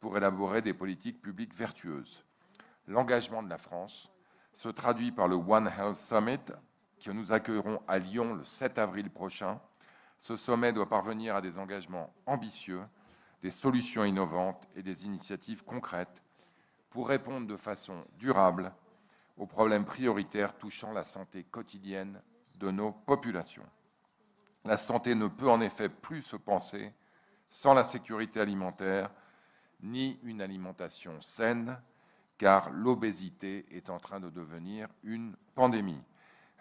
pour élaborer des politiques publiques vertueuses. L'engagement de la France se traduit par le One Health Summit que nous accueillerons à Lyon le 7 avril prochain. Ce sommet doit parvenir à des engagements ambitieux, des solutions innovantes et des initiatives concrètes pour répondre de façon durable aux problèmes prioritaires touchant la santé quotidienne de nos populations. La santé ne peut en effet plus se penser sans la sécurité alimentaire ni une alimentation saine, car l'obésité est en train de devenir une pandémie.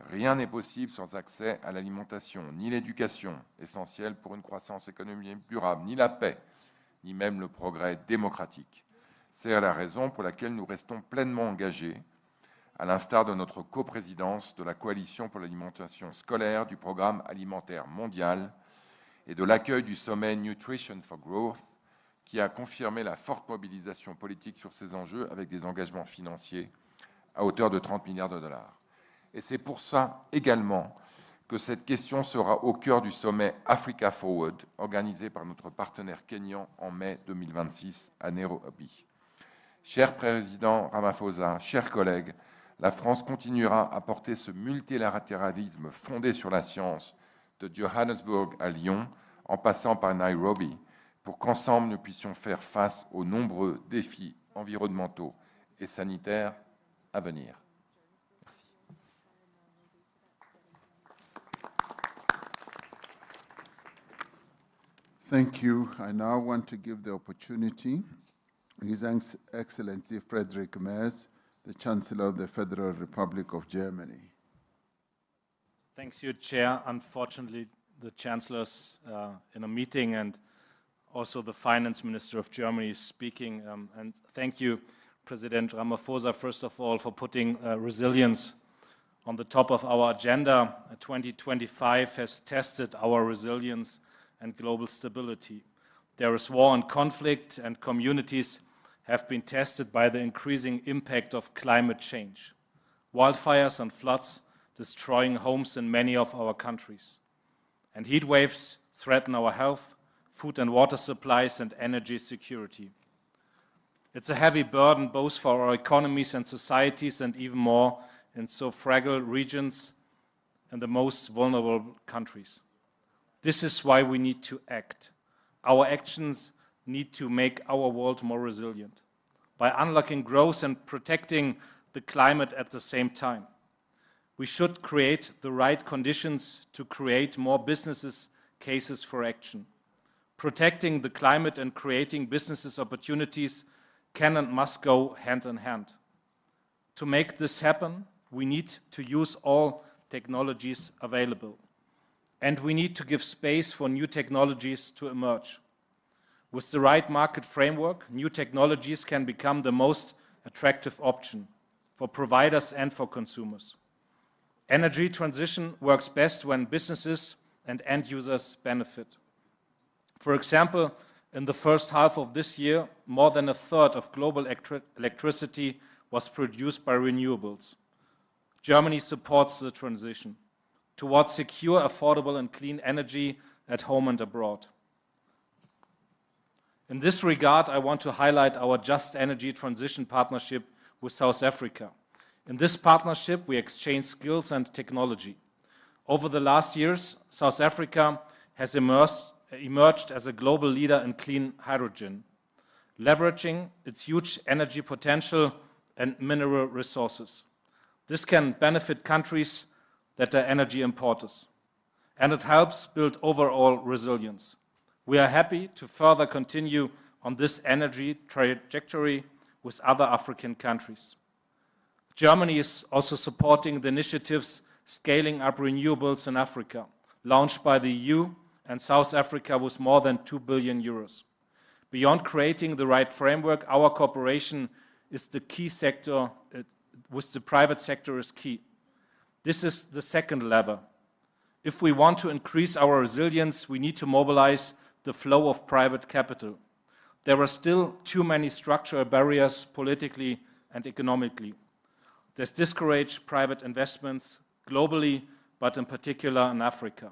Rien n'est possible sans accès à l'alimentation, ni l'éducation, essentielle pour une croissance économique durable, ni la paix, ni même le progrès démocratique. C'est la raison pour laquelle nous restons pleinement engagés, à l'instar de notre coprésidence de la Coalition pour l'alimentation scolaire, du Programme alimentaire mondial et de l'accueil du sommet Nutrition for Growth, qui a confirmé la forte mobilisation politique sur ces enjeux avec des engagements financiers à hauteur de 30 milliards de dollars. Et c'est pour ça également que cette question sera au cœur du sommet Africa Forward, organisé par notre partenaire kényan en mai 2026 à Nairobi. Cher Président Ramaphosa, chers collègues, la France continuera à porter ce multilatéralisme fondé sur la science de Johannesburg à Lyon, en passant par Nairobi, pour qu'ensemble nous puissions faire face aux nombreux défis environnementaux et sanitaires à venir. Merci. Thank you. I now want to give the opportunity to His Excellency Friedrich Merz, the Chancellor of the Federal Republic of Germany. Thanks, you, Chair. Unfortunately, the Chancellor's in a meeting, and also the Finance Minister of Germany is speaking. And thank you, President Ramaphosa, first of all, for putting resilience on the top of our agenda. 2025 has tested our resilience and global stability. There is war and conflict, and communities have been tested by the increasing impact of climate change. Wildfires and floods destroying homes in many of our countries. And heat waves threaten our health, food and water supplies, and energy security. It's a heavy burden both for our economies and societies, and even more in so fragile regions and the most vulnerable countries. This is why we need to act. Our actions need to make our world more resilient by unlocking growth and protecting the climate at the same time. We should create the right conditions to create more business cases for action. Protecting the climate and creating business opportunities can and must go hand in hand. To make this happen, we need to use all technologies available. And we need to give space for new technologies to emerge. With the right market framework, new technologies can become the most attractive option for providers and for consumers. Energy transition works best when businesses and end users benefit. For example, in the first half of this year, more than a third of global electricity was produced by renewables. Germany supports the transition towards secure, affordable, and clean energy at home and abroad. In this regard, I want to highlight our Just Energy Transition Partnership with South Africa. In this partnership, we exchange skills and technology. Over the last years, South Africa has emerged as a global leader in clean hydrogen, leveraging its huge energy potential and mineral resources. This can benefit countries that are energy importers, and it helps build overall resilience. We are happy to further continue on this energy trajectory with other African countries. Germany is also supporting the initiatives Scaling Up Renewables in Africa, launched by the EU and South Africa with more than 2 billion euros. Beyond creating the right framework, our cooperation is the key sector, with the private sector is key. This is the second lever. If we want to increase our resilience, we need to mobilize the flow of private capital. There are still too many structural barriers politically and economically. This discourages private investments globally, but in particular in Africa.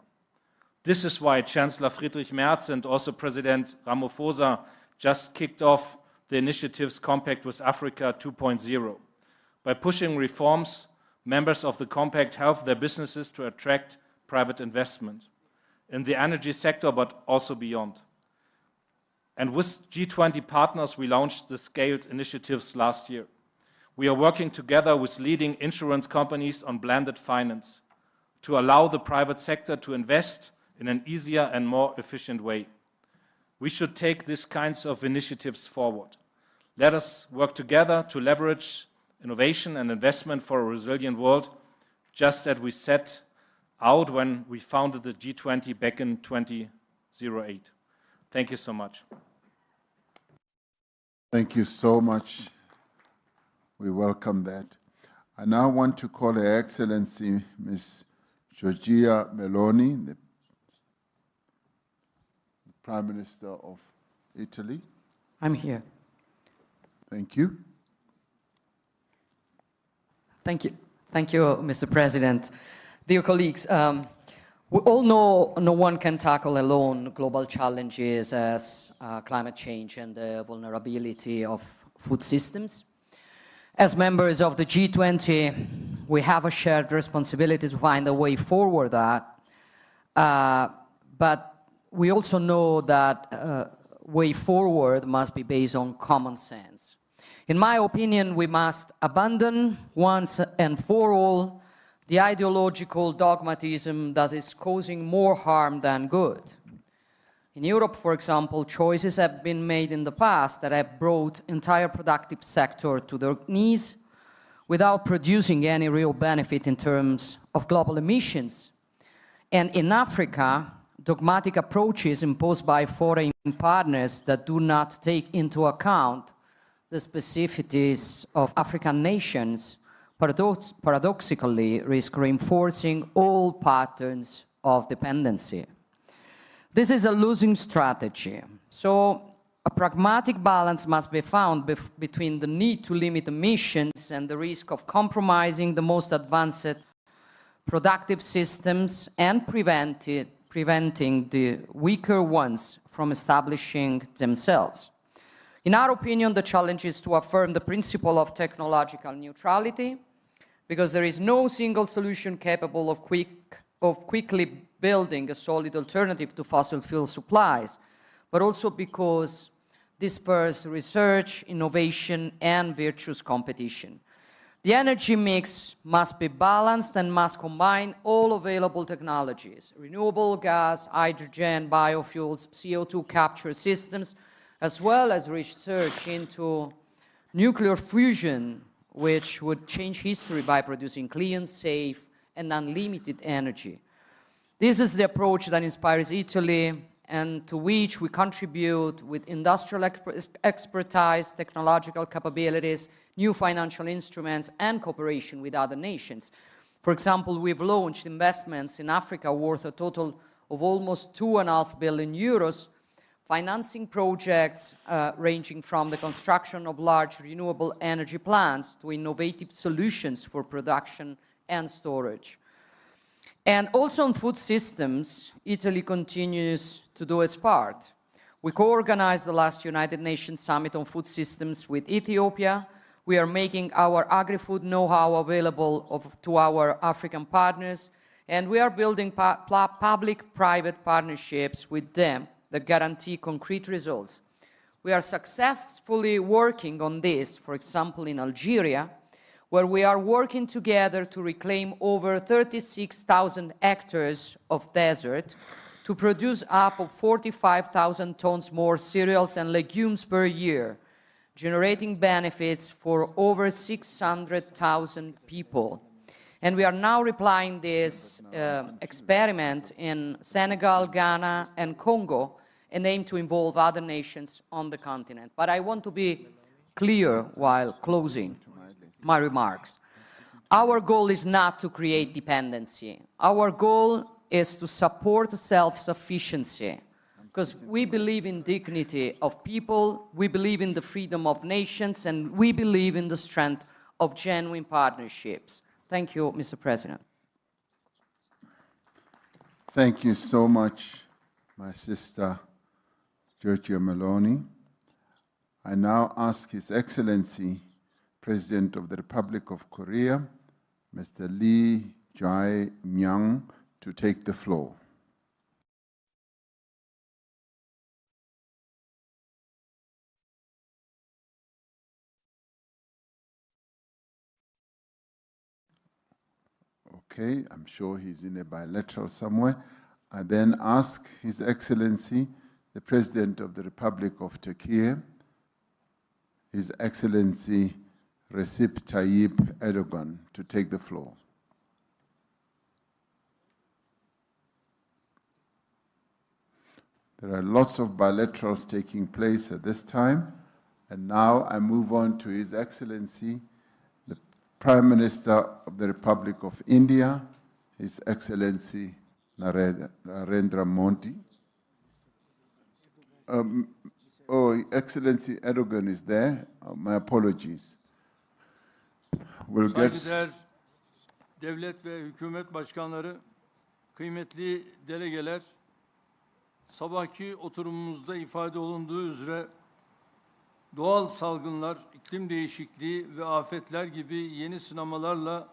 This is why Chancellor Friedrich Merz and also President Ramaphosa just kicked off the initiative's Compact with Africa 2.0. By pushing reforms, members of the Compact help their businesses to attract private investment in the energy sector, but also beyond. And with G20 partners, we launched the scaled initiatives last year. We are working together with leading insurance companies on blended finance to allow the private sector to invest in an easier and more efficient way. We should take these kinds of initiatives forward. Let us work together to leverage innovation and investment for a resilient world, just as we set out when we founded the G20 back in 2008. Thank you so much. Thank you so much. We welcome that. I now want to call Her Excellency Ms. Giorgia Meloni, the Prime Minister of Italy. I'm here. Thank you. Thank you. Thank you, Mr. President. Dear colleagues, we all know no one can tackle alone global challenges as climate change and the vulnerability of food systems. As members of the G20, we have a shared responsibility to find a way forward but we also know that way forward must be based on common sense. In my opinion, we must abandon once and for all the ideological dogmatism that is causing more harm than good. In Europe, for example, choices have been made in the past that have brought entire productive sector to their knees without producing any real benefit in terms of global emissions. And in Africa, dogmatic approaches imposed by foreign partners that do not take into account the specificities of African nations paradoxically risk reinforcing all patterns of dependency. This is a losing strategy. So a pragmatic balance must be found between the need to limit emissions and the risk of compromising the most advanced productive systems and preventing the weaker ones from establishing themselves. In our opinion, the challenge is to affirm the principle of technological neutrality, because there is no single solution capable of quickly building a solid alternative to fossil fuel supplies, but also because this spurs research, innovation, and virtuous competition. The energy mix must be balanced and must combine all available technologies: renewable gas, hydrogen, biofuels, CO2 capture systems, as well as research into nuclear fusion, which would change history by producing clean, safe, and unlimited energy. This is the approach that inspires Italy and to which we contribute with industrial expertise, technological capabilities, new financial instruments, and cooperation with other nations. For example, we've launched investments in Africa worth a total of almost 2.5 billion euros, financing projects ranging from the construction of large renewable energy plants to innovative solutions for production and storage. And also on food systems, Italy continues to do its part. We co-organized the last United Nations Summit on Food Systems with Ethiopia. We are making our agri-food know-how available to our African partners, and we are building public-private partnerships with them that guarantee concrete results. We are successfully working on this, for example, in Algeria, where we are working together to reclaim over 36,000 hectares of desert to produce up to 45,000 tons more cereals and legumes per year, generating benefits for over 600,000 people. And we are now replying this experiment in Senegal, Ghana, and Congo, and aim to involve other nations on the continent. But I want to be clear while closing my remarks. Our goal is not to create dependency. Our goal is to support self-sufficiency, because we believe in dignity of people, we believe in the freedom of nations, and we believe in the strength of genuine partnerships. Thank you, Mr. President. Thank you so much, my sister, Giorgia Meloni. I now ask His Excellency, President of the Republic of Korea, Mr. Lee Jae-myung, to take the floor. Okay, I'm sure he's in a bilateral somewhere. I then ask His Excellency, the President of the Republic of Turkey, His Excellency Recep Tayyip Erdogan, to take the floor. There are lots of bilaterals taking place at this time, and now I move on to His Excellency, the Prime Minister of the Republic of India, His Excellency Narendra Modi. Excellency Erdogan is there. My apologies. We'll get... Saygıdeğer devlet ve hükümet başkanları, kıymetli delegeler, sabahki oturumumuzda ifade olunduğu üzere doğal salgınlar, iklim değişikliği ve afetler gibi yeni sınamalarla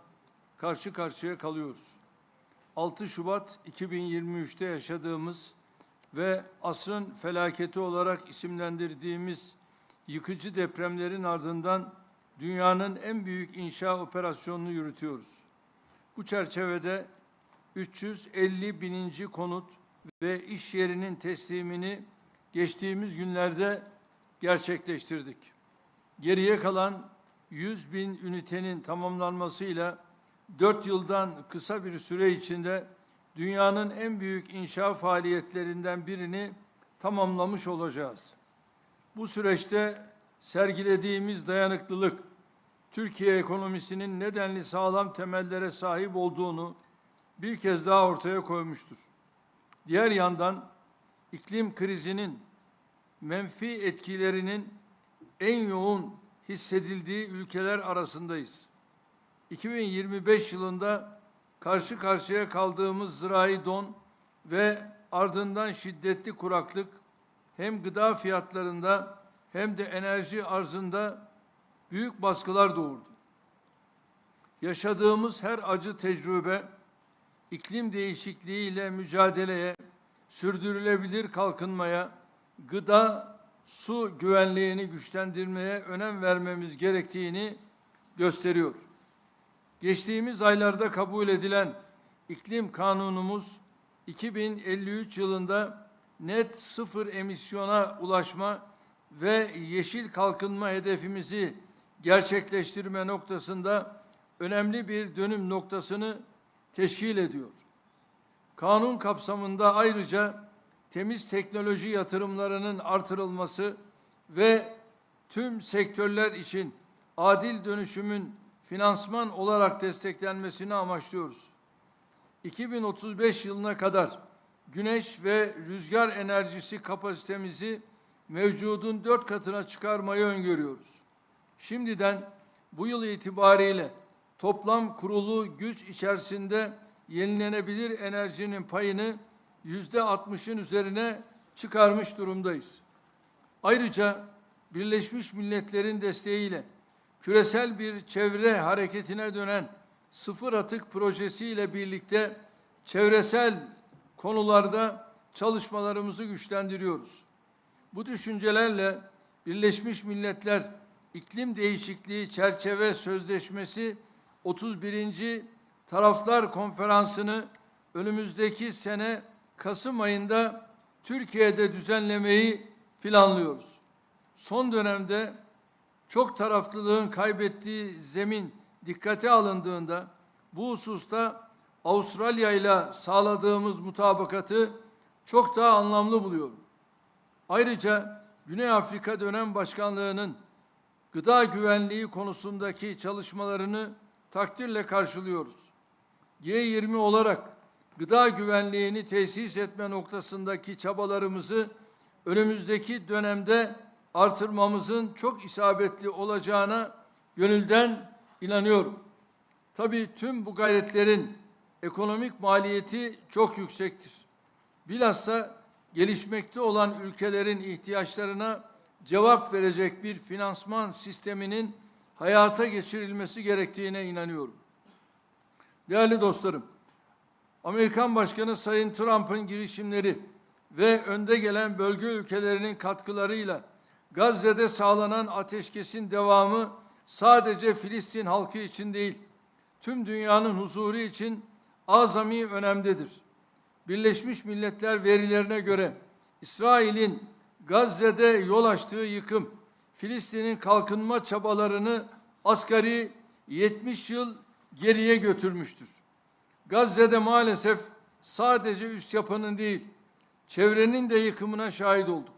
karşı karşıya kalıyoruz. 6 Şubat 2023'te yaşadığımız ve asrın felaketi olarak isimlendirdiğimiz yıkıcı depremlerin ardından dünyanın en büyük inşa operasyonunu yürütüyoruz. Bu çerçevede 350 bininci konut ve iş yerinin teslimini geçtiğimiz günlerde gerçekleştirdik. Geriye kalan 100.000 ünitenin tamamlanmasıyla 4 yıldan kısa bir süre içinde dünyanın en büyük inşa faaliyetlerinden birini tamamlamış olacağız. Bu süreçte sergilediğimiz dayanıklılık, Türkiye ekonomisinin nedenli sağlam temellere sahip olduğunu bir kez daha ortaya koymuştur. Diğer yandan iklim krizinin menfi etkilerinin en yoğun hissedildiği ülkeler arasındayız. 2025 yılında karşı karşıya kaldığımız zirai don ve ardından şiddetli kuraklık hem gıda fiyatlarında hem de enerji arzında büyük baskılar doğurdu. Yaşadığımız her acı tecrübe, iklim değişikliğiyle mücadeleye, sürdürülebilir kalkınmaya, gıda, su güvenliğini güçlendirmeye önem vermemiz gerektiğini gösteriyor. Geçtiğimiz aylarda kabul edilen iklim kanunumuz, 2053 yılında net sıfır emisyona ulaşma ve yeşil kalkınma hedefimizi gerçekleştirme noktasında önemli bir dönüm noktasını teşkil ediyor. Kanun kapsamında ayrıca temiz teknoloji yatırımlarının artırılması ve tüm sektörler için adil dönüşümün finansman olarak desteklenmesini amaçlıyoruz. 2035 yılına kadar güneş ve rüzgar enerjisi kapasitemizi mevcudun 4 katına çıkarmayı öngörüyoruz. Şimdiden bu yıl itibariyle toplam kurulu güç içerisinde yenilenebilir enerjinin payını %60'ın üzerine çıkarmış durumdayız. Ayrıca Birleşmiş Milletler'in desteğiyle küresel bir çevre hareketine dönen sıfır atık projesiyle birlikte çevresel konularda çalışmalarımızı güçlendiriyoruz. Bu düşüncelerle Birleşmiş Milletler İklim Değişikliği Çerçeve Sözleşmesi 31. Taraflar Konferansı'nı önümüzdeki sene Kasım ayında Türkiye'de düzenlemeyi planlıyoruz. Son dönemde çok taraflılığın kaybettiği zemin dikkate alındığında bu hususta Avustralya ile sağladığımız mutabakatı çok daha anlamlı buluyorum. Ayrıca Güney Afrika Dönem Başkanlığı'nın gıda güvenliği konusundaki çalışmalarını takdirle karşılıyoruz. G20 olarak gıda güvenliğini tesis etme noktasındaki çabalarımızı önümüzdeki dönemde artırmamızın çok isabetli olacağına gönülden inanıyorum. Tabii tüm bu gayretlerin ekonomik maliyeti çok yüksektir. Bilhassa gelişmekte olan ülkelerin ihtiyaçlarına cevap verecek bir finansman sisteminin hayata geçirilmesi gerektiğine inanıyorum. Değerli dostlarım, Amerikan Başkanı Sayın Trump'ın girişimleri ve önde gelen bölge ülkelerinin katkılarıyla Gazze'de sağlanan ateşkesin devamı sadece Filistin halkı için değil, tüm dünyanın huzuru için azami önemdedir. Birleşmiş Milletler verilerine göre İsrail'in Gazze'de yol açtığı yıkım, Filistin'in kalkınma çabalarını asgari 70 yıl geriye götürmüştür. Gazze'de maalesef sadece üst yapının değil, çevrenin de yıkımına şahit olduk.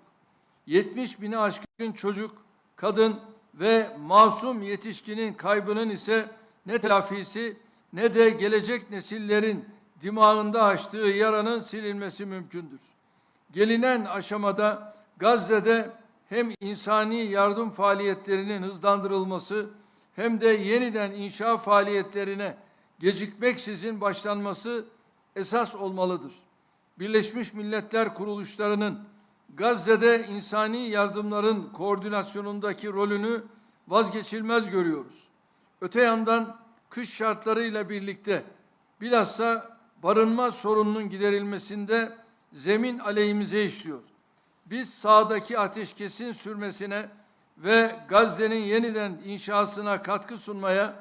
70.000'i aşkın çocuk, kadın ve masum yetişkinin kaybının ise ne telafisi ne de gelecek nesillerin dimağında açtığı yaranın silinmesi mümkündür. Gelinen aşamada Gazze'de hem insani yardım faaliyetlerinin hızlandırılması hem de yeniden inşa faaliyetlerine gecikmeksizin başlanması esas olmalıdır. Birleşmiş Milletler kuruluşlarının Gazze'de insani yardımların koordinasyonundaki rolünü vazgeçilmez görüyoruz. Öte yandan kış şartlarıyla birlikte bilhassa barınma sorununun giderilmesinde zemin aleyhimize işliyor. Biz sahadaki ateşkesin sürmesine ve Gazze'nin yeniden inşasına katkı sunmaya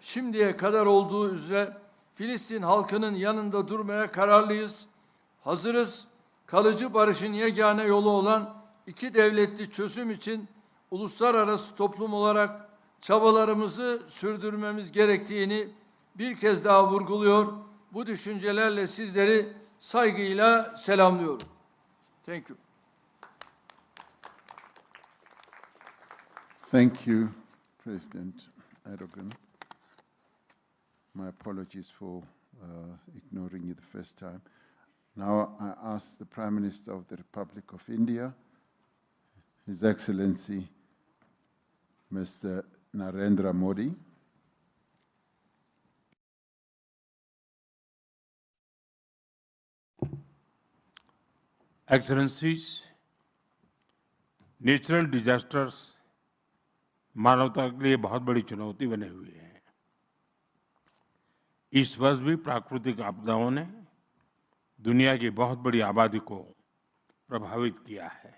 şimdiye kadar olduğu üzere Filistin halkının yanında durmaya kararlıyız, hazırız kalıcı barışın yegane yolu olan iki devletli çözüm için uluslararası toplum olarak çabalarımızı sürdürmemiz gerektiğini bir kez daha vurguluyor. Bu düşüncelerle sizleri saygıyla selamlıyorum. Thank you. Thank you, President Erdogan. My apologies for ignoring you the first time. Now I ask the Prime Minister of the Republic of India, His Excellency Mr. Narendra Modi. Excellencies, natural disasters मानवता के लिए बहुत बड़ी चुनौती बने हुए हैं। इस वर्ष भी प्राकृतिक आपदाओं ने दुनिया की बहुत बड़ी आबादी को प्रभावित किया है।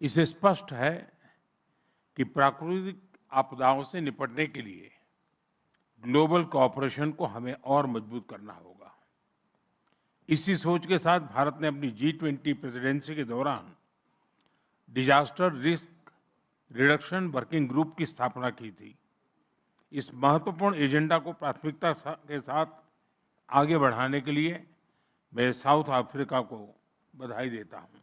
इससे स्पष्ट है कि प्राकृतिक आपदाओं से निपटने के लिए ग्लोबल कोऑपरेशन को हमें और मजबूत करना होगा। इसी सोच के साथ भारत ने अपनी G20 प्रेसिडेंसी के दौरान disaster risk reduction working group की स्थापना की थी। इस महत्वपूर्ण एजेंडा को प्राथमिकता के साथ आगे बढ़ाने के लिए मैं साउथ अफ्रीका को बधाई देता हूं।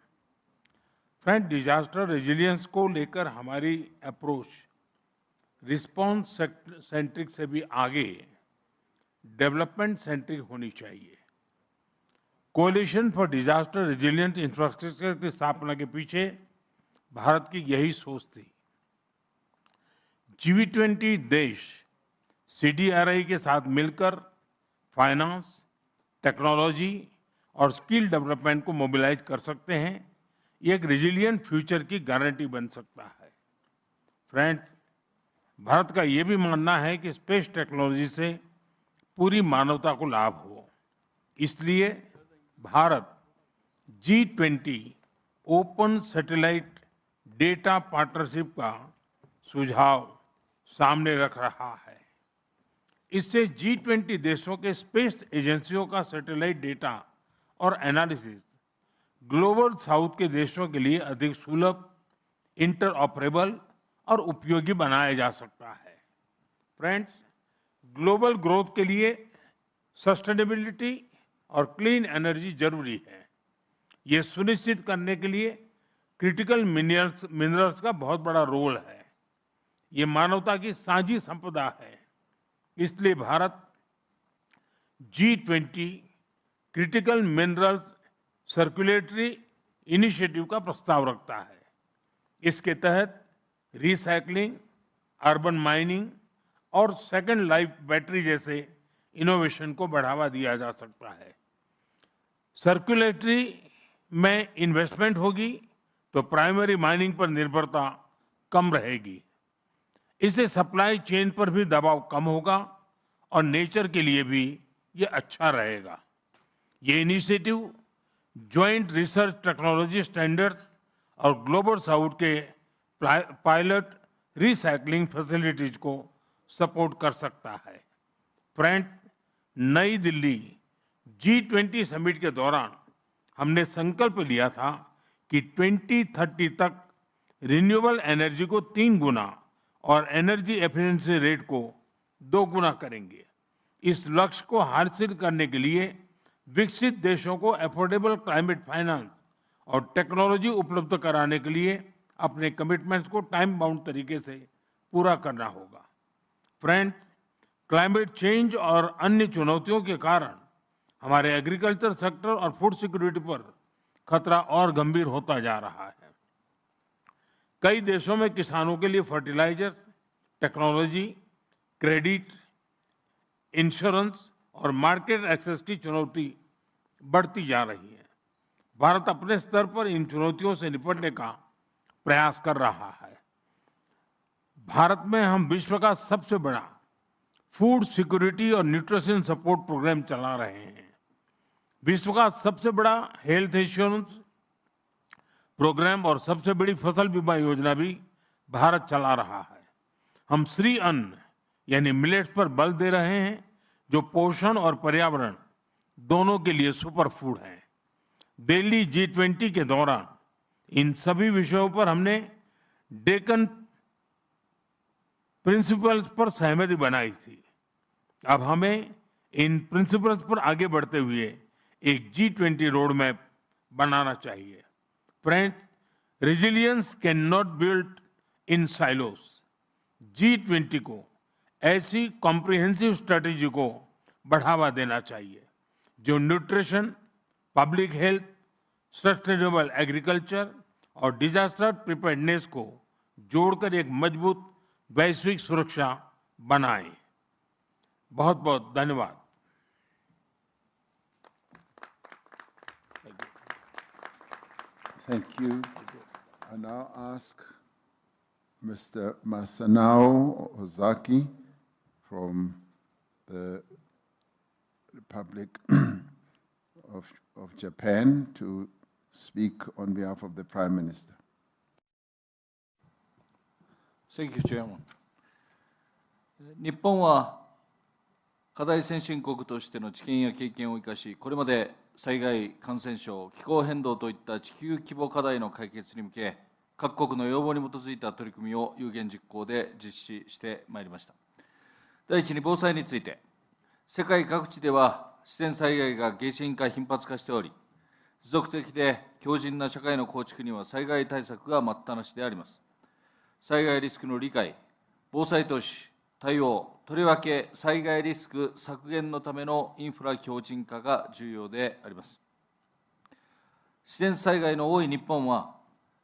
फ्रेंड, डिजास्टर रेजिलियंस को लेकर हमारी अप्रोच रिस्पॉन्स सेंट्रिक से भी आगे डेवलपमेंट सेंट्रिक होनी चाहिए। कोalition फॉर डिजास्टर रेजिलिएंट इंफ्रास्ट्रक्चर की स्थापना के पीछे भारत की यही सोच थी। G20 देश CDRI के साथ मिलकर फाइनेंस, टेक्नोलॉजी और स्किल डेवलपमेंट को मोबिलाइज कर सकते हैं। ये एक रेजिलिएंट फ्यूचर की गारंटी बन सकता है। फ्रेंड्स, भारत का ये भी मानना है कि स्पेस टेक्नोलॉजी से पूरी मानवता को लाभ हो। इसलिए Bharat G20 open satellite data partnership का सुझाव सामने रख रहा है। इससे G20 देशों के स्पेस एजेंसियों का सैटेलाइट डेटा और एनालिसिस ग्लोबल साउथ के देशों के लिए अधिक सुलभ, इंटरऑपरेबल और उपयोगी बनाया जा सकता है। फ्रेंड्स, ग्लोबल ग्रोथ के लिए सस्टेनेबिलिटी और क्लीन एनर्जी जरूरी है। ये सुनिश्चित करने के लिए क्रिटिकल मिनरल्स का बहुत बड़ा रोल है। ये मानवता की साझी संपदा है। इसलिए Bharat G20 critical minerals circulatory initiative का प्रस्ताव रखता है। इसके तहत रिसाइकलिंग, अर्बन माइनिंग और सेकेंड लाइफ बैटरी जैसे इनोवेशन को बढ़ावा दिया जा सकता है। सर्कुलेटरी में इन्वेस्टमेंट होगी तो प्राइमरी माइनिंग पर निर्भरता कम रहेगी। इससे सप्लाई चेन पर भी दबाव कम होगा और नेचर के लिए भी ये अच्छा रहेगा। ये initiative joint research technology standards और ग्लोबल साउथ के पायलट रिसाइकलिंग फैसिलिटीज को सपोर्ट कर सकता है। फ्रेंड्स, नई दिल्ली G20 समिट के दौरान हमने संकल्प लिया था कि 2030 तक रिन्यूएबल एनर्जी को 3 गुना और एनर्जी एफिशिएंसी रेट को 2 गुना करेंगे। इस लक्ष्य को हासिल करने के लिए विकसित देशों को अफोर्डेबल क्लाइमेट फाइनेंस और टेक्नोलॉजी उपलब्ध कराने के लिए अपने कमिटमेंट्स को टाइम बाउंड तरीके से पूरा करना होगा। फ्रेंड्स, क्लाइमेट चेंज और अन्य चुनौतियों के कारण हमारे एग्रीकल्चर सेक्टर और फूड सिक्योरिटी पर खतरा और गंभीर होता जा रहा है। कई देशों में किसानों के लिए फर्टिलाइजर्स, टेक्नोलॉजी, क्रेडिट, इंश्योरेंस और मार्केट एक्सेस की चुनौती बढ़ती जा रही है। भारत अपने स्तर पर इन चुनौतियों से निपटने का प्रयास कर रहा है। भारत में हम विश्व का सबसे बड़ा फूड सिक्योरिटी और न्यूट्रिशन सपोर्ट प्रोग्राम चला रहे हैं। विश्व का सबसे बड़ा हेल्थ इंश्योरेंस प्रोग्राम और सबसे बड़ी फसल बीमा योजना भी भारत चला रहा है। हम श्री अन्न यानी मिलेट्स पर बल दे रहे हैं, जो पोषण और पर्यावरण दोनों के लिए सुपर फूड है। दिल्ली G20 के दौरान इन सभी विषयों पर हमने डेक्कन प्रिंसिपल्स पर सहमति बनाई थी। अब हमें इन प्रिंसिपल्स पर आगे बढ़ते हुए एक G20 रोड मैप बनाना चाहिए। Friends, resilience can not build in silos. G20 को ऐसी कॉम्प्रिहेंसिव स्ट्रेटेजी को बढ़ावा देना चाहिए जो nutrition, public health, sustainable agriculture और डिजास्टर प्रिपेयर्डनेस को जोड़कर एक मजबूत वैश्विक सुरक्षा बनाए। बहुत बहुत धन्यवाद। Thank you. I now ask Mr. Masanao Ozaki from the Republic of Japan to speak on behalf of the Prime Minister. Thank you, Chairman. 日本は課題先進国としての知見や経験を生かし、これまで災害、感染症、気候変動といった地球規模課題の解決に向け、各国の要望に基づいた取り組みを有言実行で実施してまいりました。第一に防災について、世界各地では自然災害が激甚化頻発化しており、持続的で強靭な社会の構築には災害対策が待ったなしであります。災害リスクの理解、防災投資、対応、とりわけ災害リスク削減のためのインフラ強靭化が重要であります。自然災害の多い日本は、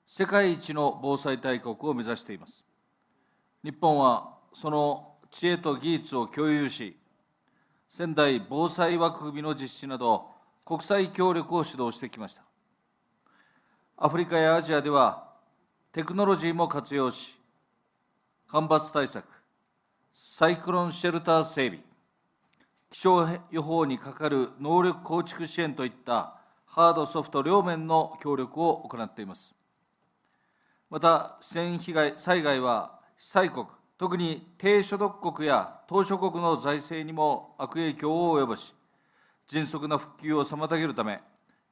世界一の防災大国を目指しています。日本はその知恵と技術を共有し、仙台防災枠組みの実施など、国際協力を主導してきました。アフリカやアジアでは、テクノロジーも活用し、干ばつ対策、サイクロンシェルター整備、気象予報にかかる能力構築支援といったハード・ソフト両面の協力を行っています。また、自然災害は被災国、特に低所得国や島諸国の財政にも悪影響を及ぼし、迅速な復旧を妨げるため、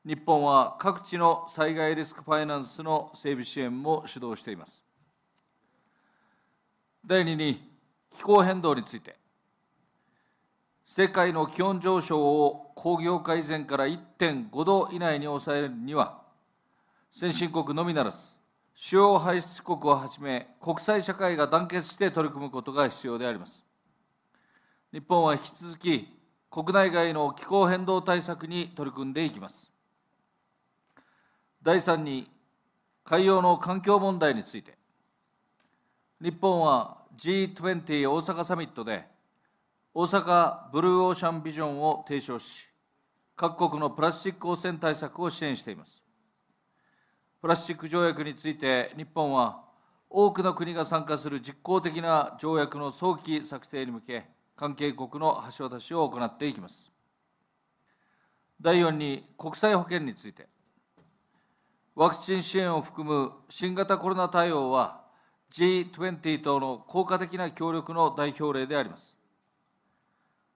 日本は各地の災害リスクファイナンスの整備支援も主導しています。第2に、気候変動について、世界の気温上昇を工業化以前から 1.5 度以内に抑えるには、先進国のみならず、主要排出国をはじめ、国際社会が団結して取り組むことが必要であります。日本は引き続き、国内外の気候変動対策に取り組んでいきます。第3に、海洋の環境問題について、日本は G20 大阪サミットで、大阪ブルーオーシャンビジョンを提唱し、各国のプラスチック汚染対策を支援しています。プラスチック条約について、日本は多くの国が参加する実効的な条約の早期策定に向け、関係国の橋渡しを行っていきます。第4に、国際保険について、ワクチン支援を含む新型コロナ対応は、G20 との効果的な協力の代表例であります。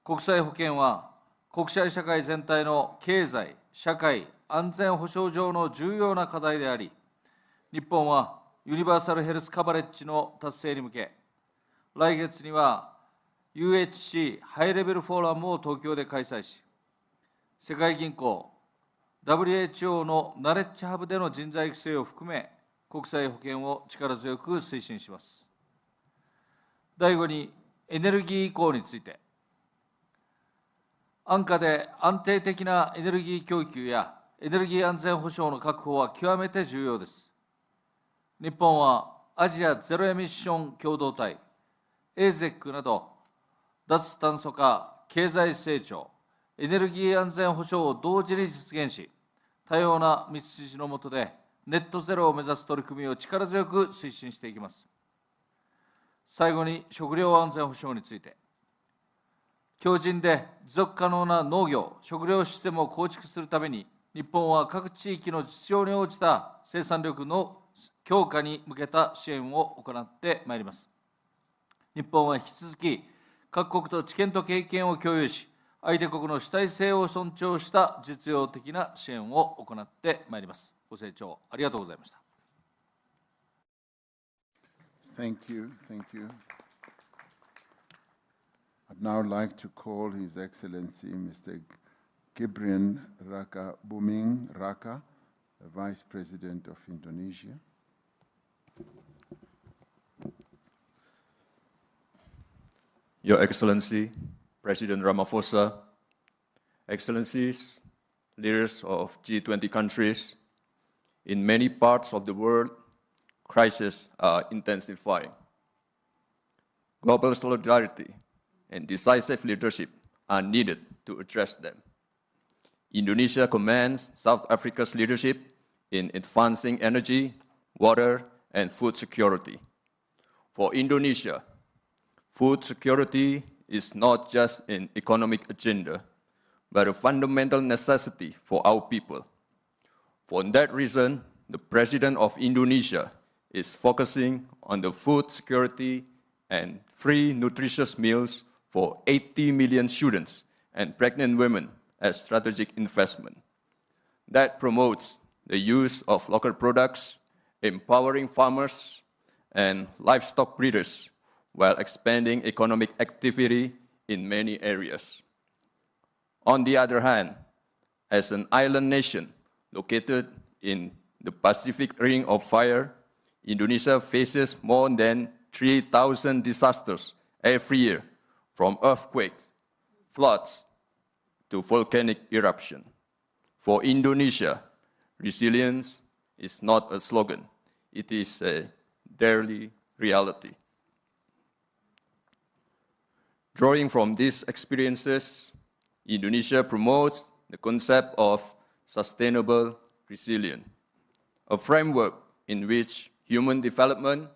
国際保険は、国際社会全体の経済、社会、安全保障上の重要な課題であり、日本はユニバーサルヘルスカバレッジの達成に向け、来月には UHC ハイレベルフォーラムを東京で開催し、世界銀行、WHO のナレッジハブでの人材育成を含め、国際保険を力強く推進します。第5に、エネルギー移行について、安価で安定的なエネルギー供給やエネルギー安全保障の確保は極めて重要です。日本はアジアゼロエミッション共同体、AZEC など、脱炭素化、経済成長、エネルギー安全保障を同時に実現し、多様な道筋の下でネットゼロを目指す取り組みを力強く推進していきます。最後に食料安全保障について、強靭で持続可能な農業・食料システムを構築するために、日本は各地域の実情に応じた生産力の強化に向けた支援を行ってまいります。日本は引き続き、各国と知見と経験を共有し、相手国の主体性を尊重した実用的な支援を行ってまいります。ご清聴ありがとうございました。Thank you. Thank you. I'd now like to call His Excellency Mr. Gibran Raka Buming Raka, the Vice President of Indonesia. Your Excellency, President Ramaphosa, Excellencies, leaders of G20 countries, in many parts of the world, crises are intensifying. Global solidarity and decisive leadership are needed to address them. Indonesia commends South Africa's leadership in advancing energy, water, and food security. For Indonesia, food security is not just an economic agenda, but a fundamental necessity for our people. For that reason, the President of Indonesia is focusing on the food security and free nutritious meals for 80 million students and pregnant women as strategic investment. That promotes the use of local products, empowering farmers and livestock breeders while expanding economic activity in many areas. On the other hand, as an island nation located in the Pacific Ring of Fire, Indonesia faces more than 3,000 disasters every year, from earthquakes, floods, to volcanic eruption. For Indonesia, resilience is not a slogan, it is a daily reality. Drawing from these experiences, Indonesia promotes the concept of sustainable resilience, a framework in which human development,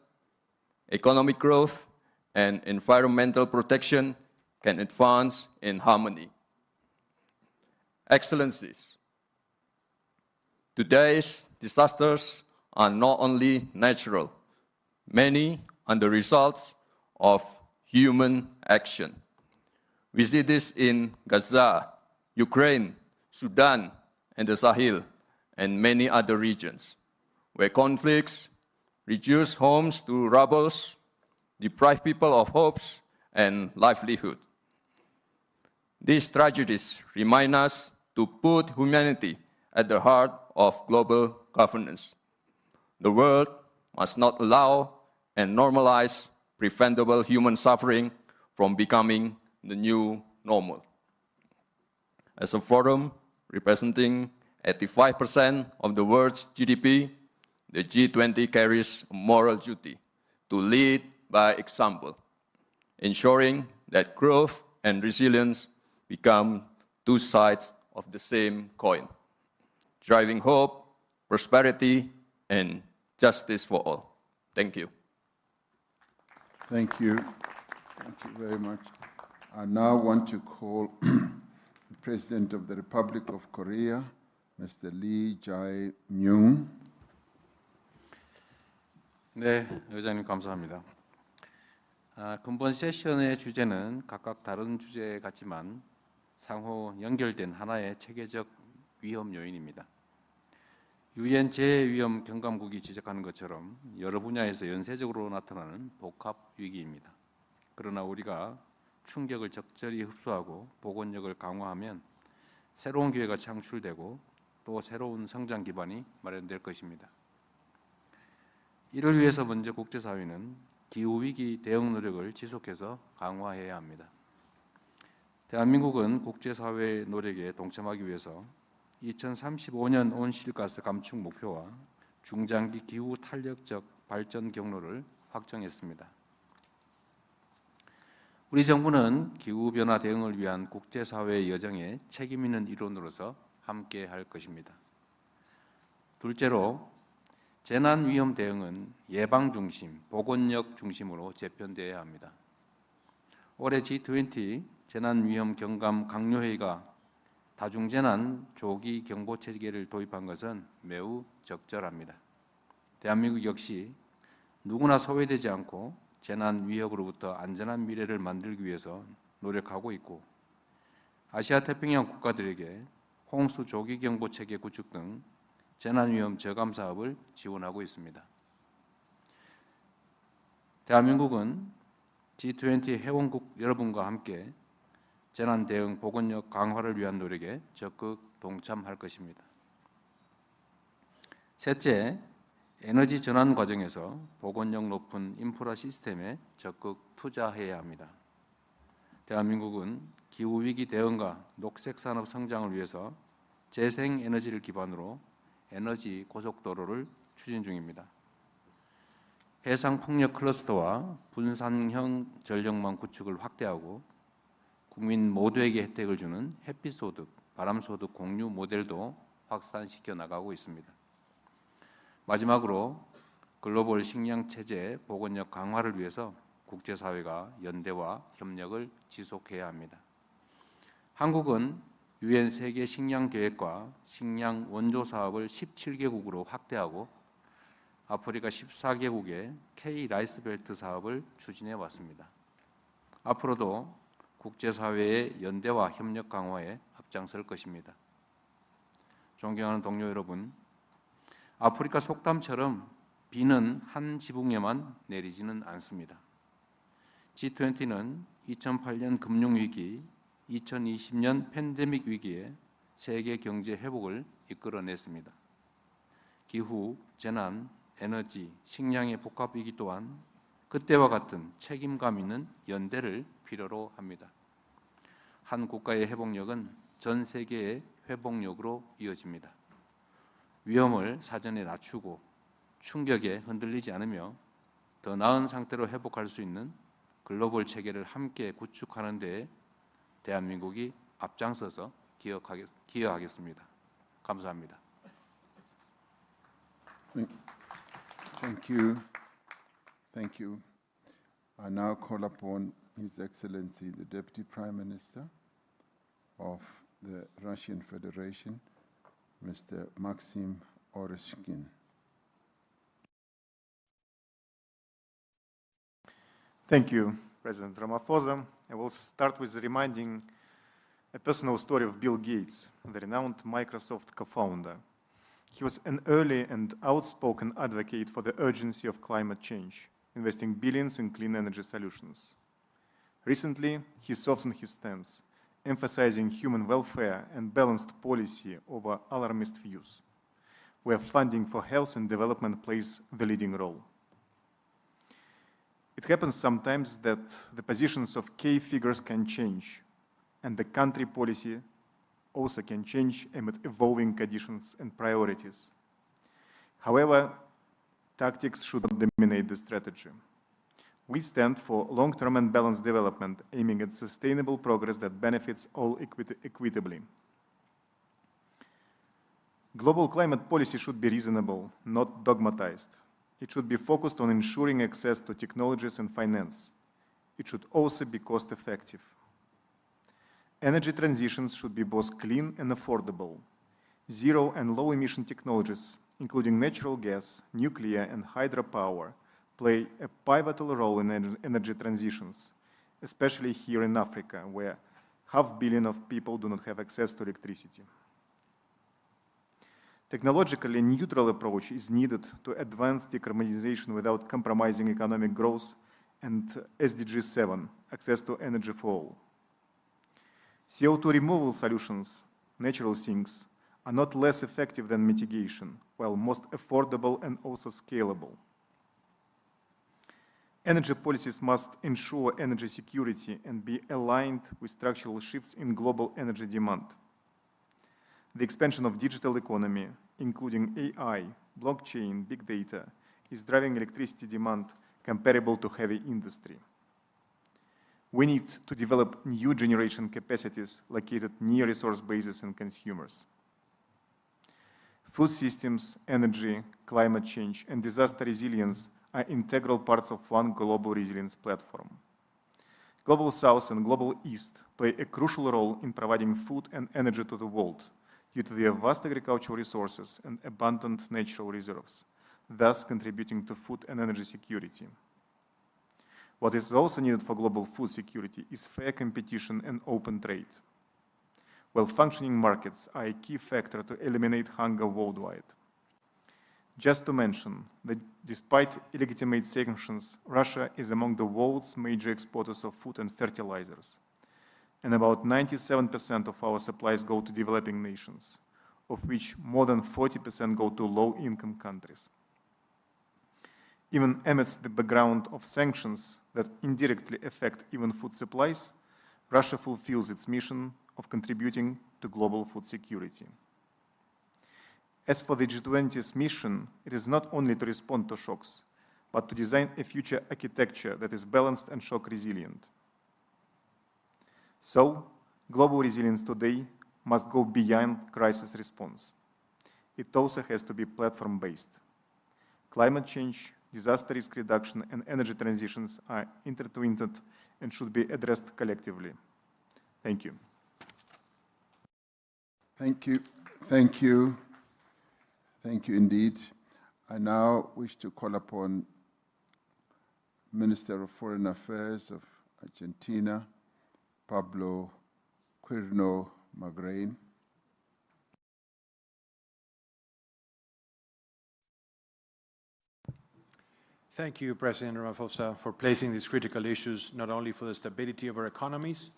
economic growth, and environmental protection can advance in harmony. Excellencies, today's disasters are not only natural, many are the results of human action. We see this in Gaza, Ukraine, Sudan, and the Sahel, and many other regions, where conflicts reduce homes to rubble, deprive people of hopes and livelihood. These tragedies remind us to put humanity at the heart of global governance. The world must not allow and normalize preventable human suffering from becoming the new normal. As a forum representing 85% of the world's GDP, the G20 carries a moral duty to lead by example, ensuring that growth and resilience become two sides of the same coin, driving hope, prosperity, and justice for all. Thank you. Thank you. Thank you very much. I now want to call the President of the Republic of Korea, Mr. Lee Jae-myung. 네, 의장님 감사합니다. 근본 세션의 주제는 각각 다른 주제 같지만 상호 연결된 하나의 체계적 위험 요인입니다. 유엔 재해위험 경감국이 지적하는 것처럼 여러 분야에서 연쇄적으로 나타나는 복합 위기입니다. 그러나 우리가 충격을 적절히 흡수하고 복원력을 강화하면 새로운 기회가 창출되고 또 새로운 성장 기반이 마련될 것입니다. 이를 위해서 먼저 국제사회는 기후위기 대응 노력을 지속해서 강화해야 합니다. 대한민국은 국제사회의 노력에 동참하기 위해서 2035년 온실가스 감축 목표와 중장기 기후 탄력적 발전 경로를 확정했습니다. 우리 정부는 기후변화 대응을 위한 국제사회의 여정에 책임 있는 일원으로서 함께할 것입니다. 둘째로, 재난위험 대응은 예방 중심, 복원력 중심으로 재편되어야 합니다. 올해 G20 재난위험 경감 강요회의가 다중재난 조기 경보 체계를 도입한 것은 매우 적절합니다. 대한민국 역시 누구나 소외되지 않고 재난 위협으로부터 안전한 미래를 만들기 위해서 노력하고 있고, 아시아 태평양 국가들에게 홍수 조기 경보 체계 구축 등 재난 위험 저감 사업을 지원하고 있습니다. 대한민국은 G20 회원국 여러분과 함께 재난 대응 보건력 강화를 위한 노력에 적극 동참할 것입니다. 셋째, 에너지 전환 과정에서 보건력 높은 인프라 시스템에 적극 투자해야 합니다. 대한민국은 기후위기 대응과 녹색 산업 성장을 위해서 재생에너지를 기반으로 에너지 고속도로를 추진 중입니다. 해상풍력 클러스터와 분산형 전력망 구축을 확대하고 국민 모두에게 혜택을 주는 햇빛소득, 바람소득 공유 모델도 확산시켜 나가고 있습니다. 마지막으로 글로벌 식량 체제 보건력 강화를 위해서 국제사회가 연대와 협력을 지속해야 합니다. 한국은 UN 세계 식량 계획과 식량 원조 사업을 17개국으로 확대하고 아프리카 14개국의 K 라이스벨트 사업을 추진해 왔습니다. 앞으로도 국제사회의 연대와 협력 강화에 앞장설 것입니다. 존경하는 동료 여러분, 아프리카 속담처럼 비는 한 지붕에만 내리지는 않습니다. G20는 2008년 금융위기, 2020년 팬데믹 위기에 세계 경제 회복을 이끌어냈습니다. 기후, 재난, 에너지, 식량의 복합 위기 또한 그때와 같은 책임감 있는 연대를 필요로 합니다. 한 국가의 회복력은 전 세계의 회복력으로 이어집니다. 위험을 사전에 낮추고 충격에 흔들리지 않으며 더 나은 상태로 회복할 수 있는 글로벌 체계를 함께 구축하는 데 대한민국이 앞장서서 기여하겠습니다. 감사합니다. Thank you. Thank you. I now call upon His Excellency, the Deputy Prime Minister of the Russian Federation, Mr. Maxim Oreshkin. Thank you, President Ramaphosa. I will start with reminding a personal story of Bill Gates, the renowned Microsoft co-founder. He was an early and outspoken advocate for the urgency of climate change, investing billions in clean energy solutions. Recently, he softened his stance, emphasizing human welfare and balanced policy over alarmist views, where funding for health and development plays the leading role. It happens sometimes that the positions of key figures can change, and the country policy also can change amid evolving conditions and priorities. However, tactics should not dominate the strategy. We stand for long-term and balanced development, aiming at sustainable progress that benefits all equitably. Global climate policy should be reasonable, not dogmatized. It should be focused on ensuring access to technologies and finance. It should also be cost-effective. Energy transitions should be both clean and affordable. Zero and low-emission technologies, including natural gas, nuclear, and hydropower, play a pivotal role in energy transitions, especially here in Africa, where 500 million of people do not have access to electricity. Technologically neutral approach is needed to advance decarbonization without compromising economic growth and SDG 7, access to energy for all. CO2 removal solutions, natural sinks, are not less effective than mitigation, while most affordable and also scalable. Energy policies must ensure energy security and be aligned with structural shifts in global energy demand. The expansion of digital economy, including AI, blockchain, big data, is driving electricity demand comparable to heavy industry. We need to develop new generation capacities located near resource bases and consumers. Food systems, energy, climate change, and disaster resilience are integral parts of one global resilience platform. Global South and Global East play a crucial role in providing food and energy to the world due to their vast agricultural resources and abundant natural reserves, thus contributing to food and energy security. What is also needed for global food security is fair competition and open trade. Well-functioning markets are a key factor to eliminate hunger worldwide. Just to mention that despite illegitimate sanctions, Russia is among the world's major exporters of food and fertilizers, and about 97% of our supplies go to developing nations, of which more than 40% go to low-income countries. Even amidst the background of sanctions that indirectly affect even food supplies, Russia fulfills its mission of contributing to global food security. As for the G20's mission, it is not only to respond to shocks, but to design a future architecture that is balanced and shock resilient. So, global resilience today must go beyond crisis response. It also has to be platform-based. Climate change, disaster risk reduction, and energy transitions are intertwined and should be addressed collectively. Thank you. Thank you. Thank you. Thank you indeed. I now wish to call upon Minister of Foreign Affairs of Argentina, Pablo Quirno Magrain. Thank you, President Ramaphosa, for placing these critical issues not only for the stability of our economies,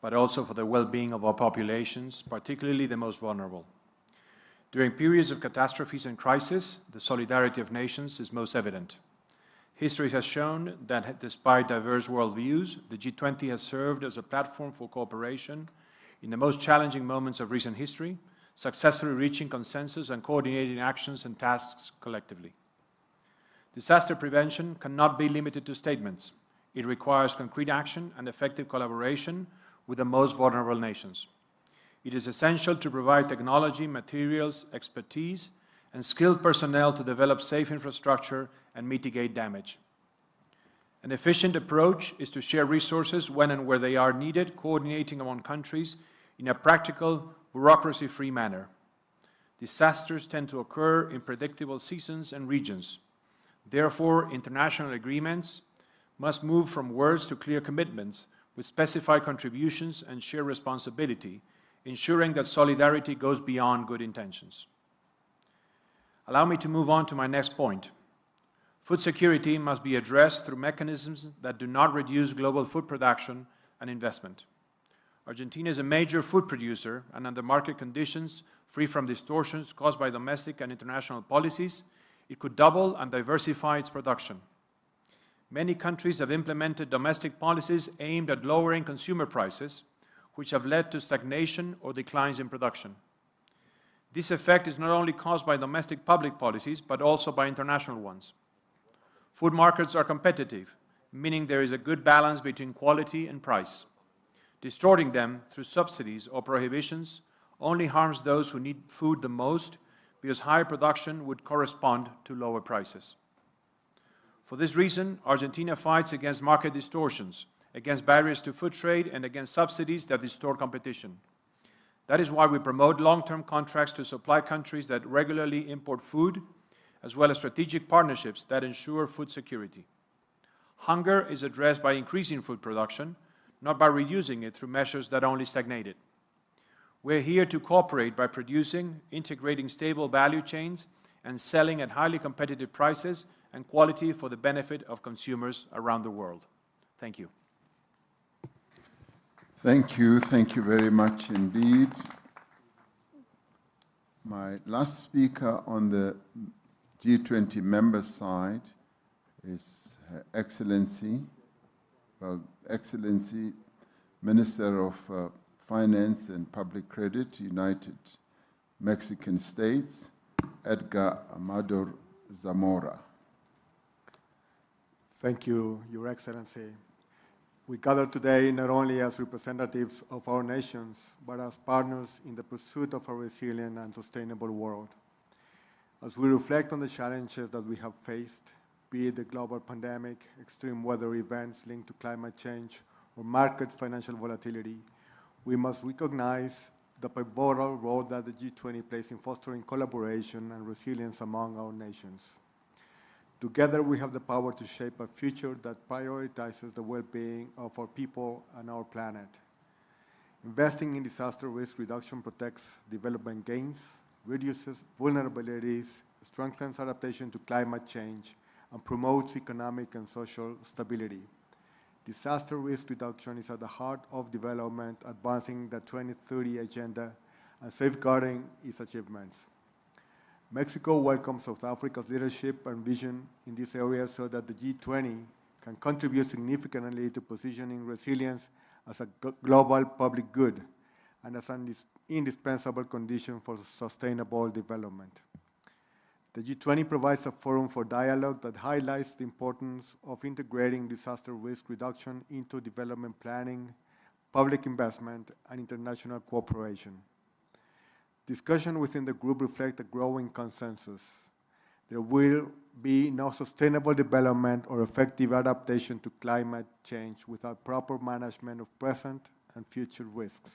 but also for the well-being of our populations, particularly the most vulnerable. During periods of catastrophes and crisis, the solidarity of nations is most evident. History has shown that despite diverse worldviews, the G20 has served as a platform for cooperation in the most challenging moments of recent history, successfully reaching consensus and coordinating actions and tasks collectively. Disaster prevention cannot be limited to statements. It requires concrete action and effective collaboration with the most vulnerable nations. It is essential to provide technology, materials, expertise, and skilled personnel to develop safe infrastructure and mitigate damage. An efficient approach is to share resources when and where they are needed, coordinating among countries in a practical, bureaucracy-free manner. Disasters tend to occur in predictable seasons and regions. Therefore, international agreements must move from words to clear commitments with specified contributions and shared responsibility, ensuring that solidarity goes beyond good intentions. Allow me to move on to my next point. Food security must be addressed through mechanisms that do not reduce global food production and investment. Argentina is a major food producer, and under market conditions, free from distortions caused by domestic and international policies, it could double and diversify its production. Many countries have implemented domestic policies aimed at lowering consumer prices, which have led to stagnation or declines in production. This effect is not only caused by domestic public policies, but also by international ones. Food markets are competitive, meaning there is a good balance between quality and price. Distorting them through subsidies or prohibitions only harms those who need food the most, because higher production would correspond to lower prices. For this reason, Argentina fights against market distortions, against barriers to food trade, and against subsidies that distort competition. That is why we promote long-term contracts to supply countries that regularly import food, as well as strategic partnerships that ensure food security. Hunger is addressed by increasing food production, not by reducing it through measures that only stagnate it. We're here to cooperate by producing, integrating stable value chains, and selling at highly competitive prices and quality for the benefit of consumers around the world. Thank you. Thank you. Thank you very much indeed. My last speaker on the G20 member side is Her Excellency, Minister of Finance and Public Credit, United Mexican States, Edgar Amador Zamora. Thank you, Your Excellency. We gather today not only as representatives of our nations, but as partners in the pursuit of a resilient and sustainable world. As we reflect on the challenges that we have faced, be it the global pandemic, extreme weather events linked to climate change, or market financial volatility, we must recognize the pivotal role that the G20 plays in fostering collaboration and resilience among our nations. Together, we have the power to shape a future that prioritizes the well-being of our people and our planet. Investing in disaster risk reduction protects development gains, reduces vulnerabilities, strengthens adaptation to climate change, and promotes economic and social stability. Disaster risk reduction is at the heart of development, advancing the 2030 agenda and safeguarding its achievements. Mexico welcomes South Africa's leadership and vision in this area so that the G20 can contribute significantly to positioning resilience as a global public good and as an indispensable condition for sustainable development. The G20 provides a forum for dialogue that highlights the importance of integrating disaster risk reduction into development planning, public investment, and international cooperation. Discussion within the group reflects a growing consensus. There will be no sustainable development or effective adaptation to climate change without proper management of present and future risks.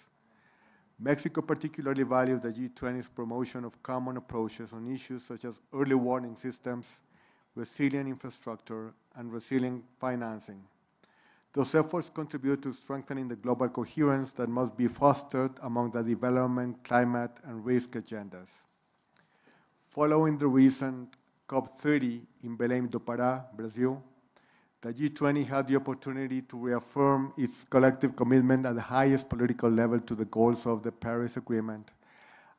Mexico particularly values the G20's promotion of common approaches on issues such as early warning systems, resilient infrastructure, and resilient financing. Those efforts contribute to strengthening the global coherence that must be fostered among the development, climate, and risk agendas. Following the recent COP30 in Belém do Pará, Brazil, the G20 had the opportunity to reaffirm its collective commitment at the highest political level to the goals of the Paris Agreement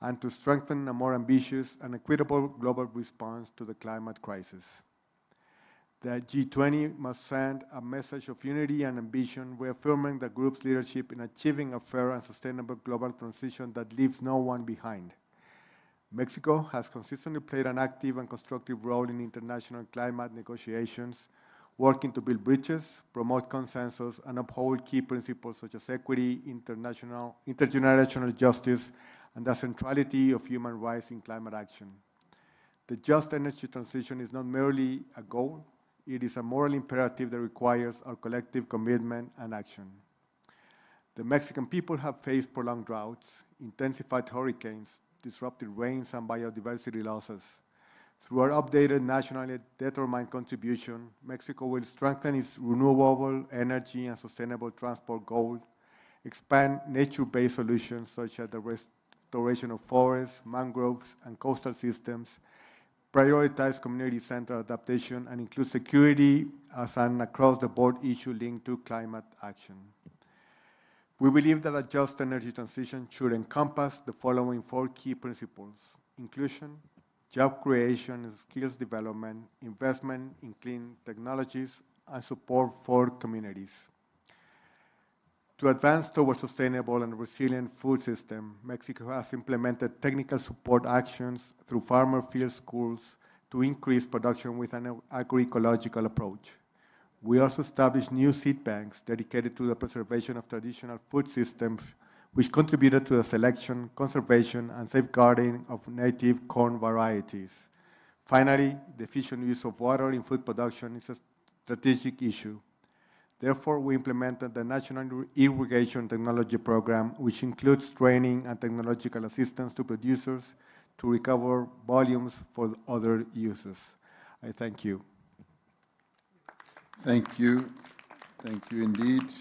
and to strengthen a more ambitious and equitable global response to the climate crisis. The G20 must send a message of unity and ambition, reaffirming the group's leadership in achieving a fair and sustainable global transition that leaves no one behind. Mexico has consistently played an active and constructive role in international climate negotiations, working to build bridges, promote consensus, and uphold key principles such as equity, intergenerational justice, and the centrality of human rights in climate action. The just energy transition is not merely a goal, it is a moral imperative that requires our collective commitment and action. The Mexican people have faced prolonged droughts, intensified hurricanes, disrupted rains, and biodiversity losses. Through our updated nationally determined contribution, Mexico will strengthen its renewable energy and sustainable transport goals, expand nature-based solutions such as the restoration of forests, mangroves, and coastal systems, prioritize community-centered adaptation, and include security as an across-the-board issue linked to climate action. We believe that a just energy transition should encompass the following 4 key principles: inclusion, job creation and skills development, investment in clean technologies, and support for communities. To advance towards sustainable and resilient food system, Mexico has implemented technical support actions through farmer field schools to increase production with an agroecological approach. We also established new seed banks dedicated to the preservation of traditional food systems, which contributed to the selection, conservation, and safeguarding of native corn varieties. Finally, the efficient use of water in food production is a strategic issue. Therefore, we implemented the National Irrigation Technology Program, which includes training and technological assistance to producers to recover volumes for other uses. I thank you. Thank you. Thank you indeed.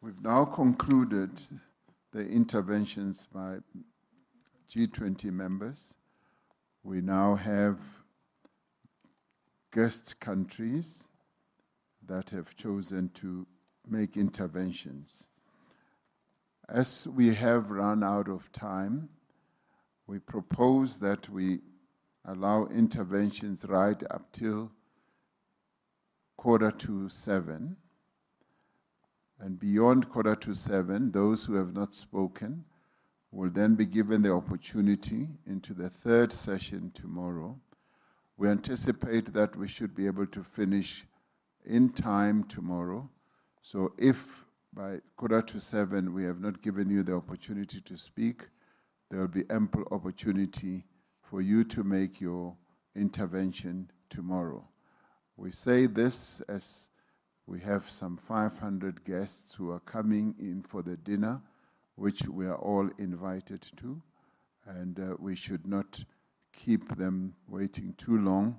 We've now concluded the interventions by G20 members. We now have guest countries that have chosen to make interventions. As we have run out of time, we propose that we allow interventions right up till 6:45. And beyond 6:45, those who have not spoken will then be given the opportunity into the 3rd session tomorrow. We anticipate that we should be able to finish in time tomorrow. So if by 6:45 we have not given you the opportunity to speak, there will be ample opportunity for you to make your intervention tomorrow. We say this as we have some 500 guests who are coming in for the dinner, which we are all invited to, and we should not keep them waiting too long.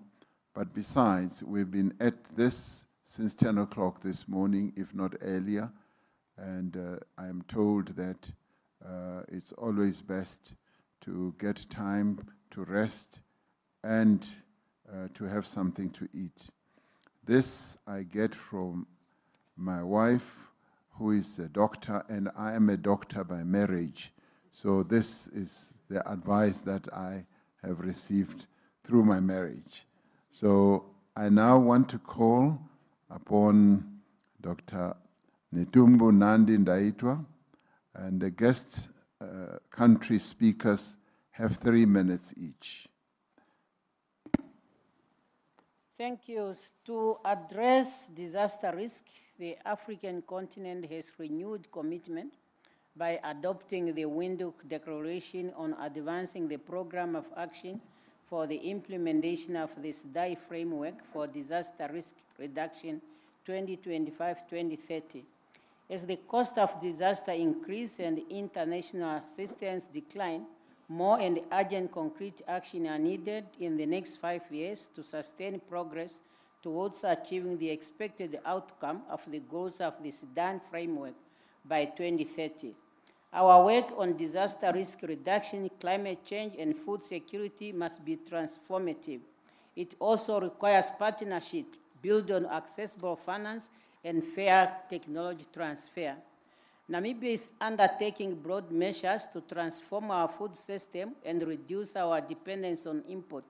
But besides, we've been at this since 10 o'clock this morning, if not earlier, And I am told that it's always best to get time to rest and to have something to eat. This I get from my wife, who is a doctor, and I am a doctor by marriage. So this is the advice that I have received through my marriage. So I now want to call upon Dr. Netumbo Nandi Ndaitwah, and the guest country speakers have 3 minutes each. Thank you. To address disaster risk, the African continent has renewed commitment by adopting the Windhoek Declaration on advancing the program of action for the implementation of the SDI framework for disaster risk reduction 2025-2030. As the cost of disaster increase and international assistance decline, more and urgent concrete action are needed in the next 5 years to sustain progress towards achieving the expected outcome of the goals of the Sudan framework by 2030. Our work on disaster risk reduction, climate change, and food security must be transformative. It also requires partnership built on accessible finance and fair technology transfer. Namibia is undertaking broad measures to transform our food system and reduce our dependence on import.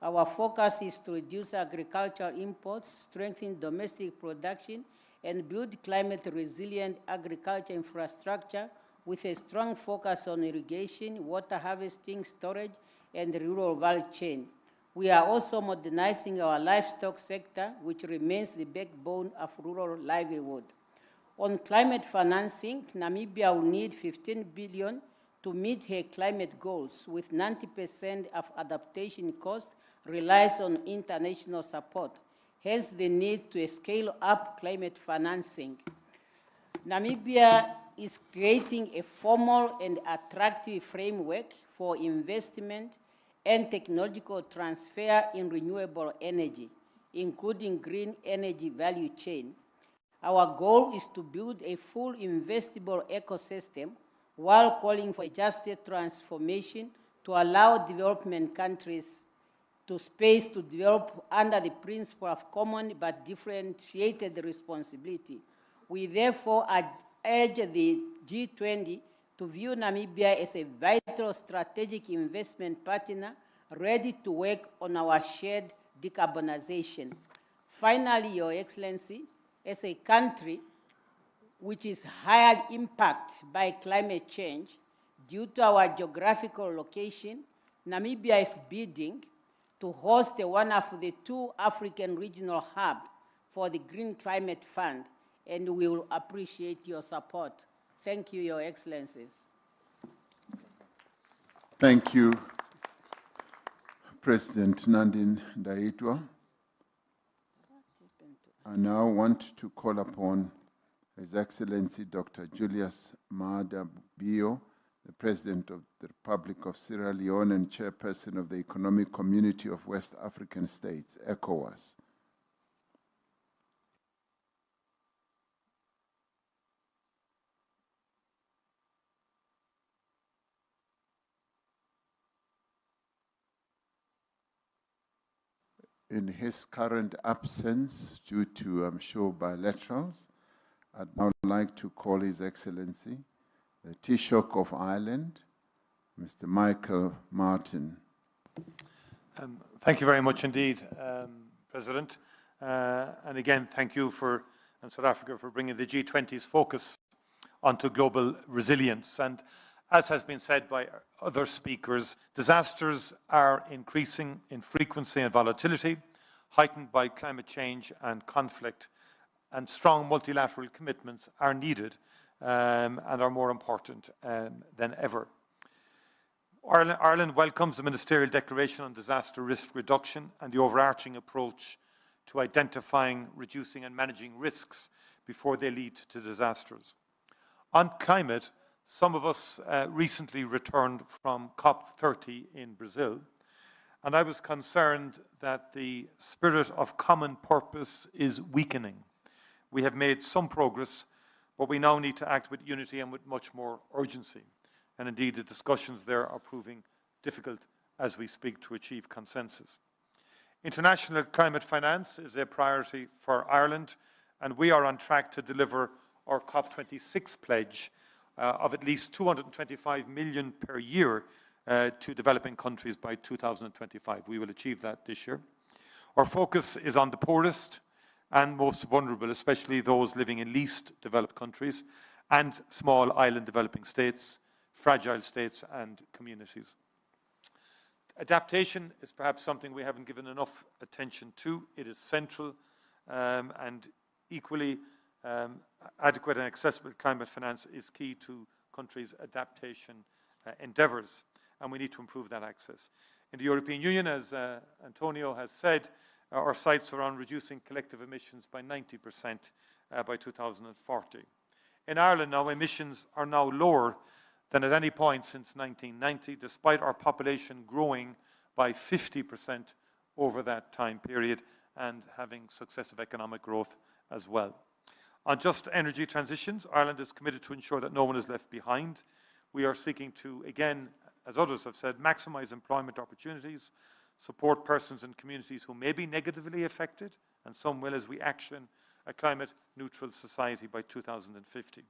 Our focus is to reduce agricultural imports, strengthen domestic production, and build climate-resilient agriculture infrastructure with a strong focus on irrigation, water harvesting, storage, and rural value chain. We are also modernizing our livestock sector, which remains the backbone of rural livelihood. On climate financing, Namibia will need 15 billion to meet her climate goals, with 90% of adaptation cost relies on international support, hence the need to scale up climate financing. Namibia is creating a formal and attractive framework for investment and technological transfer in renewable energy, including green energy value chain. Our goal is to build a full investable ecosystem while calling for a just transformation to allow development countries to space to develop under the principle of common but differentiated responsibility. We therefore urge the G20 to view Namibia as a vital strategic investment partner ready to work on our shared decarbonization. Finally, Your Excellency, as a country which is higher impact by climate change due to our geographical location, Namibia is bidding to host one of the 2 African regional hubs for the Green Climate Fund, and we will appreciate your support. Thank you, Your Excellencies. Thank you, President Nandi Ndaitwah. I now want to call upon His Excellency Dr. Julius Maada Bio, the President of the Republic of Sierra Leone and Chairperson of the Economic Community of West African States, ECOWAS. In his current absence, due to, I'm sure, bilaterals, I'd now like to call His Excellency, the Taoiseach of Ireland, Mr. Michael Martin. Thank you very much indeed, President. And again, thank you and South Africa for bringing the G20's focus onto global resilience. And as has been said by other speakers, disasters are increasing in frequency and volatility, heightened by climate change and conflict, and strong multilateral commitments are needed and are more important than ever. Ireland welcomes the Ministerial Declaration on Disaster Risk Reduction and the overarching approach to identifying, reducing and managing risks before they lead to disasters. On climate, some of us recently returned from COP30 in Brazil, and I was concerned that the spirit of common purpose is weakening. We have made some progress, but we now need to act with unity and with much more urgency. And indeed, the discussions there are proving difficult as we speak to achieve consensus. International climate finance is a priority for Ireland, and we are on track to deliver our COP26 pledge of at least 225 million per year to developing countries by 2025. We will achieve that this year. Our focus is on the poorest and most vulnerable, especially those living in least developed countries and small island developing states, fragile states and communities. Adaptation is perhaps something we haven't given enough attention to. It is central and equally adequate and accessible climate finance is key to countries' adaptation endeavours, and we need to improve that access. In the European Union, as Antonio has said, our sights are on reducing collective emissions by 90% by 2040. In Ireland now, emissions are now lower than at any point since 1990, despite our population growing by 50% over that time period and having successive economic growth as well. On just energy transitions, Ireland is committed to ensure that no one is left behind. We are seeking to, again, as others have said, maximise employment opportunities, support persons and communities who may be negatively affected, and some will, as we action a climate-neutral society by 2050.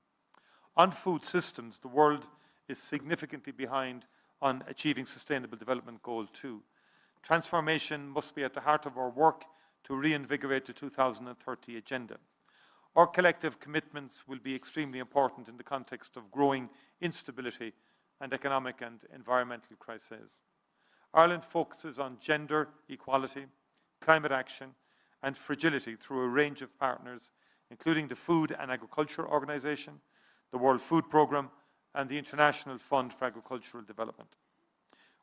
On food systems, the world is significantly behind on achieving Sustainable Development Goal 2. Transformation must be at the heart of our work to reinvigorate the 2030 agenda. Our collective commitments will be extremely important in the context of growing instability and economic and environmental crises. Ireland focuses on gender equality, climate action, and fragility through a range of partners, including the Food and Agriculture Organization, the World Food Programme, and the International Fund for Agricultural Development.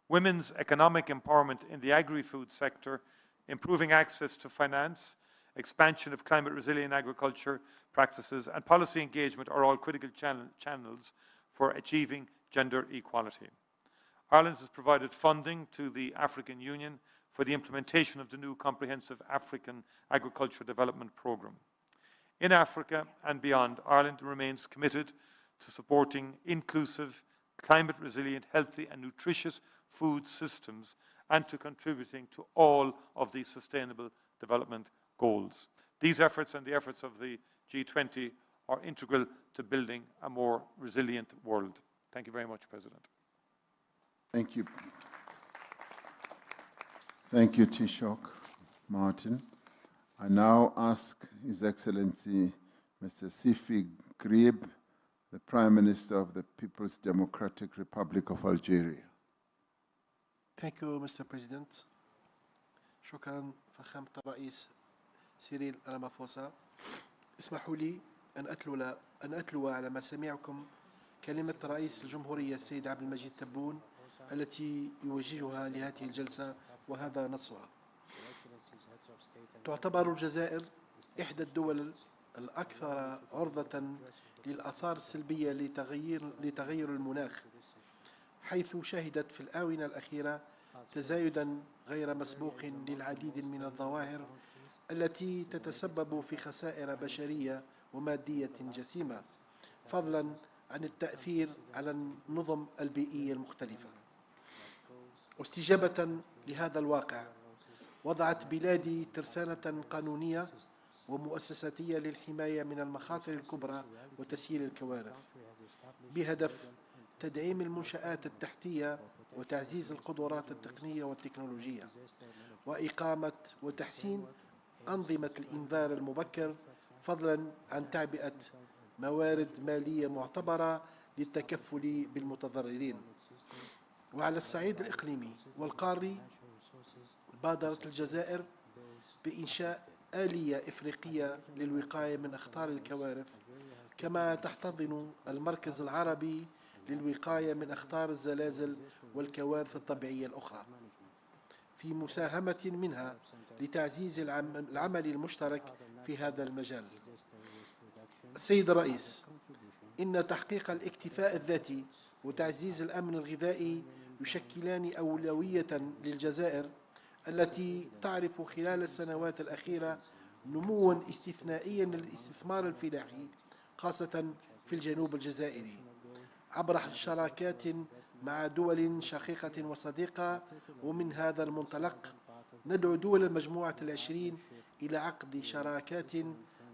Women's economic empowerment in the agri-food sector, improving access to finance, expansion of climate-resilient agriculture practices, and policy engagement are all critical channels for achieving gender equality. Ireland has provided funding to the African Union for the implementation of the new Comprehensive African Agriculture Development Programme. In Africa and beyond, Ireland remains committed to supporting inclusive, climate-resilient, healthy and nutritious food systems and to contributing to all of these sustainable development goals. These efforts and the efforts of the G20 are integral to building a more resilient world. Thank you very much, President. Thank you. Thank you, Taoiseach Martin. I now ask His Excellency Mr. Sifi Grieb, the Prime Minister of the People's Democratic Republic of Algeria. Thank you, Mr. President. شكرا فخامة الرئيس سيريل رامافوسا. اسمحوا لي أن أتلو على مسامعكم كلمة رئيس الجمهورية السيد عبد المجيد تبون التي يوجهها لهذه الجلسة، وهذا نصها. تعتبر الجزائر إحدى الدول الأكثر عرضة للآثار السلبية لتغير المناخ، حيث شهدت في الآونة الأخيرة تزايدا غير مسبوق للعديد من الظواهر التي تتسبب في خسائر بشرية ومادية جسيمة، فضلا عن التأثير على النظم البيئية المختلفة. واستجابة لهذا الواقع، وضعت بلادي ترسانة قانونية ومؤسساتية للحماية من المخاطر الكبرى وتسيير الكوارث، بهدف تدعيم المنشآت التحتية وتعزيز القدرات التقنية والتكنولوجية، وإقامة وتحسين أنظمة الإنذار المبكر، فضلا عن تعبئة موارد مالية معتبرة للتكفل بالمتضررين. وعلى الصعيد الإقليمي والقاري، بادرت الجزائر بإنشاء آلية إفريقية للوقاية من أخطار الكوارث، كما تحتضن المركز العربي للوقاية من أخطار الزلازل والكوارث الطبيعية الأخرى، في مساهمة منها لتعزيز العمل المشترك في هذا المجال. السيد الرئيس، إن تحقيق الاكتفاء الذاتي وتعزيز الأمن الغذائي يشكلان أولوية للجزائر، التي تعرف خلال السنوات الأخيرة نمواً استثنائياً للاستثمار الفلاحي، خاصة في الجنوب الجزائري عبر شراكات مع دول شقيقة وصديقة. ومن هذا المنطلق ندعو دول المجموعة العشرين إلى عقد شراكات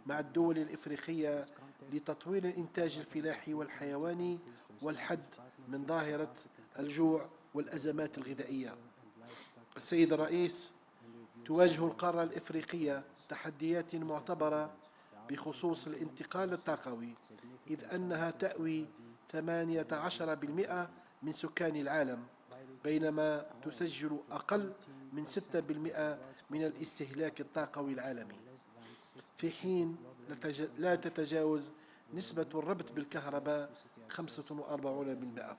مع الدول الإفريقية لتطوير الإنتاج الفلاحي والحيواني والحد من ظاهرة الجوع والأزمات الغذائية. السيد الرئيس، تواجه القارة الإفريقية تحديات معتبرة بخصوص الانتقال الطاقوي، إذ أنها تأوي 18% من سكان العالم، بينما تسجل أقل من 6% من الاستهلاك الطاقوي العالمي، في حين لا تتجاوز نسبة الربط بالكهرباء 45%.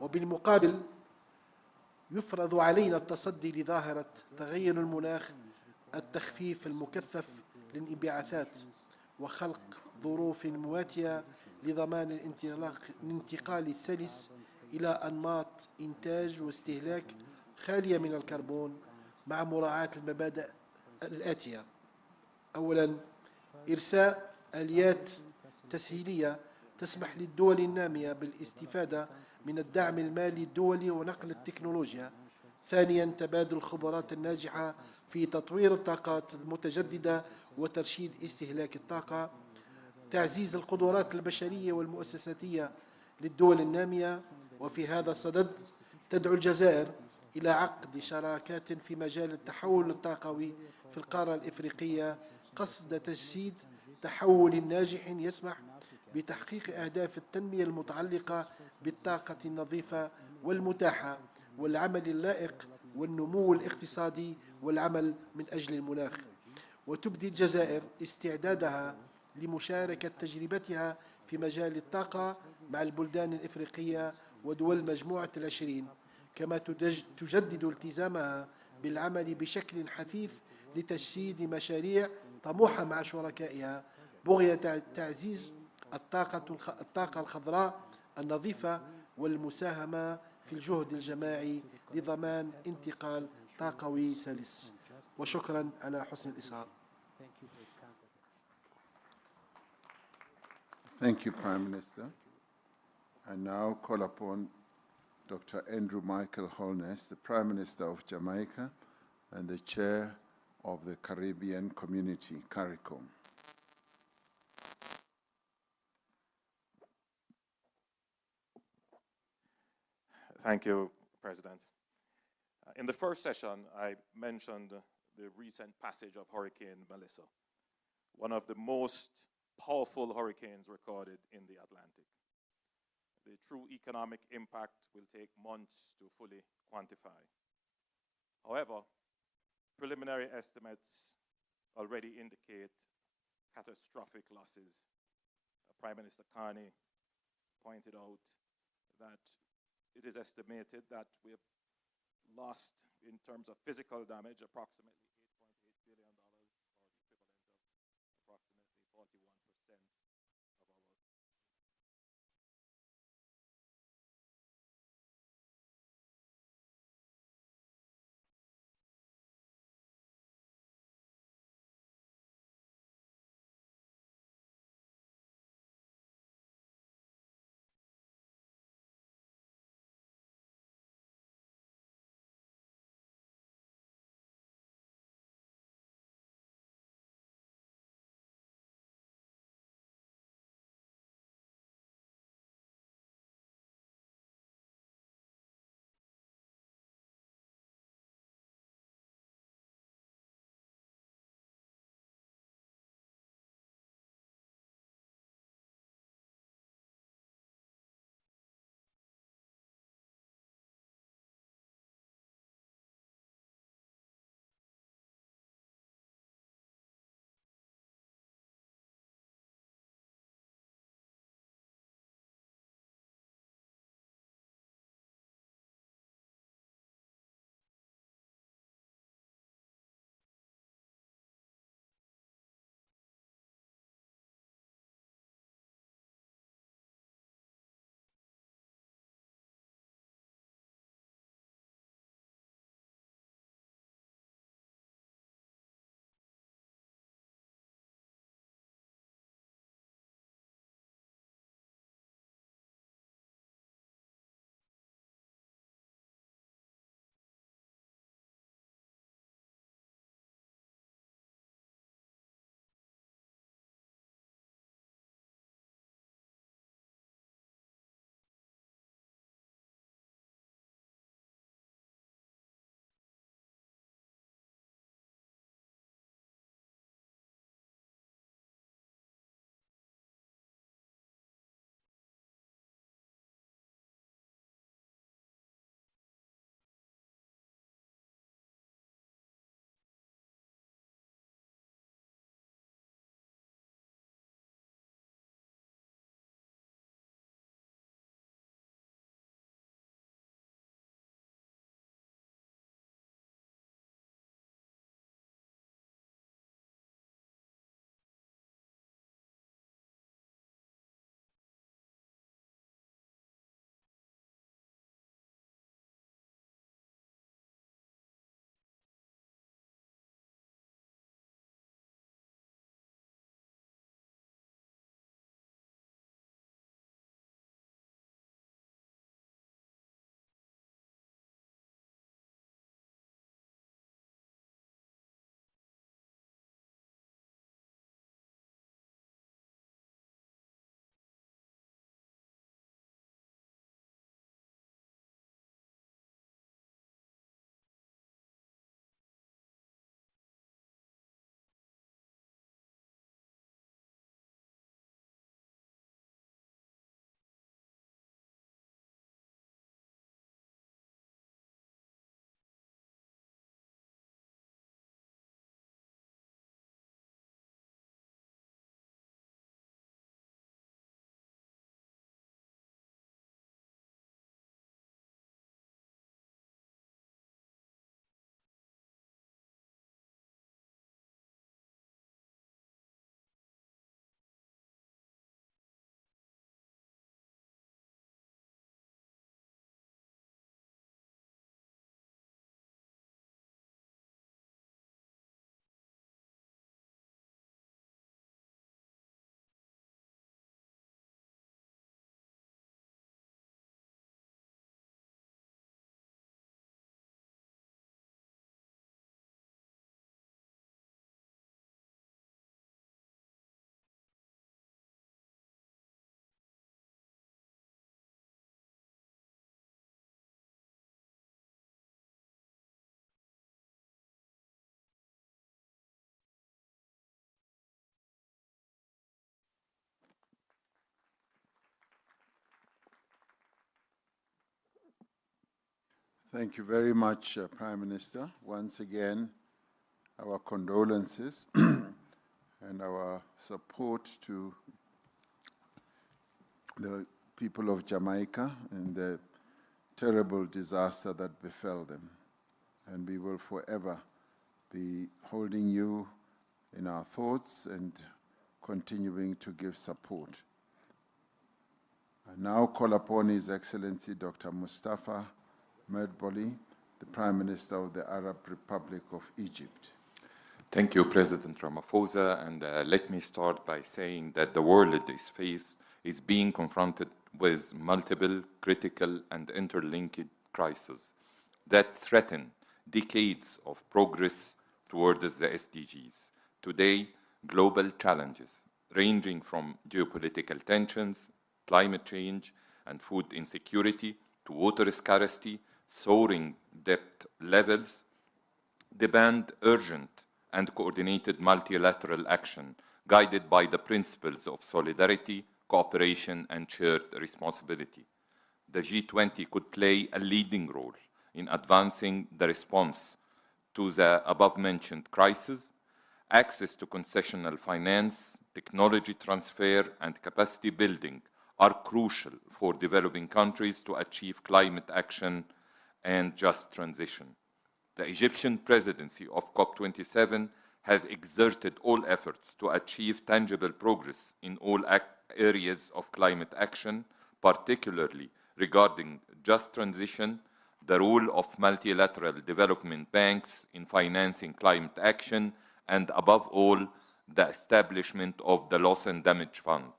وبالمقابل يفرض علينا التصدي لظاهرة تغير المناخ، التخفيف المكثف للانبعاثات، وخلق ظروف مواتية لضمان الانتقال السلس إلى أنماط إنتاج واستهلاك خالية من الكربون، مع مراعاة المبادئ الآتية: أولاً، إرساء آليات تسهيلية تسمح للدول النامية بالاستفادة من الدعم المالي الدولي ونقل التكنولوجيا. ثانياً، تبادل الخبرات الناجحة في تطوير الطاقات المتجددة وترشيد استهلاك الطاقة. تعزيز القدرات البشرية والمؤسساتية للدول النامية. وفي هذا الصدد تدعو الجزائر إلى عقد شراكات في مجال التحول الطاقوي في القارة الإفريقية قصد تجسيد تحول ناجح يسمح بتحقيق أهداف التنمية المتعلقة بالطاقة النظيفة والمتاحة والعمل اللائق والنمو الاقتصادي والعمل من أجل المناخ. وتبدي الجزائر استعدادها لمشاركة تجربتها في مجال الطاقة مع البلدان الإفريقية ودول مجموعة العشرين، كما تجدد التزامها بالعمل بشكل حثيث لتجسيد مشاريع طموحة مع شركائها بغية تعزيز الطاقة الخضراء النظيفة والمساهمة في الجهد الجماعي لضمان انتقال طاقوي سلس. وشكرا على حسن الإصغاء. Thank you, Prime Minister. I now call upon Dr. Andrew Michael Holness, the Prime Minister of Jamaica and the Chair of the Caribbean Community, CARICOM. Thank you, President. In the first session, I mentioned the recent passage of Hurricane Melissa, one of the most powerful hurricanes recorded in the Atlantic. The true economic impact will take months to fully quantify. However, preliminary estimates already indicate catastrophic losses. Prime Minister Carney pointed out that it is estimated that we have lost, in terms of physical damage, approximately $8.8 billion, or the equivalent of approximately 41% Thank you very much, Prime Minister. Once again, our condolences and our support to the people of Jamaica and the terrible disaster that befell them. And we will forever be holding you in our thoughts and continuing to give support. I now call upon His Excellency Dr. Mustafa Medboli, the Prime Minister of the Arab Republic of Egypt. Thank you, President Ramaphosa, and let me start by saying that the world is being confronted with multiple critical and interlinked crises that threaten decades of progress towards the SDGs. Today, global challenges ranging from geopolitical tensions, climate change, and food insecurity to water scarcity, soaring debt levels, demand urgent and coordinated multilateral action guided by the principles of solidarity, cooperation, and shared responsibility. The G20 could play a leading role in advancing the response to the above-mentioned crisis. Access to concessional finance, technology transfer, and capacity building are crucial for developing countries to achieve climate action and just transition. The Egyptian presidency of COP27 has exerted all efforts to achieve tangible progress in all areas of climate action, particularly regarding just transition, the role of multilateral development banks in financing climate action, and above all, the establishment of the Loss and Damage Fund.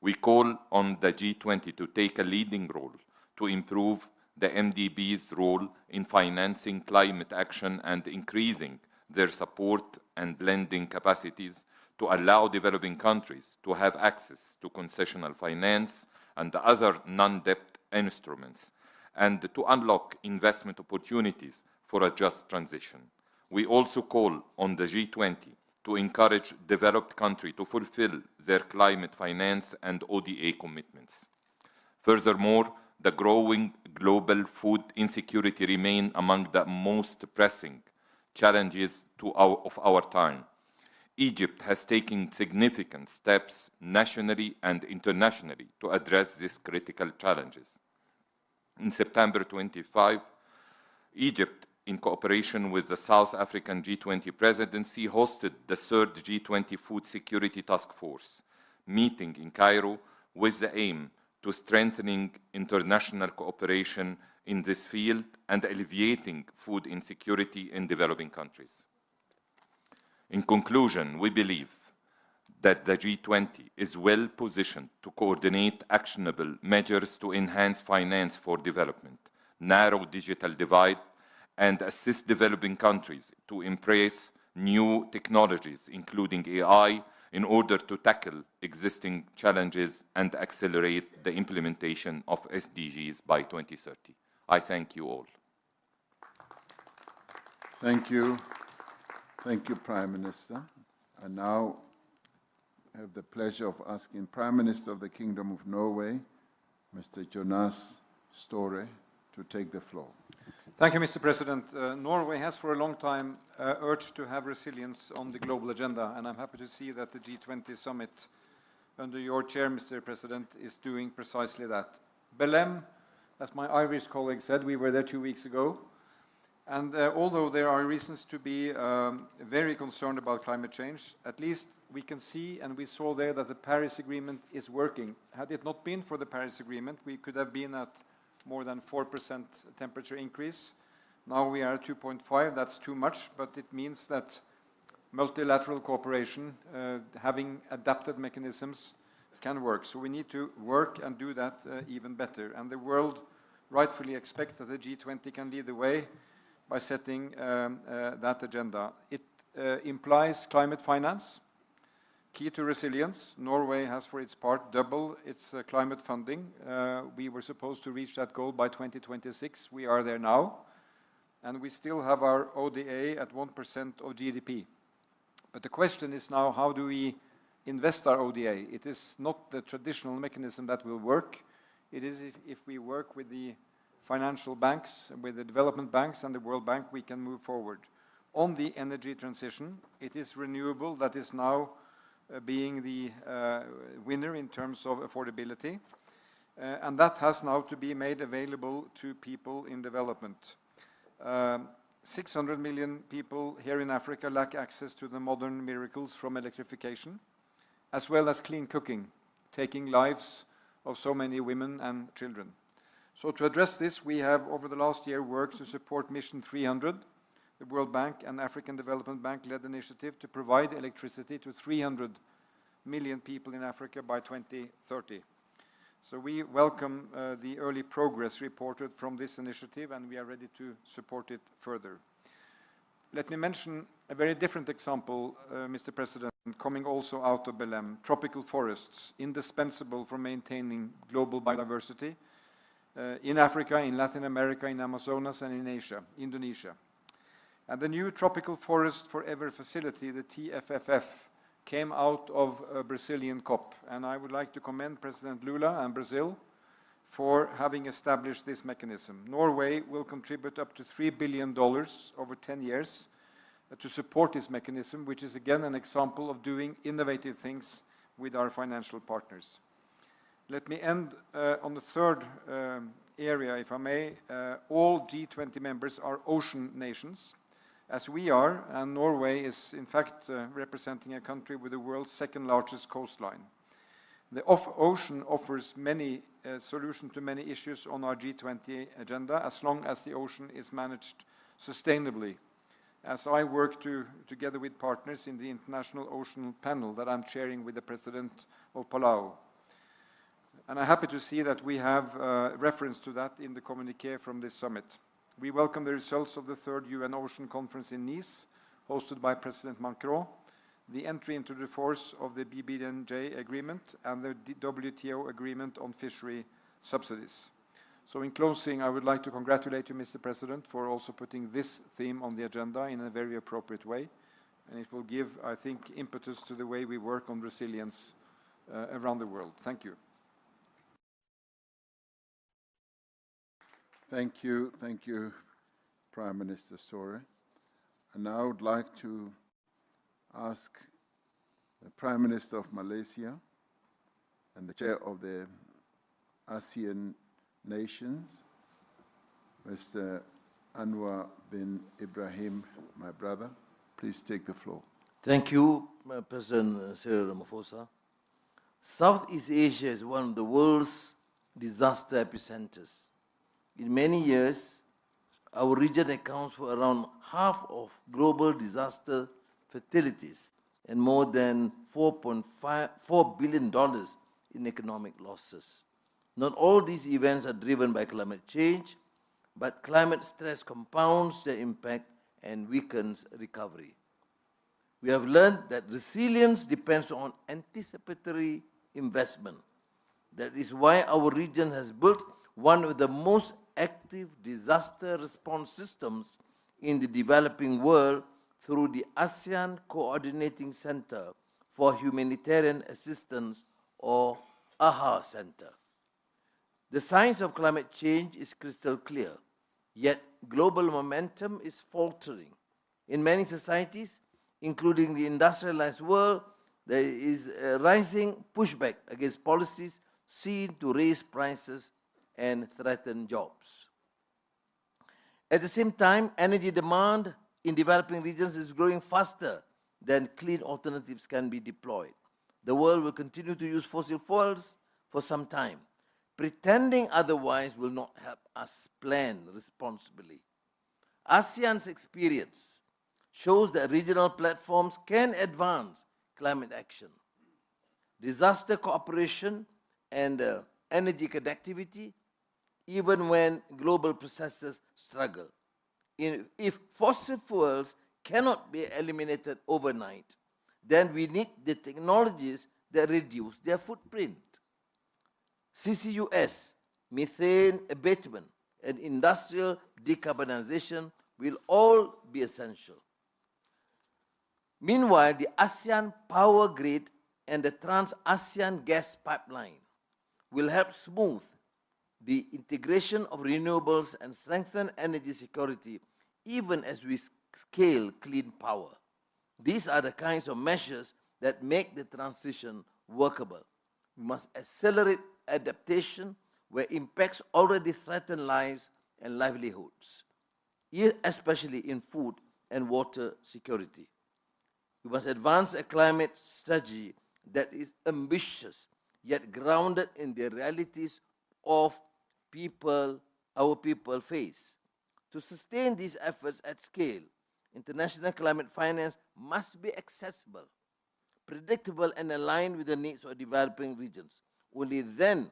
We call on the G20 to take a leading role to improve the MDB's role in financing climate action and increasing their support and lending capacities to allow developing countries to have access to concessional finance and other non-debt instruments, and to unlock investment opportunities for a just transition. We also call on the G20 to encourage developed countries to fulfill their climate finance and ODA commitments. Furthermore, the growing global food insecurity remains among the most pressing challenges of our time. Egypt has taken significant steps nationally and internationally to address these critical challenges. In September 25, Egypt, in cooperation with the South African G20 presidency, hosted the third G20 Food Security Task Force meeting in Cairo with the aim to strengthening international cooperation in this field and alleviating food insecurity in developing countries. In conclusion, we believe that the G20 is well positioned to coordinate actionable measures to enhance finance for development, narrow digital divide, and assist developing countries to embrace new technologies, including AI, in order to tackle existing challenges and accelerate the implementation of SDGs by 2030. I thank you all. Thank you. Thank you, Prime Minister. I now have the pleasure of asking Prime Minister of the Kingdom of Norway, Mr. Jonas Støre, to take the floor. Thank you, Mr. President. Norway has for a long time urged to have resilience on the global agenda, and I'm happy to see that the G20 summit under your chair, Mr. President, is doing precisely that. Belém, as my Irish colleague said, we were there 2 weeks ago, and although there are reasons to be very concerned about climate change, at least we can see and we saw there that the Paris Agreement is working. Had it not been for the Paris Agreement, we could have been at more than 4% temperature increase. Now we are at 2.5, that's too much, but it means that multilateral cooperation, having adapted mechanisms, can work. So we need to work and do that even better. And the world rightfully expects that the G20 can lead the way by setting that agenda. It implies climate finance, key to resilience. Norway has, for its part, double its climate funding. We were supposed to reach that goal by 2026. We are there now. And we still have our ODA at 1% of GDP. But the question is now, how do we invest our ODA? It is not the traditional mechanism that will work. It is if we work with the financial banks, with the development banks and the World Bank, we can move forward. On the energy transition, it is renewable that is now being the winner in terms of affordability, and that has now to be made available to people in development. 600 million people here in Africa lack access to the modern miracles from electrification, as well as clean cooking, taking lives of so many women and children. So to address this, we have over the last year worked to support Mission 300, the World Bank and African Development Bank-led initiative to provide electricity to 300 million people in Africa by 2030. So we welcome the early progress reported from this initiative, and we are ready to support it further. Let me mention a very different example, Mr. President, coming also out of Belém. Tropical forests, indispensable for maintaining global biodiversity in Africa, in Latin America, in Amazonas, and in Asia, Indonesia. And the new Tropical Forest Forever facility, the TFFF, came out of a Brazilian COP. And I would like to commend President Lula and Brazil for having established this mechanism. Norway will contribute up to $3 billion over 10 years to support this mechanism, which is again an example of doing innovative things with our financial partners. Let me end on the third area, if I may. All G20 members are ocean nations, as we are, and Norway is in fact representing a country with the world's second largest coastline. The ocean offers many solutions to many issues on our G20 agenda, as long as the ocean is managed sustainably. As I work together with partners in the International Ocean Panel that I'm chairing with the President of Palau. And I'm happy to see that we have reference to that in the communiqué from this summit. We welcome the results of the third UN Ocean Conference in Nice, hosted by President Macron, the entry into the force of the BBNJ agreement, and the WTO agreement on fishery subsidies. So in closing, I would like to congratulate you, Mr. President, for also putting this theme on the agenda in a very appropriate way. And it will give, I think, impetus to the way we work on resilience around the world. Thank you. Thank you, Prime Minister Store. And now I would like to ask the Prime Minister of Malaysia and the Chair of the ASEAN nations, Mr. Anwar bin Ibrahim, my brother. Please take the floor. Thank you, President Cyril Ramaphosa. Southeast Asia is one of the world's disaster epicenters. In many years, our region accounts for around half of global disaster fatalities and more than $4 billion in economic losses. Not all these events are driven by climate change, but climate stress compounds their impact and weakens recovery. We have learned that resilience depends on anticipatory investment. That is why our region has built one of the most active disaster response systems in the developing world through the ASEAN Coordinating Center for Humanitarian Assistance, or AHA Center. The science of climate change is crystal clear, yet global momentum is faltering. In many societies, including the industrialized world, there is a rising pushback against policies seen to raise prices and threaten jobs. At the same time, energy demand in developing regions is growing faster than clean alternatives can be deployed. The world will continue to use fossil fuels for some time. Pretending otherwise will not help us plan responsibly. ASEAN's experience shows that regional platforms can advance climate action. Disaster cooperation and energy connectivity, even when global processes struggle. If fossil fuels cannot be eliminated overnight, then we need the technologies that reduce their footprint. CCUS, methane abatement, and industrial decarbonization will all be essential. Meanwhile, the ASEAN power grid and the Trans-ASEAN gas pipeline will help smooth the integration of renewables and strengthen energy security, even as we scale clean power. These are the kinds of measures that make the transition workable. We must accelerate adaptation where impacts already threaten lives and livelihoods, especially in food and water security. We must advance a climate strategy that is ambitious, yet grounded in the realities of our people face. To sustain these efforts at scale, international climate finance must be accessible, predictable, and aligned with the needs of developing regions. Only then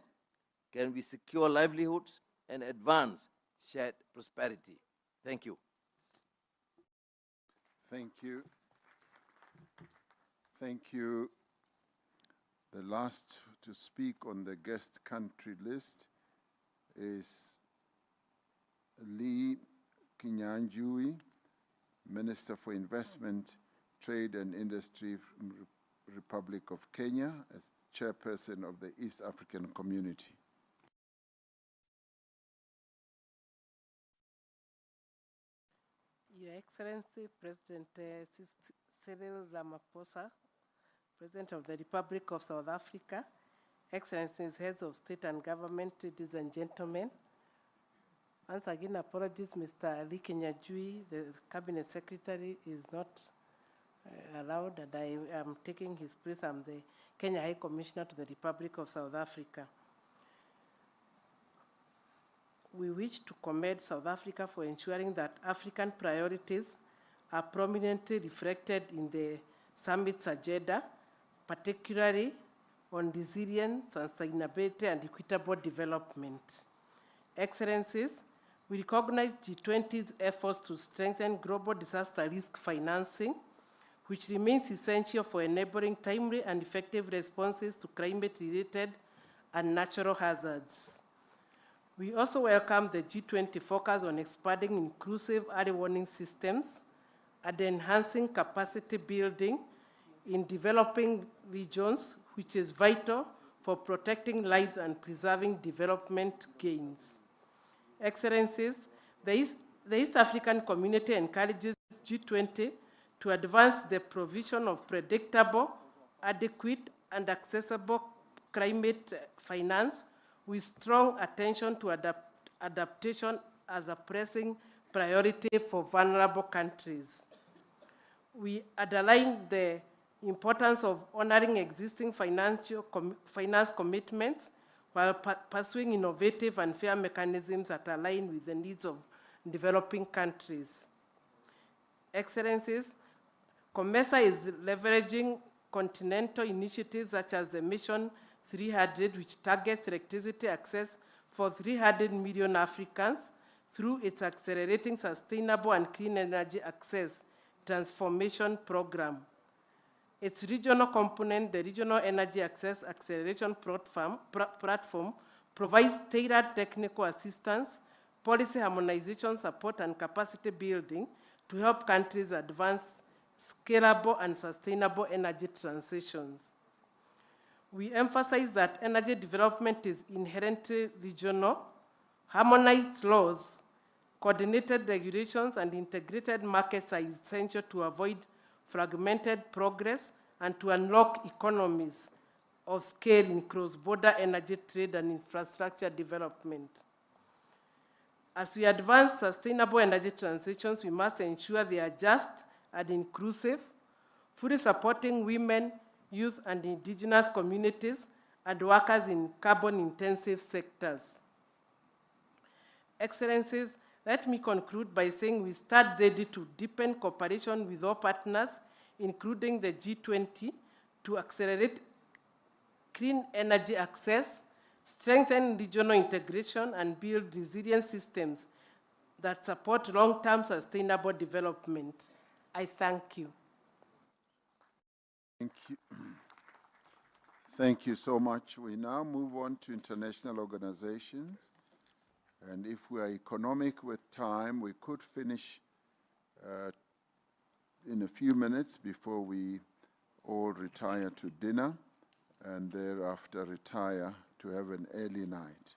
can we secure livelihoods and advance shared prosperity. Thank you. Thank you. Thank you. The last to speak on the guest country list is Lee Kinyanjui, Minister for Investment, Trade and Industry from Republic of Kenya, as chairperson of the East African Community. Your Excellency, President Cyril Ramaphosa, President of the Republic of South Africa, Excellencies, Heads of State and Government, ladies and gentlemen. Once again, apologies, Mr. Ali Kenyajui, the Cabinet Secretary, is not allowed, and I am taking his place. I'm the Kenya High Commissioner to the Republic of South Africa. We wish to commend South Africa for ensuring that African priorities are prominently reflected in the summit's agenda, particularly on resilience, sustainability, and equitable development. Excellencies, we recognize G20's efforts to strengthen global disaster risk financing, which remains essential for enabling timely and effective responses to climate-related and natural hazards. We also welcome the G20 focus on expanding inclusive early warning systems and enhancing capacity building in developing regions, which is vital for protecting lives and preserving development gains. Excellencies, the East African community encourages G20 to advance the provision of predictable, adequate, and accessible climate finance with strong attention to adaptation as a pressing priority for vulnerable countries. We underline the importance of honoring existing finance commitments while pursuing innovative and fair mechanisms that align with the needs of developing countries. Excellencies, COMESA is leveraging continental initiatives such as the Mission 300, which targets electricity access for 300 million Africans through its Accelerating Sustainable and Clean Energy Access Transformation Program. Its regional component, the Regional Energy Access Acceleration Platform, provides tailored technical assistance, policy harmonization support, and capacity building to help countries advance scalable and sustainable energy transitions. We emphasize that energy development is inherently regional. Harmonized laws, coordinated regulations, and integrated markets are essential to avoid fragmented progress and to unlock economies of scale in cross-border energy trade and infrastructure development. As we advance sustainable energy transitions, we must ensure they are just and inclusive, fully supporting women, youth, and indigenous communities and workers in carbon-intensive sectors. Excellencies, let me conclude by saying we stand ready to deepen cooperation with all partners, including the G20, to accelerate clean energy access, strengthen regional integration, and build resilient systems that support long-term sustainable development. I thank you. Thank you. Thank you so much. We now move on to international organizations. And if we are economic with time, we could finish in a few minutes before we all retire to dinner and thereafter retire to have an early night.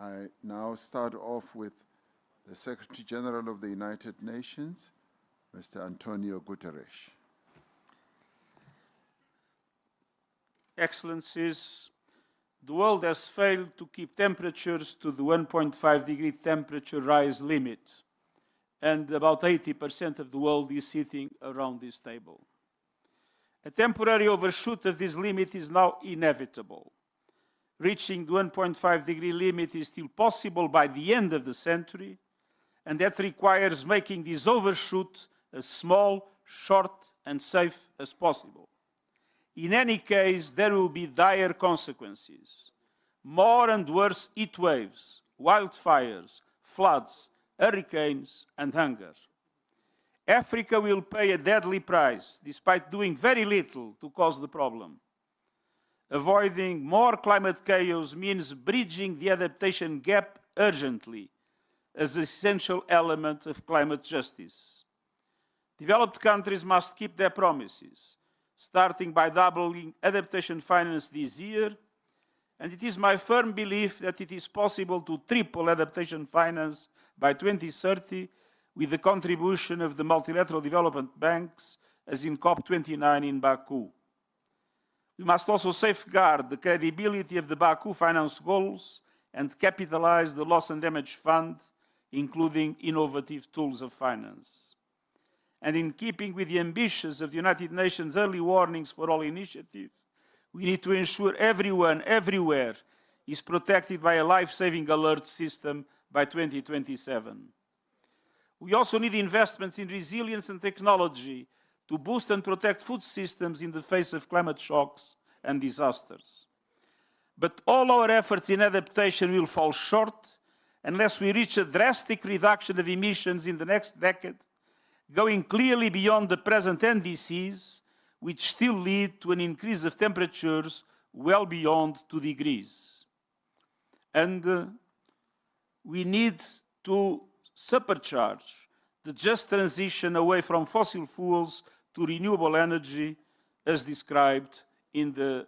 I now start off with the Secretary General of the United Nations, Mr. Antonio Guterres. Excellencies, the world has failed to keep temperatures to the 1.5 degree temperature rise limit, and about 80% of the world is sitting around this table. A temporary overshoot of this limit is now inevitable. Reaching the 1.5 degree limit is still possible by the end of the century, and that requires making this overshoot as small, short, and safe as possible. In any case, there will be dire consequences. More and worse heat waves, wildfires, floods, hurricanes, and hunger. Africa will pay a deadly price, despite doing very little to cause the problem. Avoiding more climate chaos means bridging the adaptation gap urgently as an essential element of climate justice. Developed countries must keep their promises, starting by doubling adaptation finance this year, and it is my firm belief that it is possible to triple adaptation finance by 2030 with the contribution of the multilateral development banks, as in COP29 in Baku. We must also safeguard the credibility of the Baku finance goals and capitalize the loss and damage fund, including innovative tools of finance. And in keeping with the ambitions of the United Nations Early Warnings for All initiative, we need to ensure everyone, everywhere, is protected by a life-saving alert system by 2027. We also need investments in resilience and technology to boost and protect food systems in the face of climate shocks and disasters. But all our efforts in adaptation will fall short unless we reach a drastic reduction of emissions in the next decade, going clearly beyond the present NDCs, which still lead to an increase of temperatures well beyond 2 degrees. And we need to supercharge the just transition away from fossil fuels to renewable energy, as described in the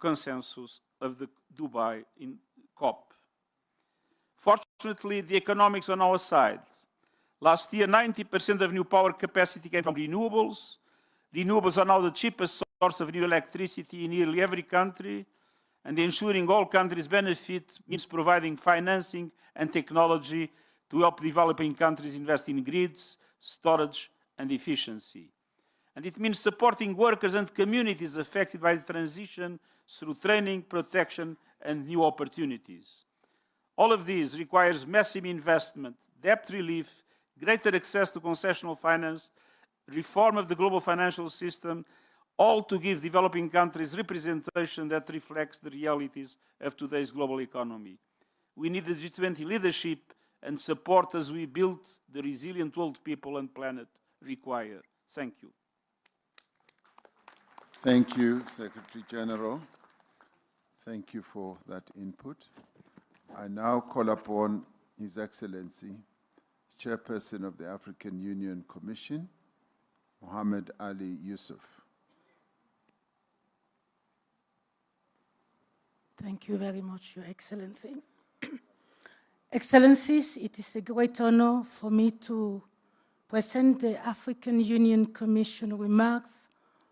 consensus of the Dubai in COP. Fortunately, the economics on our side. Last year, 90% of new power capacity came from renewables. Renewables are now the cheapest source of new electricity in nearly every country, and ensuring all countries benefit means providing financing and technology to help developing countries invest in grids, storage, and efficiency. And it means supporting workers and communities affected by the transition through training, protection, and new opportunities. All of these requires massive investment, debt relief, greater access to concessional finance, reform of the global financial system, all to give developing countries representation that reflects the realities of today's global economy. We need the G20 leadership and support as we build the resilient world people and planet require. Thank you. Thank you, Secretary General. Thank you for that input. I now call upon His Excellency, Chairperson of the African Union Commission, Mohammed Ali Yusuf. Thank you very much, Your Excellency. Excellencies, it is a great honor for me to present the African Union Commission remarks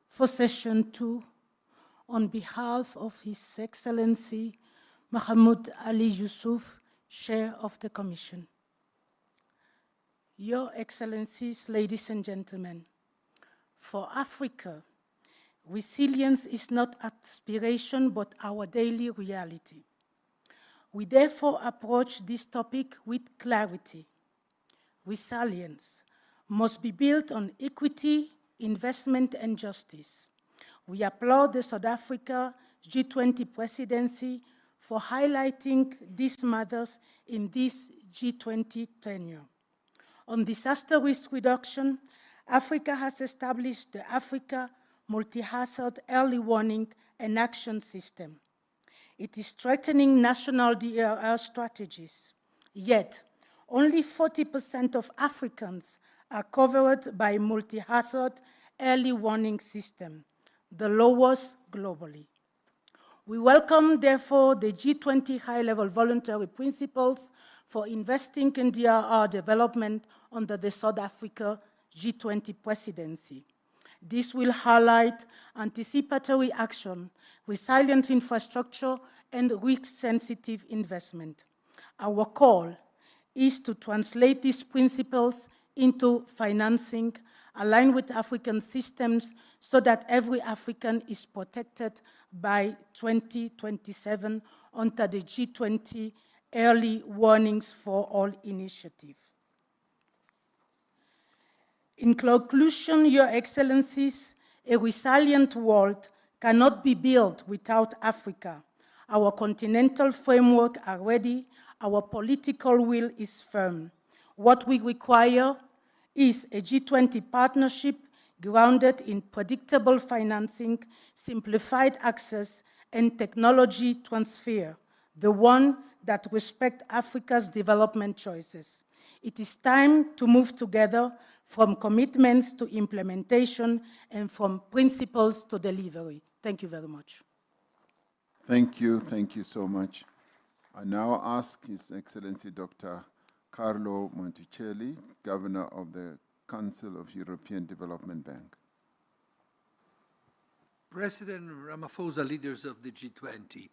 for Session 2 on behalf of His Excellency Mohammed Ali Yusuf, Chair of the Commission. Your Excellencies, ladies and gentlemen, for Africa, resilience is not aspiration but our daily reality. We therefore approach this topic with clarity. Resilience must be built on equity, investment, and justice. We applaud the South Africa G20 presidency for highlighting these matters in this G20 tenure. On disaster risk reduction, Africa has established the Africa Multi-Hazard Early Warning and Action System. It is strengthening national DRR strategies. Yet, only 40% of Africans are covered by multi-hazard early warning system, the lowest globally. We welcome, therefore, the G20 high-level voluntary principles for investing in DRR development under the South Africa G20 presidency. This will highlight anticipatory action, resilient infrastructure, and risk-sensitive investment. Our call is to translate these principles into financing aligned with African systems so that every African is protected by 2027 under the G20 Early Warnings for All initiative. In conclusion, Your Excellencies, a resilient world cannot be built without Africa. Our continental framework are ready, our political will is firm. What we require is a G20 partnership grounded in predictable financing, simplified access, and technology transfer, the one that respects Africa's development choices. It is time to move together from commitments to implementation and from principles to delivery. Thank you very much. Thank you so much. I now ask His Excellency Dr. Carlo Monticelli, Governor of the Council of European Development Bank. President Ramaphosa, leaders of the G20.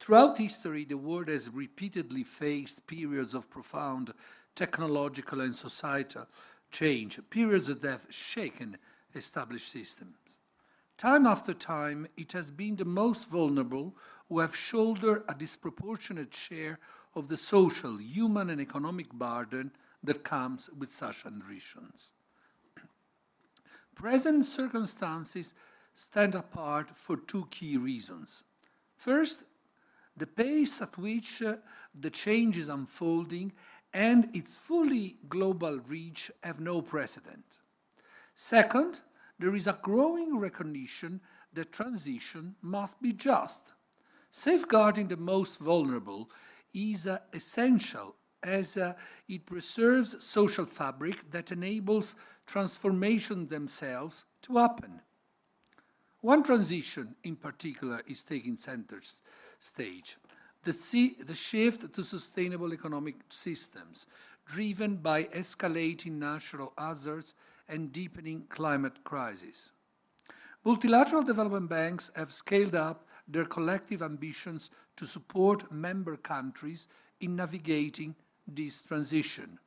Throughout history, the world has repeatedly faced periods of profound technological and societal change, periods that have shaken established systems. Time after time, it has been the most vulnerable who have shouldered a disproportionate share of the social, human, and economic burden that comes with such transitions. Present circumstances stand apart for two key reasons. First, the pace at which the change is unfolding and its fully global reach have no precedent. Second, there is a growing recognition that transition must be just. Safeguarding the most vulnerable is essential as it preserves social fabric that enables transformation themselves to happen. One transition in particular is taking center stage. The shift to sustainable economic systems, driven by escalating natural hazards and deepening climate crisis. Multilateral development banks have scaled up their collective ambitions to support member countries in navigating this transition.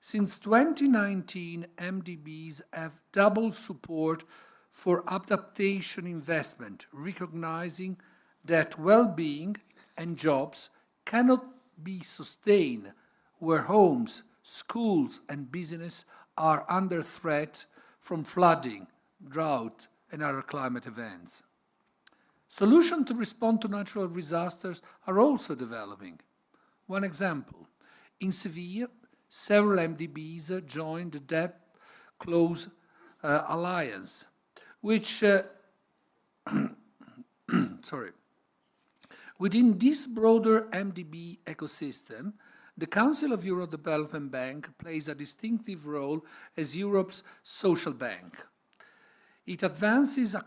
Since 2019, MDBs have doubled support for adaptation investment, recognizing that well-being and jobs cannot be sustained where homes, schools, and business are under threat from flooding, drought, and other climate events. Solutions to respond to natural disasters are also developing. One example, in Seville, several MDBs joined the Debt Close Alliance, which, Within this broader MDB ecosystem, the Council of Europe Development Bank plays a distinctive role as Europe's social bank. It advances a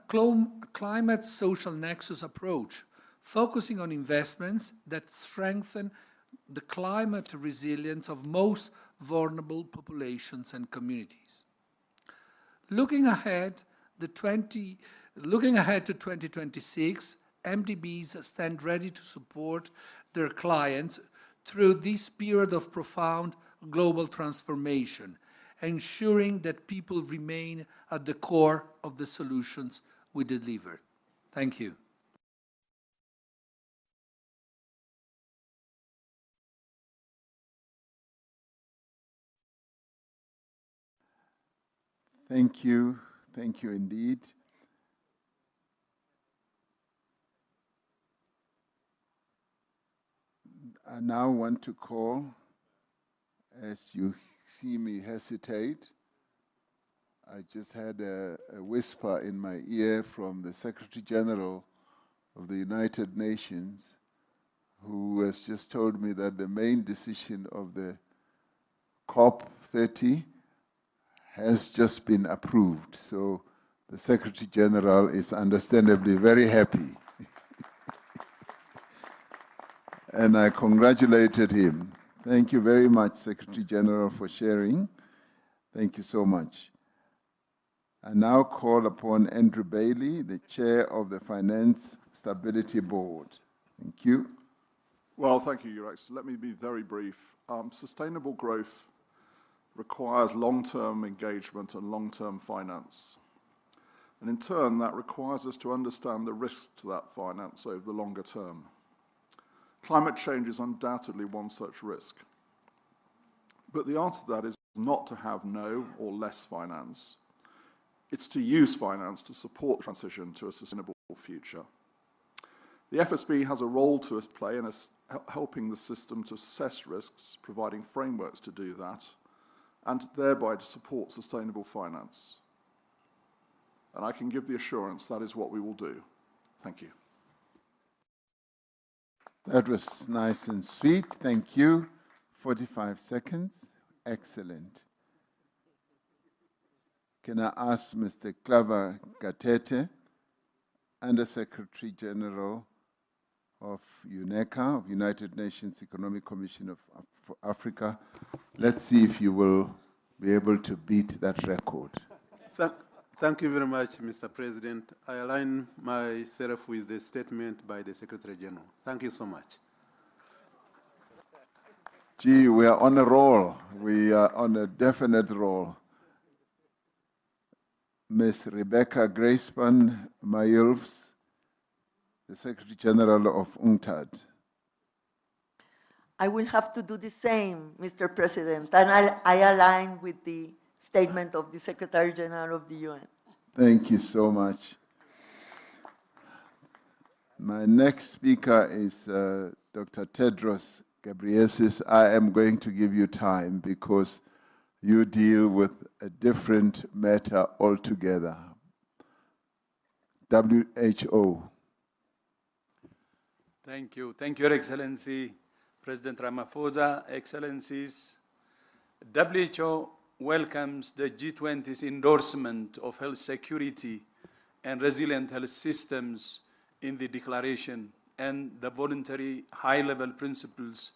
climate social nexus approach, focusing on investments that strengthen the climate resilience of most vulnerable populations and communities. Looking ahead to 2026, MDBs stand ready to support their clients through this period of profound global transformation, ensuring that people remain at the core of the solutions we deliver. Thank you. Thank you indeed. I now want to call, as you see me hesitate, I just had a whisper in my ear from the Secretary General of the United Nations, who has just told me that the main decision of the COP30 has just been approved. So the Secretary General is understandably very happy. and I congratulated him. Thank you very much, Secretary General, for sharing. Thank you so much. I now call upon Andrew Bailey, the Chair of the Finance Stability Board. Thank you. Well, thank you, Your Excellency. Let me be very brief. Sustainable growth requires long-term engagement and long-term finance. And in turn, that requires us to understand the risks to that finance over the longer term. Climate change is undoubtedly one such risk. But the answer to that is not to have no or less finance. It's to use finance to support the transition to a sustainable future. The FSB has a role to play in helping the system to assess risks, providing frameworks to do that, and thereby to support sustainable finance. And I can give the assurance that is what we will do. Thank you. That was nice and sweet. Thank you. 45 seconds. Excellent. Can I ask Mr. Claver Gatete, Under-Secretary General of UNECA, of United Nations Economic Commission for Africa. Let's see if you will be able to beat that record. Thank you very much, Mr. President. I align myself with the statement by the Secretary General. Thank you so much. Gee, we are on a roll. We are on a definite roll. Ms. Rebecca Gracepan Mayulfs, the Secretary General of UNCTAD. I will have to do the same, Mr. President, and I align with the statement of the Secretary General of the UN. Thank you so much. My next speaker is Dr. Tedros Ghebreyesus. I am going to give you time because you deal with a different matter altogether. WHO. Thank you. Thank you, Your Excellency, President Ramaphosa, Excellencies. WHO welcomes the G20's endorsement of health security and resilient health systems in the declaration and the voluntary high-level principles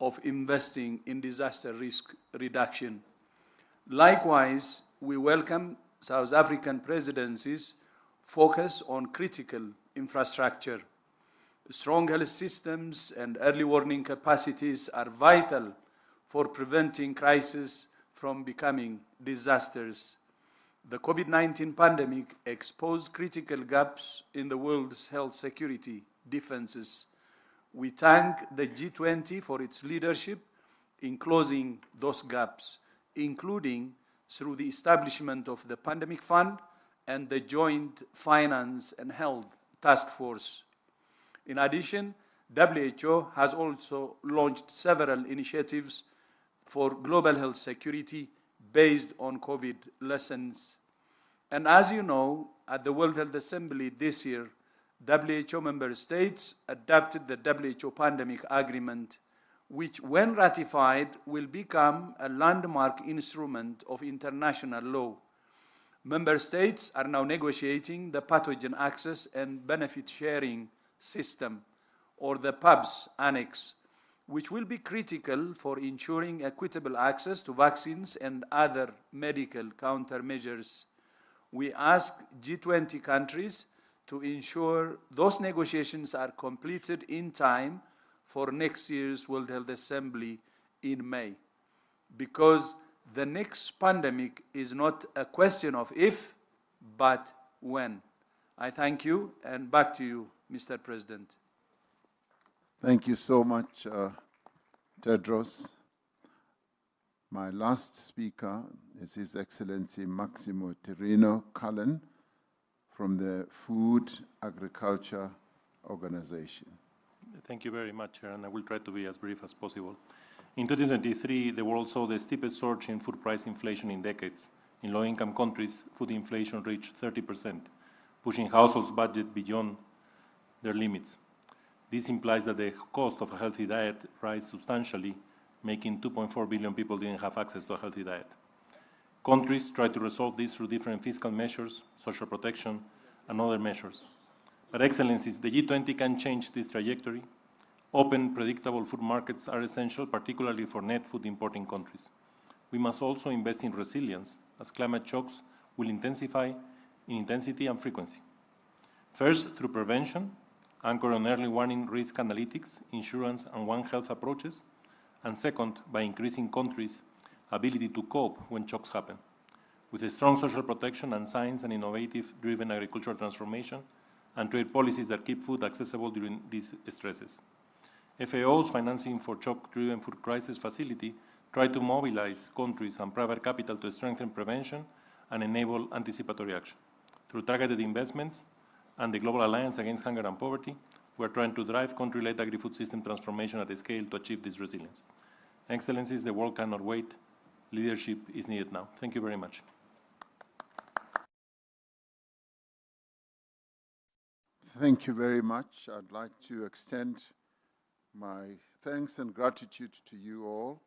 of investing in disaster risk reduction. Likewise, we welcome South African presidency's focus on critical infrastructure. Strong health systems and early warning capacities are vital for preventing crises from becoming disasters. The COVID-19 pandemic exposed critical gaps in the world's health security defenses. We thank the G20 for its leadership in closing those gaps, including through the establishment of the Pandemic Fund and the Joint Finance and Health Task Force. In addition, WHO has also launched several initiatives for global health security based on COVID lessons. And as you know, at the World Health Assembly this year, WHO member states adopted the WHO Pandemic Agreement, which, when ratified, will become a landmark instrument of international law. Member states are now negotiating the Pathogen Access and Benefit Sharing System, or the PABS Annex, which will be critical for ensuring equitable access to vaccines and other medical countermeasures. We ask G20 countries to ensure those negotiations are completed in time for next year's World Health Assembly in May, because the next pandemic is not a question of if, but when. I thank you, and back to you, Mr. President. Thank you so much, Tedros. My last speaker is His Excellency Maximo Terino Cullen from the Food Agriculture Organization. Thank you very much, Chair, and I will try to be as brief as possible. In 2023, the world saw the steepest surge in food price inflation in decades. In low-income countries, food inflation reached 30%, pushing households' budget beyond their limits. This implies that the cost of a healthy diet rise substantially, making 2.4 billion people didn't have access to a healthy diet. Countries try to resolve this through different fiscal measures, social protection, and other measures. But Excellencies, the G20 can change this trajectory. Open, predictable food markets are essential, particularly for net food importing countries. We must also invest in resilience, as climate shocks will intensify in intensity and frequency. First, through prevention, anchored on early warning risk analytics, insurance, and One Health approaches, and second, by increasing countries' ability to cope when shocks happen, with a strong social protection and science and innovative-driven agricultural transformation, and trade policies that keep food accessible during these stresses. FAO's Financing for Shock-Driven Food Crisis Facility tried to mobilize countries and private capital to strengthen prevention and enable anticipatory action. Through targeted investments and the Global Alliance Against Hunger and Poverty, we are trying to drive country-led agri-food system transformation at a scale to achieve this resilience. Excellencies, the world cannot wait. Leadership is needed now. Thank you very much. Thank you very much. I'd like to extend my thanks and gratitude to you all.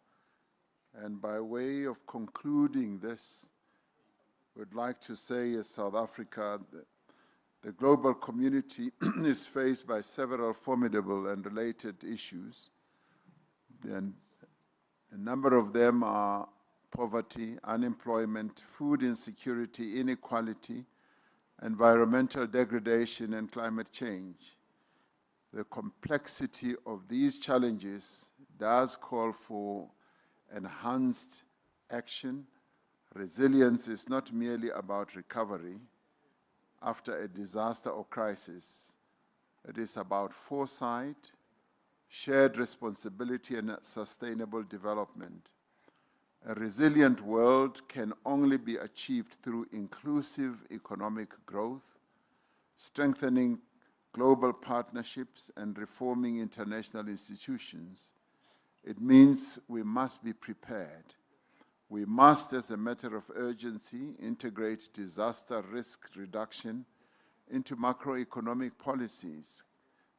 And by way of concluding this, we'd like to say as South Africa, the global community is faced by several formidable and related issues. And a number of them are poverty, unemployment, food insecurity, inequality, environmental degradation, and climate change. The complexity of these challenges does call for enhanced action. Resilience is not merely about recovery after a disaster or crisis. It is about foresight, shared responsibility, and sustainable development. A resilient world can only be achieved through inclusive economic growth, strengthening global partnerships, and reforming international institutions. It means we must be prepared. We must, as a matter of urgency, integrate disaster risk reduction into macroeconomic policies,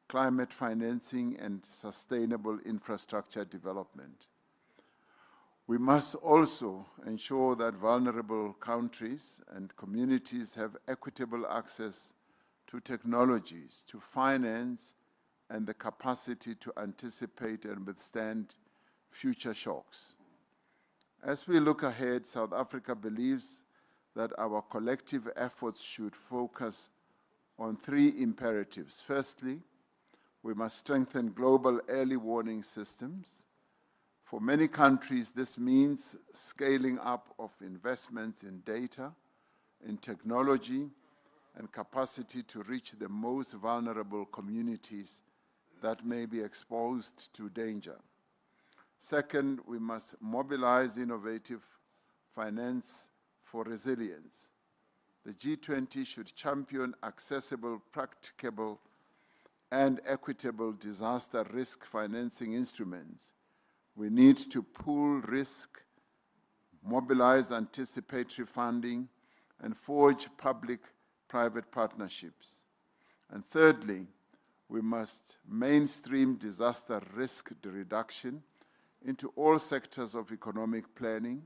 climate financing, and sustainable infrastructure development. We must also ensure that vulnerable countries and communities have equitable access to technologies, to finance, and the capacity to anticipate and withstand future shocks. As we look ahead, South Africa believes that our collective efforts should focus on three imperatives. Firstly, we must strengthen global early warning systems. For many countries, this means scaling up of investments in data, in technology, and capacity to reach the most vulnerable communities that may be exposed to danger. Second, we must mobilize innovative finance for resilience. The G20 should champion accessible, practicable, and equitable disaster risk financing instruments. We need to pool risk, mobilize anticipatory funding, and forge public-private partnerships. And thirdly, we must mainstream disaster risk reduction into all sectors of economic planning,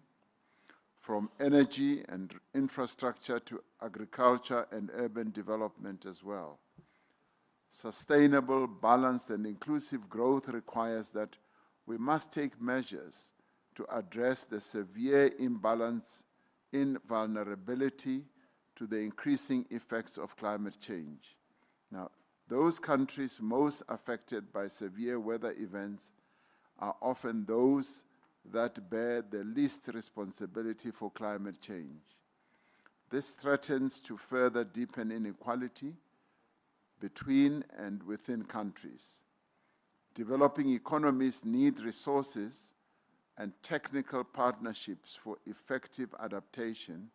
from energy and infrastructure to agriculture and urban development as well. Sustainable, balanced, and inclusive growth requires that we must take measures to address the severe imbalance in vulnerability to the increasing effects of climate change. Now, those countries most affected by severe weather events are often those that bear the least responsibility for climate change. This threatens to further deepen inequality between and within countries. Developing economies need resources and technical partnerships for effective adaptation.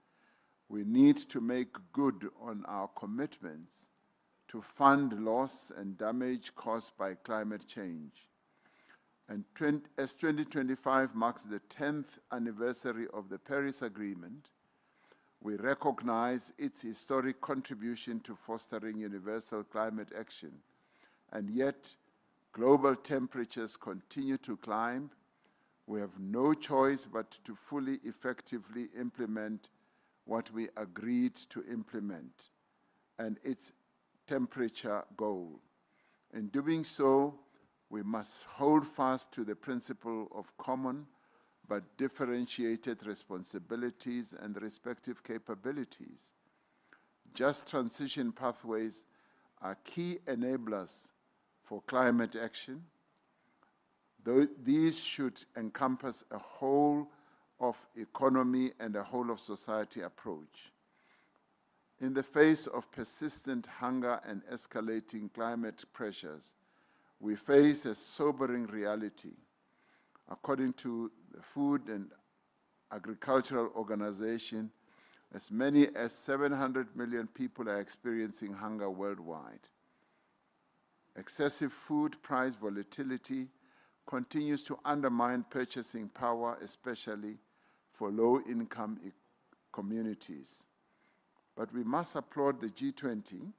We need to make good on our commitments to fund loss and damage caused by climate change. And as 2025 marks the 10th anniversary of the Paris Agreement, we recognize its historic contribution to fostering universal climate action. And yet, global temperatures continue to climb. We have no choice but to fully effectively implement what we agreed to implement, and its temperature goal. In doing so, We must hold fast to the principle of common but differentiated responsibilities and respective capabilities. Just transition pathways are key enablers for climate action. These should encompass a whole of economy and a whole of society approach. In the face of persistent hunger and escalating climate pressures, we face a sobering reality. According to the Food and Agricultural Organization, as many as 700 million people are experiencing hunger worldwide. Excessive food price volatility continues to undermine purchasing power, especially for low-income communities. But we must applaud the G20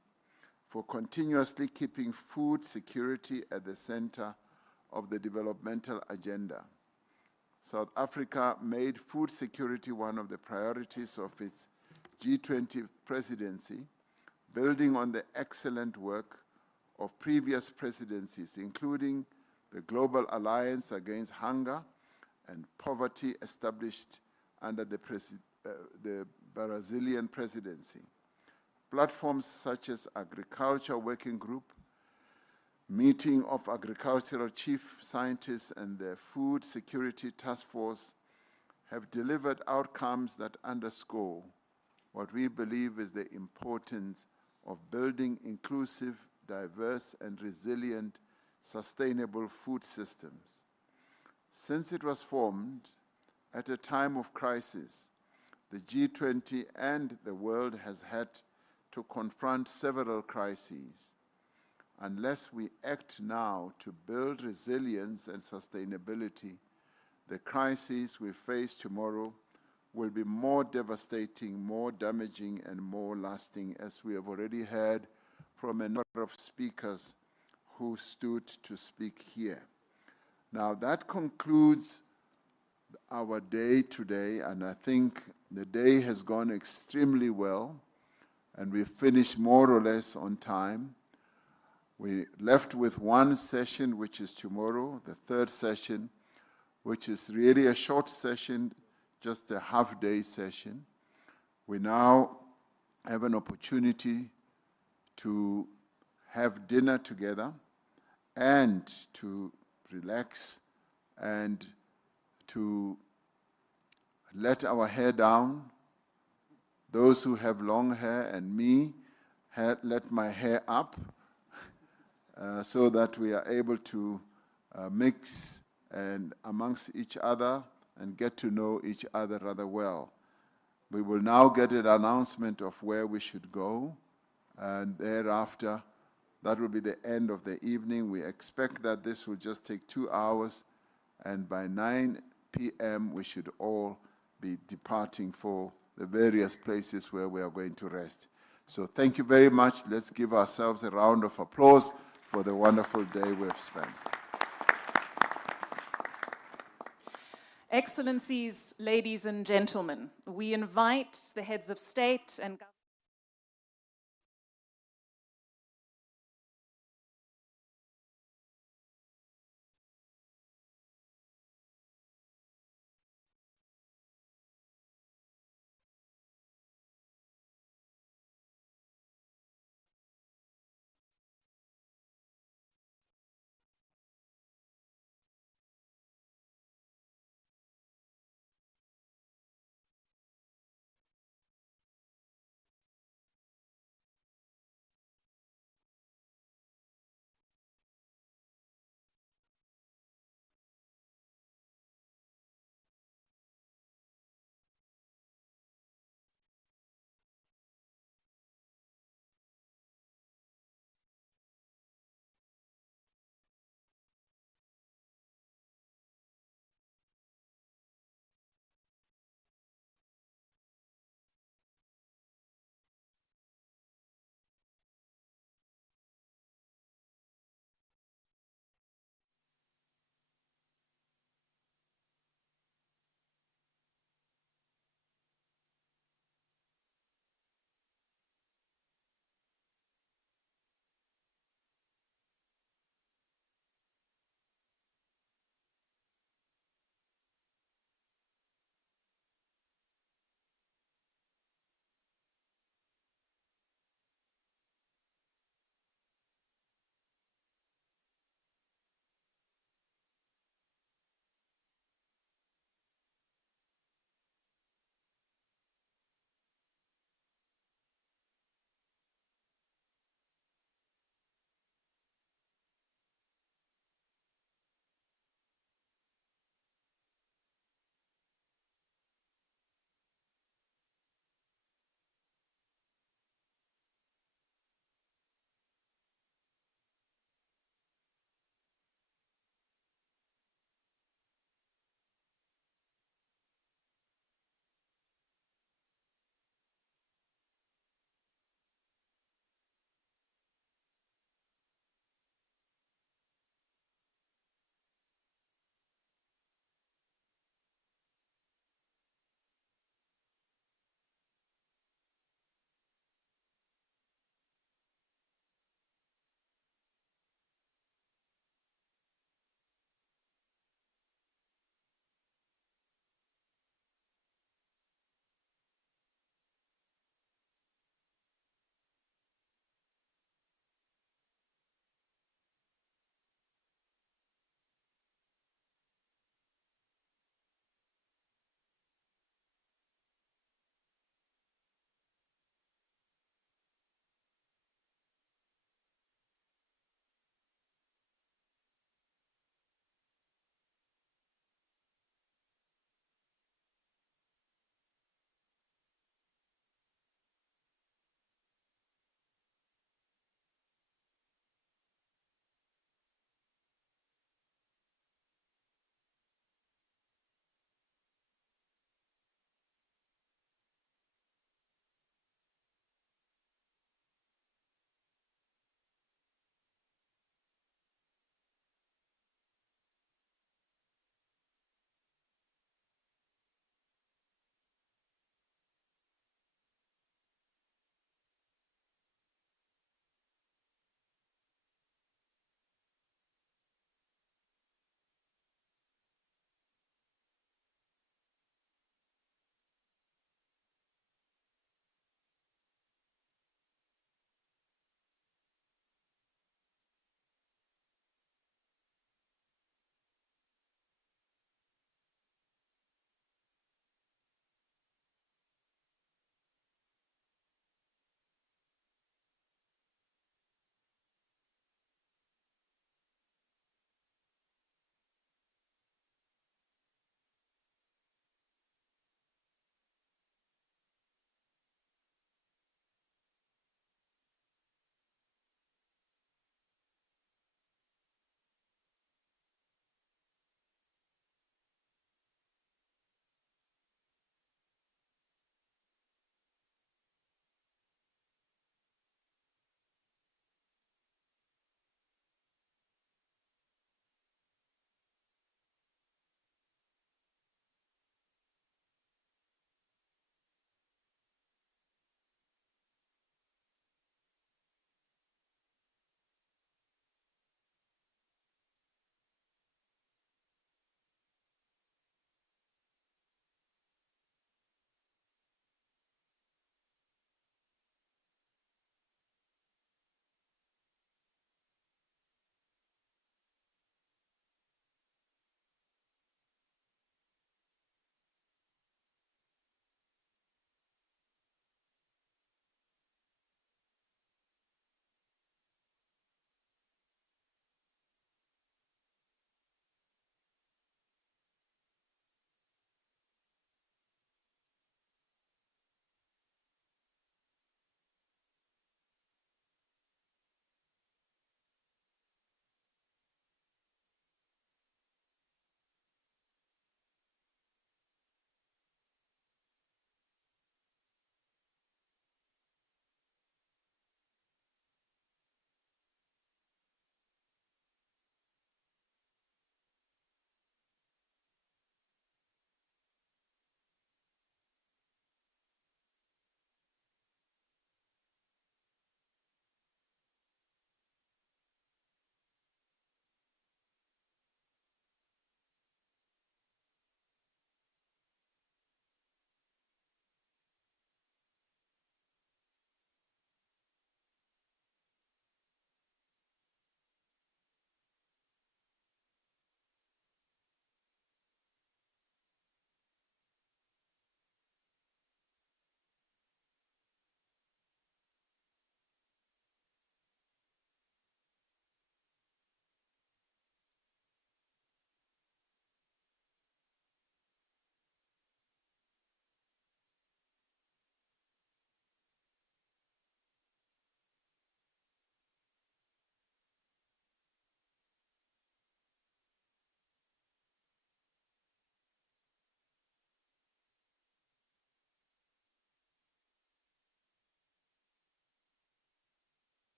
for continuously keeping food security at the center of the developmental agenda. South Africa made food security one of the priorities of its G20 presidency, building on the excellent work of previous presidencies, including the Global Alliance Against Hunger and Poverty established under the Brazilian presidency. Platforms such as Agriculture Working Group, Meeting of Agricultural Chief Scientists, and the Food Security Task Force have delivered outcomes that underscore what we believe is the importance of building inclusive, diverse, and resilient, sustainable food systems. Since it was formed at a time of crisis, the G20 and the world has had to confront several crises. Unless we act now to build resilience and sustainability, the crises we face tomorrow will be more devastating, more damaging, and more lasting, as we have already heard from a number of speakers who stood to speak here. Now, that concludes our day today, and I think the day has gone extremely well, and we finished more or less on time. We left with one session, which is tomorrow, the third session, which is really a short session, just a half-day session. We now have an opportunity to have dinner together and to relax and to let our hair down. Those who have long hair and me, let my hair up so that we are able to mix and amongst each other and get to know each other rather well. We will now get an announcement of where we should go, and thereafter, that will be the end of the evening. We expect that this will just take 2 hours, and by 9 p.m. we should all be departing for the various places where we are going to rest. So thank you very much. Let's give ourselves a round of applause for the wonderful day we've spent. Excellencies, ladies and gentlemen, we invite the heads of state and government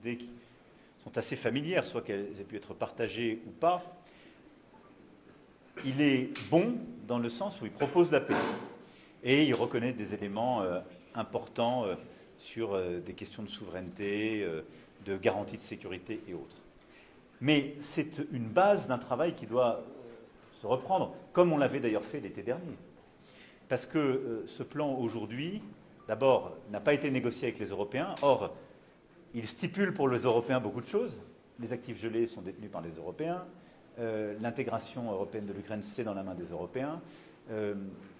idées qui sont assez familières, soit qu'elles aient pu être partagées ou pas. Il est bon dans le sens où il propose la paix et il reconnaît des éléments importants sur des questions de souveraineté, de garantie de sécurité et autres. Mais c'est une base d'un travail qui doit se reprendre, comme on l'avait d'ailleurs fait l'été dernier. Parce que ce plan aujourd'hui, d'abord, n'a pas été négocié avec les Européens. Or, il stipule pour les Européens beaucoup de choses. Les actifs gelés sont détenus par les Européens. L'intégration européenne de l'Ukraine, c'est dans la main des Européens.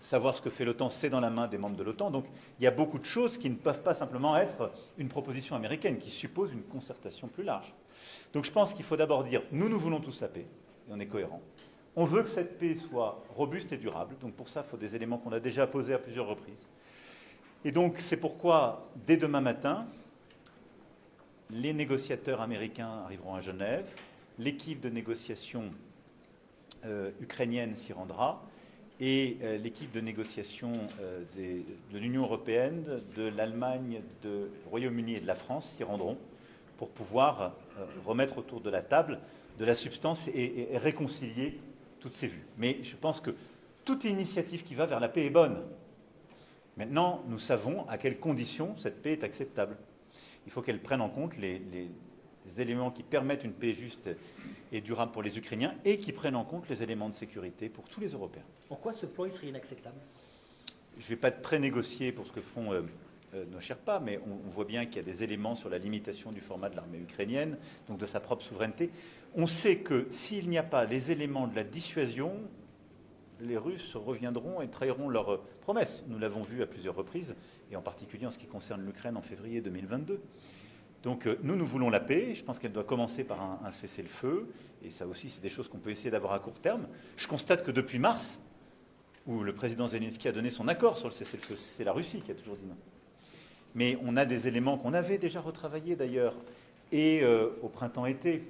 Savoir ce que fait l'OTAN, c'est dans la main des membres de l'OTAN. Donc, il y a beaucoup de choses qui ne peuvent pas simplement être une proposition américaine, qui suppose une concertation plus large. Donc, je pense qu'il faut d'abord dire, nous voulons tous la paix, et on est cohérent. On veut que cette paix soit robuste et durable. Donc, pour ça, il faut des éléments qu'on a déjà posés à plusieurs reprises. Et donc, c'est pourquoi, dès demain matin, les négociateurs américains arriveront à Genève, l'équipe de négociation ukrainienne s'y rendra, et l'équipe de négociation de l'Union européenne, de l'Allemagne, du Royaume-Uni et de la France s'y rendront pour pouvoir remettre autour de la table de la substance et réconcilier toutes ces vues. Mais je pense que toute initiative qui va vers la paix est bonne. Maintenant, nous savons à quelles conditions cette paix est acceptable. Il faut qu'elle prenne en compte les éléments qui permettent une paix juste et durable pour les Ukrainiens et qui prennent en compte les éléments de sécurité pour tous les Européens. Pourquoi ce plan serait inacceptable? Je ne vais pas être pré-négocier pour ce que font nos Sherpas, mais on voit bien qu'il y a des éléments sur la limitation du format de l'armée ukrainienne, donc de sa propre souveraineté. On sait que s'il n'y a pas les éléments de la dissuasion, les Russes reviendront et trahiront leurs promesses. Nous l'avons vu à plusieurs reprises, et en particulier en ce qui concerne l'Ukraine en février 2022. Donc nous voulons la paix. Je pense qu'elle doit commencer par un cessez-le-feu. Et ça aussi, c'est des choses qu'on peut essayer d'avoir à court terme. Je constate que depuis mars, où le président Zelenski a donné son accord sur le cessez-le-feu, c'est la Russie qui a toujours dit non. Mais on a des éléments qu'on avait déjà retravaillés d'ailleurs, et au printemps-été,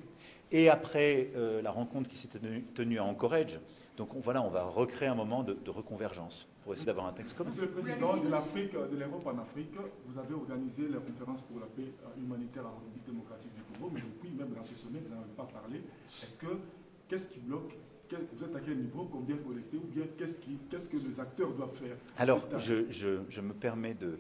et après la rencontre qui s'est tenue à Anchorage. Donc voilà, on va recréer un moment de reconvergence pour essayer d'avoir un texte commun. Monsieur le Président, de l'Afrique, de l'Europe en Afrique, vous avez organisé la conférence pour la paix humanitaire en République démocratique du Congo, mais depuis, même dans ce sommet, vous n'en avez pas parlé. Qu'est-ce qui bloque? Vous êtes à quel niveau? Combien collecté? Ou bien qu'est-ce que les acteurs doivent faire? Alors, je me permets de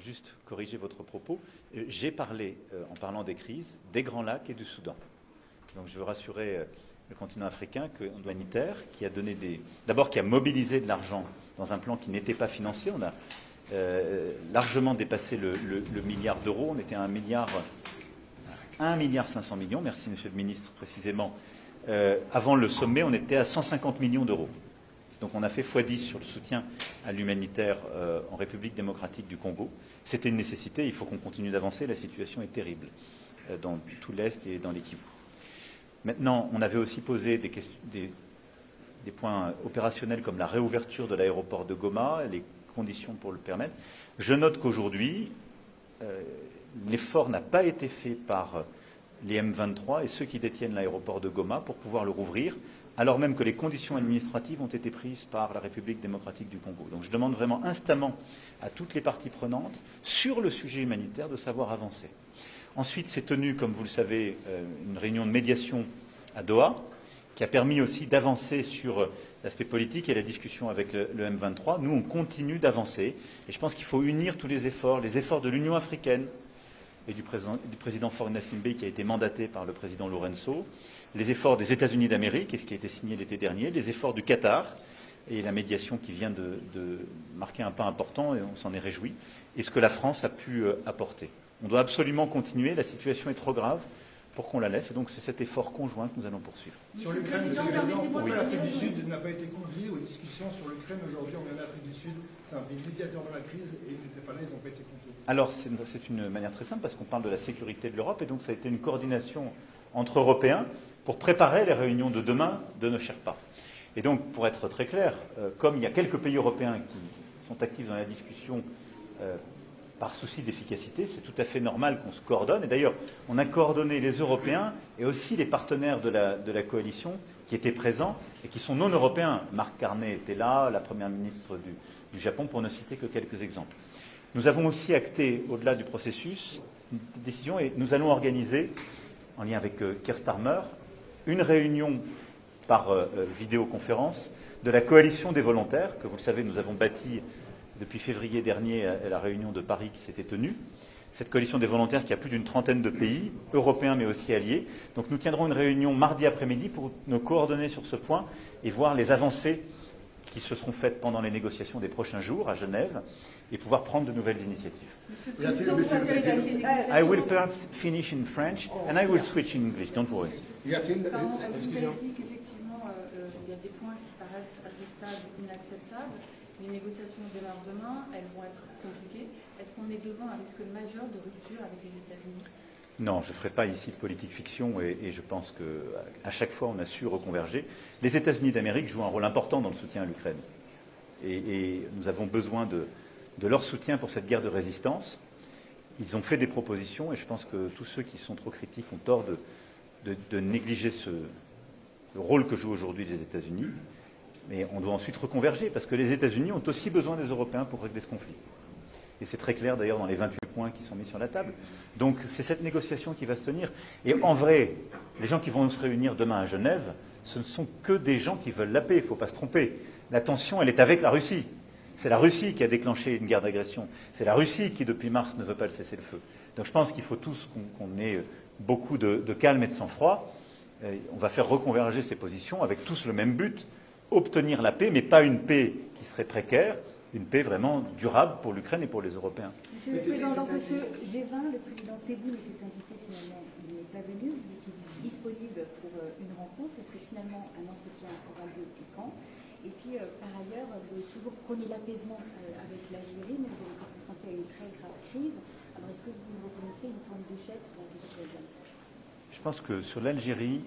juste corriger votre propos. J'ai parlé, en parlant des crises, des Grands Lacs et du Soudan. Donc je veux rassurer le continent africain qu'on doit nytimes, qui a donné d'abord qui a mobilisé de l'argent dans un plan qui n'était pas financé. On a largement dépassé le milliard d'euros. On était à 1,5 milliard, merci Monsieur le Ministre précisément. Avant le sommet, on était à 150 millions d'euros. Donc on a fait x10 sur le soutien à l'humanitaire en République démocratique du Congo. C'était une nécessité, il faut qu'on continue d'avancer, la situation est terrible dans tout l'Est et dans les Kyiv. Maintenant, on avait aussi posé des points opérationnels comme la réouverture de l'aéroport de Goma, les conditions pour le permettre. Je note qu'aujourd'hui, l'effort n'a pas été fait par les M23 et ceux qui détiennent l'aéroport de Goma pour pouvoir le rouvrir, alors même que les conditions administratives ont été prises par la République démocratique du Congo. Donc je demande vraiment instamment à toutes les parties prenantes, sur le sujet humanitaire, de savoir avancer. Ensuite, s'est tenue, comme vous le savez, une réunion de médiation à Doha, qui a permis aussi d'avancer sur l'aspect politique et la discussion avec le M23. Nous, on continue d'avancer. Et je pense qu'il faut unir tous les efforts de l'Union africaine et du président Faure Gnassingbé, qui a été mandaté par le président Lourenço, les efforts des États-Unis d'Amérique, et ce qui a été signé l'été dernier, les efforts du Qatar, et la médiation qui vient de marquer un pas important, et on s'en est réjoui, et ce que la France a pu apporter. On doit absolument continuer, la situation est trop grave pour qu'on la laisse, et donc c'est cet effort conjoint que nous allons poursuivre. Sur l'Ukraine, pourquoi l'Afrique du Sud n'a pas été conviée aux discussions sur l'Ukraine aujourd'hui? On est en Afrique du Sud, c'est un pays médiateur dans la crise, et ils n'étaient pas là, ils n'ont pas été conviés. Alors c'est une manière très simple, parce qu'on parle de la sécurité de l'Europe, et donc ça a été une coordination entre Européens pour préparer les réunions de demain de nos Sherpas. Et donc, pour être très clair, comme il y a quelques pays européens qui sont actifs dans la discussion par souci d'efficacité, c'est tout à fait normal qu'on se coordonne. Et d'ailleurs, on a coordonné les Européens et aussi les partenaires de la coalition qui étaient présents et qui sont non européens. Marc Carnet était là, la première ministre du Japon, pour ne citer que quelques exemples. Nous avons aussi acté, au-delà du processus, décision et nous allons organiser, en lien avec Keir Starmer, une réunion par vidéoconférence de la coalition des volontaires, que vous le savez, nous avons bâtie depuis février dernier à la réunion de Paris qui s'était tenue. Cette coalition des volontaires qui a plus d'une trentaine de pays, européens mais aussi alliés. Donc nous tiendrons une réunion mardi après-midi pour nous coordonner sur ce point et voir les avancées qui se seront faites pendant les négociations des prochains jours à Genève et pouvoir prendre de nouvelles initiatives. I will perhaps finish in French and I will switch in English, don't worry. Y a-t-il, excusez-moi, qu'effectivement, il y a des points qui paraissent à ce stade inacceptables. Les négociations démarrent demain, elles vont être compliquées. Est-ce qu'on est devant un risque majeur de rupture avec les États-Unis? Non, je ne ferai pas ici de politique fiction et je pense qu'à chaque fois on a su reconverger. Les États-Unis d'Amérique jouent un rôle important dans le soutien à l'Ukraine et nous avons besoin de leur soutien pour cette guerre de résistance. Ils ont fait des propositions et je pense que tous ceux qui sont trop critiques ont tort de négliger le rôle que jouent aujourd'hui les États-Unis. Mais on doit ensuite reconverger parce que les États-Unis ont aussi besoin des Européens pour régler ce conflit. Et c'est très clair d'ailleurs dans les 28 points qui sont mis sur la table. Donc c'est cette négociation qui va se tenir. Et en vrai, les gens qui vont se réunir demain à Genève, ce ne sont que des gens qui veulent la paix, il ne faut pas se tromper. La tension, elle est avec la Russie. C'est la Russie qui a déclenché une guerre d'agression. C'est la Russie qui, depuis mars, ne veut pas le cessez-le-feu. Donc je pense qu'il faut tous qu'on ait beaucoup de calme et de sang-froid. On va faire reconverger ces positions avec tous le même but, obtenir la paix, mais pas une paix qui serait précaire, une paix vraiment durable pour l'Ukraine et pour les Européens. Monsieur le Président, dans ce G20, le président Tebboune était invité, finalement, il n'est pas venu. Vous étiez disponible pour une rencontre. Est-ce que finalement un entretien aura lieu et quand? Et puis, par ailleurs, vous avez toujours prôné l'apaisement avec l'Algérie, mais vous avez été confronté à une très grave crise. Alors, est-ce que vous reconnaissez une forme d'échec dans cette région? Je pense que sur l'Algérie,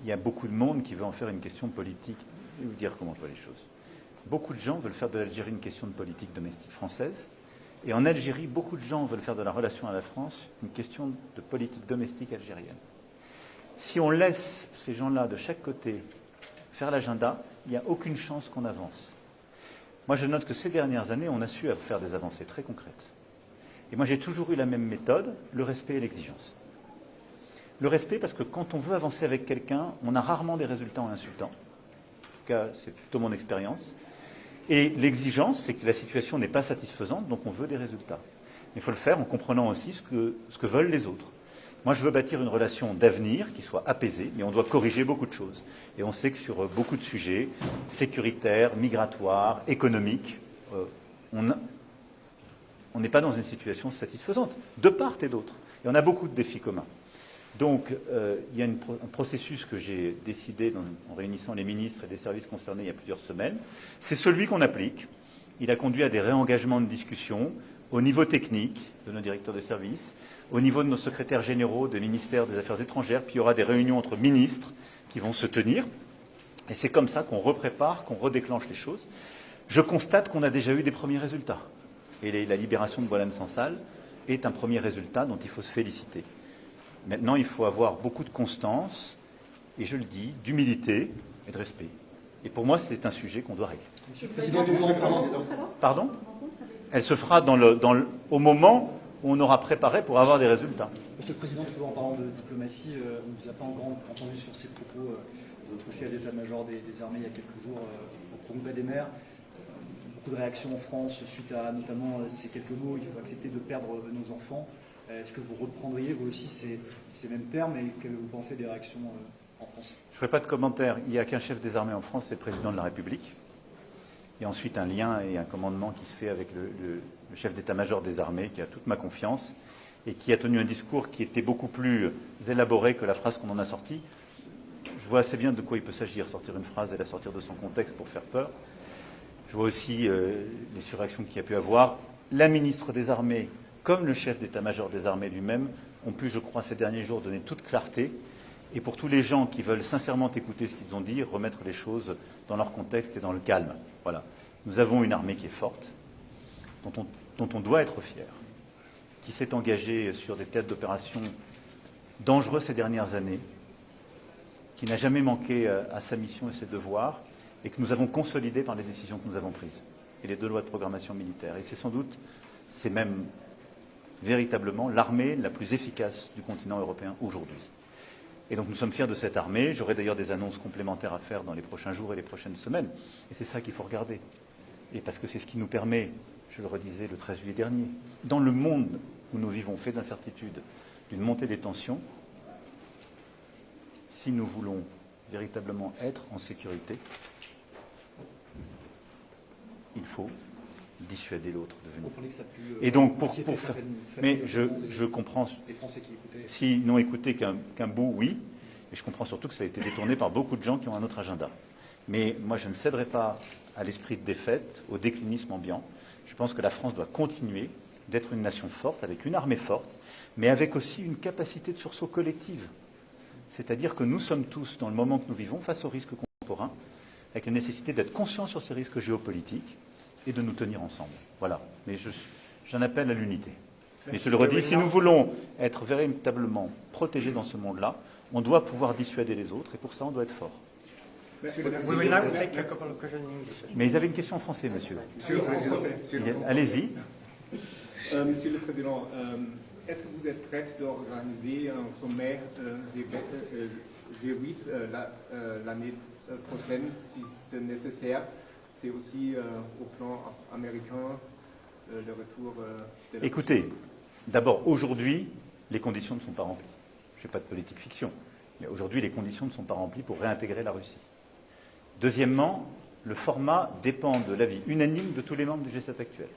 il y a beaucoup de monde qui veut en faire une question politique. Je vais vous dire comment je vois les choses. Beaucoup de gens veulent faire de l'Algérie une question de politique domestique française. Et en Algérie, beaucoup de gens veulent faire de la relation à la France une question de politique domestique algérienne. Si on laisse ces gens-là de chaque côté faire l'agenda, il n'y a aucune chance qu'on avance. Moi, je note que ces dernières années, on a su faire des avancées très concrètes. Et moi, j'ai toujours eu la même méthode, le respect et l'exigence. Le respect, parce que quand on veut avancer avec quelqu'un, on a rarement des résultats en l'insultant. En tout cas, c'est plutôt mon expérience. Et l'exigence, c'est que la situation n'est pas satisfaisante, donc on veut des résultats. Mais il faut le faire en comprenant aussi ce que veulent les autres. Moi, je veux bâtir une relation d'avenir qui soit apaisée, mais on doit corriger beaucoup de choses. Et on sait que sur beaucoup de sujets, sécuritaires, migratoires, économiques, on n'est pas dans une situation satisfaisante, de part et d'autre. Et on a beaucoup de défis communs. Donc, il y a un processus que j'ai décidé en réunissant les ministres et les services concernés il y a plusieurs semaines. C'est celui qu'on applique. Il a conduit à des réengagements de discussion au niveau technique de nos directeurs de services, au niveau de nos secrétaires généraux des ministères des Affaires étrangères, puis il y aura des réunions entre ministres qui vont se tenir. Et c'est comme ça qu'on reprépare, qu'on redéclenche les choses. Je constate qu'on a déjà eu des premiers résultats. Et la libération de Boualem Sansal est un premier résultat dont il faut se féliciter. Maintenant, il faut avoir beaucoup de constance, et je le dis, d'humilité et de respect. Et pour moi, c'est un sujet qu'on doit régler. Monsieur le Président, toujours en parlant. Pardon? Elle se fera au moment où on aura préparé pour avoir des résultats. Monsieur le Président, toujours en parlant de diplomatie, on ne vous a pas encore entendu sur ces propos de votre chef d'état-major des armées il y a quelques jours au congrès des maires. Beaucoup de réactions en France suite à notamment ces quelques mots, il faut accepter de perdre nos enfants. Est-ce que vous reprendriez vous aussi ces mêmes termes et que vous pensez des réactions en France? Je ne ferai pas de commentaire. Il n'y a qu'un chef des armées en France, c'est le président de la République. Il y a ensuite un lien et un commandement qui se fait avec le chef d'état-major des armées, qui a toute ma confiance et qui a tenu un discours qui était beaucoup plus élaboré que la phrase qu'on en a sortie. Je vois assez bien de quoi il peut s'agir, sortir une phrase et la sortir de son contexte pour faire peur. Je vois aussi les surréactions qu'il y a pu avoir. La ministre des Armées, comme le chef d'état-major des armées lui-même, ont pu, je crois, ces derniers jours, donner toute clarté. Et pour tous les gens qui veulent sincèrement écouter ce qu'ils ont dit, remettre les choses dans leur contexte et dans le calme. Voilà. Nous avons une armée qui est forte, dont on doit être fier, qui s'est engagée sur des théâtres d'opération dangereux ces dernières années, qui n'a jamais manqué à sa mission et ses devoirs, et que nous avons consolidé par les décisions que nous avons prises, et les 2 lois de programmation militaire. Et c'est sans doute, c'est même véritablement l'armée la plus efficace du continent européen aujourd'hui. Et donc nous sommes fiers de cette armée. J'aurai d'ailleurs des annonces complémentaires à faire dans les prochains jours et les prochaines semaines. Et c'est ça qu'il faut regarder. Et parce que c'est ce qui nous permet, je le redisais le 13 juillet dernier, dans le monde où nous vivons fait d'incertitudes, d'une montée des tensions, si nous voulons véritablement être en sécurité, il faut dissuader l'autre de venir. Et donc, pour faire... Mais je comprends... S'ils n'ont écouté qu'un bout, oui. Et je comprends surtout que ça a été détourné par beaucoup de gens qui ont un autre agenda. Mais moi, je ne céderai pas à l'esprit de défaite, au déclinisme ambiant. Je pense que la France doit continuer d'être une nation forte, avec une armée forte, mais avec aussi une capacité de sursaut collective. C'est-à-dire que nous sommes tous, dans le moment que nous vivons, face aux risques contemporains, avec la nécessité d'être conscients sur ces risques géopolitiques et de nous tenir ensemble. Voilà. Mais j'en appelle à l'unité. Mais je le redis, si nous voulons être véritablement protégés dans ce monde-là, on doit pouvoir dissuader les autres, et pour ça, on doit être fort. Mais ils avaient une question en français, monsieur. Allez-y. Monsieur le Président, est-ce que vous êtes prêt d'organiser un sommet G8 l'année prochaine, si c'est nécessaire? C'est aussi au plan américain, le retour de la... Écoutez, d'abord, aujourd'hui, les conditions ne sont pas remplies. Je ne fais pas de politique fiction, mais aujourd'hui, les conditions ne sont pas remplies pour réintégrer la Russie. Deuxièmement, le format dépend de l'avis unanime de tous les membres du G7 actuel.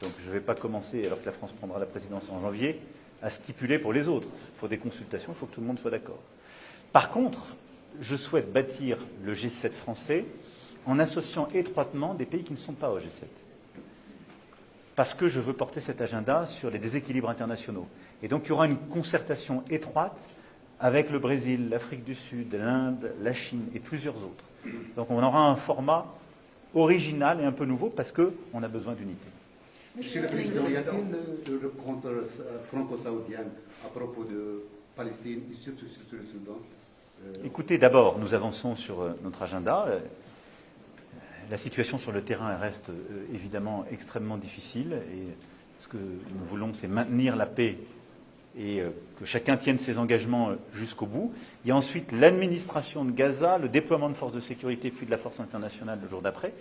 Donc je ne vais pas commencer, alors que la France prendra la présidence en janvier, à stipuler pour les autres. Il faut des consultations, il faut que tout le monde soit d'accord. Par contre, je souhaite bâtir le G7 français en associant étroitement des pays qui ne sont pas au G7. Parce que je veux porter cet agenda sur les déséquilibres internationaux. Et donc il y aura une concertation étroite avec le Brésil, l'Afrique du Sud, l'Inde, la Chine et plusieurs autres. Donc on aura un format original et un peu nouveau parce qu'on a besoin d'unité. Monsieur le Président, y a-t-il le rencontre franco-saoudienne à propos de Palestine et surtout sur le Soudan? Écoutez, d'abord, nous avançons sur notre agenda. La situation sur le terrain reste évidemment extrêmement difficile et ce que nous voulons, c'est maintenir la paix et que chacun tienne ses engagements jusqu'au bout. Il y a ensuite l'administration de Gaza, le déploiement de forces de sécurité puis de la force internationale le jour d'après.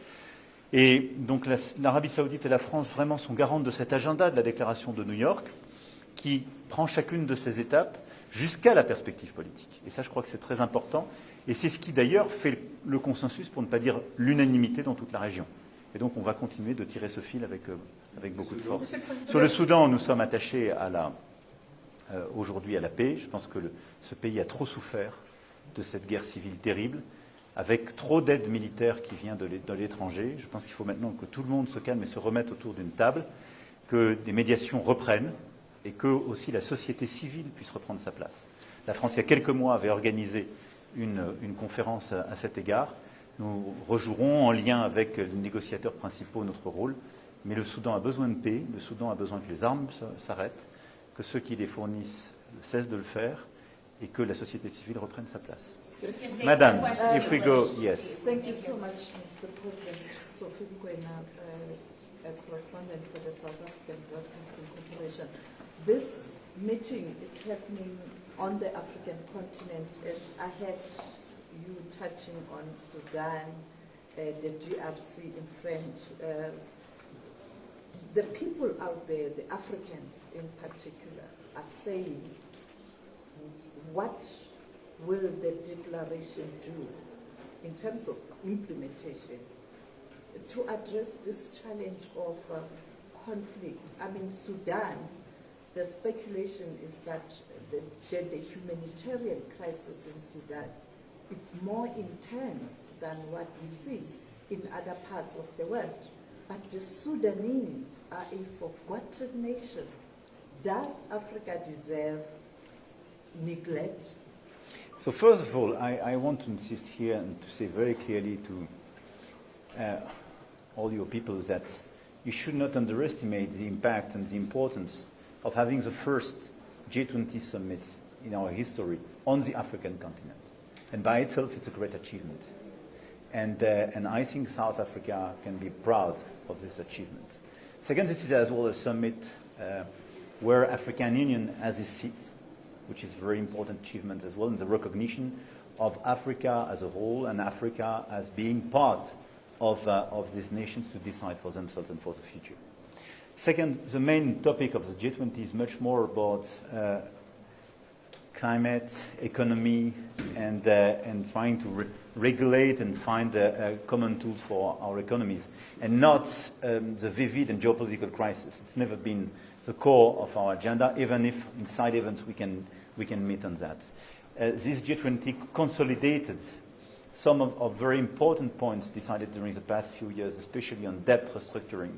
Et donc l'Arabie saoudite et la France vraiment sont garantes de cet agenda de la déclaration de New York qui prend chacune de ces étapes jusqu'à la perspective politique. Et ça, je crois que c'est très important. Et c'est ce qui, d'ailleurs, fait le consensus, pour ne pas dire l'unanimité dans toute la région. Et donc, on va continuer de tirer ce fil avec beaucoup de force. Sur le Soudan, nous sommes attachés aujourd'hui à la paix. Je pense que ce pays a trop souffert de cette guerre civile terrible, avec trop d'aide militaire qui vient de l'étranger. Je pense qu'il faut maintenant que tout le monde se calme et se remette autour d'une table, que des médiations reprennent et que aussi la société civile puisse reprendre sa place. La France, il y a quelques mois, avait organisé une conférence à cet égard. Nous rejouerons en lien avec les négociateurs principaux notre rôle, mais le Soudan a besoin de paix, le Soudan a besoin que les armes s'arrêtent, que ceux qui les fournissent cessent de le faire et que la société civile reprenne sa place. Madame, if we go, yes. Thank you so much, Mr. President. Sophie Bucha, a correspondent for the South African Broadcasting Corporation. This meeting is happening on the African continent, and I had you touching on Sudan, the DRC in French. The people out there, the Africans in particular, are saying, what will the declaration do in terms of implementation to address this challenge of conflict? I mean, Sudan, the speculation is that the humanitarian crisis in Sudan, it's more intense than what we see in other parts of the world. But the Sudanese are a forgotten nation. Does Africa deserve neglect? So first of all, I want to insist here and to say very clearly to all your people that you should not underestimate the impact and the importance of having the first G20 summit in our history on the African continent. And by itself, it's a great achievement. And I think South Africa can be proud of this achievement. Second, this is as well a summit where African Union has its seat, which is a very important achievement as well, in the recognition of Africa as a whole and Africa as being part of these nations to decide for themselves and for the future. Second, the main topic of the G20 is much more about climate, economy, and trying to regulate and find common tools for our economies, and not the vivid and geopolitical crisis. It's never been the core of our agenda, even if in side events we can meet on that. This G20 consolidated some of very important points decided during the past few years, especially on debt restructuring,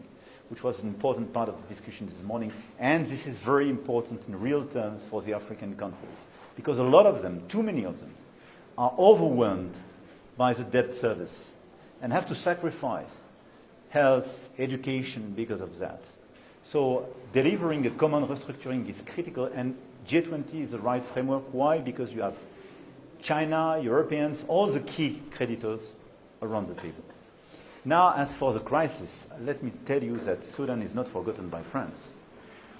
which was an important part of the discussion this morning. And this is very important in real terms for the African countries, because a lot of them, too many of them, are overwhelmed by the debt service and have to sacrifice health, education because of that. So delivering a common restructuring is critical, and G20 is the right framework. Why? Because you have China, Europeans, all the key creditors around the table. Now, as for the crisis, let me tell you that Sudan is not forgotten by France.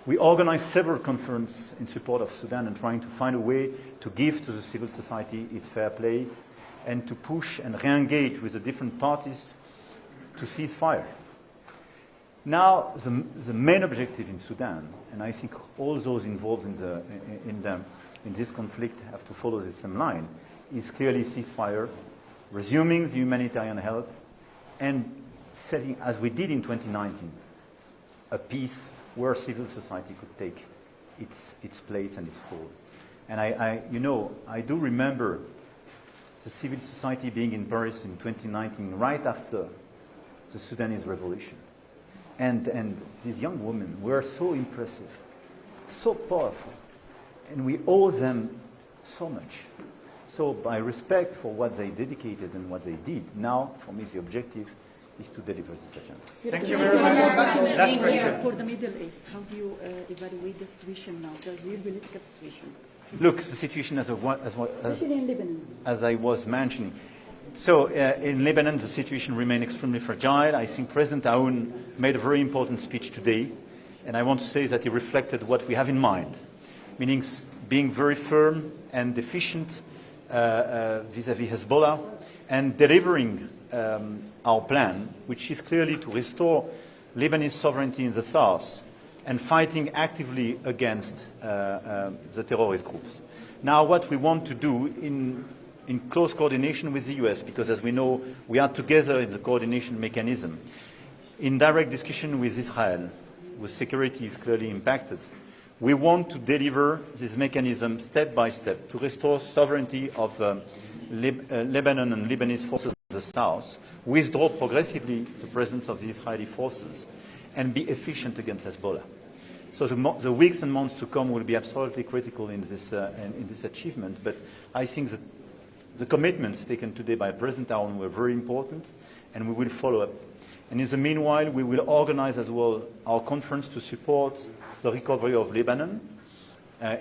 We organized several conferences in support of Sudan and trying to find a way to give to the civil society its fair place and to push and re-engage with the different parties to cease fire. Now, the main objective in Sudan, and I think all those involved in this conflict have to follow the same line, is clearly ceasefire, resuming the humanitarian help, and setting, as we did in 2019, a peace where civil society could take its place and its role. And I do remember the civil society being in Paris in 2019, right after the Sudanese revolution. And these young women were so impressive, so powerful, and we owe them so much. So by respect for what they dedicated and what they did, now, for me, the objective is to deliver this agenda. Thank you very much. Last question. For the Middle East, how do you evaluate the situation now, the geopolitical situation? Look, the situation as I was mentioning. So in Lebanon, the situation remains extremely fragile. I think President Aoun made a very important speech today, and I want to say that he reflected what we have in mind, meaning being very firm and efficient vis-à-vis Hezbollah, and delivering our plan, which is clearly to restore Lebanese sovereignty in the south and fighting actively against the terrorist groups. Now, what we want to do in close coordination with the US, because as we know, we are together in the coordination mechanism, in direct discussion with Israel, whose security is clearly impacted, we want to deliver this mechanism step by step to restore sovereignty of Lebanon and Lebanese forces in the south, withdraw progressively the presence of the Israeli forces, and be efficient against Hezbollah. So the weeks and months to come will be absolutely critical in this achievement, but I think that the commitments taken today by President Aoun were very important, and we will follow up. And in the meanwhile, we will organize as well our conference to support the recovery of Lebanon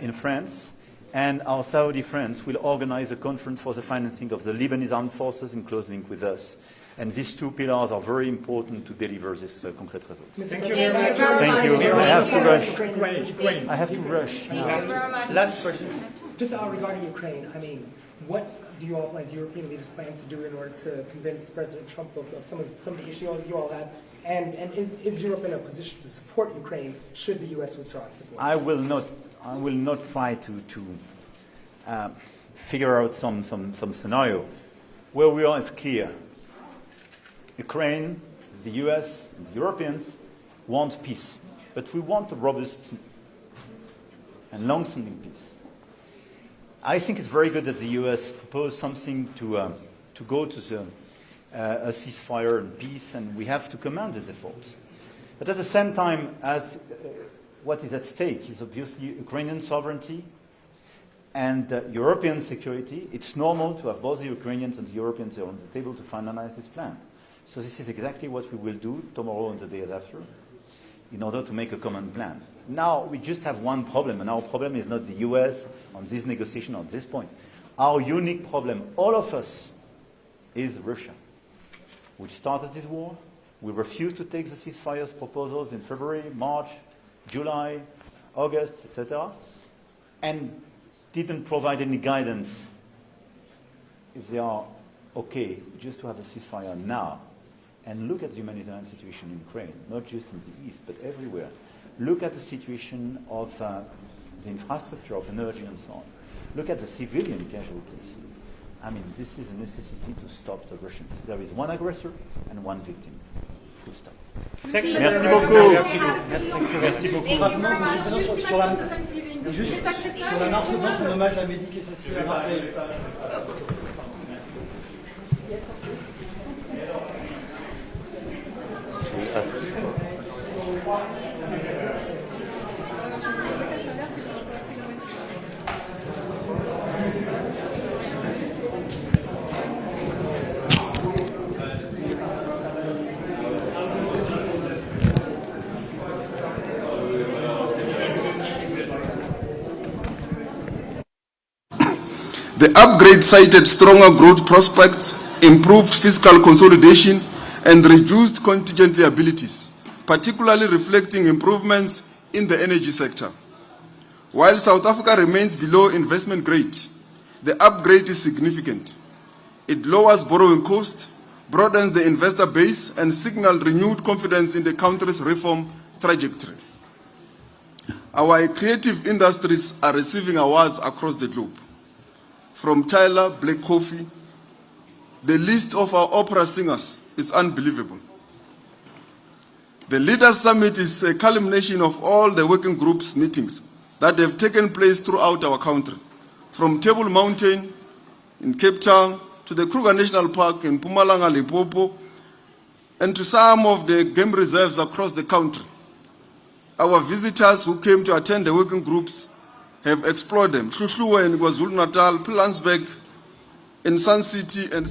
in France, and our Saudi friends will organize a conference for the financing of the Lebanese armed forces in close link with us. And these two pillars are very important to deliver this concrete results. Thank you very much. Thank you. I have to rush. Ukraine. I have to rush. Last question. Just regarding Ukraine, I mean, what do you all, as European leaders, plan to do in order to convince President Trump of some of the issues you all have? And is Europe in a position to support Ukraine should the U.S. withdraw its support? I will not try to figure out some scenario. Where we are is clear. Ukraine, the US, and the Europeans want peace, but we want a robust and long-standing peace. I think it's very good that the US proposed something to go to a ceasefire and peace, and we have to commend these efforts. But at the same time, as what is at stake is obviously Ukrainian sovereignty and European security, it's normal to have both the Ukrainians and the Europeans on the table to finalize this plan. So this is exactly what we will do tomorrow and the day after in order to make a common plan. Now, we just have one problem, and our problem is not the US on this negotiation at this point. Our unique problem, all of us, is Russia, which started this war. We refused to take the ceasefire proposals in February, March, July, August, etc., and didn't provide any guidance if they are okay just to have a ceasefire now, and look at the humanitarian situation in Ukraine, not just in the east, but everywhere. Look at the situation of the infrastructure of energy and so on. Look at the civilian casualties. I mean, this is a necessity to stop the Russians. There is one aggressor and one victim. Full stop. Merci beaucoup. Merci beaucoup. Rapidement, Monsieur le Président, sur la marche blanche en hommage à Mehdi Kessassi à Marseille. The upgrade cited stronger growth prospects, improved fiscal consolidation, and reduced contingent liabilities, particularly reflecting improvements in the energy sector. While South Africa remains below investment grade, the upgrade is significant. It lowers borrowing costs, broadens the investor base, and signals renewed confidence in the country's reform trajectory. Our creative industries are receiving awards across the globe. From Tyler, Black Coffee, the list of our opera singers is unbelievable. The Leaders Summit is a culmination of all the working groups meetings that have taken place throughout our country, from Table Mountain in Cape Town to the Kruger National Park in Mpumalanga, Limpopo, and to some of the game reserves across the country. Our visitors who came to attend the working groups have explored them. Hluhluwe in KwaZulu-Natal, Pilansberg, in Sun City, and